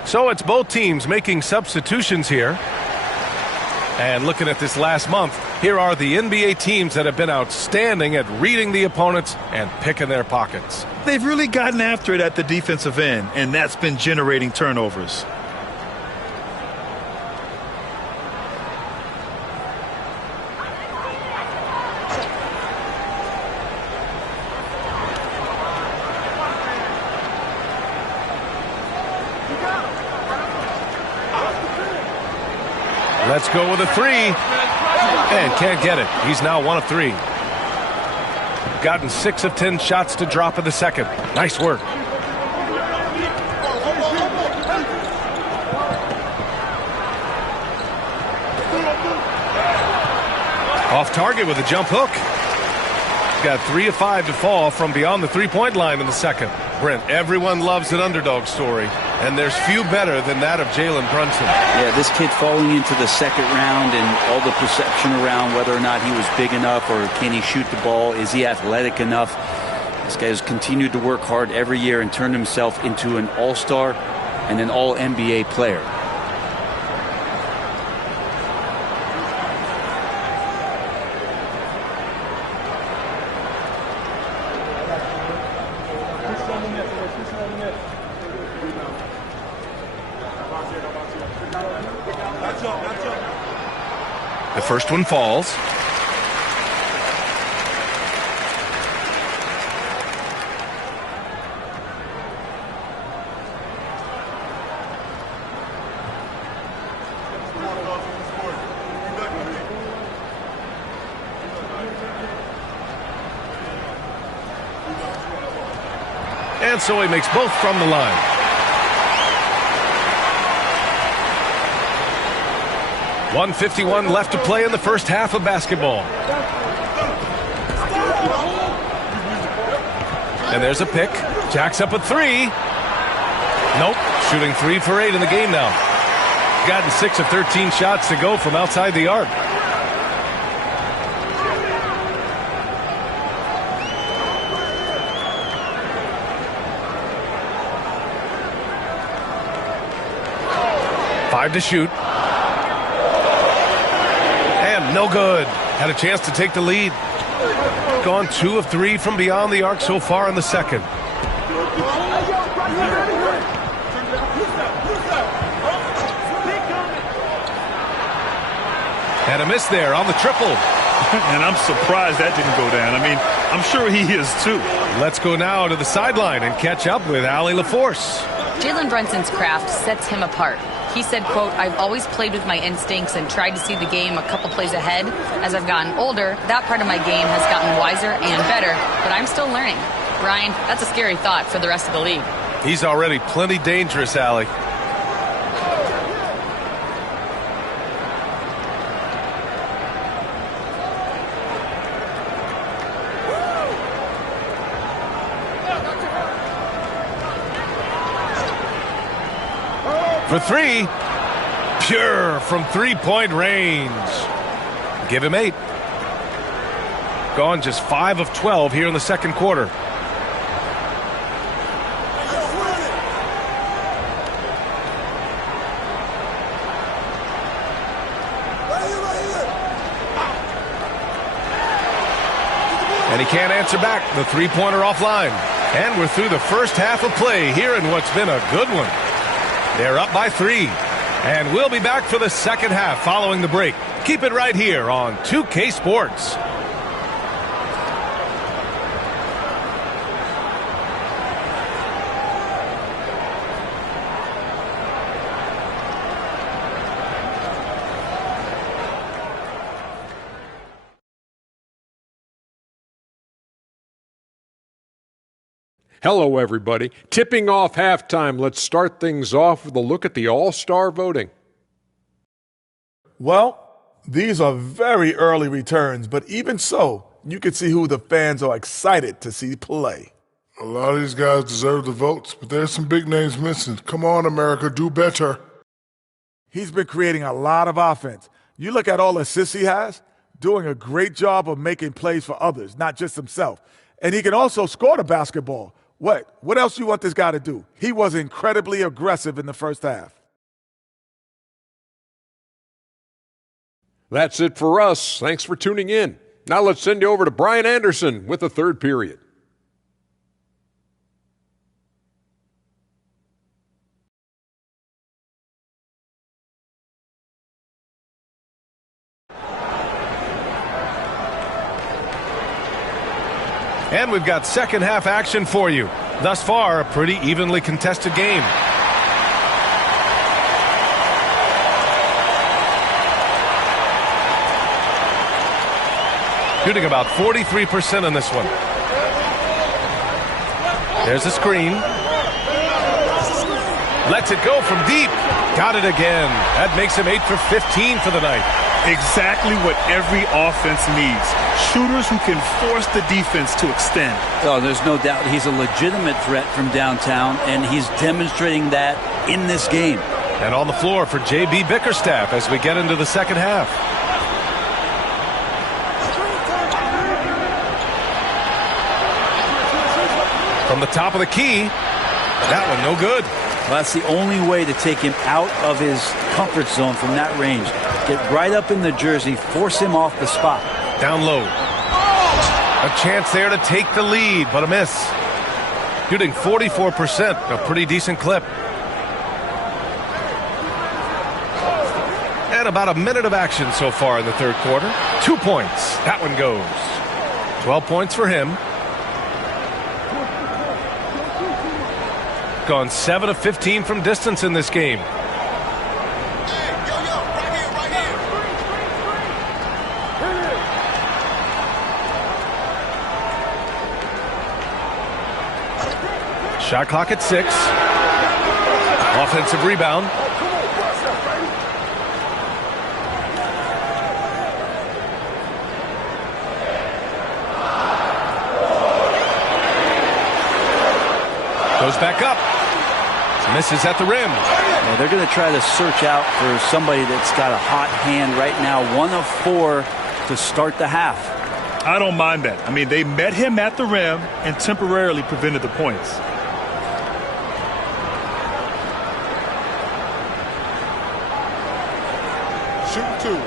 So it's both teams making substitutions here. And looking at this last month, here are the NBA teams that have been outstanding at reading the opponents and picking their pockets. They've really gotten after it at the defensive end, and that's been generating turnovers. Let's go with a 3. And can't get it. He's now 1 of 3. Gotten 6 of 10 shots to drop in the second. Nice work. Off target with a jump hook. Got 3 of 5 to fall from beyond the 3-point line in the second. Brent, everyone loves an underdog story, and there's few better than that of Jalen Brunson. Yeah, this kid falling into the second round and all the perception around whether or not he was big enough or can he shoot the ball, is he athletic enough? This guy has continued to work hard every year and turned himself into an all-star and an all-NBA player. The first one falls. And so he makes both from the line. .151 left to play in the first half of basketball. And there's a pick. Jacks up a three. Nope. Shooting 3 for 8 in the game now. Gotten 6 of 13 shots to go from outside the arc. To shoot. And no good. Had a chance to take the lead. Gone 2 of 3 from beyond the arc so far in the second. And a miss there on the triple. And I'm surprised that didn't go down. I mean, I'm sure he is too. Let's go now to the sideline and catch up with Allie LaForce. Jalen Brunson's craft sets him apart. He said, quote, "I've always played with my instincts and tried to see the game a couple plays ahead. As I've gotten older, that part of my game has gotten wiser and better, but I'm still learning." Ryan, that's a scary thought for the rest of the league. He's already plenty dangerous, Allie. For 3, pure from three-point range. Give him 8. Gone just 5 of 12 here in the second quarter. And he can't answer back. The three-pointer offline. And we're through the first half of play here in what's been a good one. They're up by 3. And we'll be back for the second half following the break. Keep it right here on 2K Sports. Hello, everybody. Tipping off halftime. Let's start things off with a look at the All-Star voting. Well, these are very early returns, but even so, you can see who the fans are excited to see play. A lot of these guys deserve the votes, but there's some big names missing. Come on, America, do better. He's been creating a lot of offense. You look at all the assists he has, doing a great job of making plays for others, not just himself. And he can also score the basketball. What else do you want this guy to do? He was incredibly aggressive in the first half. That's it for us. Thanks for tuning in. Now let's send you over to Brian Anderson with the third period. And we've got second half action for you. Thus far, a pretty evenly contested game. Shooting about 43% on this one. There's a screen. Lets it go from deep. Got it again. That makes him 8 for 15 for the night. Exactly what every offense needs. Shooters who can force the defense to extend. Oh, there's no doubt he's a legitimate threat from downtown, and he's demonstrating that in this game. And on the floor for J.B. Bickerstaff as we get into the second half. From the top of the key, that one no good. Well, that's the only way to take him out of his comfort zone from that range. Get right up in the jersey, force him off the spot. Down low. A chance there to take the lead, but a miss. Shooting 44%, a pretty decent clip. and about a minute of action so far in the third quarter. 2 points. That one goes. 12 points for him. Gone 7 of 15 from distance in this game. Shot clock at 6. Offensive rebound. Goes back up. Misses at the rim. Yeah, they're going to try to search out for somebody that's got a hot hand right now. 1 of 4 to start the half. I don't mind that. I mean, they met him at the rim and temporarily prevented the points. Shoot 2.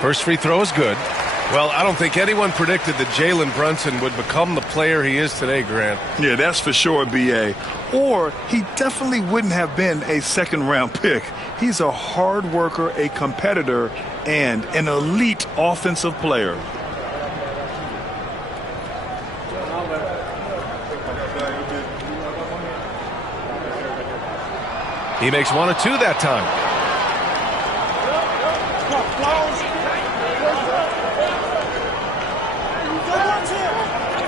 First free throw is good. Well, I don't think anyone predicted that Jalen Brunson would become the player he is today, Grant. Yeah, that's for sure, B.A. Or he definitely wouldn't have been a second-round pick. He's a hard worker, a competitor, and an elite offensive player. He makes 1 of 2 that time.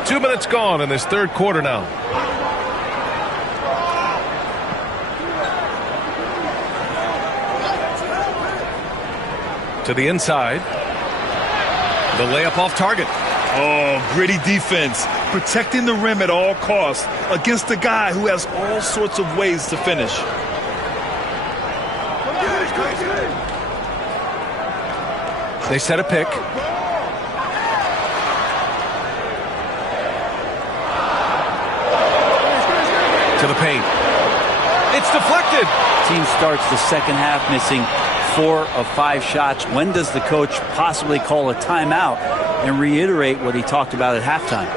2 minutes gone in this third quarter now. To the inside. The layup off target. Oh, gritty defense. Protecting the rim at all costs against a guy who has all sorts of ways to finish. They set a pick. To the paint. It's deflected. Team starts the second half missing 4 of 5 shots. When does the coach possibly call a timeout and reiterate what he talked about at halftime?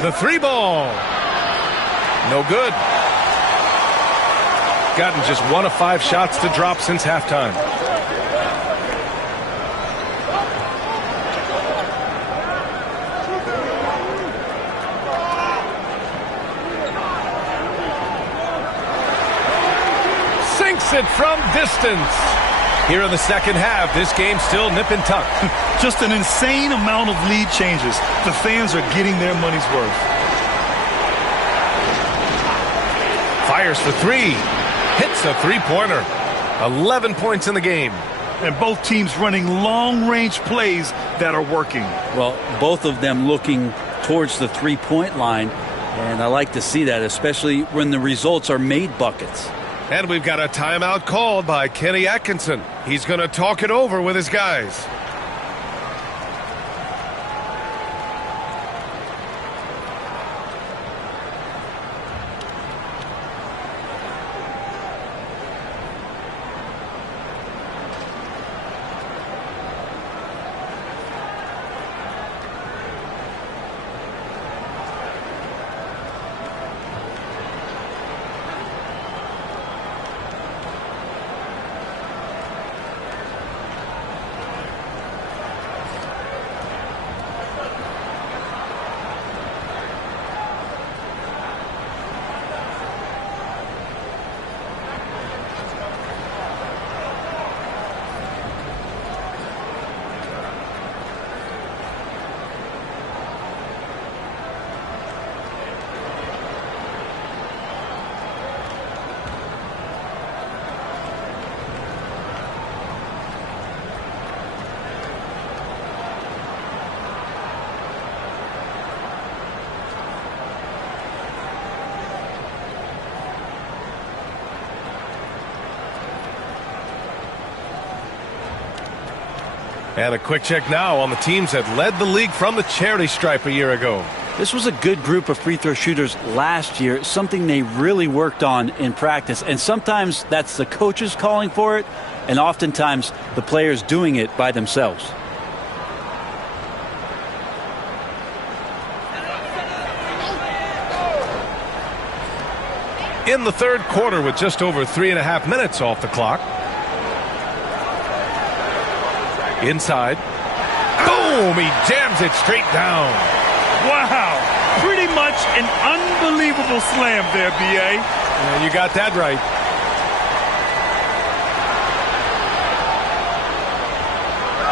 The 3 ball. No good. Gotten just 1 of 5 shots to drop since halftime. Sinks it from distance. Here in the second half, this game's still nip and tuck. Just an insane amount of lead changes. The fans are getting their money's worth. Fires for 3. Hits a 3-pointer. 11 points in the game. And both teams running long-range plays that are working. Well, both of them looking towards the 3-point line. And I like to see that, especially when the results are made buckets. And we've got a timeout called by Kenny Atkinson. He's going to talk it over with his guys. And a quick check now on the teams that led the league from the charity stripe a year ago. This was a good group of free throw shooters last year, something they really worked on in practice. And sometimes that's the coaches calling for it, and oftentimes the players doing it by themselves. In the third quarter with just over 3.5 minutes off the clock. Inside. Boom! He jams it straight down. Wow. Pretty much an unbelievable slam there, B.A. Yeah, you got that right.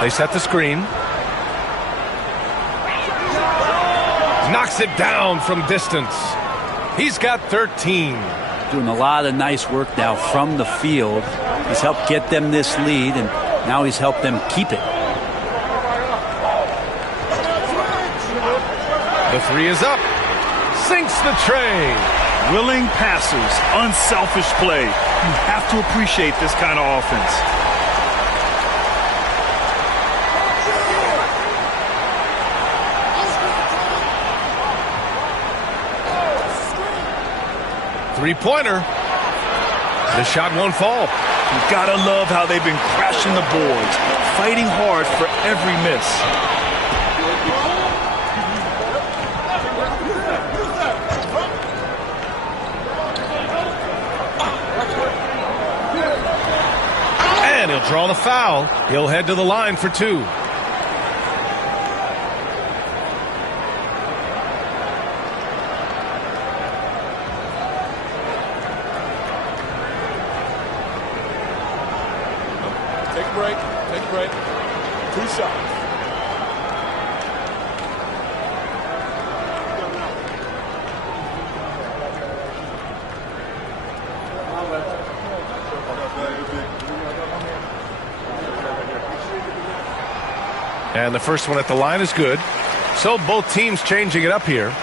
They set the screen. Knocks it down from distance. He's got 13. Doing a lot of nice work now from the field. He's helped get them this lead, and now he's helped them keep it. The three is up. Sinks the tray. Willing passers, unselfish play. You have to appreciate this kind of offense. Three-pointer. The shot won't fall. You gotta love how they've been crashing the boards, fighting hard for every miss. And he'll draw the foul. He'll head to the line for two. Take a break. 2 shots. And the first one at the line is good. So both teams changing it up here.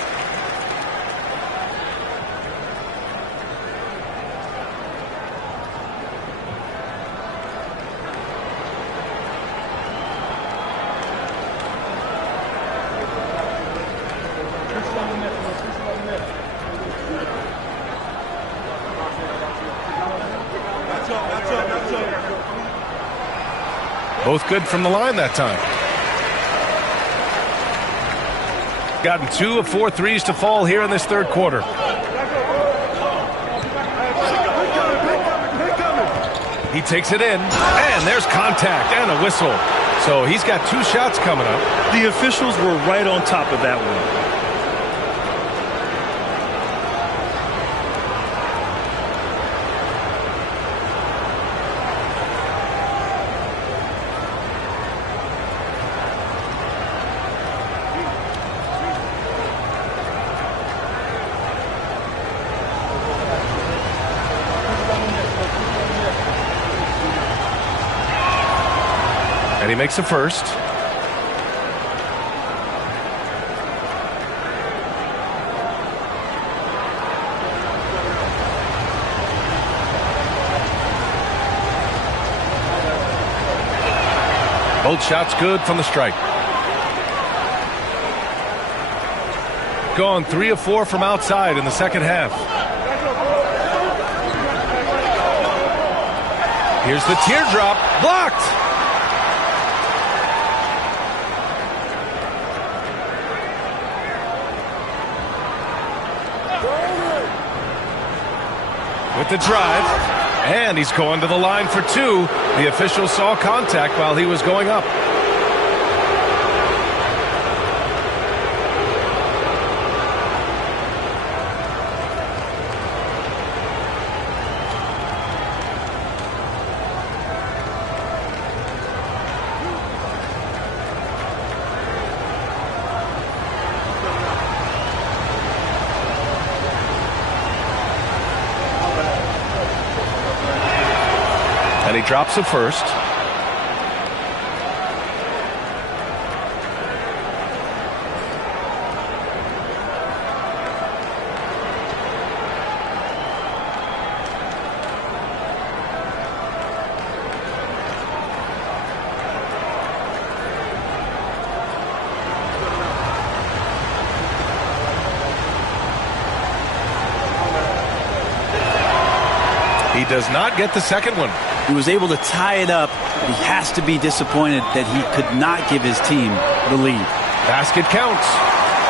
Both good from the line that time. Gotten 2 of 4 threes to fall here in this third quarter. He takes it in, and there's contact and a whistle. So he's got 2 shots coming up. The officials were right on top of that one. And he makes the first. Both shots good from the stripe. Gone 3 of 4 from outside in the second half. Here's the teardrop. Blocked. With the drive, and he's going to the line for 2. The official saw contact while he was going up. And he drops the first. He does not get the second one. He was able to tie it up. He has to be disappointed that he could not give his team the lead. Basket counts.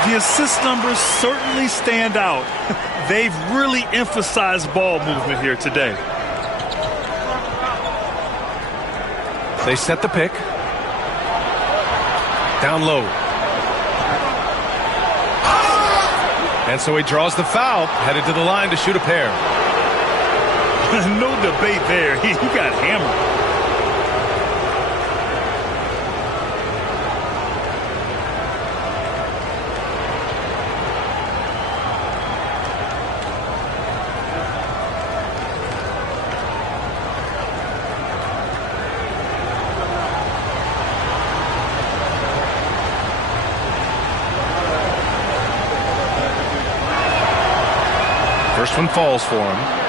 The assist numbers certainly stand out. They've really emphasized ball movement here today. They set the pick. Down low. And so he draws the foul, headed to the line to shoot a pair. No debate there. He got hammered. First one falls for him.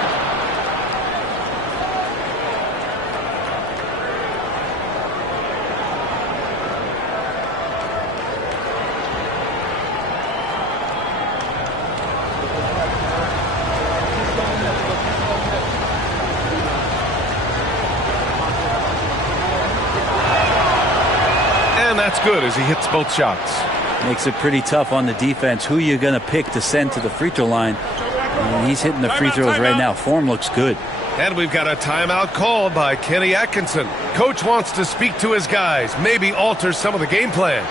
And that's good as he hits both shots. Makes it pretty tough on the defense. Who you're going to pick to send to the free throw line. And he's hitting the free throws right now. Form looks good. And we've got a timeout called by Kenny Atkinson. Coach wants to speak to his guys, maybe alter some of the game plan.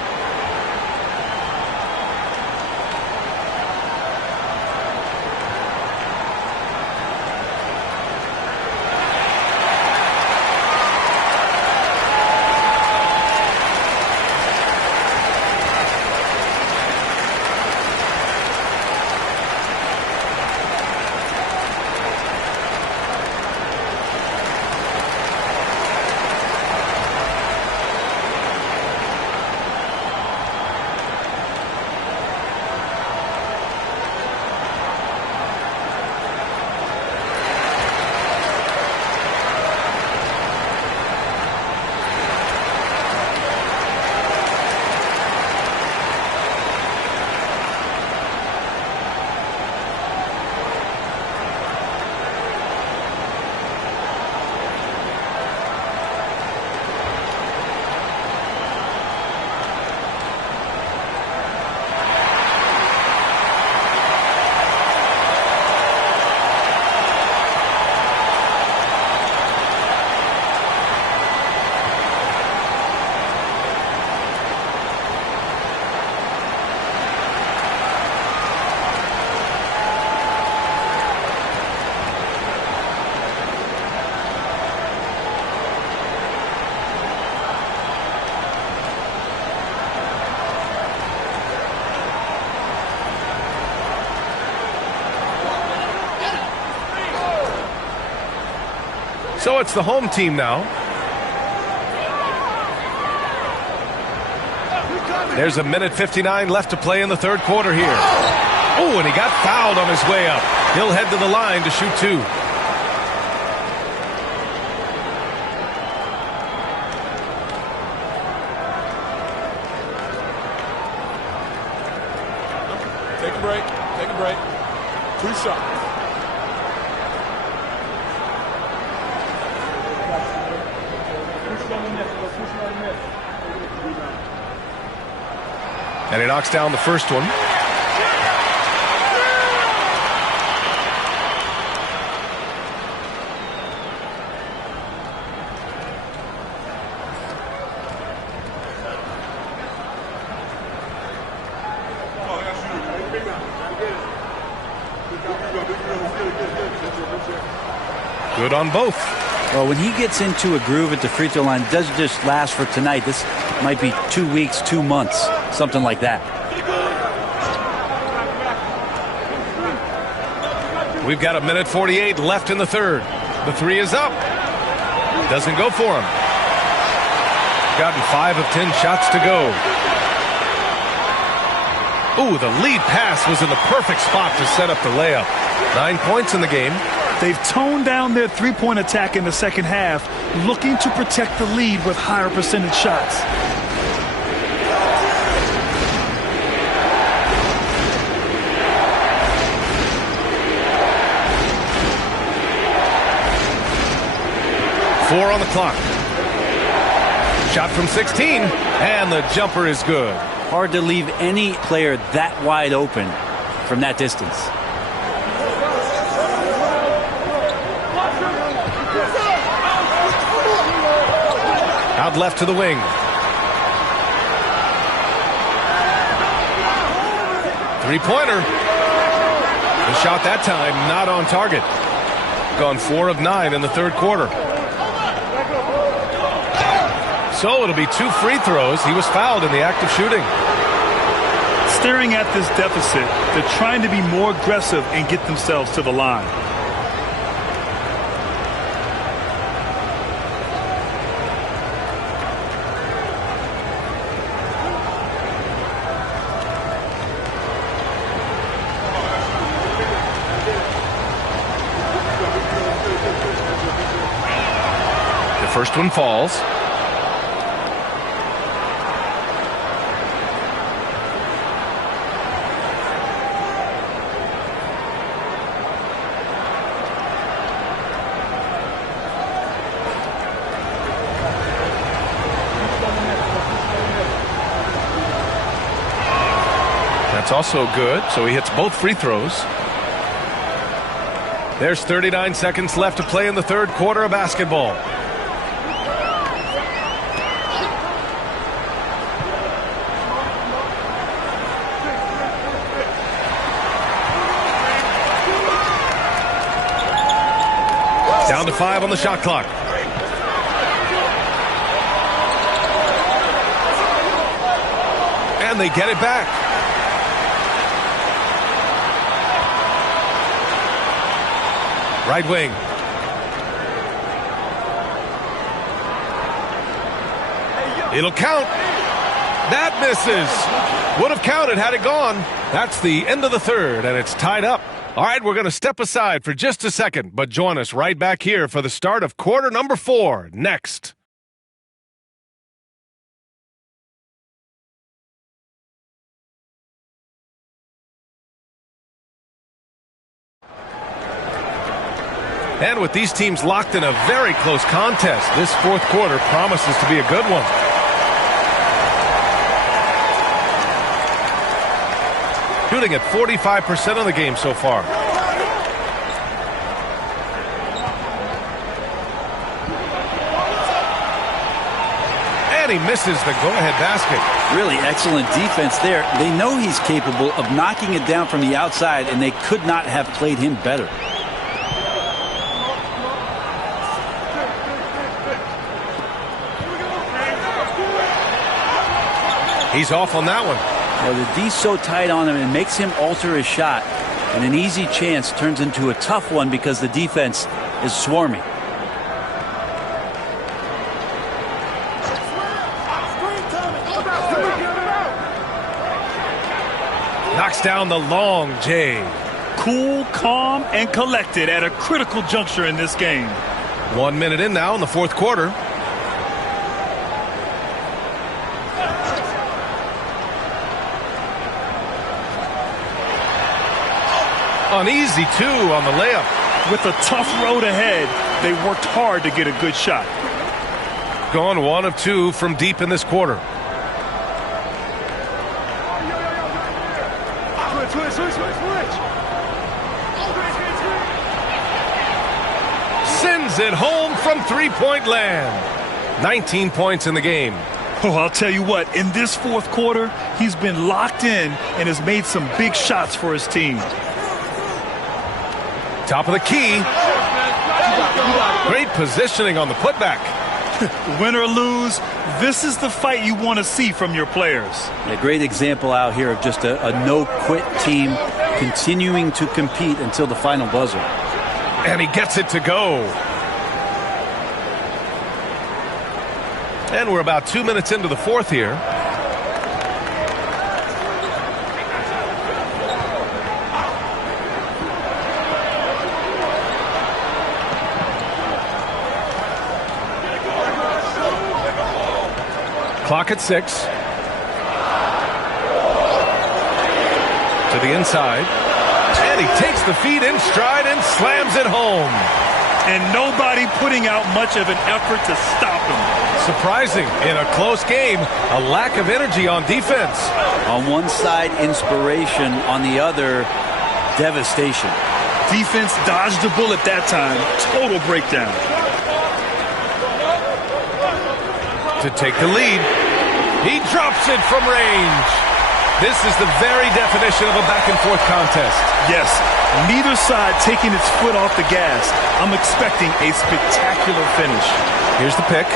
So it's the home team now. There's a minute 59 left to play in the third quarter here. Oh, and he got fouled on his way up. He'll head to the line to shoot two. Take a break. Take a break. 2 shots. And he knocks down the first one. Good on both. Well, when he gets into a groove at the free throw line, it doesn't just last for tonight. This might be 2 weeks, 2 months, something like that. We've got a minute 48 left in the third. The three is up. Doesn't go for him. Gotten 5 of 10 shots to go. Ooh, the lead pass was in the perfect spot to set up the layup. 9 points in the game. They've toned down their three-point attack in the second half, looking to protect the lead with higher percentage shots. 4 on the clock. Shot from 16, and the jumper is good. Hard to leave any player that wide open from that distance. Out left to the wing. Three-pointer. The shot that time not on target. Gone 4 of 9 in the third quarter. So it'll be 2 free throws. He was fouled in the act of shooting. Staring at this deficit, they're trying to be more aggressive and get themselves to the line. The first one falls. That's also good, so he hits both free throws. There's 39 seconds left to play in the third quarter of basketball. Down to 5 on the shot clock. And they get it back. Right wing. It'll count. That misses. Would have counted had it gone. That's the end of the third, and it's tied up. All right, we're going to step aside for just a second, but join us right back here for the start of quarter number 4 next. And with these teams locked in a very close contest, this fourth quarter promises to be a good one. Shooting at 45% of the game so far. And he misses the go-ahead basket. Really excellent defense there. They know he's capable of knocking it down from the outside, and they could not have played him better. He's off on that one. Well, the D's so tight on him, it makes him alter his shot. And an easy chance turns into a tough one because the defense is swarming. Knocks down the long J. Cool, calm, and collected at a critical juncture in this game. 1 minute in now in the fourth quarter. An easy 2 on the layup. With a tough road ahead, they worked hard to get a good shot. Gone 1 of 2 from deep in this quarter. Sends it home from three-point land. 19 points in the game. Oh, I'll tell you what, in this fourth quarter, he's been locked in and has made some big shots for his team. Top of the key. Great positioning on the putback. Win or lose, this is the fight you want to see from your players. A great example out here of just a no-quit team continuing to compete until the final buzzer. And he gets it to go. And we're about 2 minutes into the fourth here. Clock at 6. To the inside. And he takes the feed in stride and slams it home. and nobody putting out much of an effort to stop him. Surprising in a close game, a lack of energy on defense. On one side, inspiration. On the other, devastation. Defense dodged the bullet that time. Total breakdown. To take the lead, he drops it from range. This is the very definition of a back-and-forth contest. Yes, neither side taking its foot off the gas. I'm expecting a spectacular finish. Here's the pick.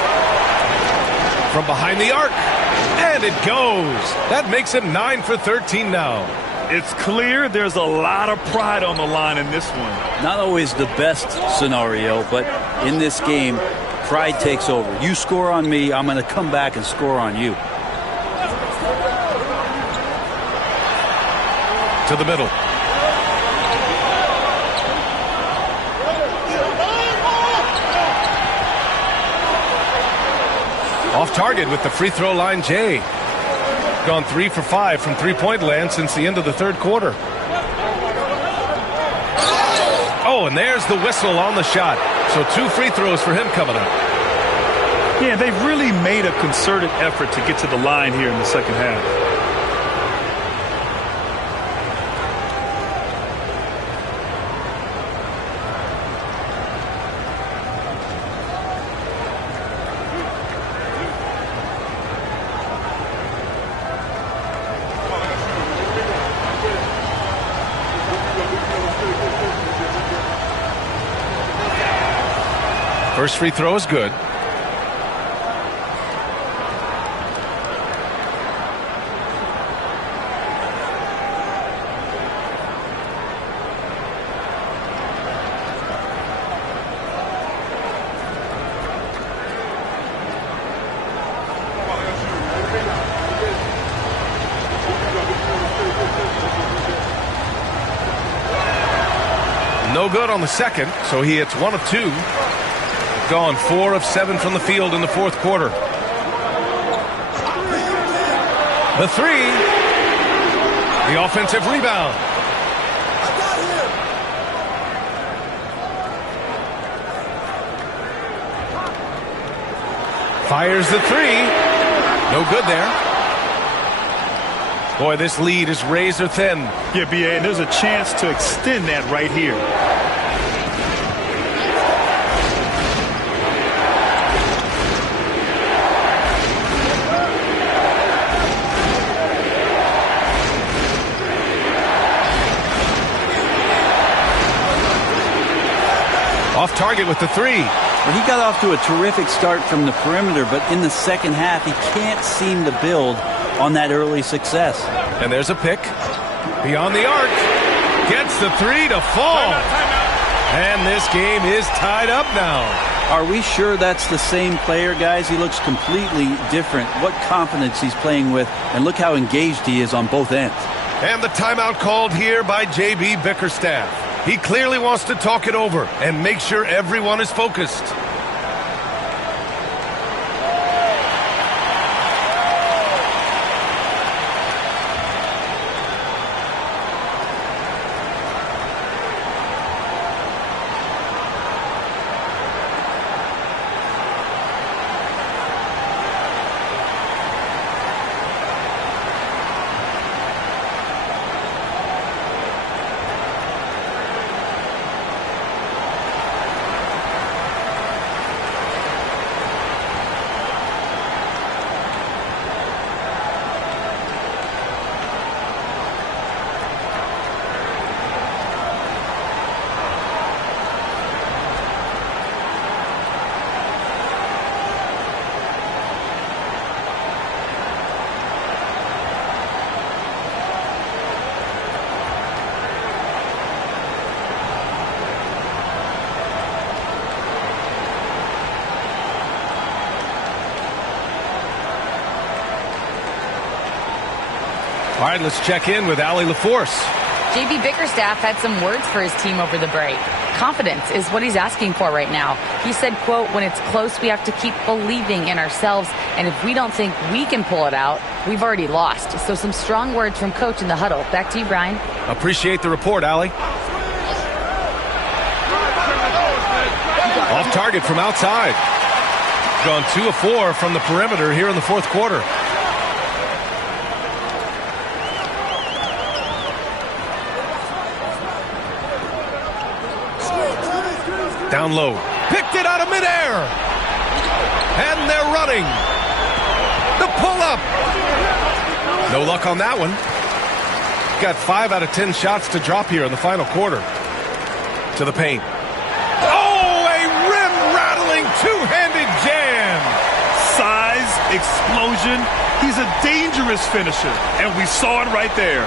From behind the arc, and it goes. That makes him 9 for 13 now. It's clear there's a lot of pride on the line in this one. Not always the best scenario, but in this game, pride takes over. You score on me, I'm going to come back and score on you. To the middle. Off target with the free throw line, Jay. Gone 3 for 5 from three-point land since the end of the third quarter. Oh, and there's the whistle on the shot. So 2 free throws for him coming up. Yeah, they've really made a concerted effort to get to the line here in the second half. First free throw is good. No good on the second, so he hits 1 of 2. Gone 4 of 7 from the field in the fourth quarter. The 3. The offensive rebound. Fires the 3. No good there. Boy, this lead is razor thin. Yeah, B.A., and there's a chance to extend that right here. Off target with the 3. Well, he got off to a terrific start from the perimeter, but in the second half, he can't seem to build on that early success. And there's a pick. Beyond the arc. Gets the 3 to fall. And this game is tied up now. Are we sure that's the same player, guys? He looks completely different. What confidence he's playing with, and look how engaged he is on both ends. And the timeout called here by J.B. Bickerstaff. He clearly wants to talk it over and make sure everyone is focused. All right, let's check in with Allie LaForce. J.B. Bickerstaff had some words for his team over the break. Confidence is what he's asking for right now. He said, quote, when it's close, we have to keep believing in ourselves. And if we don't think we can pull it out, we've already lost. So some strong words from coach in the huddle. Back to you, Brian. Appreciate the report, Allie. off target from outside. Gone 2 of 4 from the perimeter here in the fourth quarter. Down low. Picked it out of midair. And they're running. The pull-up. No luck on that one. Got 5 out of 10 shots to drop here in the final quarter. To the paint. Oh, a rim-rattling two-handed jam. Size, explosion. He's a dangerous finisher, and we saw it right there.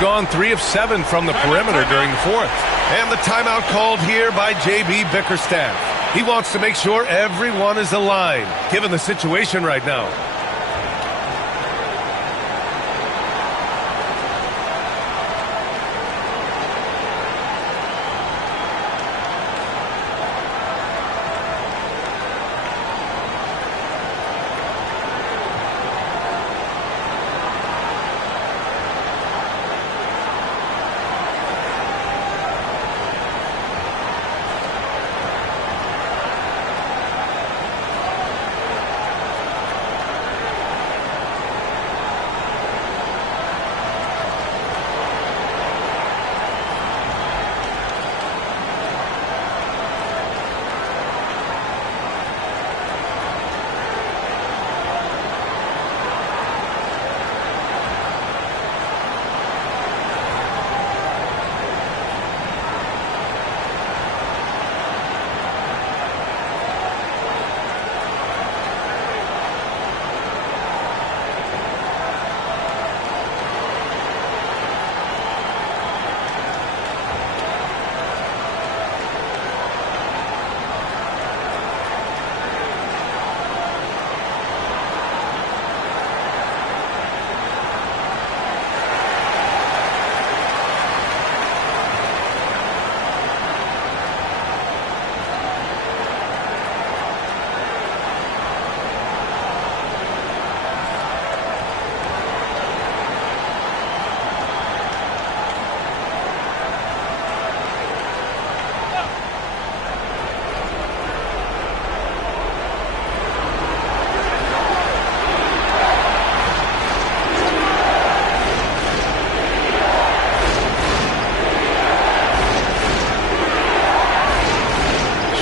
Gone 3 of 7 from the perimeter during the fourth. And the timeout called here by J.B. Bickerstaff. He wants to make sure everyone is aligned, given the situation right now.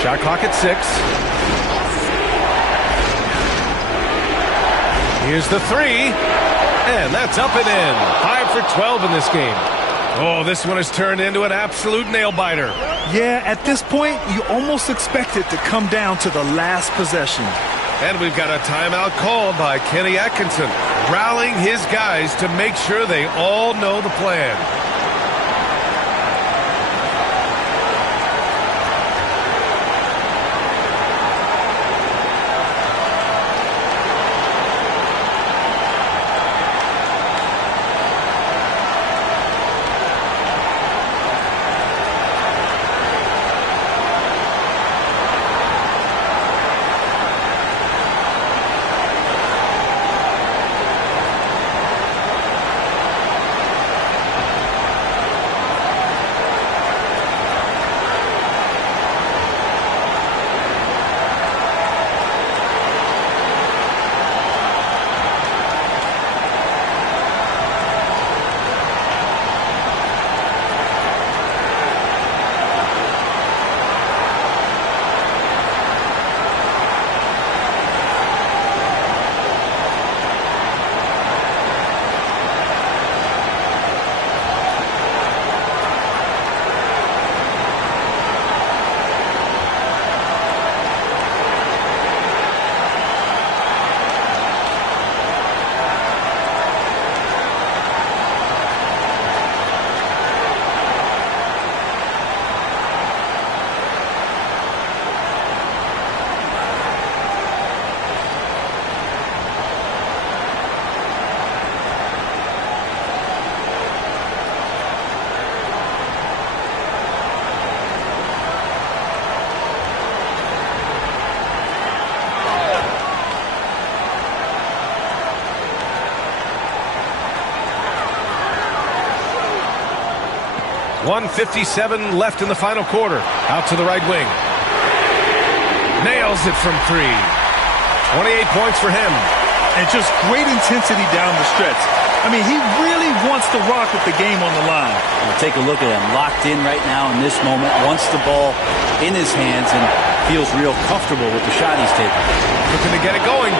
Shot clock at 6. Here's the 3. And that's up and in. 5 for 12 in this game. Oh, this one has turned into an absolute nail-biter. Yeah, at this point, you almost expect it to come down to the last possession. And we've got a timeout called by Kenny Atkinson, rallying his guys to make sure they all know the plan. .157 left in the final quarter. Out to the right wing. Nails it from 3. 28 points for him. And just great intensity down the stretch. I mean, he really wants to rock with the game on the line. Well, take a look at him. Locked in right now in this moment. Wants the ball in his hands and feels real comfortable with the shot he's taking. Looking to get it going.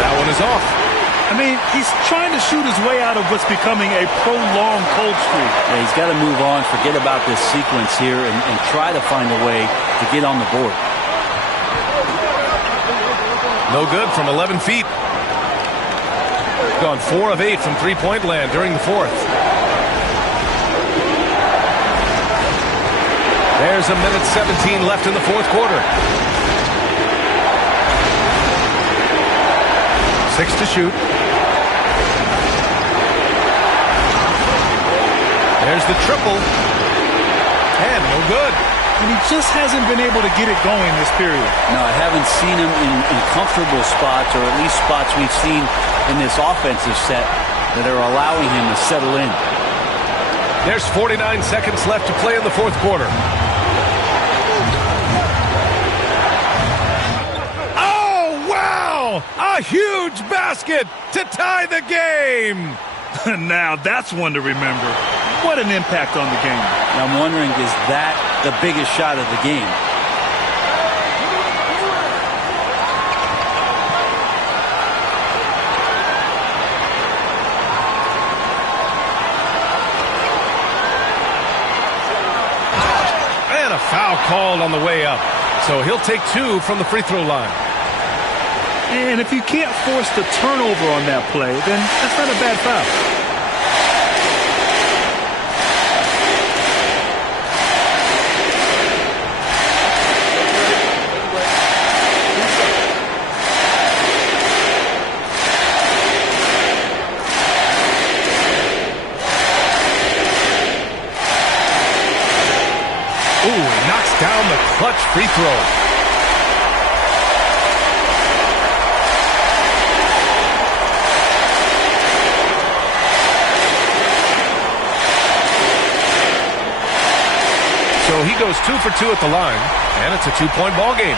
That one is off. I mean, he's trying to shoot his way out of what's becoming a prolonged cold streak. Yeah, he's got to move on, forget about this sequence here, and try to find a way to get on the board. No good from 11 feet. Gone 4 of 8 from three-point land during the fourth. There's a minute 17 left in the fourth quarter. 6 to shoot. There's the triple. And no good. And he just hasn't been able to get it going this period. No, I haven't seen him in comfortable spots, or at least spots we've seen in this offensive set that are allowing him to settle in. There's 49 seconds left to play in the fourth quarter. Oh, wow! A huge basket to tie the game! Now, that's one to remember. What an impact on the game. I'm wondering, is that the biggest shot of the game? And a foul called on the way up. So he'll take 2 from the free throw line. And if you can't force the turnover on that play, then that's not a bad foul. Ooh, he knocks down the clutch free throw. So he goes 2 for 2 at the line, and it's a 2-point ball game.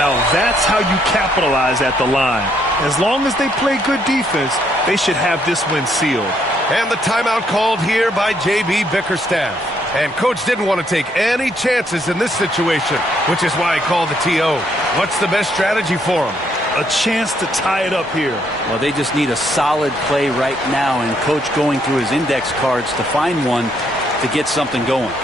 Now that's how you capitalize at the line. As long as they play good defense, they should have this win sealed. And the timeout called here by J.B. Bickerstaff. And Coach didn't want to take any chances in this situation, which is why he called the TO. What's the best strategy for him? A chance to tie it up here. Well, they just need a solid play right now, and Coach going through his index cards to find one to get something going.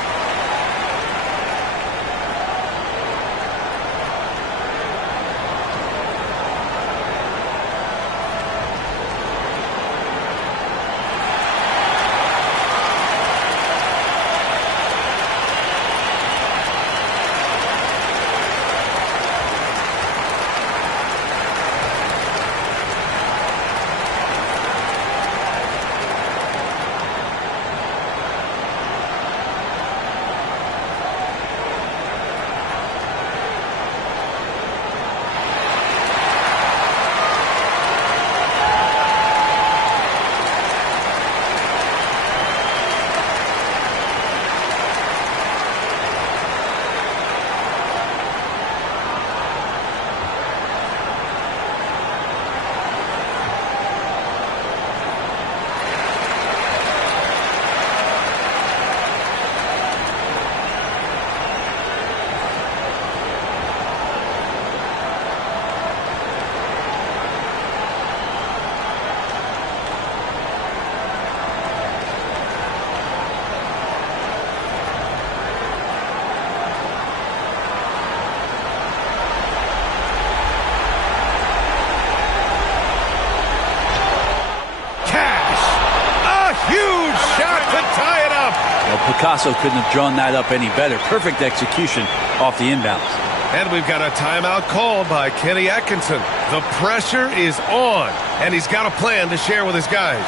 Picasso couldn't have drawn that up any better. Perfect execution off the inbounds. And we've got a timeout called by Kenny Atkinson. The pressure is on, and he's got a plan to share with his guys.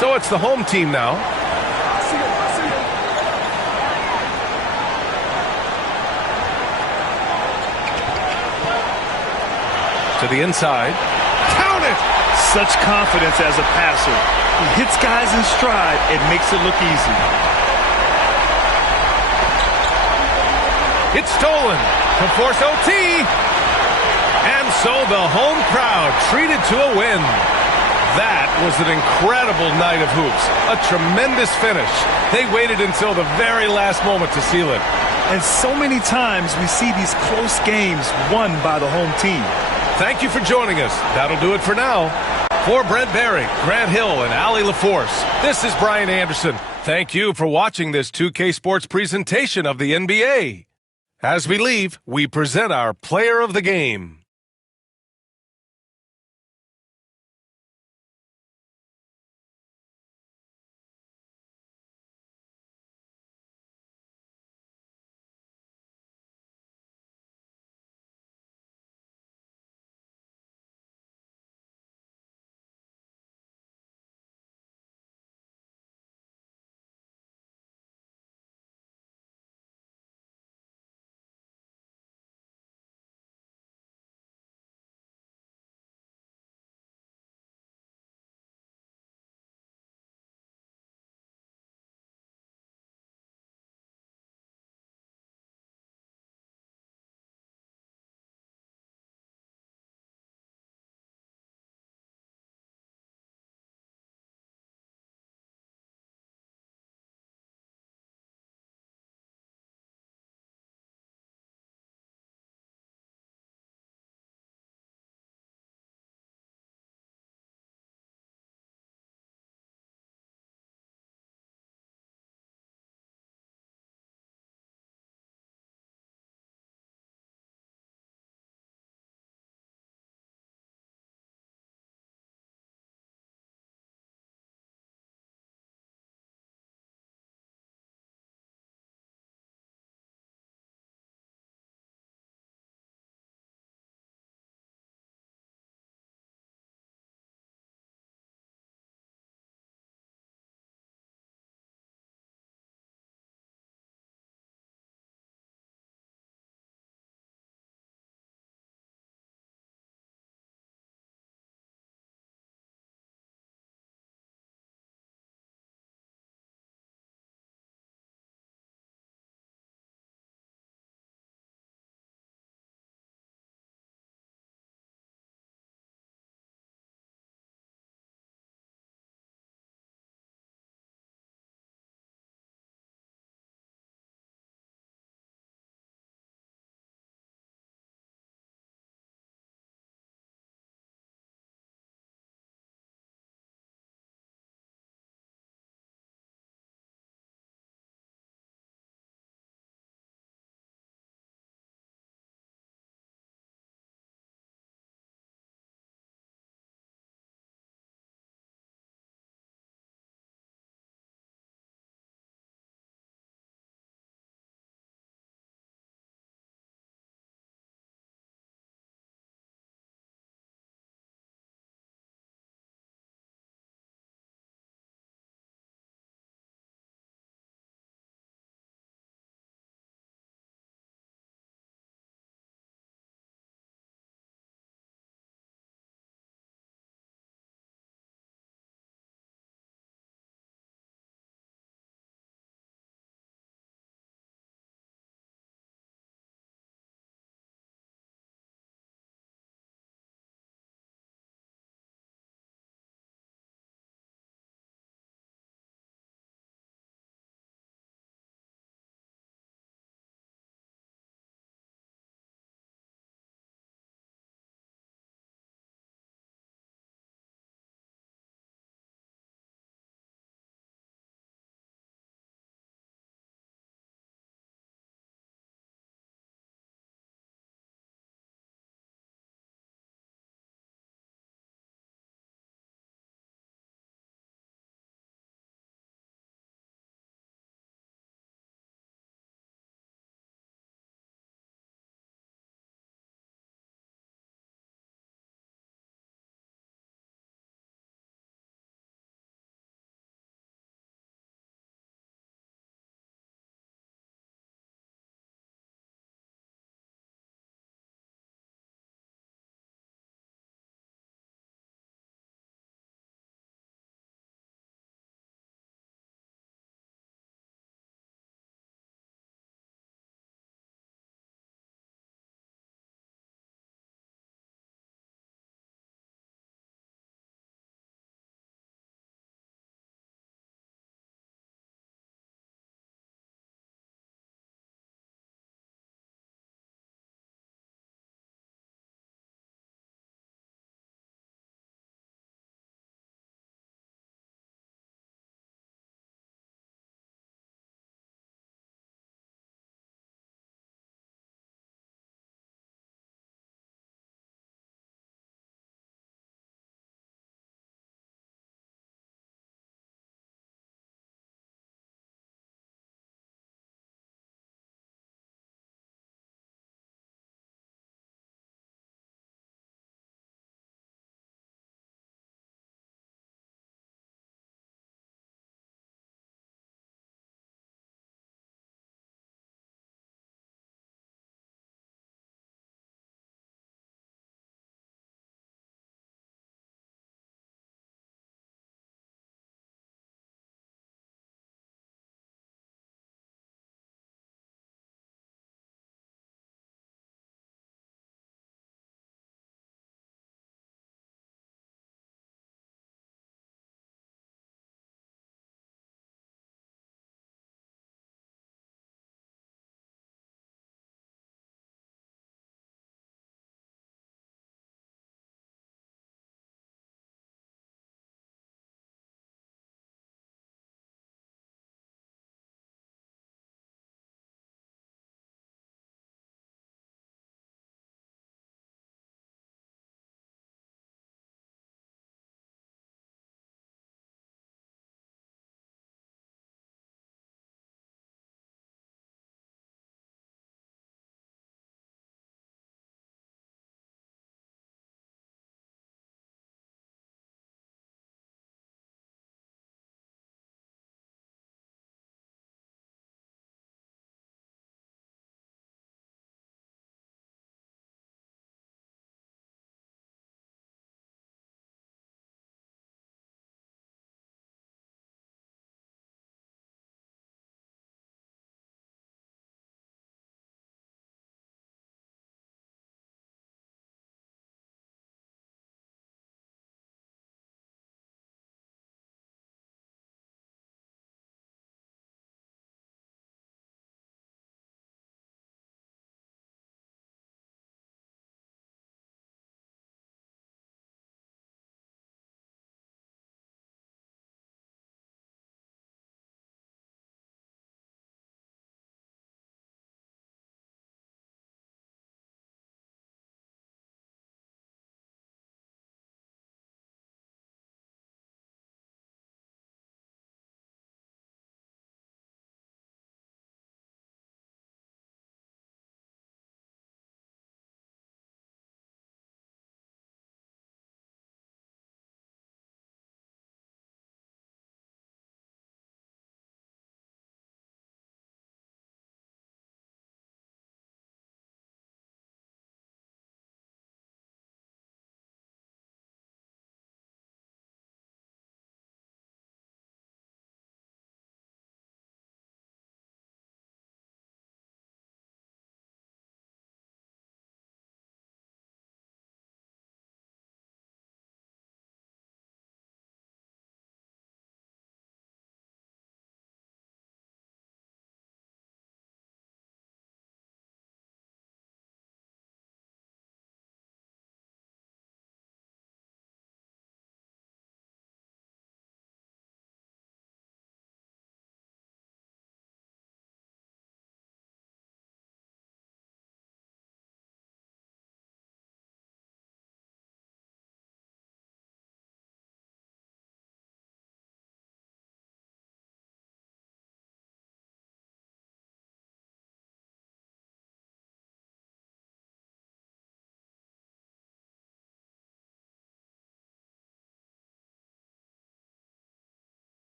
So it's the home team now. To the inside. Count it! Such confidence as a passer. He hits guys in stride. It makes it look easy. It's stolen to force OT. And so the home crowd treated to a win. That was an incredible night of hoops. A tremendous finish. They waited until the very last moment to seal it. And so many times we see these close games won by the home team. Thank you for joining us. That'll do it for now. For Brent Barry, Grant Hill, and Allie LaForce, this is Brian Anderson. Thank you for watching this 2K Sports presentation of the NBA. As we leave, we present our player of the game.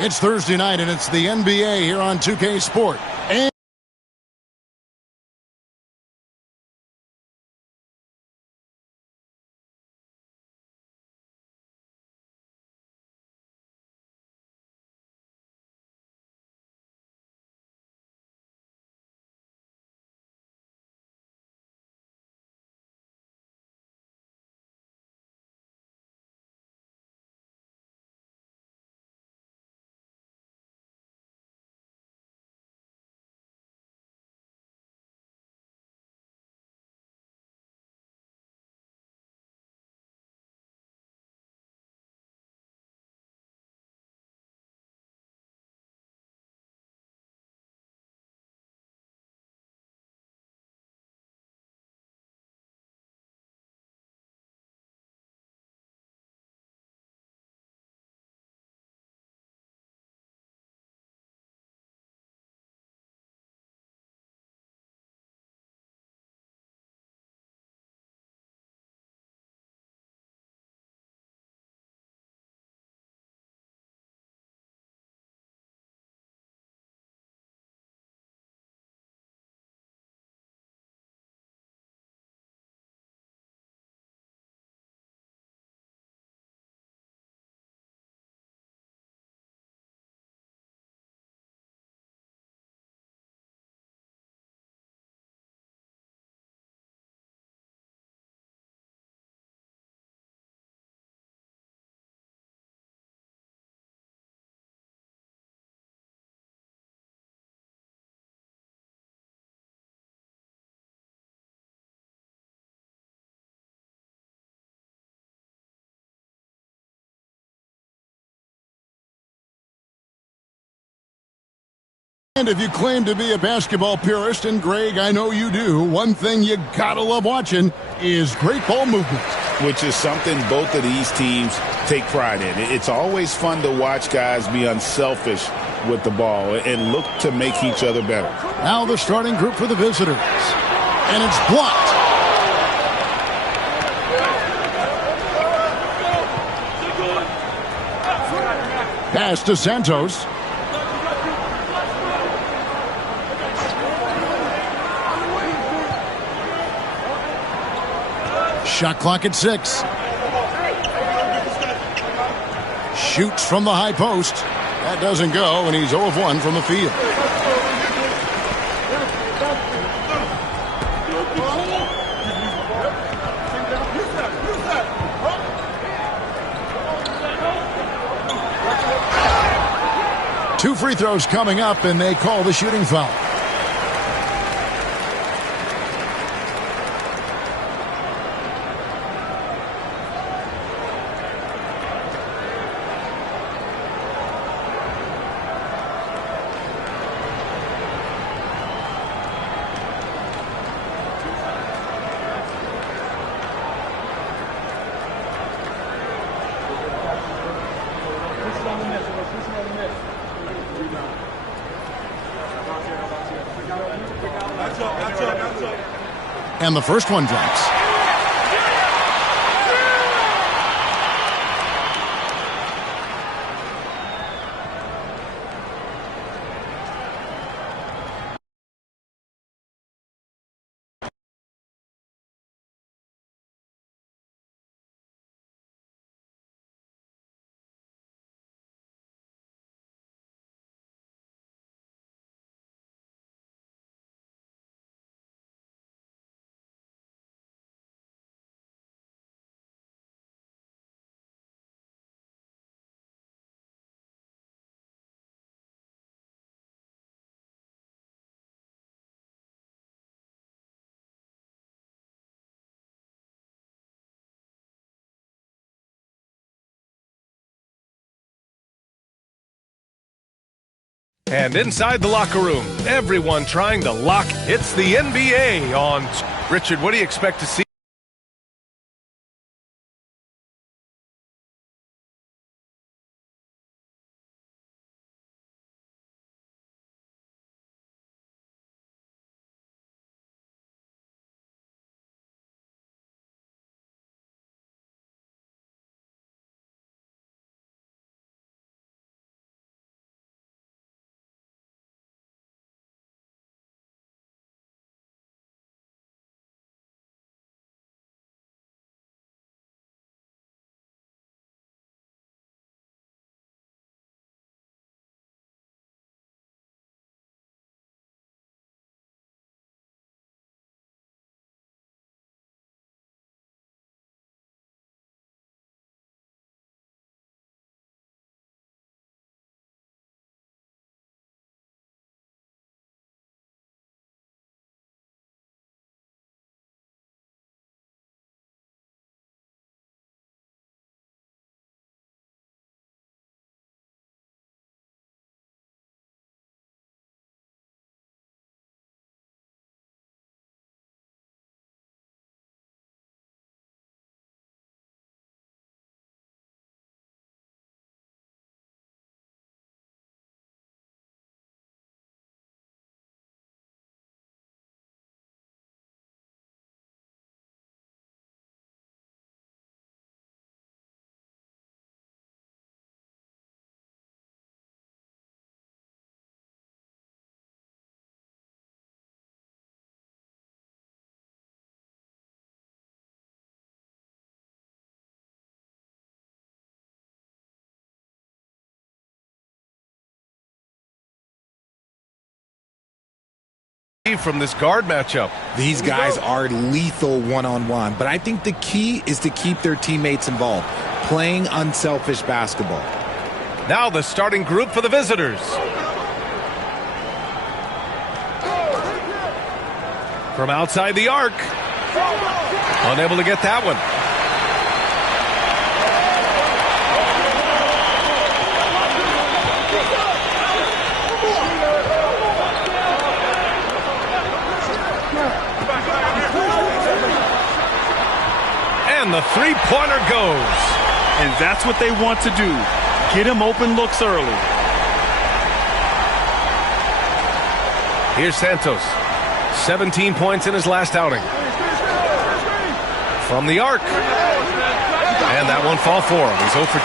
It's Thursday night, and it's the NBA here on 2K Sport. And if you claim to be a basketball purist, and Greg, I know you do, one thing you gotta love watching is great ball movement. Which is something both of these teams take pride in. It's always fun to watch guys be unselfish with the ball and look to make each other better. Now the starting group for the visitors. And it's blocked. Pass to Santos. Shot clock at 6. Shoots from the high post. That doesn't go, and he's 0 of 1 from the field. Two free throws coming up, and they call the shooting foul. And the first one drops. And inside the locker room, everyone trying to lock. It's the NBA on. Richard, what do you expect to see? from this guard matchup. These guys are lethal one-on-one, but I think the key is to keep their teammates involved, playing unselfish basketball. Now the starting group for the visitors. From outside the arc. Unable to get that one. And the three-pointer goes. And that's what they want to do. Get him open looks early. Here's Santos. 17 points in his last outing. From the arc. And that one fall for him. He's 0 for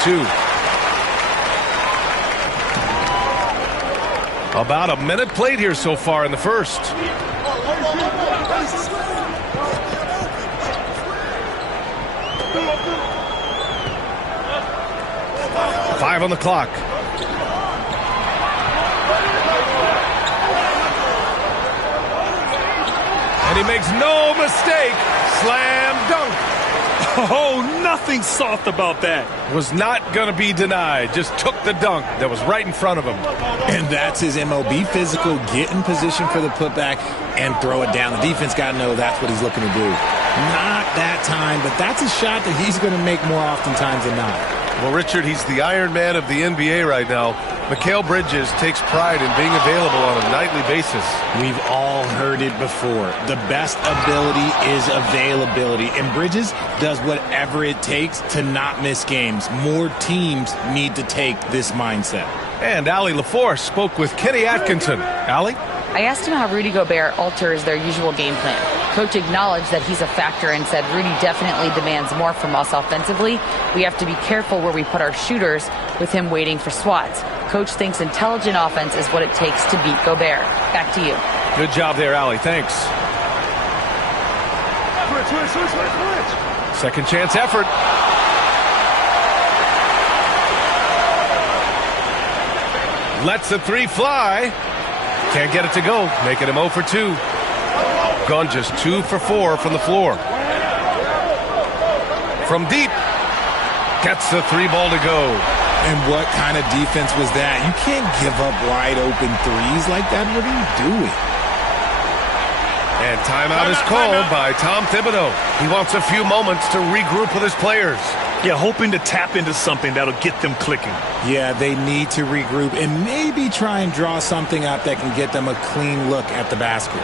2. About a minute played here so far in the first. Five on the clock. And he makes no mistake. Slam dunk. Oh, nothing soft about that. Was not going to be denied. Just took the dunk that was right in front of him. And that's his MO. Be physical, get in position for the putback, and throw it down. The defense got to know that's what he's looking to do. Not that time, but that's a shot that he's going to make more oftentimes than not. Well, Richard, he's the Iron Man of the NBA right now. Mikal Bridges takes pride in being available on a nightly basis. We've all heard it before. The best ability is availability. And Bridges does whatever it takes to not miss games. More teams need to take this mindset. And Allie LaForce spoke with Kenny Atkinson. Allie? I asked him how Rudy Gobert alters their usual game plan. Coach acknowledged that he's a factor and said Rudy definitely demands more from us offensively. We have to be careful where we put our shooters with him waiting for swats. Coach thinks intelligent offense is what it takes to beat Gobert. Back to you. Good job there, Allie. Thanks. Second chance effort. Lets the three fly. Can't get it to go, making him 0 for 2. Gone just 2 for 4 from the floor. From deep, gets the three ball to go. And what kind of defense was that? You can't give up wide open threes like that. What are you doing? And timeout is called by Tom Thibodeau. He wants a few moments to regroup with his players. Yeah, hoping to tap into something that'll get them clicking. Yeah, they need to regroup and maybe try and draw something up that can get them a clean look at the basket.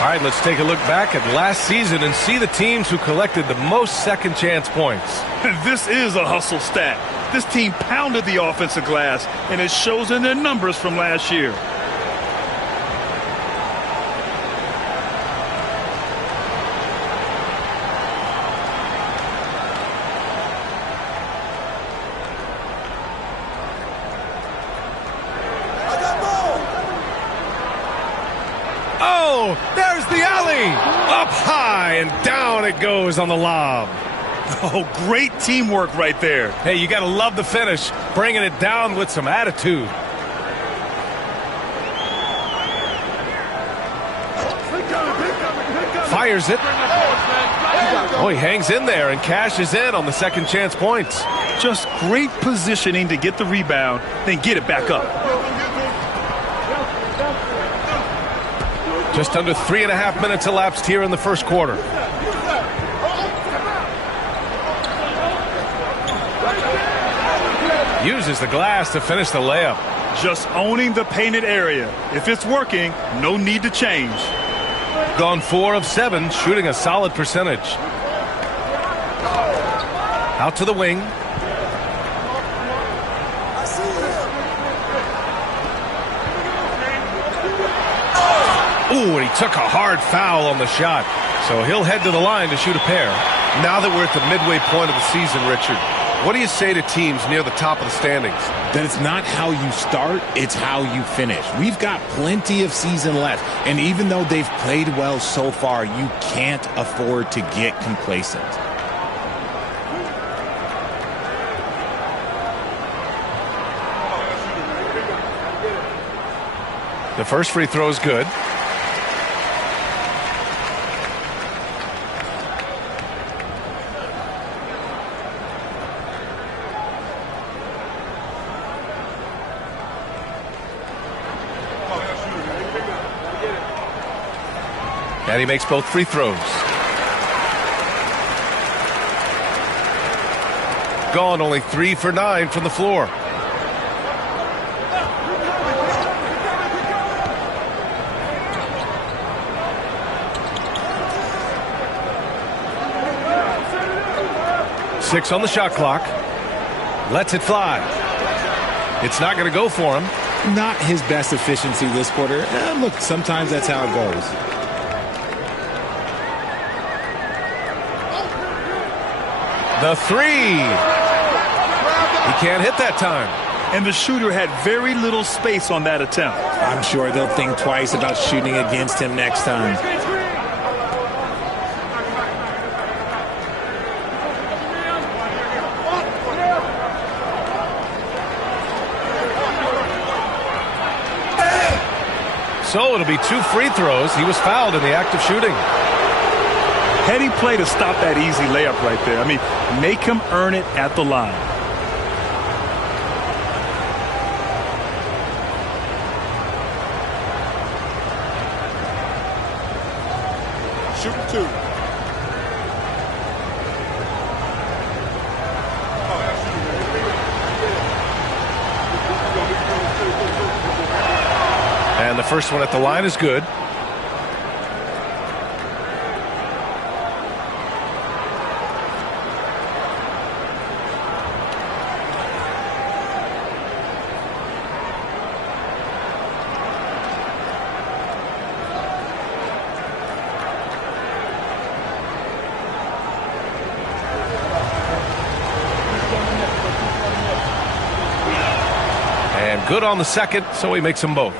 All right, let's take a look back at last season and see the teams who collected the most second chance points. This is a hustle stat. This team pounded the offensive glass, and it shows in their numbers from last year. Oh, there's the alley. Up high and down it goes on the lob. Oh, great teamwork right there. Hey, you got to love the finish, bringing it down with some attitude. fires it. Oh, he hangs in there and cashes in on the second chance points. Just great positioning to get the rebound, then get it back up. Just under 3.5 minutes elapsed here in the first quarter. Uses the glass to finish the layup. Just owning the painted area. If it's working, no need to change. Gone 4 of 7, shooting a solid percentage. Out to the wing. Ooh, and he took a hard foul on the shot. So he'll head to the line to shoot a pair. Now that we're at the midway point of the season, Richard, what do you say to teams near the top of the standings? That it's not how you start, it's how you finish. We've got plenty of season left, and even though they've played well so far, you can't afford to get complacent. The first free throw is good. And he makes both free throws. Gone only 3 for 9 from the floor. Six on the shot clock. Lets it fly. It's not going to go for him. Not his best efficiency this quarter. Look, sometimes that's how it goes. The three. He can't hit that time. And the shooter had very little space on that attempt. I'm sure they'll think twice about shooting against him next time. So it'll be 2 free throws. He was fouled in the act of shooting. Heady play to stop that easy layup right there. I mean, make him earn it at the line. Shooting 2. And the first one at the line is good. And good on the second, so he makes them both.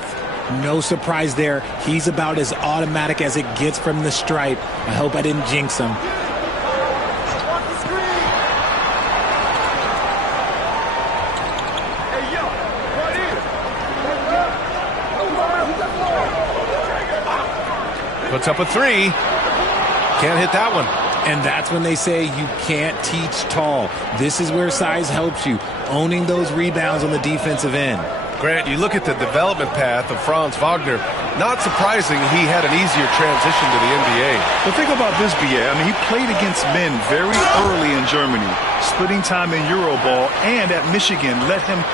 No surprise there. He's about as automatic as it gets from the stripe. I hope I didn't jinx him. Puts up a 3. Can't hit that one. And that's when they say you can't teach tall. This is where size helps you, owning those rebounds on the defensive end. Grant, you look at the development path of Franz Wagner, not surprising he had an easier transition to the NBA. But think about this, B.A. I mean, he played against men very early in Germany, splitting time in Euroball, and at Michigan let him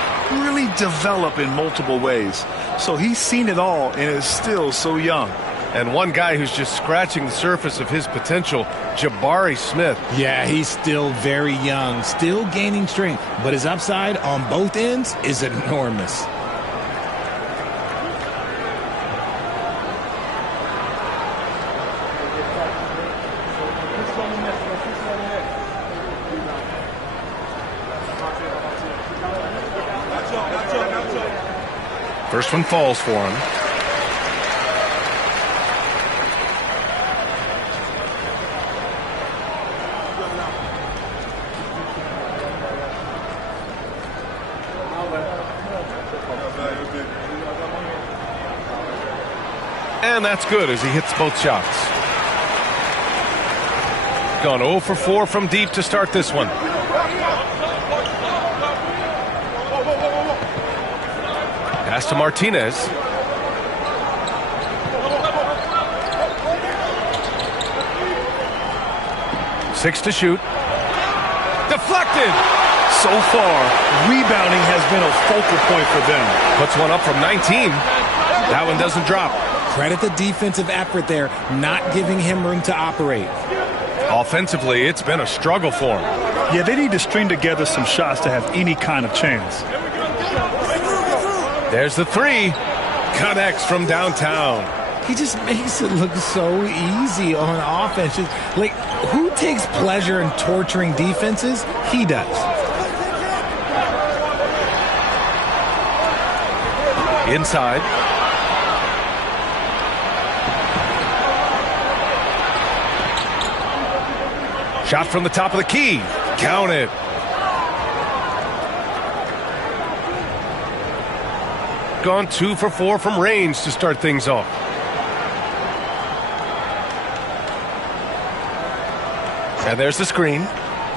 really develop in multiple ways. So he's seen it all and is still so young. And one guy who's just scratching the surface of his potential, Jabari Smith. Yeah, he's still very young, still gaining strength, but his upside on both ends is enormous. First one falls for him. And that's good as he hits both shots. gone 0 for 4 from deep to start this one. Pass to Martinez. Six to shoot. Deflected. So far, rebounding has been a focal point for them. Puts one up from 19. That one doesn't drop. Credit the defensive effort there, not giving him room to operate. Offensively, it's been a struggle for him. Yeah, they need to string together some shots to have any kind of chance. There's the three. Connects from downtown. He just makes it look so easy on offense. Just, like, who takes pleasure in torturing defenses? He does. Inside. Shot from the top of the key. Count it. Gone 2 for 4 from range to start things off. And there's the screen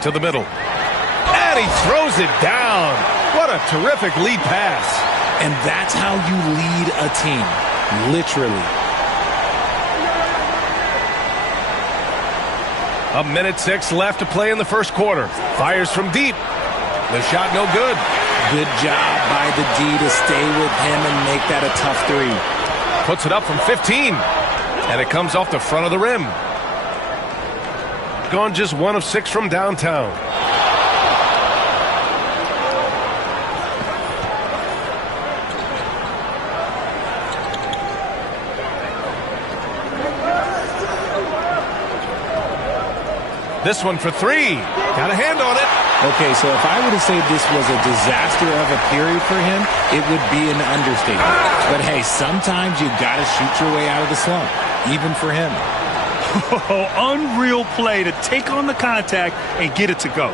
to the middle. And he throws it down. What a terrific lead pass. And that's how you lead a team. Literally. A minute 6 left to play in the first quarter. Fires from deep. The shot no good. Good job by the D to stay with him and make that a tough three. Puts it up from 15. And it comes off the front of the rim. Gone just 1 of 6 from downtown. This one for 3. Got a hand on it. Okay, so if I were to say this was a disaster of a period for him, it would be an understatement. But hey, sometimes you got to shoot your way out of the slump, even for him. Unreal play to take on the contact and get it to go.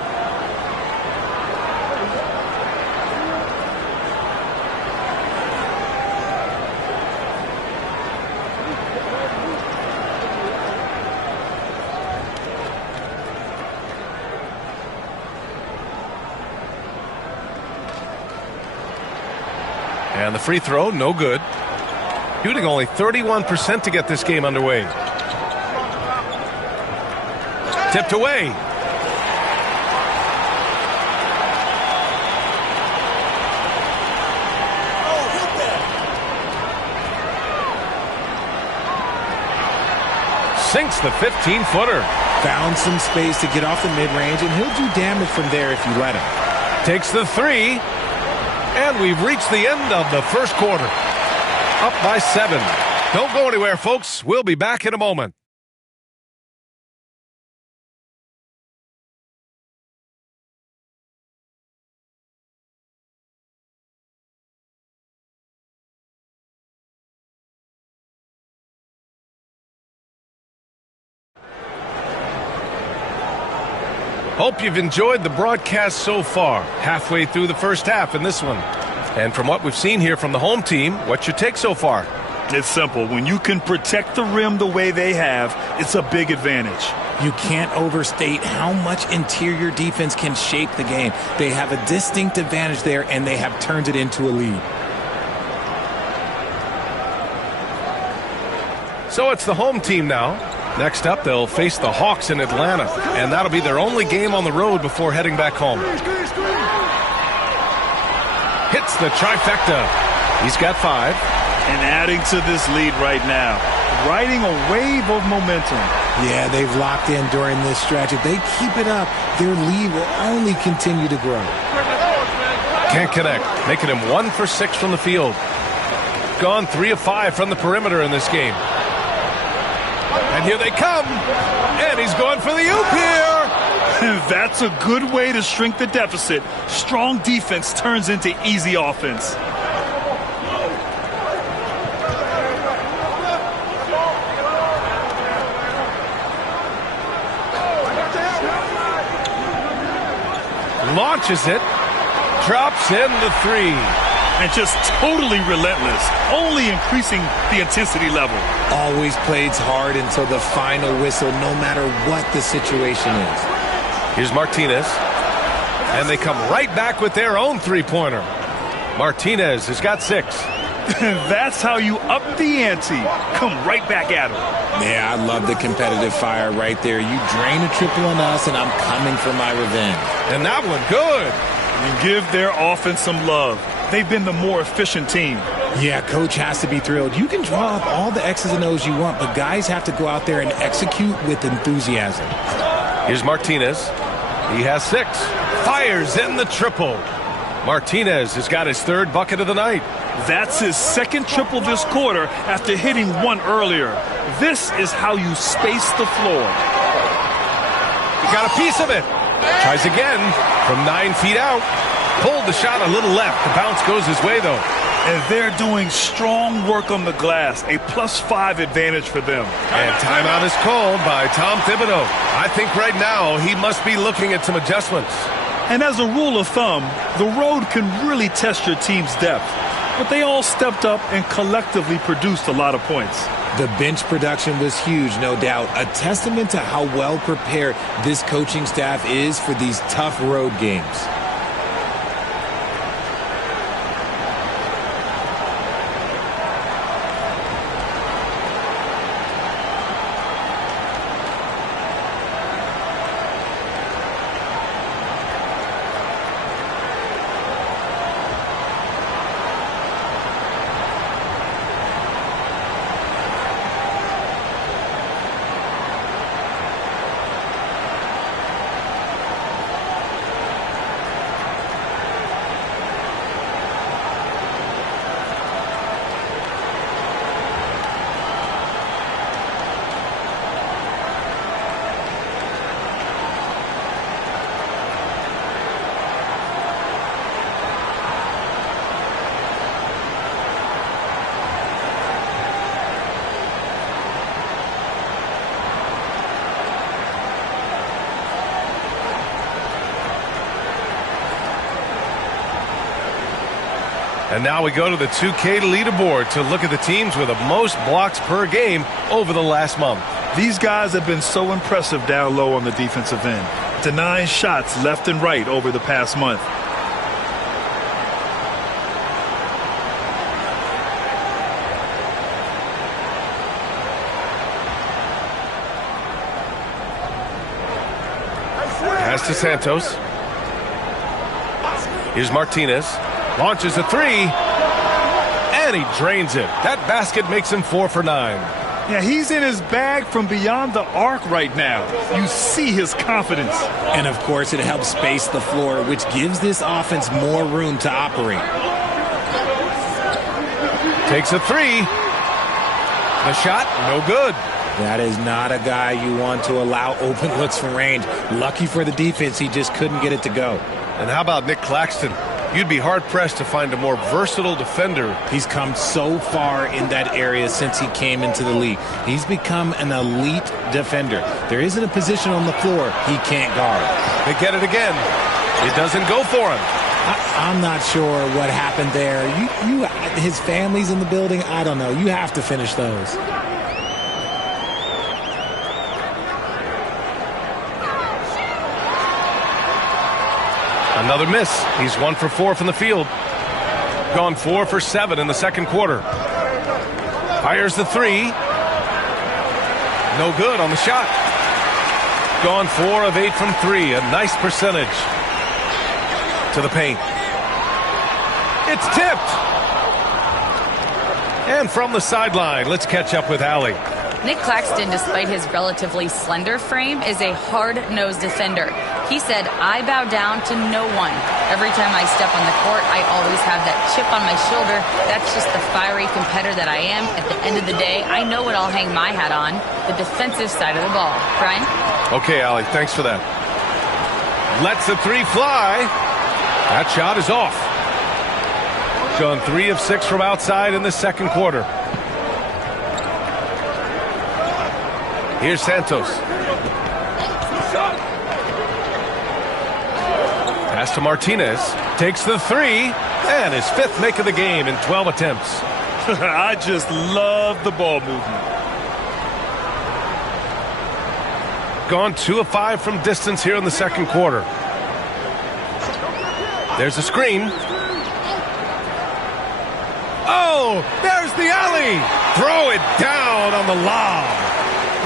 And the free throw, no good. Shooting only 31% to get this game underway. Tipped away. Sinks the 15-footer. Found some space to get off the mid-range, and he'll do damage from there if you let him. Takes the 3. And we've reached the end of the first quarter. Up by 7. Don't go anywhere, folks. We'll be back in a moment. Hope you've enjoyed the broadcast so far. Halfway through the first half in this one. And from what we've seen here from the home team, what's your take so far? It's simple. When you can protect the rim the way they have, it's a big advantage. You can't overstate how much interior defense can shape the game. They have a distinct advantage there, and they have turned it into a lead. So it's the home team now. Next up, they'll face the Hawks in Atlanta, and that'll be their only game on the road before heading back home. Hits the trifecta. He's got 5. And adding to this lead right now, riding a wave of momentum. Yeah, they've locked in during this stretch. If they keep it up, their lead will only continue to grow. Can't connect, making him 1 for 6 from the field. Gone 3 of 5 from the perimeter in this game. And here they come. And he's going for the oop here. That's a good way to shrink the deficit. Strong defense turns into easy offense. Launches it. Drops in the 3. and just totally relentless, only increasing the intensity level. Always plays hard until the final whistle, no matter what the situation is. Here's Martinez. And they come right back with their own three-pointer. Martinez has got 6. That's how you up the ante. Come right back at him. Yeah, I love the competitive fire right there. You drain a triple on us, and I'm coming for my revenge. And that one, good. And give their offense some love. They've been the more efficient team. Yeah, coach has to be thrilled. You can draw up all the X's and O's you want, but guys have to go out there and execute with enthusiasm. Here's Martinez. He has 6. Fires in the triple. Martinez has got his 3rd bucket of the night. That's his 2nd triple this quarter after hitting 1 earlier. This is how you space the floor. He got a piece of it. Tries again from 9 feet out. Pulled the shot a little left. The bounce goes his way, though. And they're doing strong work on the glass. A +5 advantage for them. And timeout is called by Tom Thibodeau. I think right now he must be looking at some adjustments. And as a rule of thumb, the road can really test your team's depth. But they all stepped up and collectively produced a lot of points. The bench production was huge, no doubt. A testament to how well prepared this coaching staff is for these tough road games. And now we go to the 2K leaderboard to look at the teams with the most blocks per game over the last month. These guys have been so impressive down low on the defensive end, denying shots left and right over the past month. Pass to Santos. Here's Martinez. Launches a 3, and he drains it. That basket makes him 4 for 9. Yeah, he's in his bag from beyond the arc right now. You see his confidence. And, of course, it helps space the floor, which gives this offense more room to operate. Takes a 3. The shot, no good. That is not a guy you want to allow open looks from range. Lucky for the defense, he just couldn't get it to go. And how about Nick Claxton? You'd be hard-pressed to find a more versatile defender. He's come so far in that area since he came into the league. He's become an elite defender. There isn't a position on the floor he can't guard. They get it again. It doesn't go for him. I'm not sure what happened there. His family's in the building. I don't know. You have to finish those. Another miss. He's 1 for 4 from the field. Gone 4 for 7 in the second quarter. Fires the 3. No good on the shot. Gone 4 of 8 from 3. A nice percentage. To the paint. It's tipped. And from the sideline, let's catch up with Allie. Nick Claxton, despite his relatively slender frame, is a hard-nosed defender. He said, "I bow down to no one. Every time I step on the court, I always have that chip on my shoulder. That's just the fiery competitor that I am. At the end of the day, I know what I'll hang my hat on, the defensive side of the ball." Brian? Okay, Allie, thanks for that. Lets the 3 fly. That shot is off. Gone 3 of 6 from outside in the second quarter. Here's Santos. Pass to Martinez. Takes the 3. And his 5th make of the game in 12 attempts. I just love the ball movement. Gone 2 of 5 from distance here in the second quarter. There's a screen. Oh, there's the alley. Throw it down on the lob.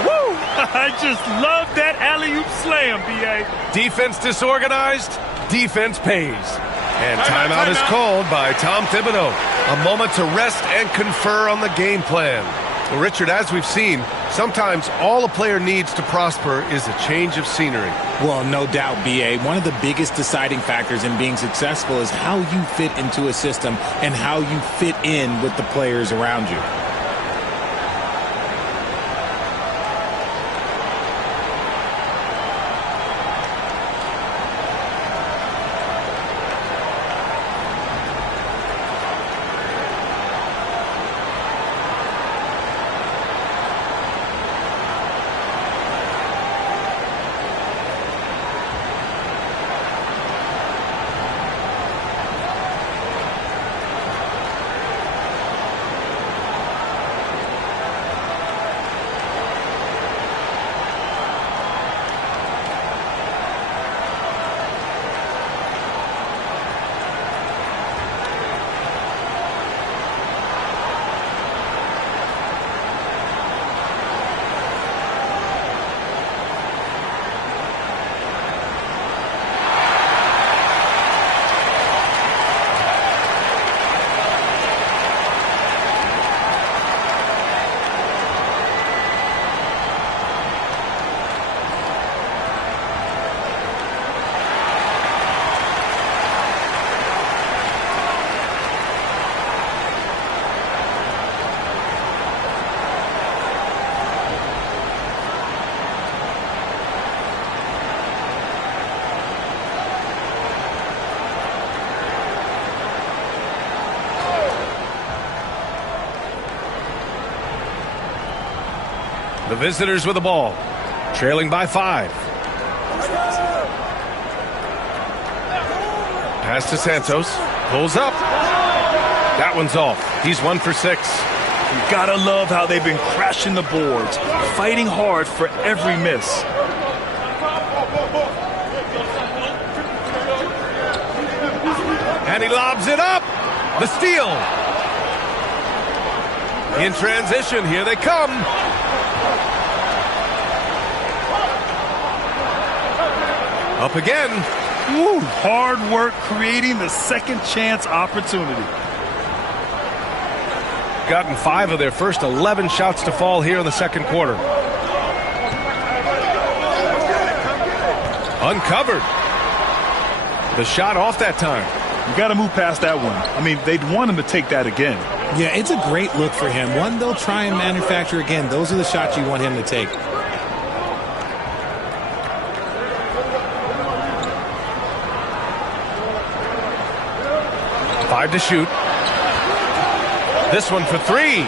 Woo! I just love that alley-oop slam, B.A. Defense disorganized, defense pays. And timeout is called by Tom Thibodeau. A moment to rest and confer on the game plan. Well, Richard, as we've seen, sometimes all a player needs to prosper is a change of scenery. Well, no doubt, B.A. One of the biggest deciding factors in being successful is how you fit into a system and how you fit in with the players around you. The visitors with the ball, trailing by 5. Pass to Santos, pulls up. That one's off. He's 1 for 6. You gotta love how they've been crashing the boards, fighting hard for every miss. And he lobs it up. The steal. In transition, here they come. Up again. Woo, hard work creating the second chance opportunity. Gotten 5 of their first 11 shots to fall here in the second quarter. Uncovered. The shot off that time. You got to move past that one. I mean, they'd want him to take that again. Yeah, it's a great look for him. One they'll try and manufacture again. Those are the shots you want him to take. Five to shoot. This one for 3.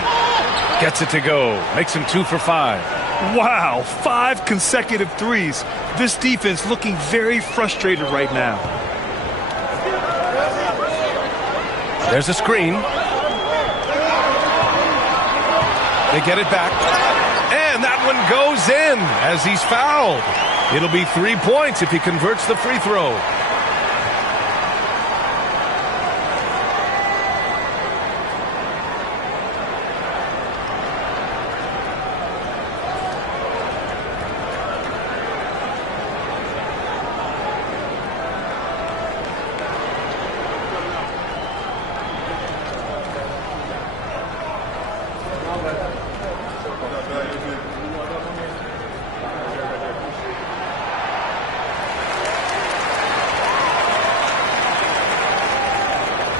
Gets it to go. Makes him 2 for 5. Wow, 5 consecutive threes. This defense looking very frustrated right now. There's a screen. They get it back. And that one goes in as he's fouled. It'll be 3 points if he converts the free throw.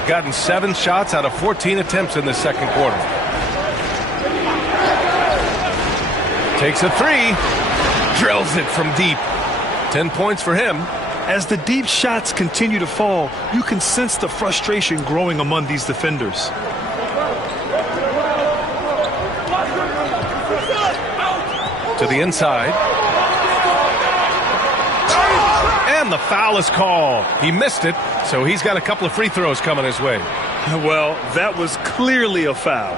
Gotten 7 shots out of 14 attempts in the second quarter. Takes a 3. Drills it from deep. 10 points for him. As the deep shots continue to fall, you can sense the frustration growing among these defenders. To the inside. And the foul is called. He missed it, so he's got a couple of free throws coming his way. Well, that was clearly a foul.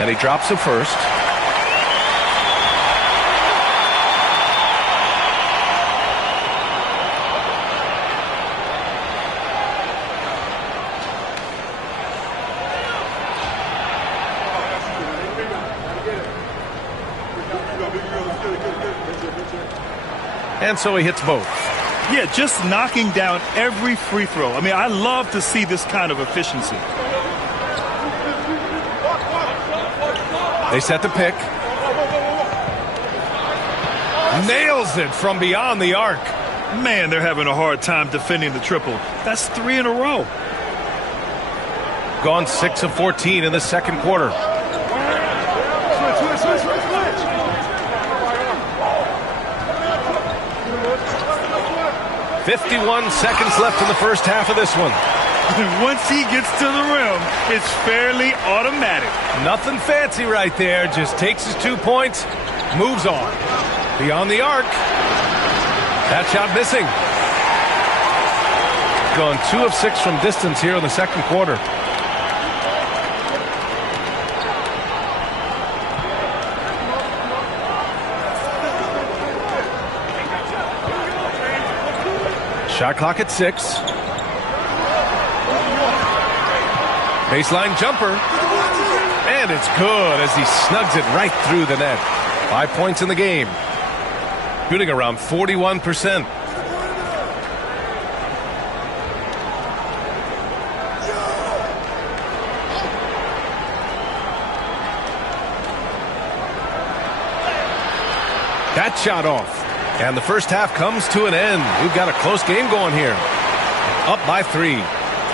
And he drops it first. And so he hits both. Yeah, just knocking down every free throw. I mean, I love to see this kind of efficiency. They set the pick. Nails it from beyond the arc. Man, they're having a hard time defending the triple. That's 3 in a row. Gone 6 of 14 in the second quarter. 51 seconds left in the first half of this one. Once he gets to the rim, it's fairly automatic. Nothing fancy right there. Just takes his 2 points, moves on. Beyond the arc. That shot missing. Gone 2 of 6 from distance here in the second quarter. Shot clock at 6. Baseline jumper. And it's good as he snugs it right through the net. 5 points in the game. Shooting around 41%. That shot off. And the first half comes to an end. We've got a close game going here. Up by 3.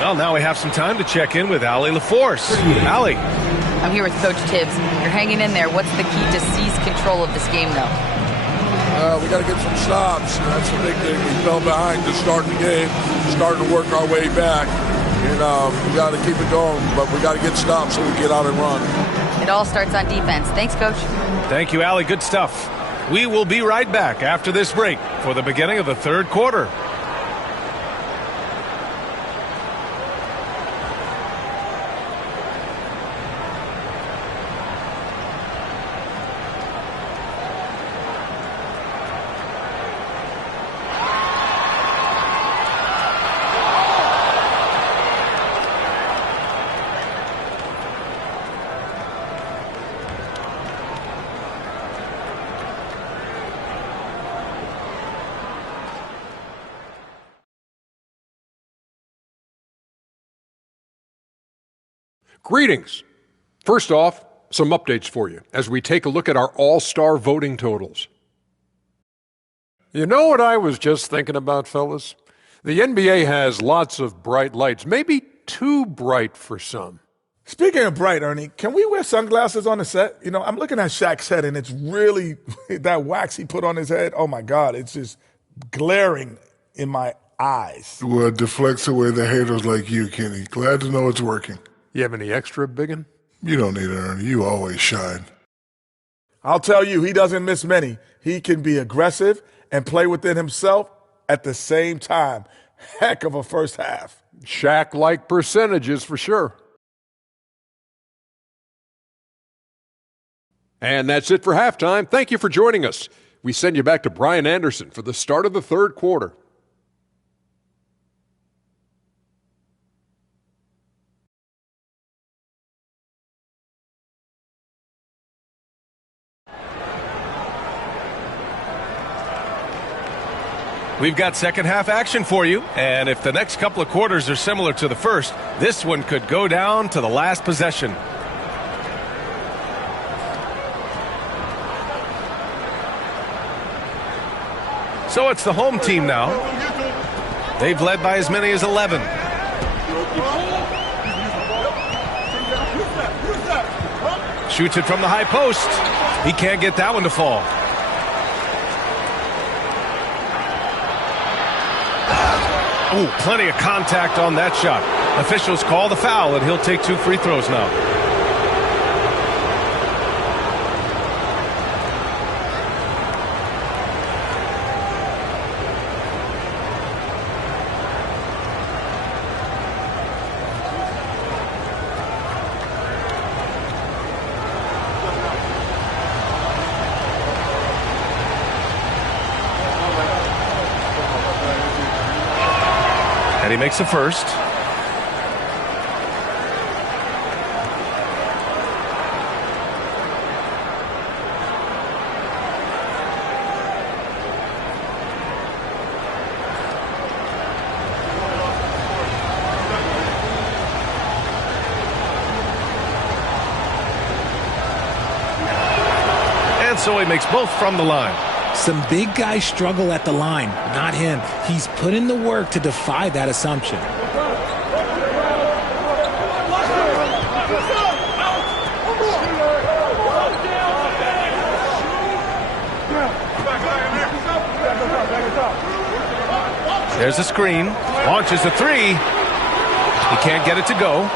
Well, now we have some time to check in with Allie LaForce. Allie. I'm here with Coach Tibbs. You're hanging in there. What's the key to seize control of this game, though? We got to get some stops. That's the big thing. We fell behind to start the game, starting to work our way back. And we got to keep it going, but we got to get stops so we get out and run. It all starts on defense. Thanks, Coach. Thank you, Allie. Good stuff. We will be right back after this break for the beginning of the third quarter. Greetings. First off, some updates for you as we take a look at our all-star voting totals. You know what I was just thinking about, fellas? The NBA has lots of bright lights, maybe too bright for some. Speaking of bright, Ernie, can we wear sunglasses on the set? You know, I'm looking at Shaq's head, and it's really that wax he put on his head. Oh, my God, it's just glaring in my eyes. Well, it deflects away the haters like you, Kenny. Glad to know it's working. You have any extra, biggin? You don't need it, Ernie. You always shine. I'll tell you, he doesn't miss many. He can be aggressive and play within himself at the same time. Heck of a first half. Shaq-like percentages for sure. And that's it for halftime. Thank you for joining us. We send you back to Brian Anderson for the start of the third quarter. We've got second half action for you, and if the next couple of quarters are similar to the first, this one could go down to the last possession. So it's the home team now. They've led by as many as 11. Shoots it from the high post. He can't get that one to fall. Oh, plenty of contact on that shot. Officials call the foul, and he'll take 2 free throws now. And he makes the first. And so he makes both from the line. Some big guys struggle at the line, not him. He's put in the work to defy that assumption. There's a screen. Launches a 3. He can't get it to go.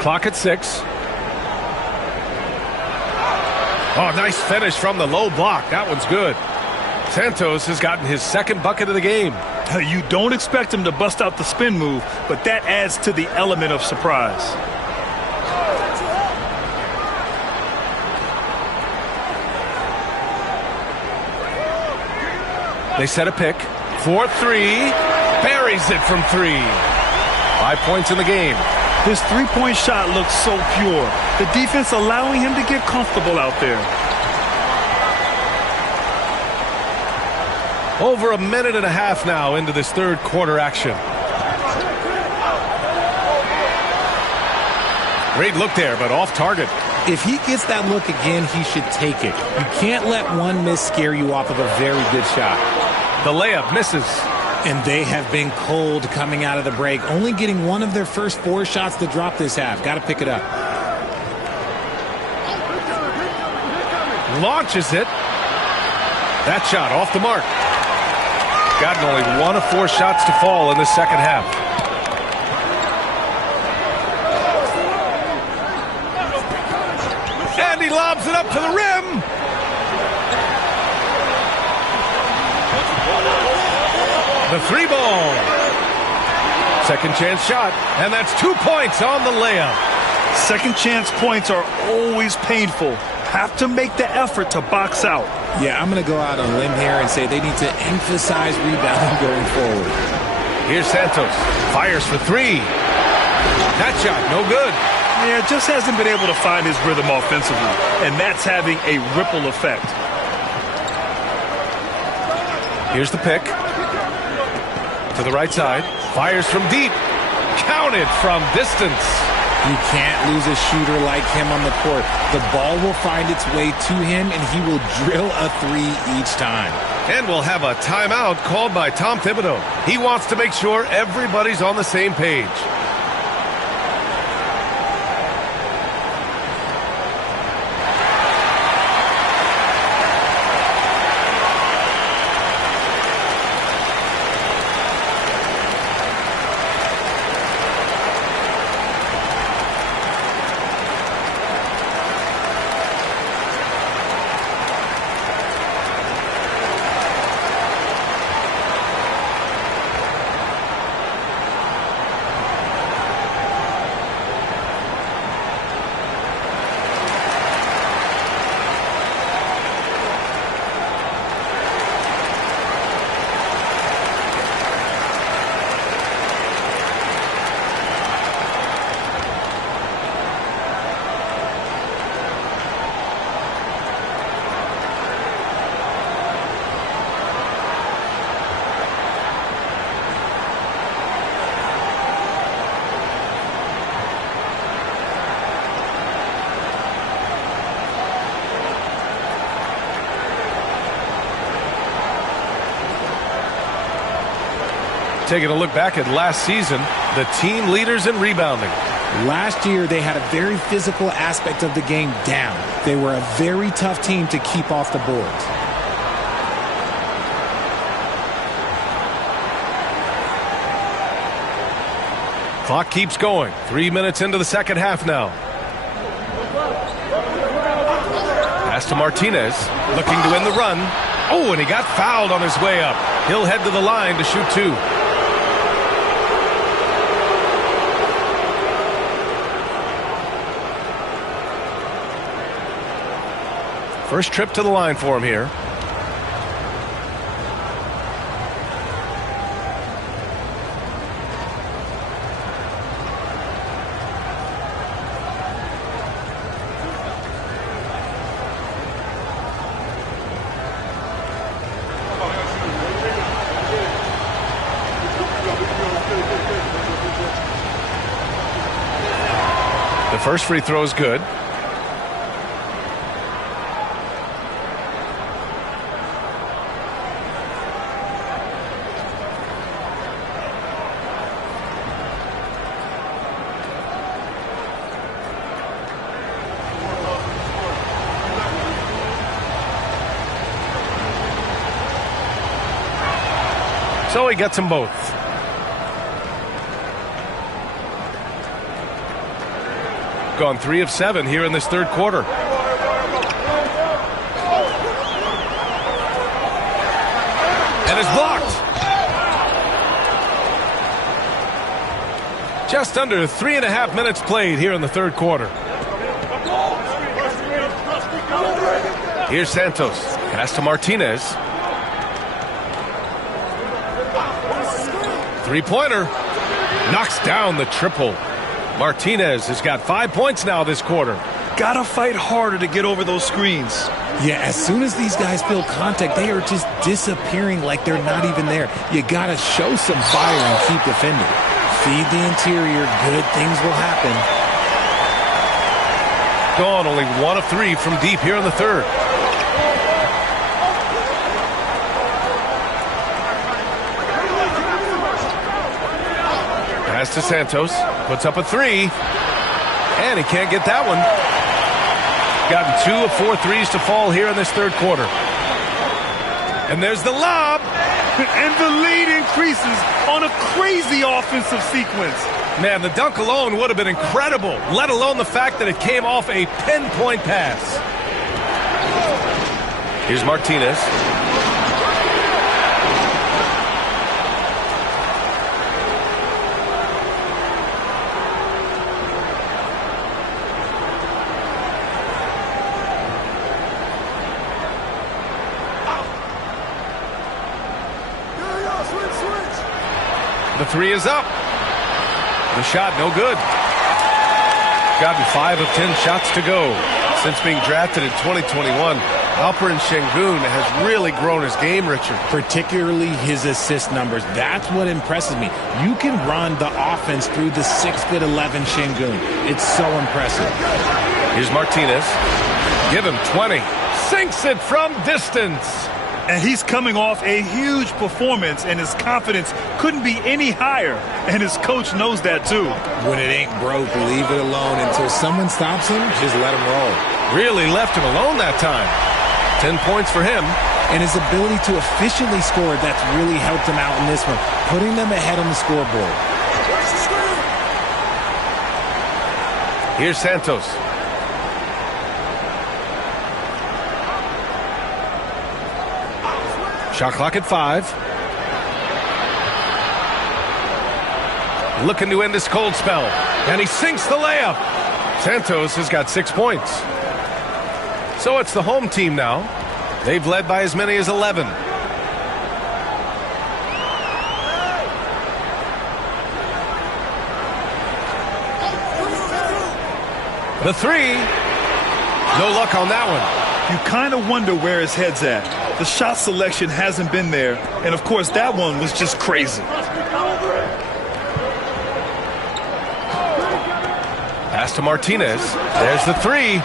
Clock at 6. Oh, nice finish from the low block. That one's good. Santos has gotten his second bucket of the game. You don't expect him to bust out the spin move, but that adds to the element of surprise. They set a pick. 4-3. Buries it from 3. 5 points in the game. His three-point shot looks so pure. The defense allowing him to get comfortable out there. Over a minute and a half now into this third quarter action. Great look there, but off target. If he gets that look again, he should take it. You can't let one miss scare you off of a very good shot. The layup misses. And they have been cold coming out of the break, only getting one of their first 4 shots to drop this half. Got to pick it up. Launches it. That shot off the mark. Gotten only 1 of 4 shots to fall in the second half. And he lobs it up to the rim. The 3-ball. Second chance shot, and that's 2 points on the layup. Second chance points are always painful. Have to make the effort to box out. Yeah, I'm going to go out on a limb here and say they need to emphasize rebounding going forward. Here's Santos. Fires for 3. That shot, no good. Yeah, just hasn't been able to find his rhythm offensively, and that's having a ripple effect. Here's the pick. To the right side. Fires from deep. Counted from distance. You can't lose a shooter like him on the court. The ball will find its way to him, and he will drill a 3 each time. And we'll have a timeout called by Tom Thibodeau. He wants to make sure everybody's on the same page. Taking a look back at last season, the team leaders in rebounding. Last year, they had a very physical aspect of the game down. They were a very tough team to keep off the boards. Clock keeps going. 3 minutes into the second half now. Pass to Martinez, looking to win the run. Oh, and he got fouled on his way up. He'll head to the line to shoot 2. First trip to the line for him here. The first free throw is good. So he gets them both. Gone 3 of 7 here in this third quarter. And it's blocked. Just under 3.5 minutes played here in the third quarter. Here's Santos. Pass to Martinez. Three-pointer. Knocks down the triple. Martinez has got 5 points now this quarter. Gotta fight harder to get over those screens. Yeah, as soon as these guys feel contact, they are just disappearing like they're not even there. You gotta show some fire and keep defending. Feed the interior, good things will happen. Gone only 1 of 3 from deep here in the third. Pass to Santos, puts up a 3, and he can't get that one. Gotten 2 of 4 threes to fall here in this third quarter. And there's the lob. And the lead increases on a crazy offensive sequence. Man, the dunk alone would have been incredible, let alone the fact that it came off a pinpoint pass. Here's Martinez. The 3 is up. The shot no good. Gotten 5 of 10 shots to go. Since being drafted in 2021, Alperen Şengün has really grown his game, Richard. Particularly his assist numbers. That's what impresses me. You can run the offense through the 6'11" Şengün. It's so impressive. Here's Martinez. Give him 20. Sinks it from distance. And he's coming off a huge performance, and his confidence couldn't be any higher. And his coach knows that, too. When it ain't broke, leave it alone. Until someone stops him, just let him roll. Really left him alone that time. 10 points for him. And his ability to efficiently score, that's really helped him out in this one, putting them ahead on the scoreboard. Here's Santos. Shot clock at 5. Looking to end this cold spell. And he sinks the layup. Santos has got 6 points. So it's the home team now. They've led by as many as 11. The 3. No luck on that one. You kind of wonder where his head's at. The shot selection hasn't been there. And, of course, that one was just crazy. Pass to Martinez. There's the 3.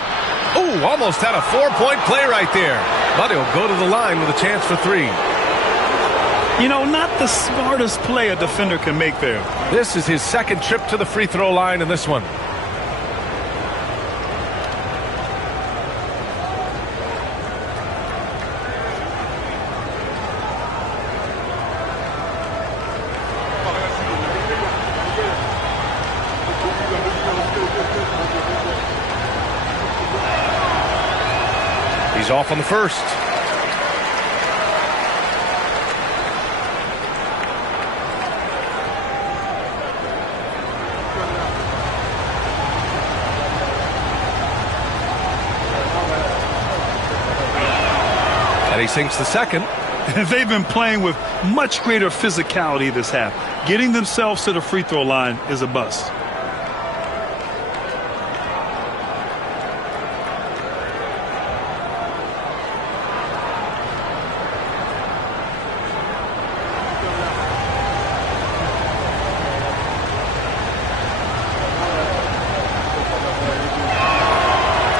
Ooh, almost had a 4-point play right there. But he'll go to the line with a chance for 3. You know, not the smartest play a defender can make there. This is his second trip to the free throw line in this one. He's off on the first. And he sinks the second. They've been playing with much greater physicality this half. Getting themselves to the free throw line is a bust.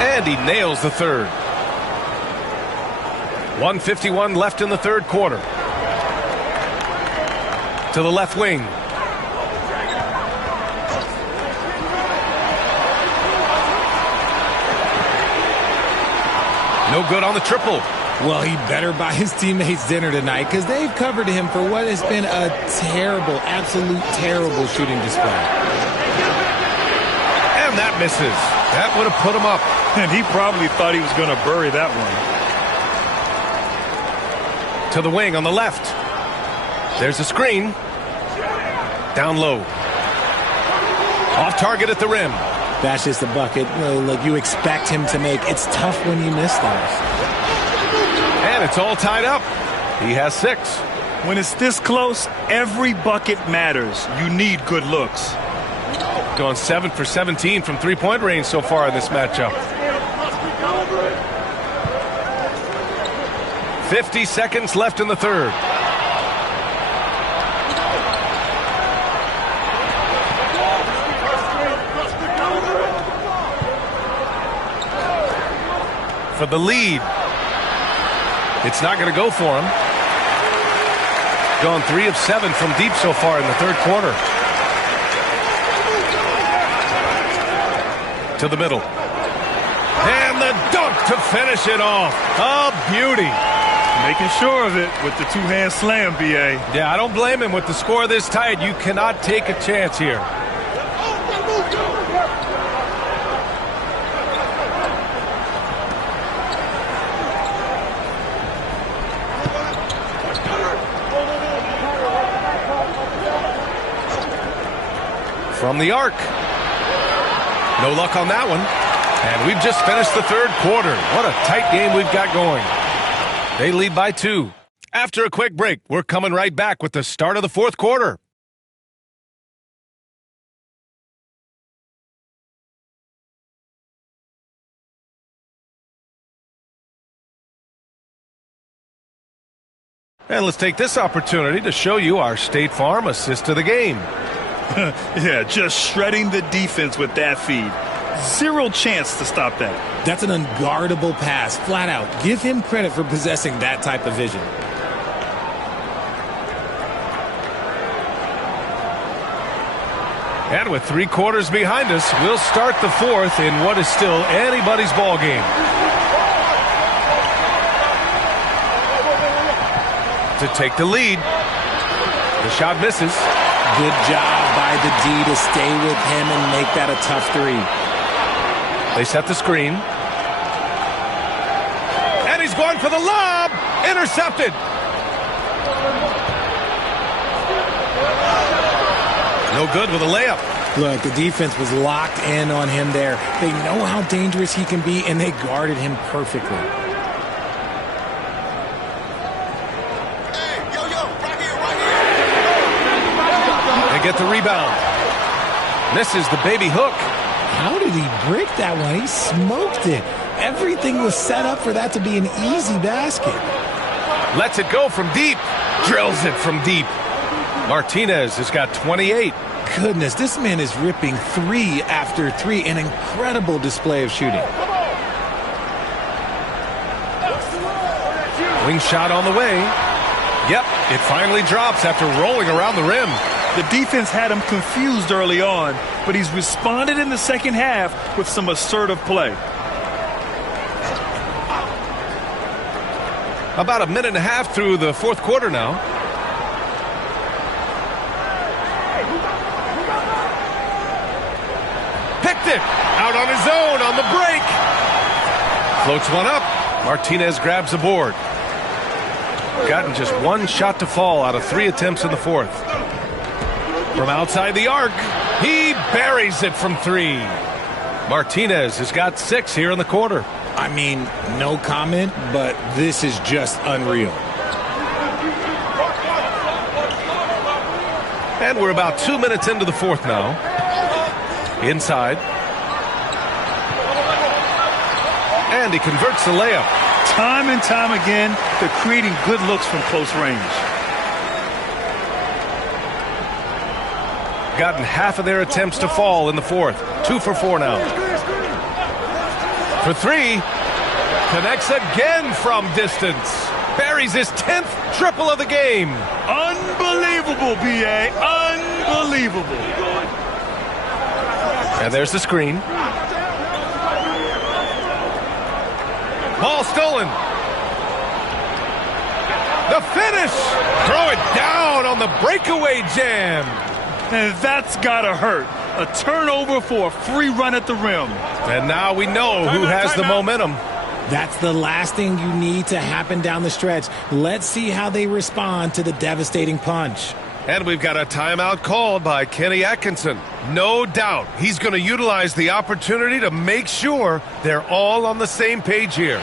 And he nails the third. 1:51 left in the third quarter. To the left wing. No good on the triple. Well, he better buy his teammates dinner tonight because they've covered him for what has been a terrible, absolute terrible shooting display. And that misses. That would have put him up. And he probably thought he was going to bury that one. To the wing on the left. There's a screen. Down low. Off target at the rim. That's just a bucket. Look, you expect him to make. It's tough when you miss those. And it's all tied up. He has 6. When it's this close, every bucket matters. You need good looks. Going 7 for 17 from three-point range so far in this matchup. 50 seconds left in the third. For the lead. It's not going to go for him. Gone 3 of 7 from deep so far in the third quarter. To the middle. And the dunk to finish it off. A beauty. Making sure of it with the two-hand slam, B.A. Yeah, I don't blame him. With the score this tight, you cannot take a chance here. From the arc. No luck on that one. And we've just finished the third quarter. What a tight game we've got going. They lead by 2. After a quick break, we're coming right back with the start of the fourth quarter. And let's take this opportunity to show you our State Farm assist to the game. Yeah, just shredding the defense with that feed. Zero chance to stop that. That's an unguardable pass, flat out. Give him credit for possessing that type of vision. And with 3 quarters behind us, we'll start the fourth in what is still anybody's ball game. To take the lead. The shot misses. Good job by the D to stay with him and make that a tough 3. They set the screen. And he's going for the lob. Intercepted. No good with a layup. Look, the defense was locked in on him there. They know how dangerous he can be, and they guarded him perfectly. They get the rebound. Misses the baby hook. How did he break that one? He smoked it. Everything was set up for that to be an easy basket. Lets it go from deep. Drills it from deep. Martinez has got 28. Goodness, this man is ripping 3 after 3. An incredible display of shooting. Wing shot on the way. Yep, it finally drops after rolling around the rim. The defense had him confused early on, but he's responded in the second half with some assertive play. About a minute and a half through the fourth quarter now. Picked it out on his own on the break. Floats one up. Martinez grabs the board. Gotten just one shot to fall out of 3 attempts in the fourth. From outside the arc, he buries it from 3. Martinez has got 6 here in the quarter. I mean, no comment, but this is just unreal. And we're about 2 minutes into the fourth now. Inside. And he converts the layup. Time and time again, they're creating good looks from close range. Gotten half of their attempts to fall in the fourth. 2 for 4 now. For 3. Connects again from distance. Buries his 10th triple of the game. Unbelievable, B.A. Unbelievable. And there's the screen. Ball stolen. The finish. Throw it down on the breakaway jam. And that's gotta hurt. A turnover for a free run at the rim. And now we know who has the momentum. That's the last thing you need to happen down the stretch. Let's see how they respond to the devastating punch. And we've got a timeout called by Kenny Atkinson. No doubt he's going to utilize the opportunity to make sure they're all on the same page here.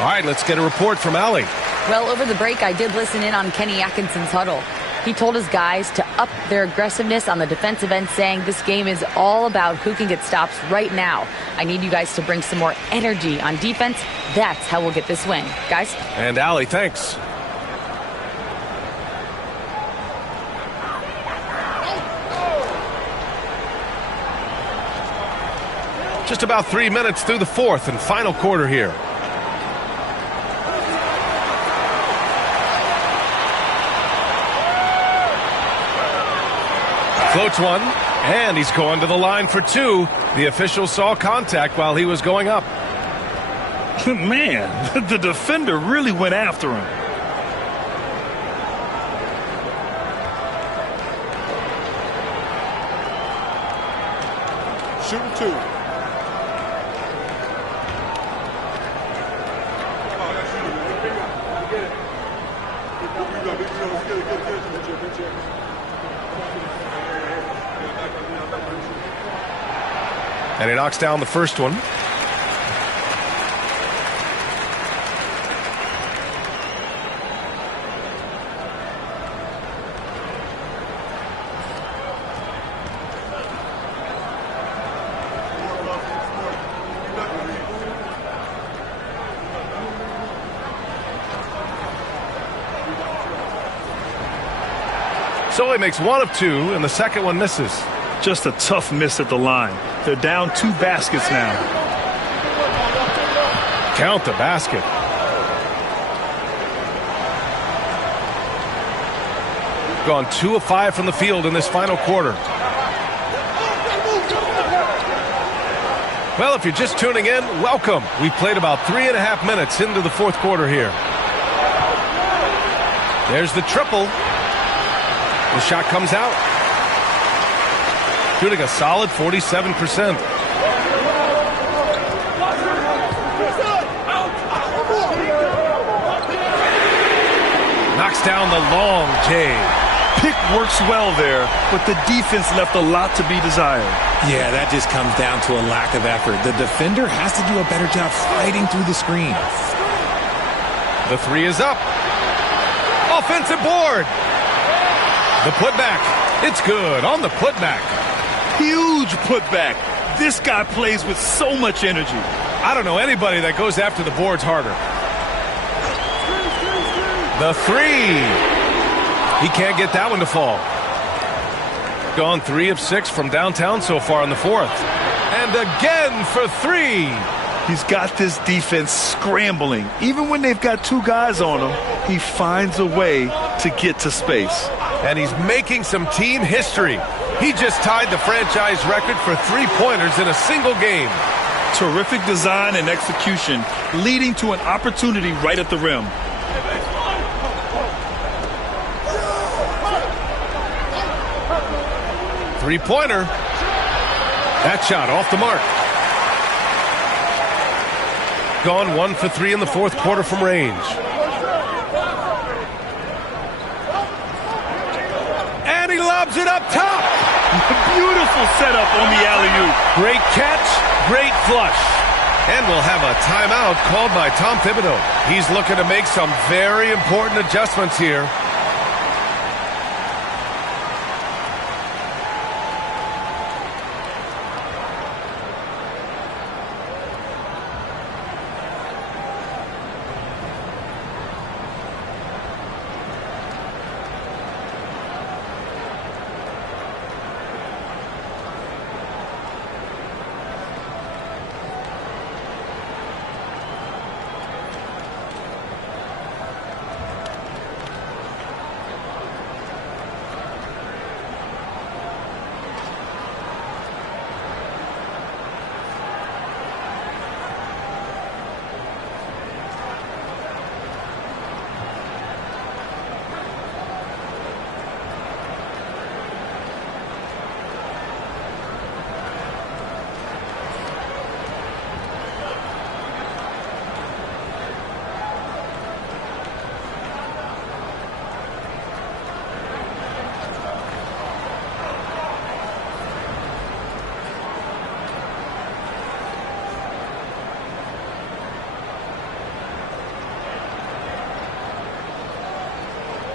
All right, let's get a report from Allie. Well, over the break, I did listen in on Kenny Atkinson's huddle. He told his guys to up their aggressiveness on the defensive end, saying this game is all about who can get stops right now. I need you guys to bring some more energy on defense. That's how we'll get this win. Guys? And Allie, thanks. Just about 3 minutes through the fourth and final quarter here. Floats one, and he's going to the line for 2. The official saw contact while he was going up. Man, the defender really went after him. Shooting 2. And he knocks down the first one. So he makes 1 of 2, and the second one misses. Just a tough miss at the line. They're down 2 baskets now. Count the basket. Gone 2 of 5 from the field in this final quarter. Well, if you're just tuning in, welcome. We've played about 3.5 minutes into the fourth quarter here. There's the triple. The shot comes out. Shooting a solid 47%. Knocks down the long J. Pick works well there, but the defense left a lot to be desired. Yeah, that just comes down to a lack of effort. The defender has to do a better job fighting through the screen. The three is up. Offensive board. The putback. It's good on the putback. Huge putback. This guy plays with so much energy. I don't know anybody that goes after the boards harder. The three. He can't get that one to fall. Gone 3 of 6 from downtown so far in the fourth. And again for 3. He's got this defense scrambling. Even when they've got 2 guys on him, he finds a way to get to space. And he's making some team history. He just tied the franchise record for 3-pointers in a single game. Terrific design and execution, leading to an opportunity right at the rim. Three-pointer. That shot off the mark. Gone 1 for 3 in the fourth quarter from range. And he lobs it up top. Beautiful setup on the alley-oop. Great catch, great flush. And we'll have a timeout called by Tom Thibodeau. He's looking to make some very important adjustments here.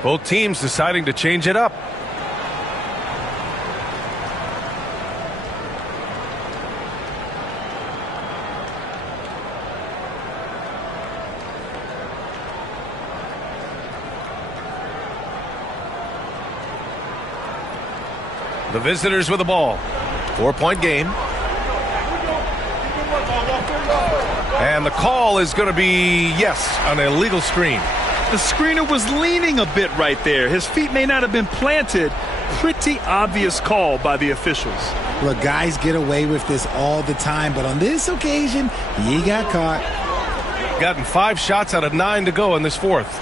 Both teams deciding to change it up. The visitors with the ball. 4-point game. And the call is going to be, yes, an illegal screen. The screener was leaning a bit right there. His feet may not have been planted. Pretty obvious call by the officials. Look, guys get away with this all the time, but on this occasion, he got caught. Gotten 5 shots out of 9 to go in this fourth.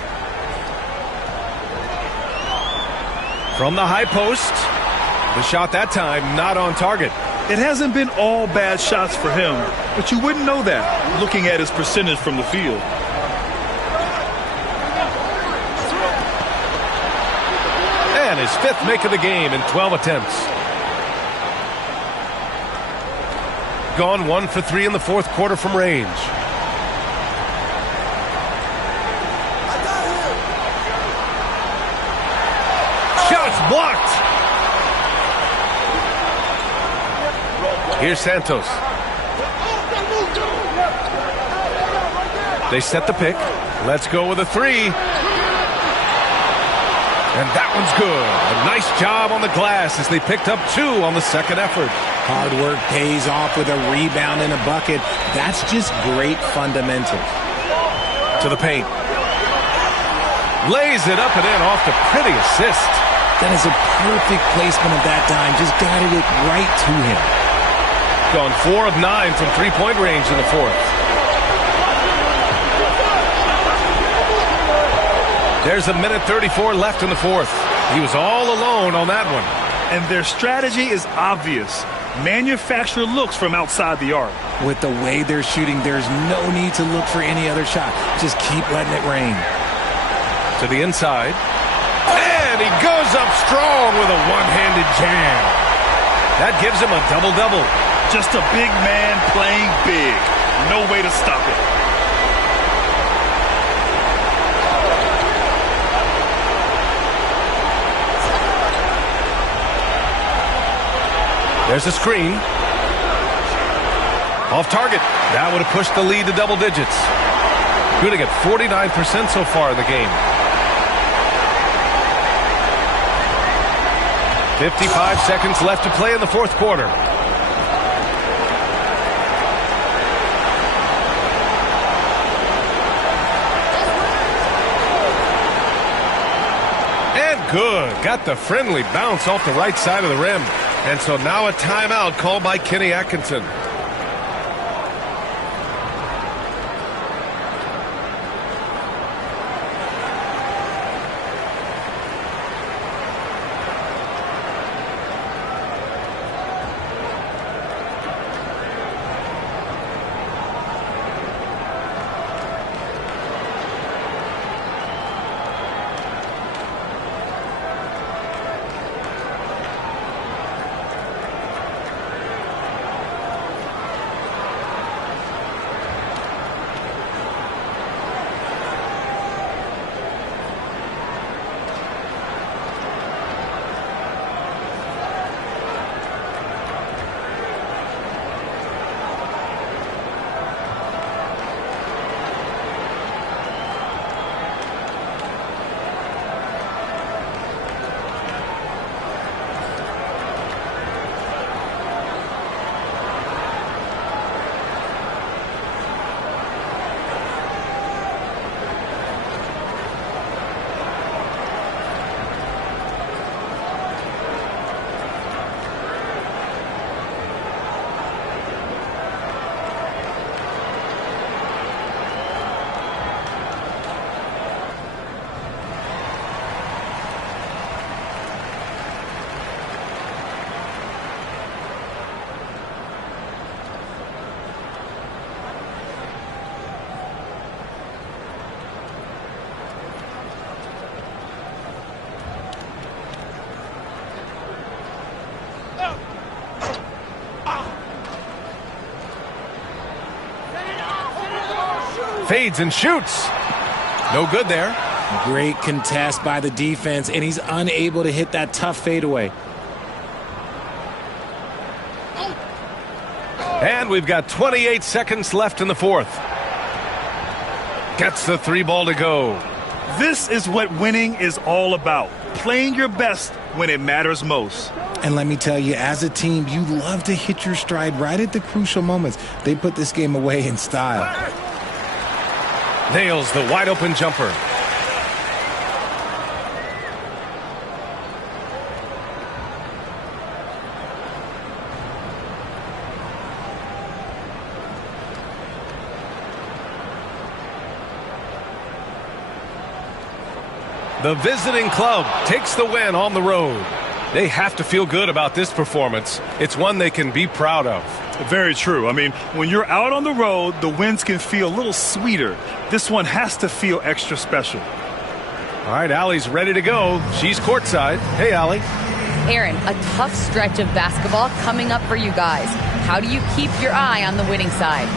From the high post. The shot that time not on target. It hasn't been all bad shots for him, but you wouldn't know that looking at his percentage from the field. And his 5th make of the game in 12 attempts. Gone 1 for 3 in the fourth quarter from range. Shots blocked. Here's Santos. They set the pick. Let's go with a 3. And that one's good. A nice job on the glass as they picked up 2 on the second effort. Hard work pays off with a rebound and a bucket. That's just great fundamentals. To the paint. Lays it up and in off the pretty assist. That is a perfect placement of that dime. Just guided it right to him. gone 4 of 9 from three-point range in the fourth. There's a minute 34 left in the fourth. He was all alone on that one. And their strategy is obvious. Manufacture looks from outside the arc. With the way they're shooting, there's no need to look for any other shot. Just keep letting it rain. To the inside. And he goes up strong with a one-handed jam. That gives him a double-double. Just a big man playing big. No way to stop it. There's a screen. Off target. That would have pushed the lead to double digits. Shooting at 49% so far in the game. 55 seconds left to play in the fourth quarter. And good. Got the friendly bounce off the right side of the rim. And so now a timeout called by Kenny Atkinson. Fades and shoots. No good there. Great contest by the defense, and he's unable to hit that tough fadeaway. And we've got 28 seconds left in the fourth. Gets the three ball to go. This is what winning is all about. Playing your best when it matters most. And let me tell you, as a team, you love to hit your stride right at the crucial moments. They put this game away in style. Nails the wide open jumper. The visiting club takes the win on the road. They have to feel good about this performance. It's one they can be proud of. Very true. I mean, when you're out on the road, the wins can feel a little sweeter. This one has to feel extra special. All right, Allie's ready to go. She's courtside. Hey, Allie. Aaron, a tough stretch of basketball coming up for you guys. How do you keep your eye on the winning side?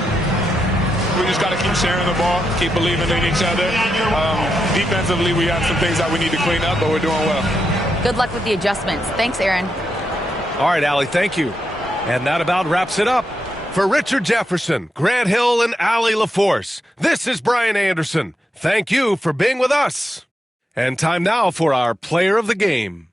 We just got to keep sharing the ball, keep believing in each other. Defensively, we have some things that we need to clean up, but we're doing well. Good luck with the adjustments. Thanks, Aaron. All right, Allie, thank you. And that about wraps it up. For Richard Jefferson, Grant Hill, and Allie LaForce, this is Brian Anderson. Thank you for being with us. And time now for our player of the game.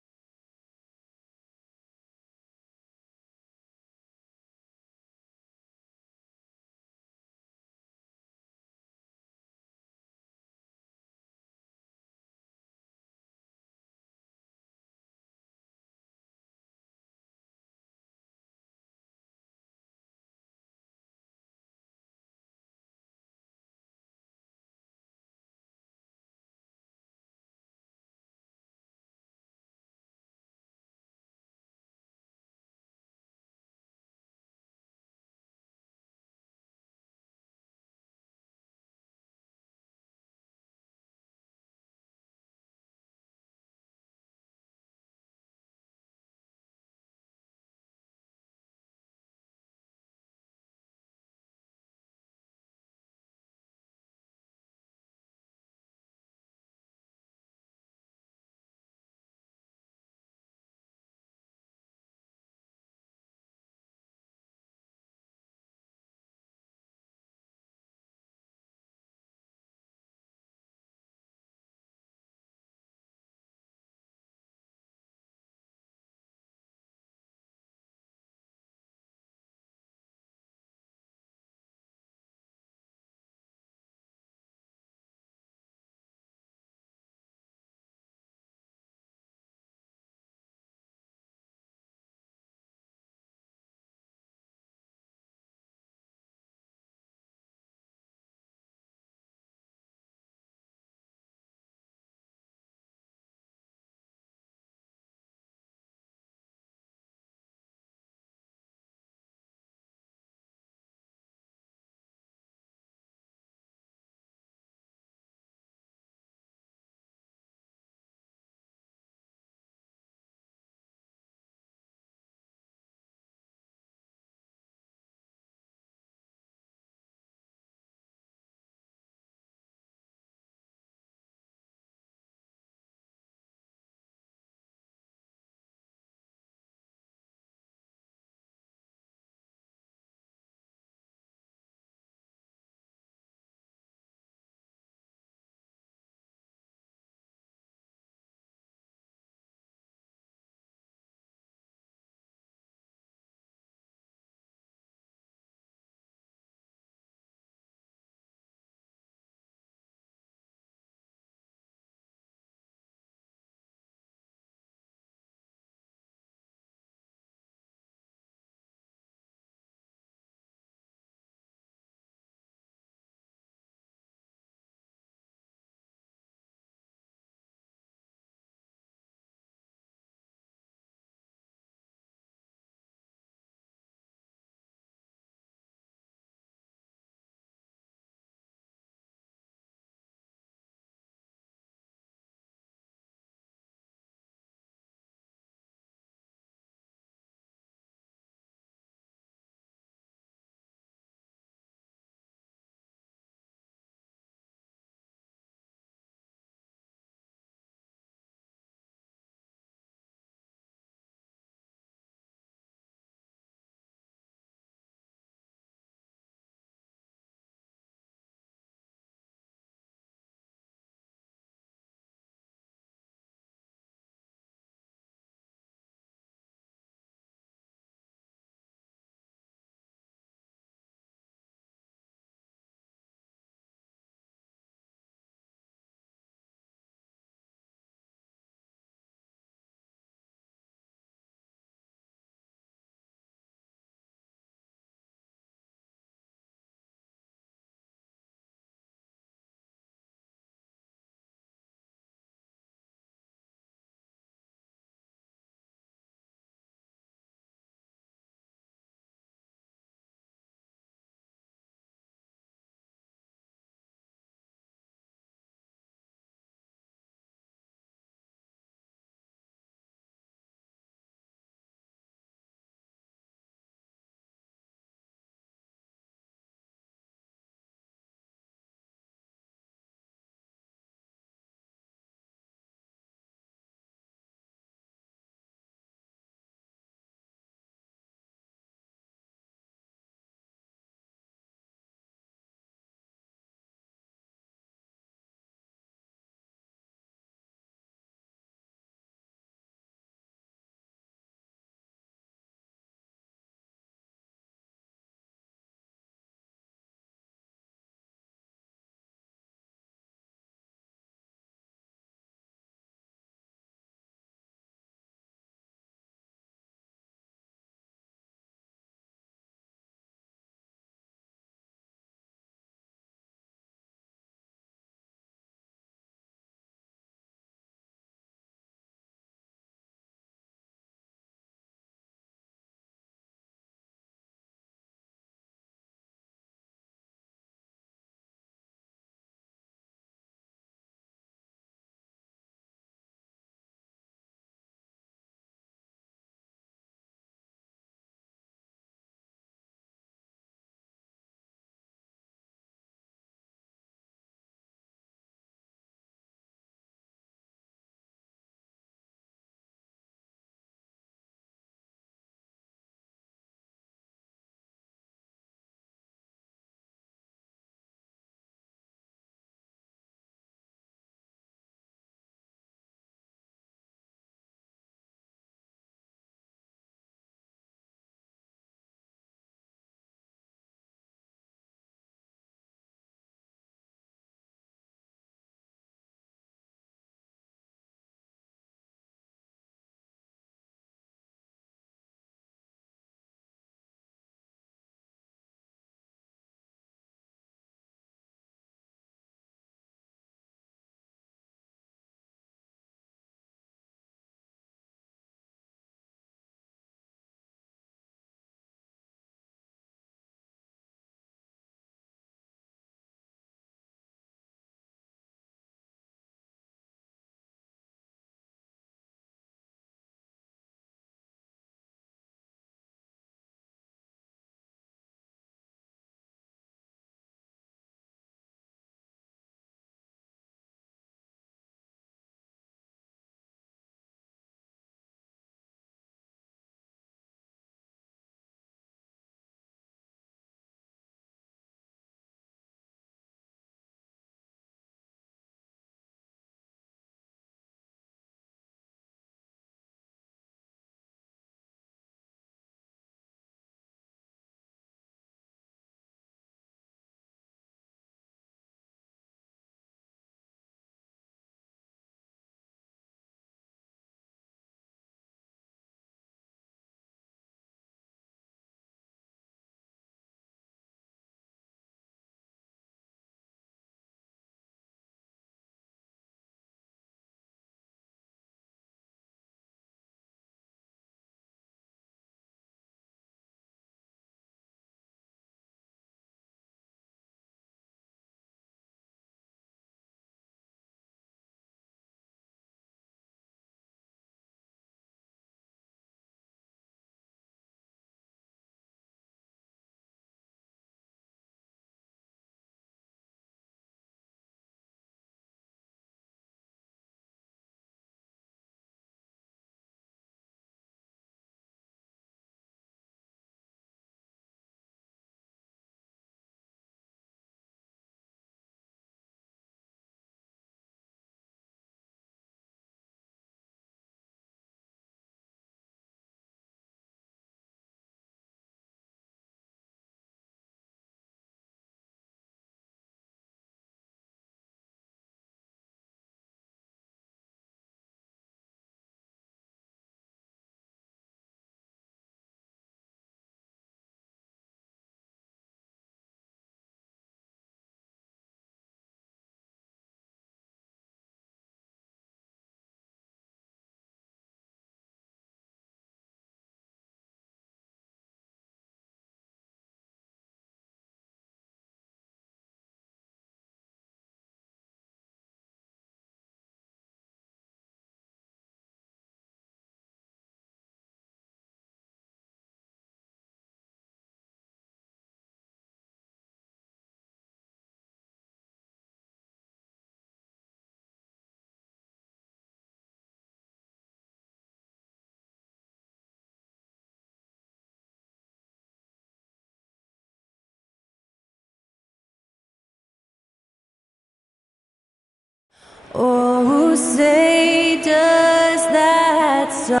Oh, say does that song.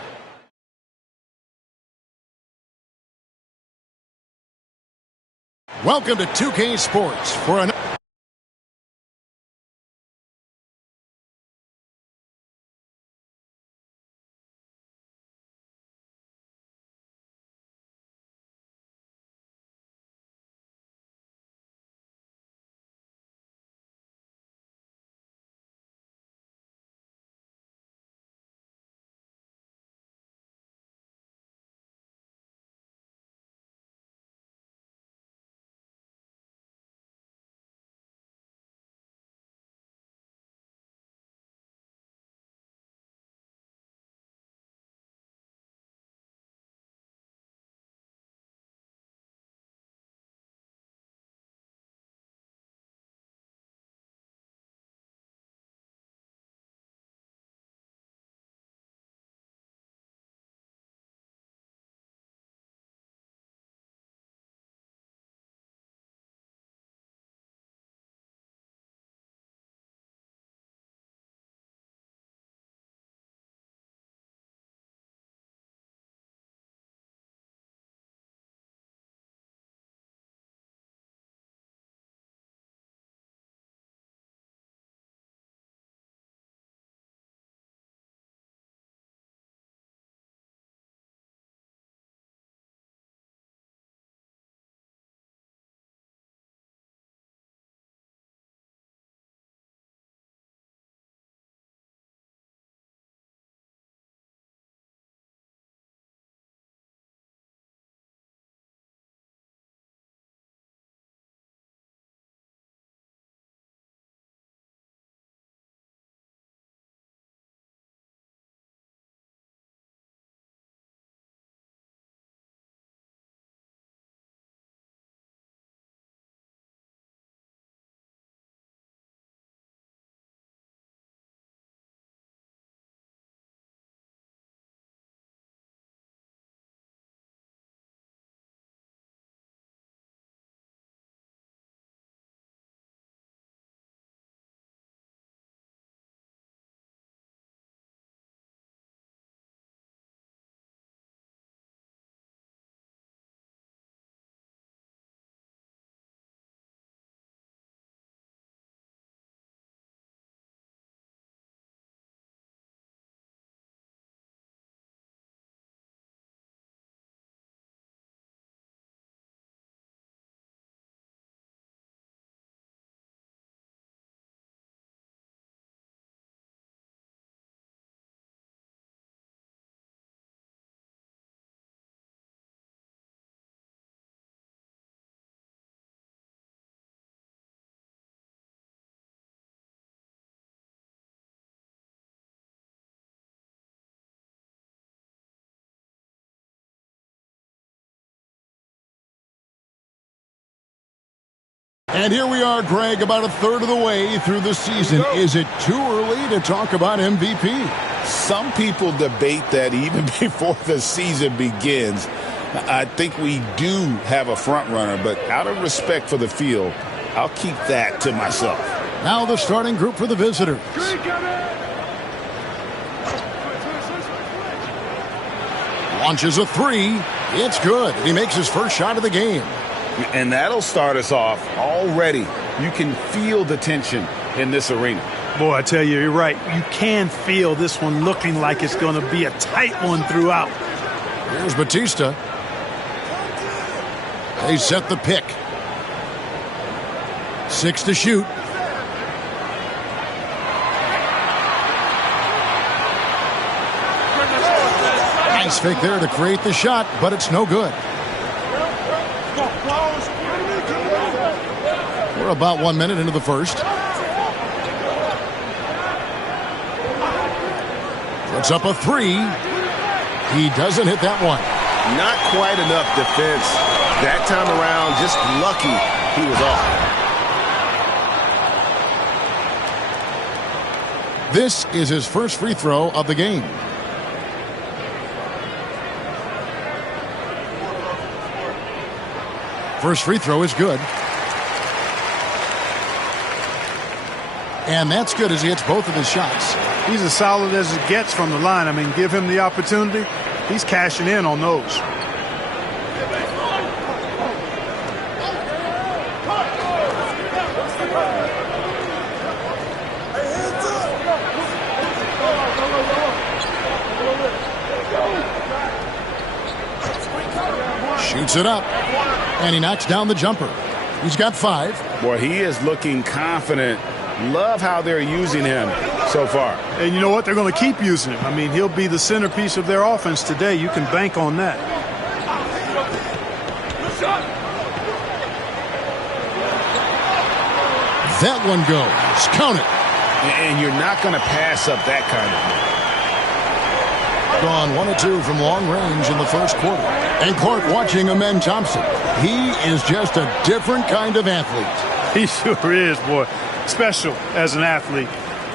Welcome to 2K Sports for an And here we are, Greg, about a third of the way through the season. Is it too early to talk about MVP? Some people debate that even before the season begins. I think we do have a front runner, but out of respect for the field, I'll keep that to myself. Now the starting group for the visitors. Launches a three. It's good. He makes his first shot of the game. And that'll start us off already. You can feel the tension in this arena. Boy, I tell you, you're right. You can feel this one looking like it's going to be a tight one throughout. Here's Batista. They set the pick. 6 to shoot. Nice fake there to create the shot, but it's no good. We're about 1 minute into the first. Puts up a three. He doesn't hit that one. Not quite enough defense. That time around, just lucky he was off. This is his first free throw of the game. First free throw is good. And that's good as he hits both of his shots. He's as solid as it gets from the line. I mean, give him the opportunity. He's cashing in on those. Shoots it up, and he knocks down the jumper. He's got 5. Boy, he is looking confident. Love how they're using him so far. And you know what? They're going to keep using him. I mean, he'll be the centerpiece of their offense today. You can bank on that. That one goes. Count it. And you're not going to pass up that kind of thing. Gone 1 of 2 from long range in the first quarter. And Clark watching Amen Thompson. He is just a different kind of athlete. He sure is, boy. Special as an athlete.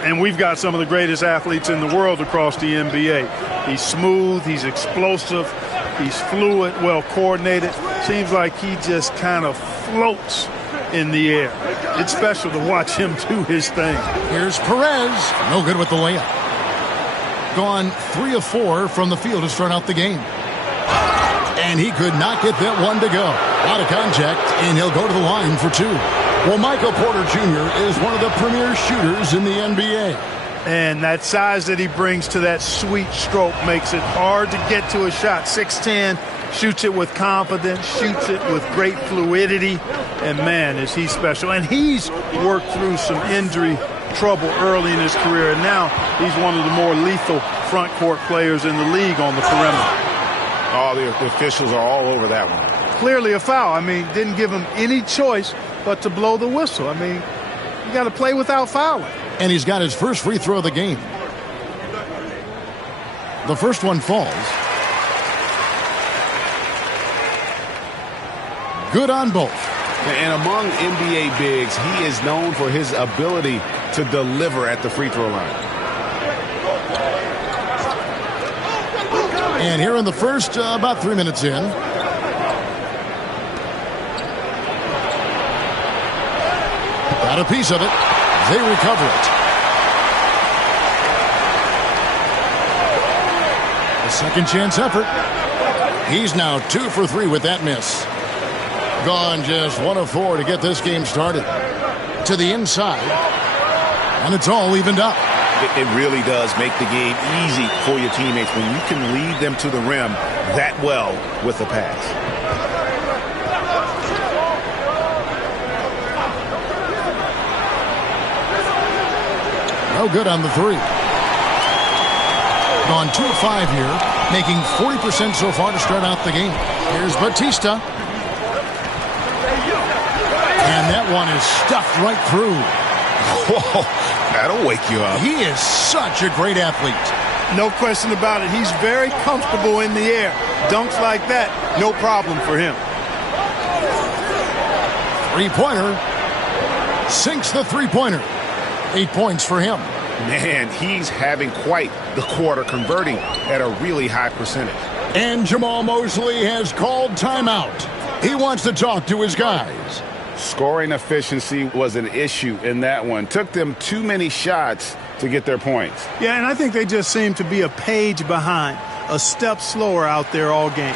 And we've got some of the greatest athletes in the world across the NBA. He's smooth, he's explosive, he's fluid, well coordinated. Seems like he just kind of floats in the air. It's special to watch him do his thing. Here's Perez. No good with the layup. Gone 3 of 4 from the field to start out the game. And he could not get that one to go. Out of contact, and he'll go to the line for 2. Well, Michael Porter Jr. is one of the premier shooters in the NBA. And that size that he brings to that sweet stroke makes it hard to get to a shot. 6'10", shoots it with confidence, shoots it with great fluidity. And, man, is he special. And he's worked through some injury trouble early in his career, and now he's one of the more lethal front court players in the league on the perimeter. Oh, the officials are all over that one. Clearly a foul. I mean, didn't give him any choice but to blow the whistle. I mean, you got to play without fouling. And he's got his first free throw of the game. The first one falls. Good on both. And among NBA bigs, he is known for his ability to deliver at the free throw line. And here in the first, about 3 minutes in. Got a piece of it. They recover it. A second chance effort. He's now 2 for 3 with that miss. Gone just 1 of 4 to get this game started. To the inside. And it's all evened up. It really does make the game easy for your teammates when you can lead them to the rim that well with the pass. No good on the 3. Gone 2 of 5 here, making 40% so far to start out the game. Here's Batista. And that one is stuffed right through. Whoa, that'll wake you up. He is such a great athlete. No question about it. He's very comfortable in the air. Dunks like that, no problem for him. Three-pointer. Sinks the three-pointer. 8 points for him. Man, he's having quite the quarter, converting at a really high percentage. And Jamal Mosley has called timeout. He wants to talk to his guys. Scoring efficiency was an issue in that one. Took them too many shots to get their points. Yeah, and I think they just seem to be a page behind, a step slower out there all game.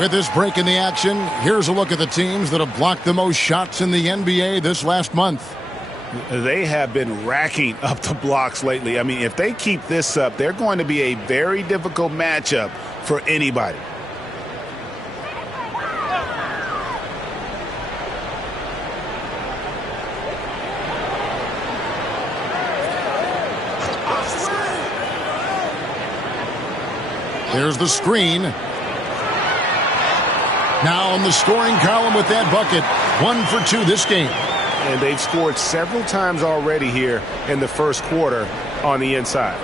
With this break in the action, here's a look at the teams that have blocked the most shots in the NBA this last month. They have been racking up the blocks lately. I mean, if they keep this up, they're going to be a very difficult matchup for anybody. There's the screen. Now on the scoring column with that bucket. 1 for 2 this game. And they've scored several times already here in the first quarter on the inside.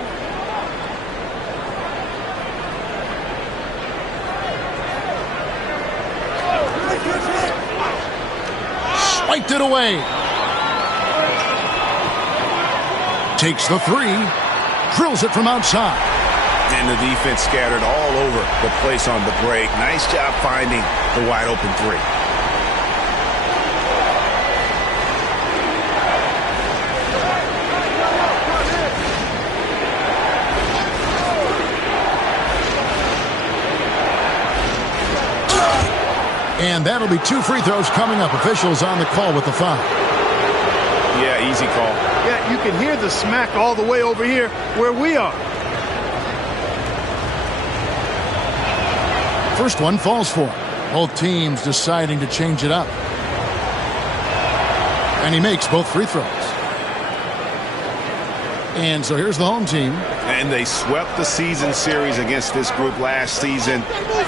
Spiked it away. Takes the 3. Drills it from outside. And the defense scattered all over the place on the break. Nice job finding the wide open 3. And that'll be 2 free throws coming up. Officials on the call with the foul. Yeah, easy call. Yeah, you can hear the smack all the way over here where we are. First one falls for him. Both teams deciding to change it up. And he makes both free throws. And so here's the home team. And they swept the season series against this group last season.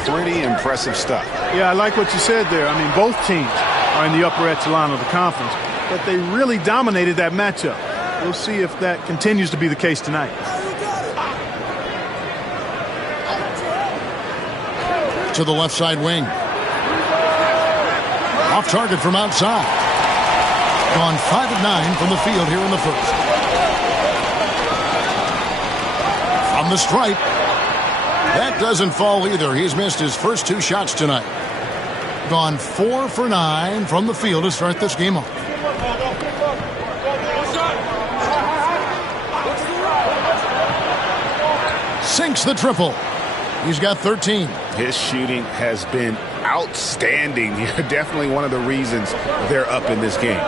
Pretty impressive stuff. Yeah, I like what you said there. I mean, both teams are in the upper echelon of the conference, but they really dominated that matchup. We'll see if that continues to be the case tonight. To the left side wing. Off target from outside. Gone 5 of 9 from the field here in the first. From the stripe. That doesn't fall either. He's missed his first 2 shots tonight. Gone 4 for 9 from the field to start this game off. Sinks the triple. He's got 13. His shooting has been outstanding. You're definitely one of the reasons they're up in this game.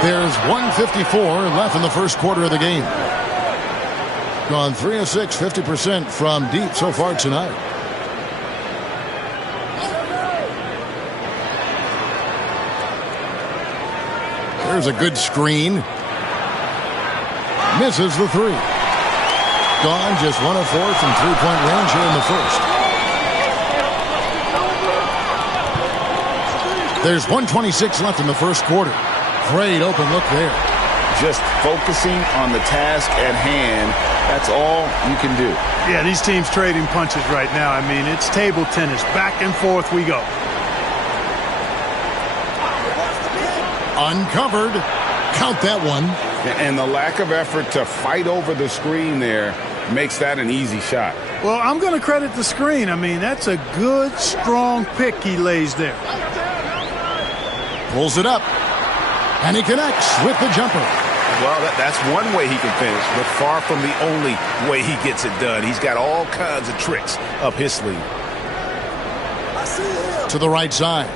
There's 1:54 left in the first quarter of the game. Gone 3 of 6, 50% from deep so far tonight. There's a good screen. Misses the 3. Gone just 1 of 4 from 3-point range here in the first. There's 1:26 left in the first quarter. Great open look there. Just focusing on the task at hand. That's all you can do. Yeah, these teams trading punches right now. I mean, it's table tennis. Back and forth we go. Uncovered. Count that one. And the lack of effort to fight over the screen there makes that an easy shot. Well, I'm going to credit the screen. I mean, that's a good, strong pick he lays there. Pulls it up. And he connects with the jumper. Well, that's one way he can finish, but far from the only way he gets it done. He's got all kinds of tricks up his sleeve. To the right side.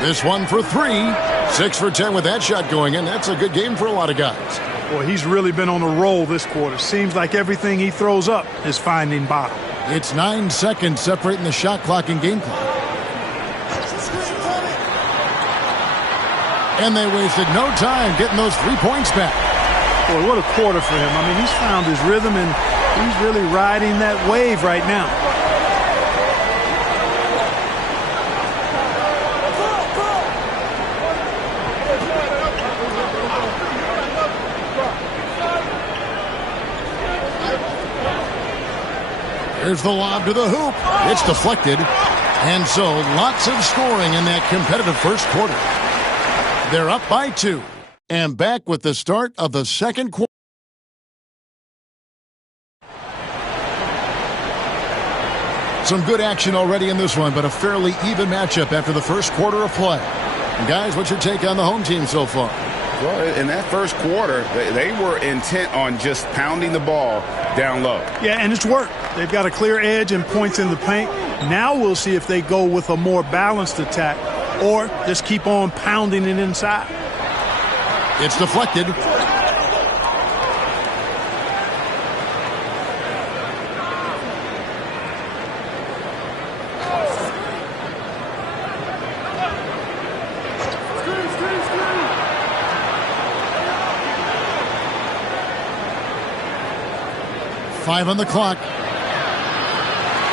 This one for 3. 6 for 10 with that shot going in. That's a good game for a lot of guys. Boy, he's really been on a roll this quarter. Seems like everything he throws up is finding bottom. It's 9 seconds separating the shot clock and game clock. And they wasted no time getting those 3 points back. Boy, what a quarter for him. I mean, he's found his rhythm, and he's really riding that wave right now. Here's the lob to the hoop. It's deflected. And so lots of scoring in that competitive first quarter. They're up by 2. And back with the start of the second quarter. Some good action already in this one, but a fairly even matchup after the first quarter of play. And guys, what's your take on the home team so far? Well, in that first quarter, they were intent on just pounding the ball down low. Yeah, and it's worked. They've got a clear edge and points in the paint. Now we'll see if they go with a more balanced attack or just keep on pounding it inside. It's deflected. Five on the clock.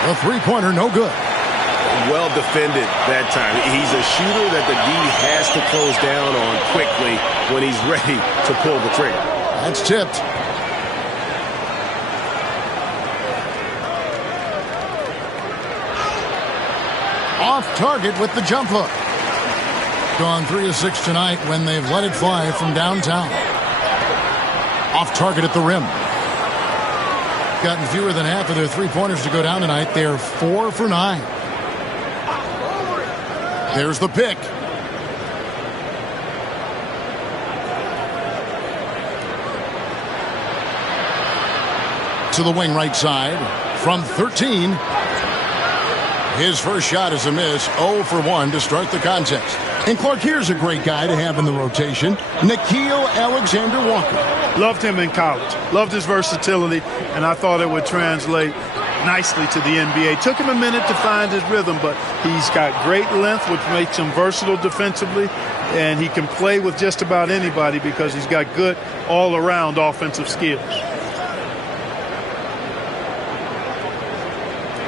A three-pointer, no good. Well defended that time. He's a shooter that the D has to close down on quickly when he's ready to pull the trigger. That's tipped. Off target with the jump hook. Gone 3 of 6 tonight when they've let it fly from downtown. Off target at the rim. Gotten fewer than half of their three-pointers to go down tonight. They're 4 for 9. There's the pick. To the wing right side from 13. His first shot is a miss. 0 for 1 to start the contest. And Clark, here's a great guy to have in the rotation. Nickeil Alexander-Walker. Loved him in college. Loved his versatility, and I thought it would translate nicely to the NBA. Took him a minute to find his rhythm, but he's got great length, which makes him versatile defensively, and he can play with just about anybody because he's got good all-around offensive skills.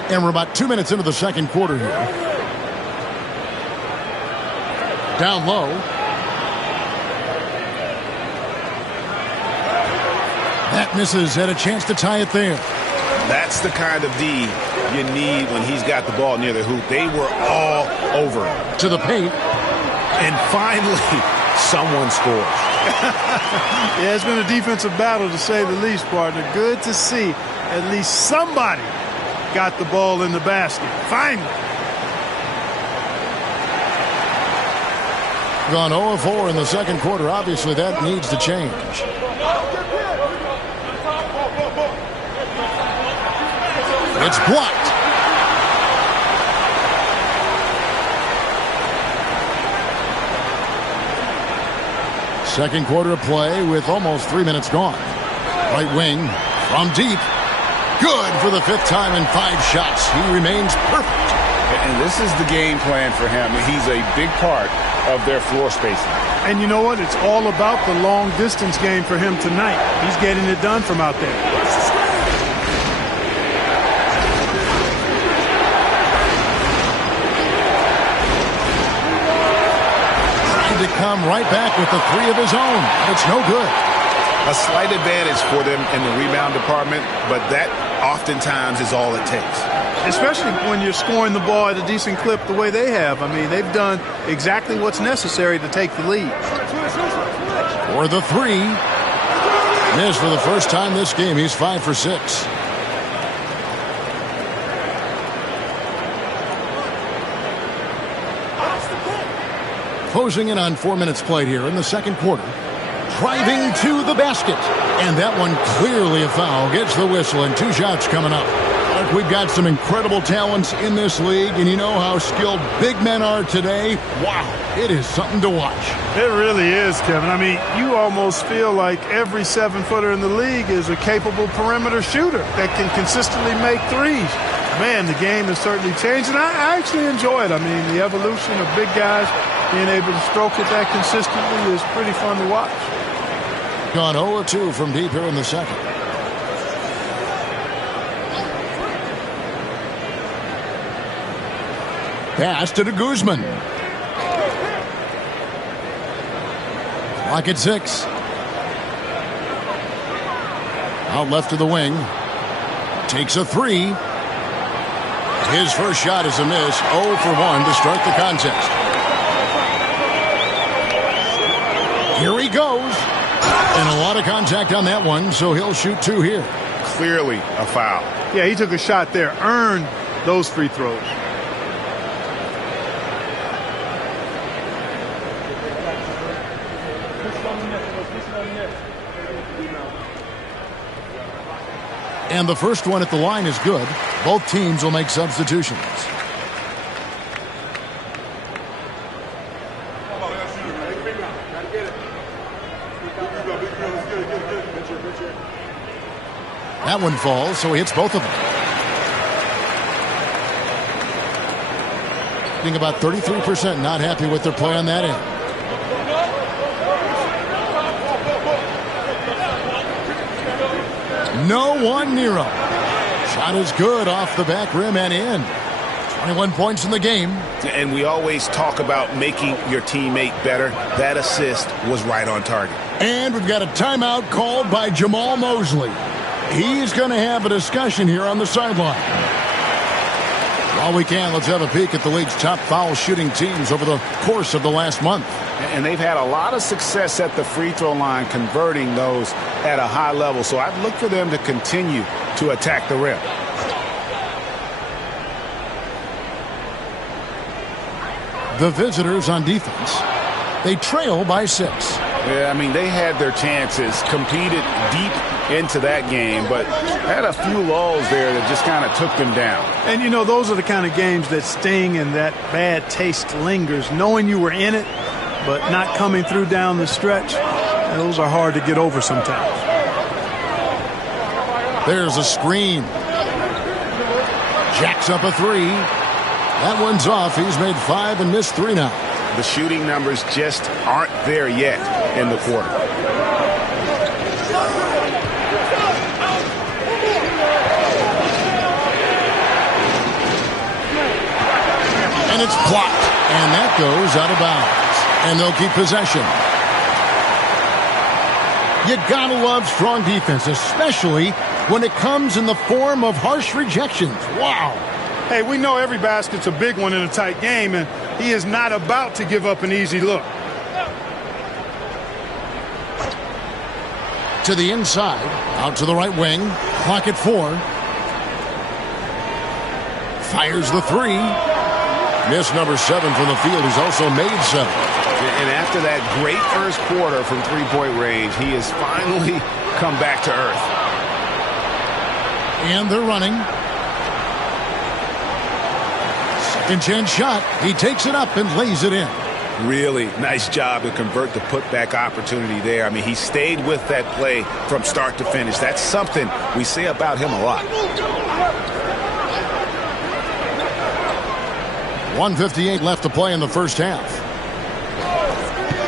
And we're about 2 minutes into the second quarter here. Down low. That misses. Had a chance to tie it there. That's the kind of D you need when he's got the ball near the hoop. They were all over him. To the paint. And finally, someone scores. Yeah, it's been a defensive battle, to say the least, partner. Good to see at least somebody got the ball in the basket. Finally. Gone 0-4 in the second quarter. Obviously, that needs to change. It's blocked. Second quarter of play with almost 3 minutes gone. Right wing from deep. Good for the 5th time in 5 shots. He remains perfect. And this is the game plan for him. He's a big part of their floor spacing. And you know what? It's all about the long distance game for him tonight. He's getting it done from out there. Trying to come right back with the 3 of his own. It's no good. A slight advantage for them in the rebound department, but that oftentimes is all it takes. Especially when you're scoring the ball at a decent clip the way they have. I mean, they've done exactly what's necessary to take the lead. For the 3. Miss for the first time this game. He's 5 for 6. Closing in on 4 minutes played here in the second quarter. Driving to the basket. And that one clearly a foul. Gets the whistle, and 2 shots coming up. We've got some incredible talents in this league, and you know how skilled big men are today. Wow, it is something to watch. It really is, Kevin. I mean, you almost feel like every 7-footer in the league is a capable perimeter shooter that can consistently make threes. Man, the game has certainly changed, and I actually enjoy it. I mean, the evolution of big guys being able to stroke it that consistently is pretty fun to watch. Gone 0-2 from deep here in the second. Pass to Guzman. Clock at 6. Out left to the wing. Takes a 3. His first shot is a miss. 0 for 1 to start the contest. Here he goes. And a lot of contact on that one, so he'll shoot 2 here. Clearly a foul. Yeah, he took a shot there. Earned those free throws. And the first one at the line is good. Both teams will make substitutions. That one falls, so he hits both of them. Being about 33% not happy with their play on that end. No one near him. Shot is good off the back rim and in. 21 points in the game. And we always talk about making your teammate better. That assist was right on target. And we've got a timeout called by Jamal Mosley. He's going to have a discussion here on the sideline. While we can, let's have a peek at the league's top foul shooting teams over the course of the last month. And they've had a lot of success at the free throw line, converting those at a high level. So I'd look for them to continue to attack the rim. The visitors on defense, they trail by 6. Yeah, I mean, they had their chances, competed deep into that game, but had a few lulls there that just kind of took them down. And, you know, those are the kind of games that sting and that bad taste lingers. Knowing you were in it, but not coming through down the stretch, those are hard to get over sometimes. There's a screen. Jacks up a three. That one's off. He's made 5 and missed 3 now. The shooting numbers just aren't there yet in the quarter. And it's blocked. And that goes out of bounds. And they'll keep possession. You gotta love strong defense, especially when it comes in the form of harsh rejections. Wow. Hey, we know every basket's a big one in a tight game, and he is not about to give up an easy look. To the inside, out to the right wing, clock at 4. Fires the 3. Miss number 7 from the field. He's also made 7. And after that great first quarter from three-point range, he has finally come back to earth. And they're running. Second chance shot. He takes it up and lays it in. Really nice job to convert the putback opportunity there. I mean, he stayed with that play from start to finish. That's something we say about him a lot. 1:58 left to play in the first half.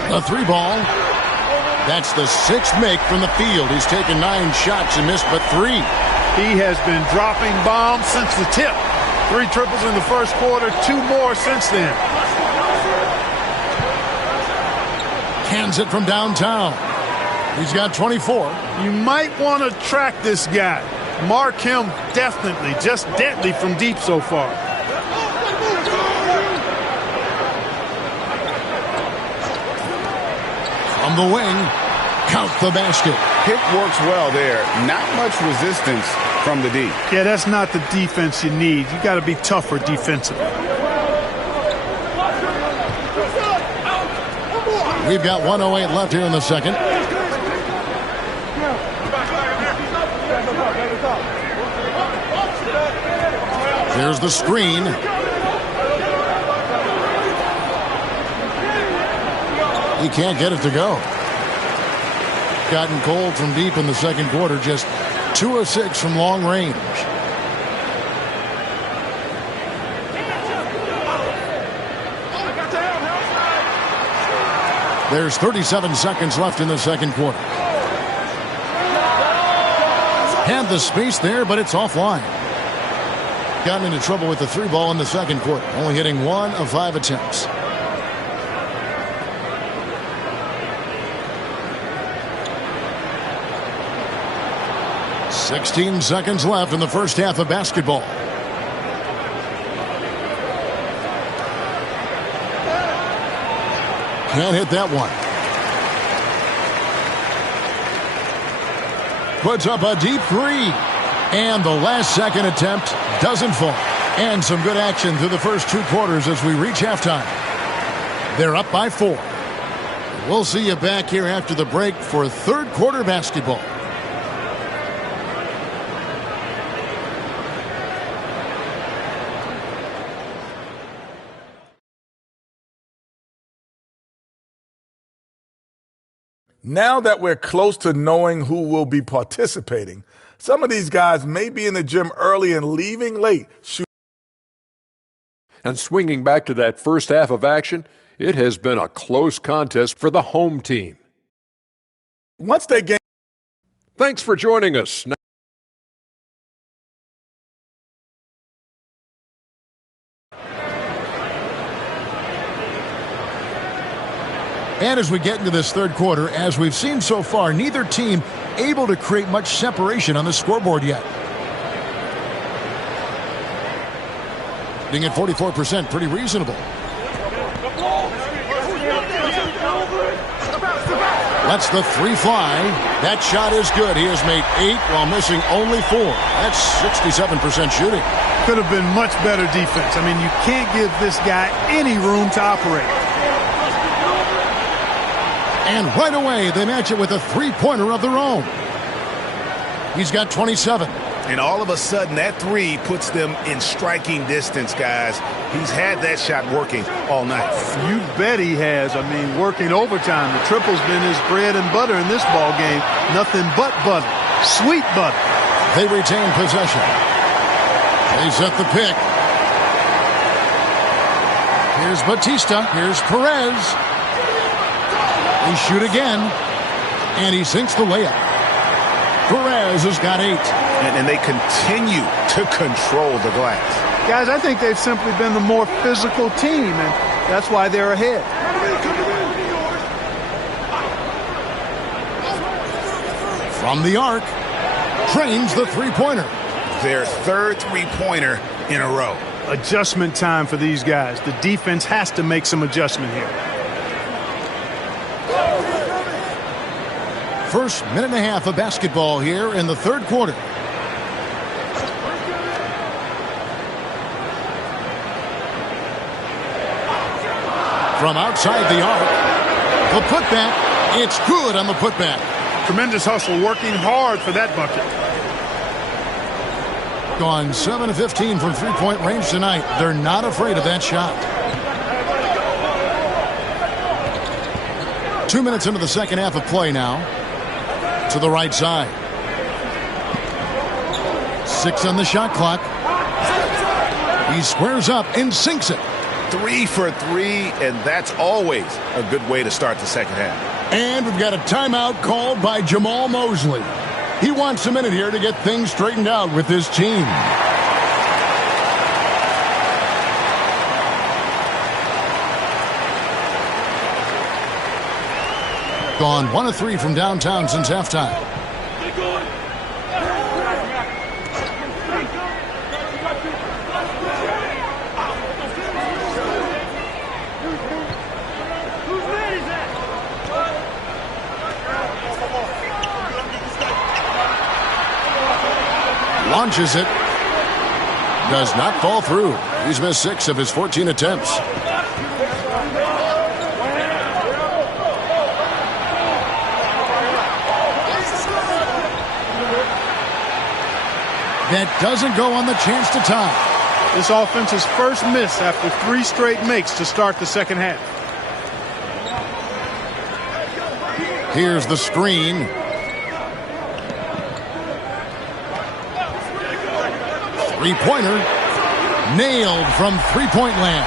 The 3 ball. That's the 6th make from the field. He's taken 9 shots and missed but 3. He has been dropping bombs since the tip. 3 triples in the first quarter, 2 more since then. Cans it from downtown. He's got 24. You might want to track this guy. Mark him definitely. Just deadly from deep so far. From the wing, count the basket. Pick works well there. Not much resistance from the D. Yeah, that's not the defense you need. You got to be tougher defensively. We've got 1:08 left here in the second. Here's the screen. He can't get it to go. Gotten cold from deep in the second quarter. Just 2 of 6 from long range. There's 37 seconds left in the second quarter. Had the space there, but it's offline. Gotten into trouble with the 3 ball in the second quarter. Only hitting 1 of 5 attempts. $16 seconds left in the first half of basketball. Can't hit that one. Puts up a deep 3. And the last second attempt doesn't fall. And some good action through the first 2 quarters as we reach halftime. They're up by 4. We'll see you back here after the break for third quarter basketball. Now that we're close to knowing who will be participating, some of these guys may be in the gym early and leaving late. And swinging back to that first half of action, it has been a close contest for the home team. Once they gain. Thanks for joining us. And as we get into this third quarter, as we've seen so far, neither team able to create much separation on the scoreboard yet. Being at 44%, pretty reasonable. Lets the 3 fly. That shot is good. He has made 8 while missing only 4. That's 67% shooting. Could have been much better defense. I mean, you can't give this guy any room to operate. And right away, they match it with a 3-pointer of their own. He's got 27. And all of a sudden, that three puts them in striking distance, guys. He's had that shot working all night. You bet he has. I mean, working overtime. The triple's been his bread and butter in this ball game. Nothing but butter. Sweet butter. They retain possession. They set the pick. Here's Batista. Here's Perez. They shoot again. And he sinks the layup. Perez has got 8. And they continue to control the glass. Guys, I think they've simply been the more physical team, and that's why they're ahead. From the arc, trains the three-pointer. Their third three-pointer in a row. Adjustment time for these guys. The defense has to make some adjustment here. First minute and a half of basketball here in the third quarter. From outside the arc, the putback, it's good on the putback. Tremendous hustle, working hard for that bucket. Gone 7 of 15 from three-point range tonight. They're not afraid of that shot. 2 minutes into the second half of play now. To the right side. 6 on the shot clock. He squares up and sinks it. 3 for 3, and that's always a good way to start the second half. And we've got a timeout called by Jamal Mosley. He wants a minute here to get things straightened out with his team. Gone 1 of 3 from downtown since halftime. Launches it. Does not fall through. He's missed 6 of his 14 attempts. That doesn't go on the chance to tie. This offense's first miss after 3 straight makes to start the second half. Here's the screen. Three-pointer. Nailed from three-point land.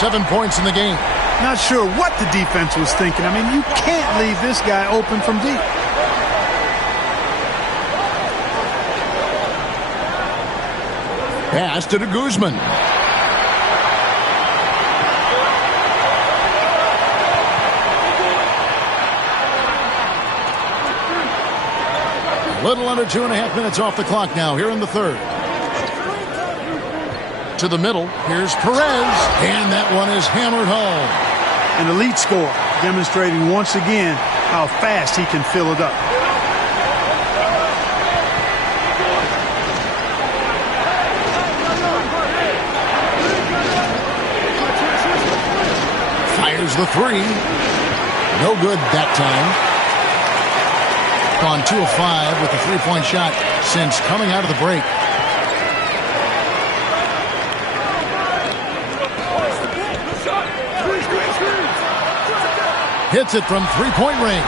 7 points in the game. Not sure what the defense was thinking. I mean, you can't leave this guy open from deep. Pass to Guzman. A little under 2.5 minutes off the clock now here in the third. To the middle. Here's Perez. And that one is hammered home. An elite score, demonstrating once again how fast he can fill it up. Fires the three. No good that time. Gone 2 of 5 with the three-point shot since coming out of the break. Hits it from three-point range.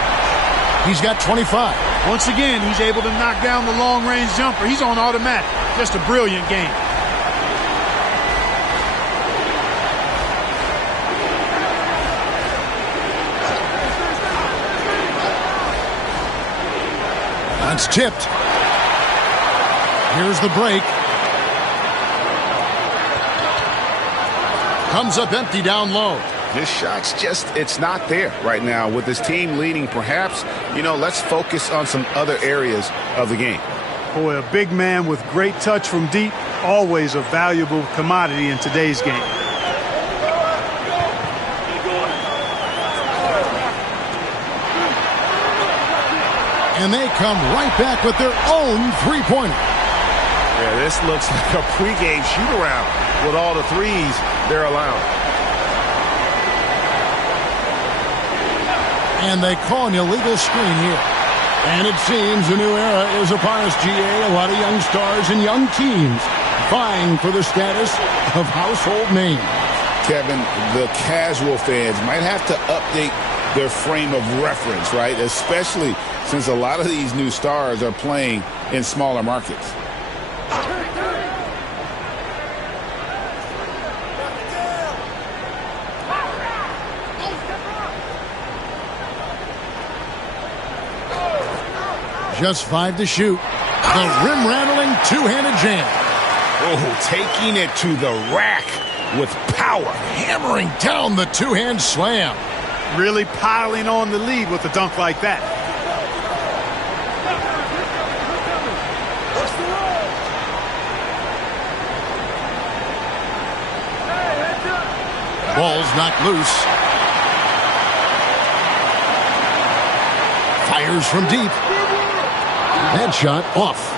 He's got 25. Once again, he's able to knock down the long-range jumper. He's on automatic. Just a brilliant game. That's tipped. Here's the break. Comes up empty down low. This shot's just, it's not there right now. With his team leading, perhaps, let's focus on some other areas of the game. Boy, a big man with great touch from deep, always a valuable commodity in today's game. And they come right back with their own three-pointer. Yeah, this looks like a pregame shoot-around with all the threes they're allowing. And they call an illegal screen here. And it seems a new era is upon us, GA. A lot of young stars and young teams vying for the status of household names. Kevin, the casual fans might have to update their frame of reference, right? Especially since a lot of these new stars are playing in smaller markets. Just 5 to shoot. The rim-rattling two-handed jam. Oh, taking it to the rack with power. Hammering down the two-hand slam. Really piling on the lead with a dunk like that. Ball's knocked loose. Fires from deep. That shot off.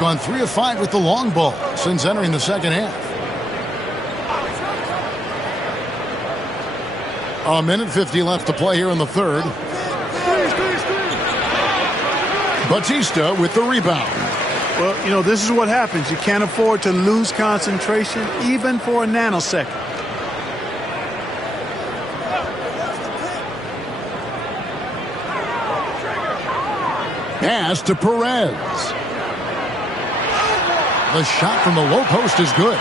Gone 3 of 5 with the long ball since entering the second half. A minute 50 left to play here in the third. Batista with the rebound. Well, you know, this is what happens. You can't afford to lose concentration even for a nanosecond. Pass to Perez. The shot from the low post is good.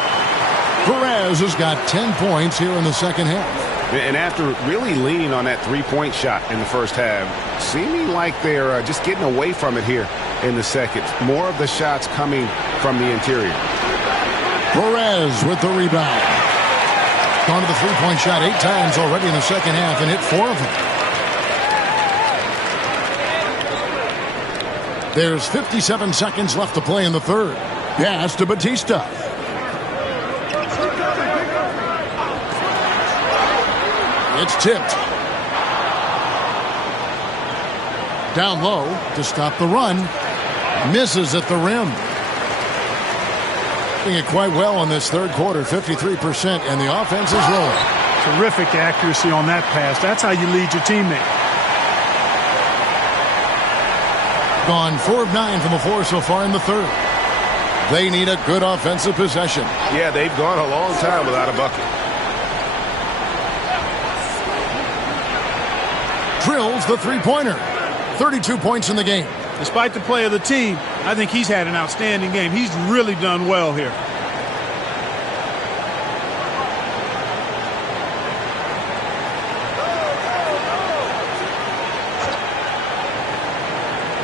Perez has got 10 points here in the second half. And after really leaning on that three-point shot in the first half, seeming like they're just getting away from it here in the second. More of the shots coming from the interior. Perez with the rebound. Gone to the three-point shot 8 times already in the second half and hit 4 of them. There's 57 seconds left to play in the third. Pass to Batista. It's tipped. Down low to stop the run. Misses at the rim. Doing it quite well in this third quarter, 53%, and the offense is rolling. Terrific accuracy on that pass. That's how you lead your teammate. Gone 4 of 9 from the floor so far in the third. They need a good offensive possession. Yeah, they've gone a long time without a bucket. Drills the three-pointer. 32 points in the game. Despite the play of the team, I think he's had an outstanding game. He's really done well here.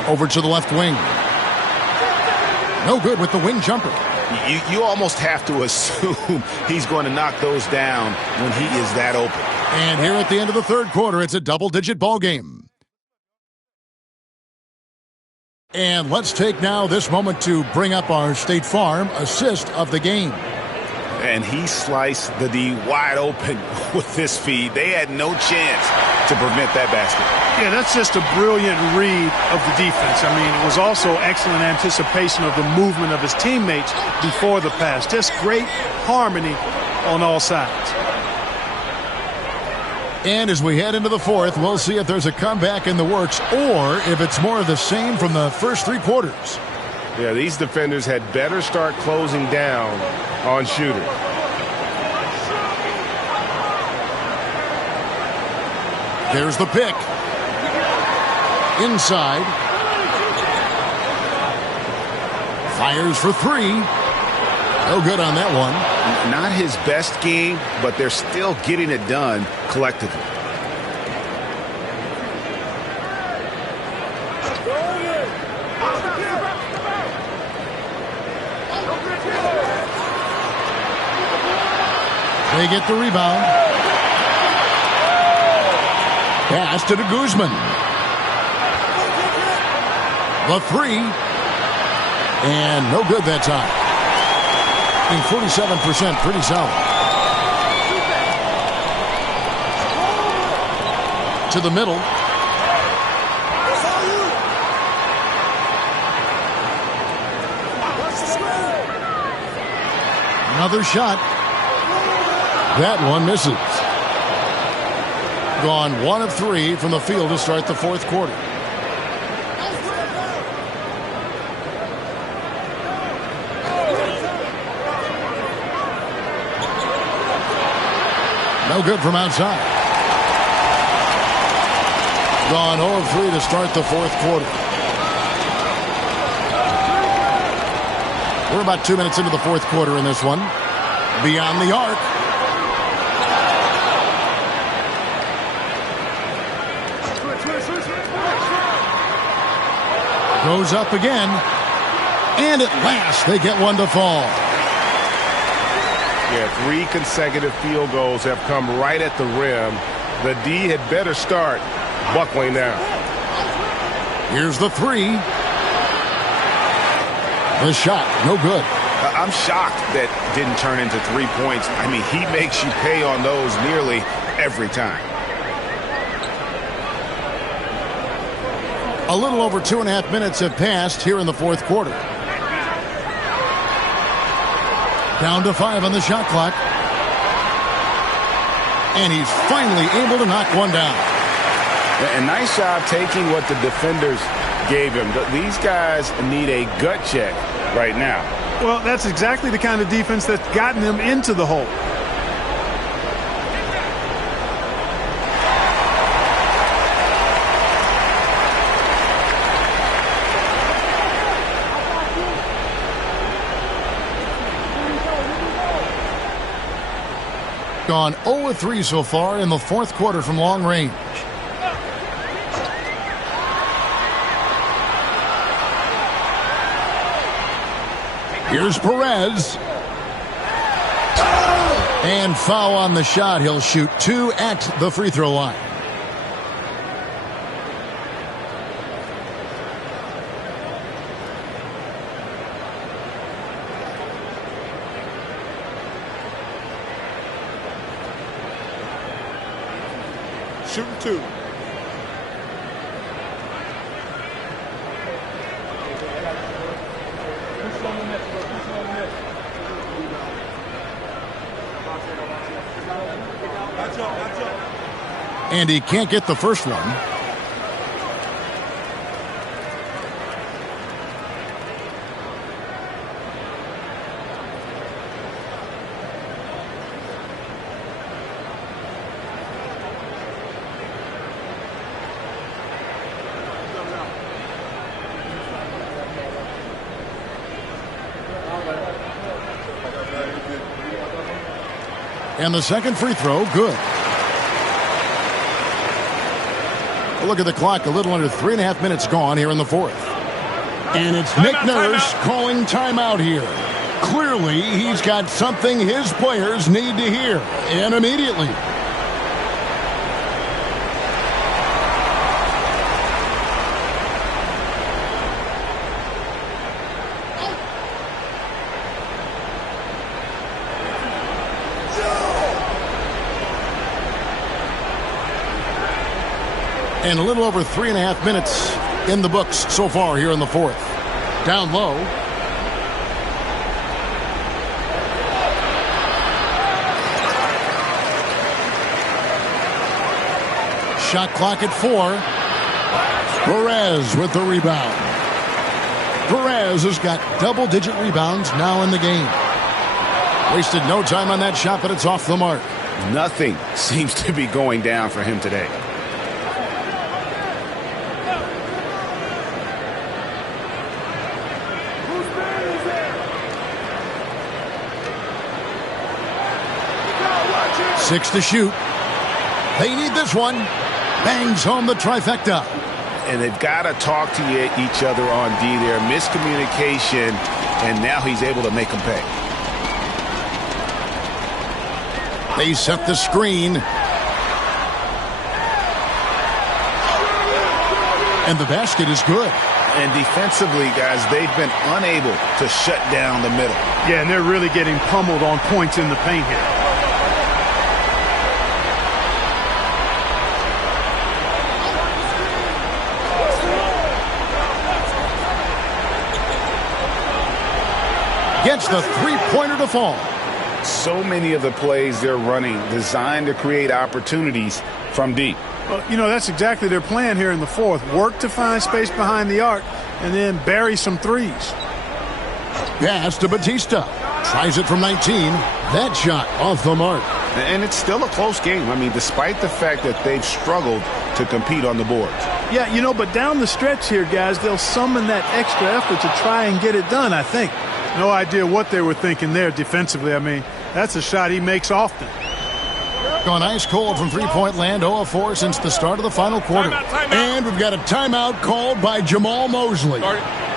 Over to the left wing. No good with the wing jumper. You almost have to assume he's going to knock those down when he is that open. And here at the end of the third quarter, it's a double-digit ball game. And let's take now this moment to bring up our State Farm assist of the game. And he sliced the D wide open with this feed. They had no chance to prevent that basket. Yeah, that's just a brilliant read of the defense. I mean, it was also excellent anticipation of the movement of his teammates before the pass. Just great harmony on all sides. And as we head into the fourth, we'll see if there's a comeback in the works or if it's more of the same from the first 3 quarters. Yeah, these defenders had better start closing down on shooters. There's the pick. Inside. Fires for 3. No good on that one. Not his best game, but they're still getting it done collectively. They get the rebound. Pass to Guzman. The 3. And no good that time. 47%, pretty solid. To the middle. Another shot. That one misses. Gone 1 of 3 from the field to start the fourth quarter. No good from outside. Gone 0 of 3 to start the fourth quarter. We're about 2 minutes into the fourth quarter in this one. Beyond the arc. Goes up again. And at last, they get one to fall. Yeah, 3 consecutive field goals have come right at the rim. The D had better start buckling now. Here's the 3. The shot, no good. I'm shocked that didn't turn into 3 points. I mean, he makes you pay on those nearly every time. A little over 2.5 minutes have passed here in the fourth quarter. Down to 5 on the shot clock. And he's finally able to knock one down. A nice job taking what the defenders gave him. These guys need a gut check right now. Well, that's exactly the kind of defense that's gotten them into the hole. Gone 0 of 3 so far in the fourth quarter from long range. Here's Perez. And foul on the shot. He'll shoot 2 at the free throw line. Shooting 2. And he can't get the first one. And the second free throw, good. Look at the clock, a little under 3.5 minutes gone here in the fourth. And it's Nick Nurse calling timeout here. Clearly, he's got something his players need to hear, and immediately. And a little over 3.5 minutes in the books so far here in the fourth. Down low. Shot clock at 4. Perez with the rebound. Perez has got double-digit rebounds now in the game. Wasted no time on that shot, but it's off the mark. Nothing seems to be going down for him today. Six to shoot. They need this one. Bangs home the trifecta. And they've got to talk to each other on D there. Miscommunication, and now he's able to make them pay. They set the screen. And the basket is good. And defensively, guys, they've been unable to shut down the middle. Yeah, and they're really getting pummeled on points in the paint here. Gets the three-pointer to fall. So many of the plays they're running designed to create opportunities from deep. Well, you know, that's exactly their plan here in the fourth. Work to find space behind the arc and then bury some threes. Pass to Batista. Tries it from 19. That shot off the mark. And it's still a close game. I mean, despite the fact that they've struggled to compete on the boards. Yeah, but down the stretch here, guys, they'll summon that extra effort to try and get it done, I think. No idea what they were thinking there defensively. I mean, that's a shot he makes often. Going ice cold from three-point land, 0 of 4 since the start of the final quarter. Timeout. And we've got a timeout called by Jamal Mosley.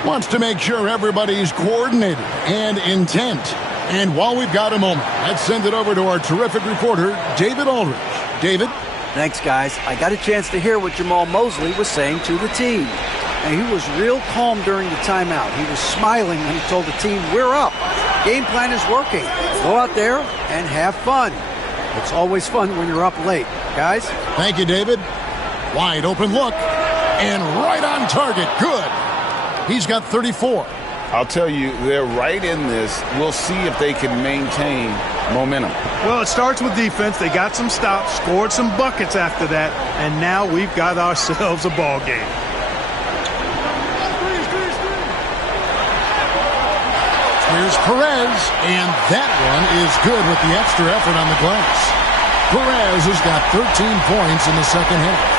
Wants to make sure everybody's coordinated and intent. And while we've got a moment, let's send it over to our terrific reporter, David Aldridge. David? Thanks, guys. I got a chance to hear what Jamal Mosley was saying to the team. And he was real calm during the timeout. He was smiling when he told the team, we're up. Game plan is working. Go out there and have fun. It's always fun when you're up late. Guys? Thank you, David. Wide open look. And right on target. Good. He's got 34. I'll tell you, they're right in this. We'll see if they can maintain momentum. Well, it starts with defense. They got some stops, scored some buckets after that, and now we've got ourselves a ball game. Here's Perez, and that one is good with the extra effort on the glass. Perez has got 13 points in the second half.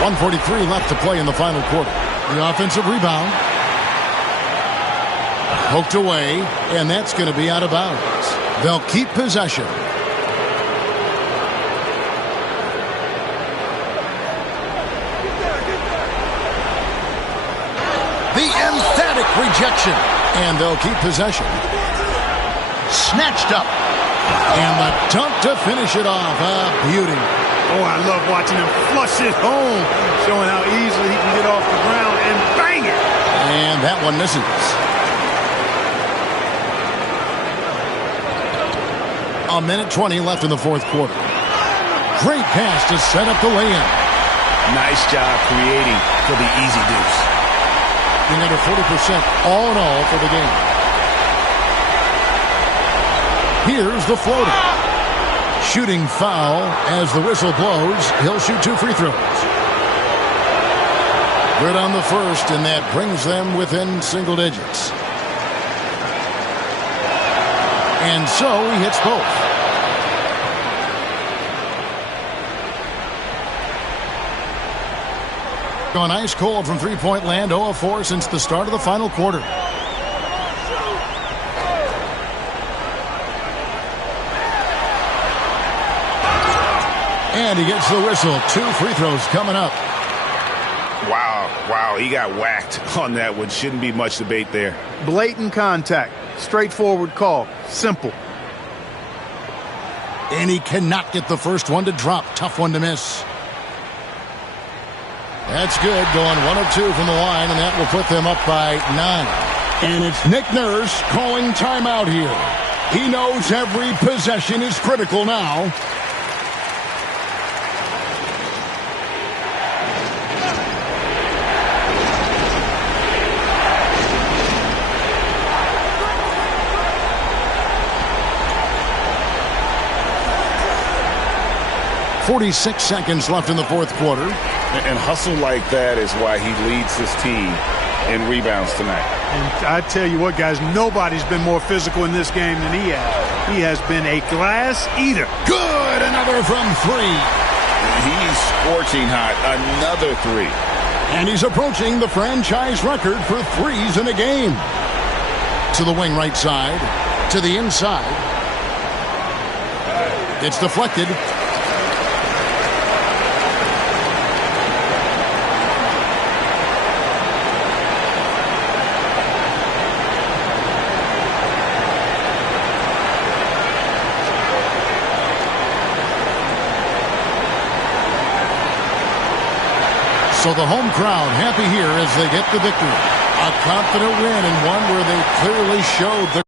1:43 left to play in the final quarter. The offensive rebound. Poked away, and that's going to be out of bounds. They'll keep possession. The emphatic rejection, and they'll keep possession. Snatched up, and the dunk to finish it off. A beauty. Oh, I love watching him flush it home, showing how easily he can get off the ground and bang it. And that one misses. A minute 20 left in the fourth quarter. Great pass to set up the lay-in. Nice job creating for the easy deuce. Being under 40% all in all for the game. Here's the floater. Shooting foul as the whistle blows. He'll shoot 2 free throws. Good on the first, and that brings them within single digits. And so he hits both. Gone ice cold from three-point land, 0 of 4 since the start of the final quarter. And he gets the whistle. 2 free throws coming up. Wow, he got whacked on that one. Shouldn't be much debate there. Blatant contact. Straightforward call. Simple. And he cannot get the first one to drop. Tough one to miss. That's good. Going 1 of 2 from the line, and that will put them up by 9. And it's Nick Nurse calling timeout here. He knows every possession is critical now. .46 seconds left in the fourth quarter. And hustle like that is why he leads his team in rebounds tonight. And I tell you what, guys, nobody's been more physical in this game than he has. He has been a glass eater. Good, another from 3. He's scorching hot, another 3. And he's approaching the franchise record for threes in a game. To the wing right side, to the inside. It's deflected. So the home crowd happy here as they get the victory. A confident win and one where they clearly showed the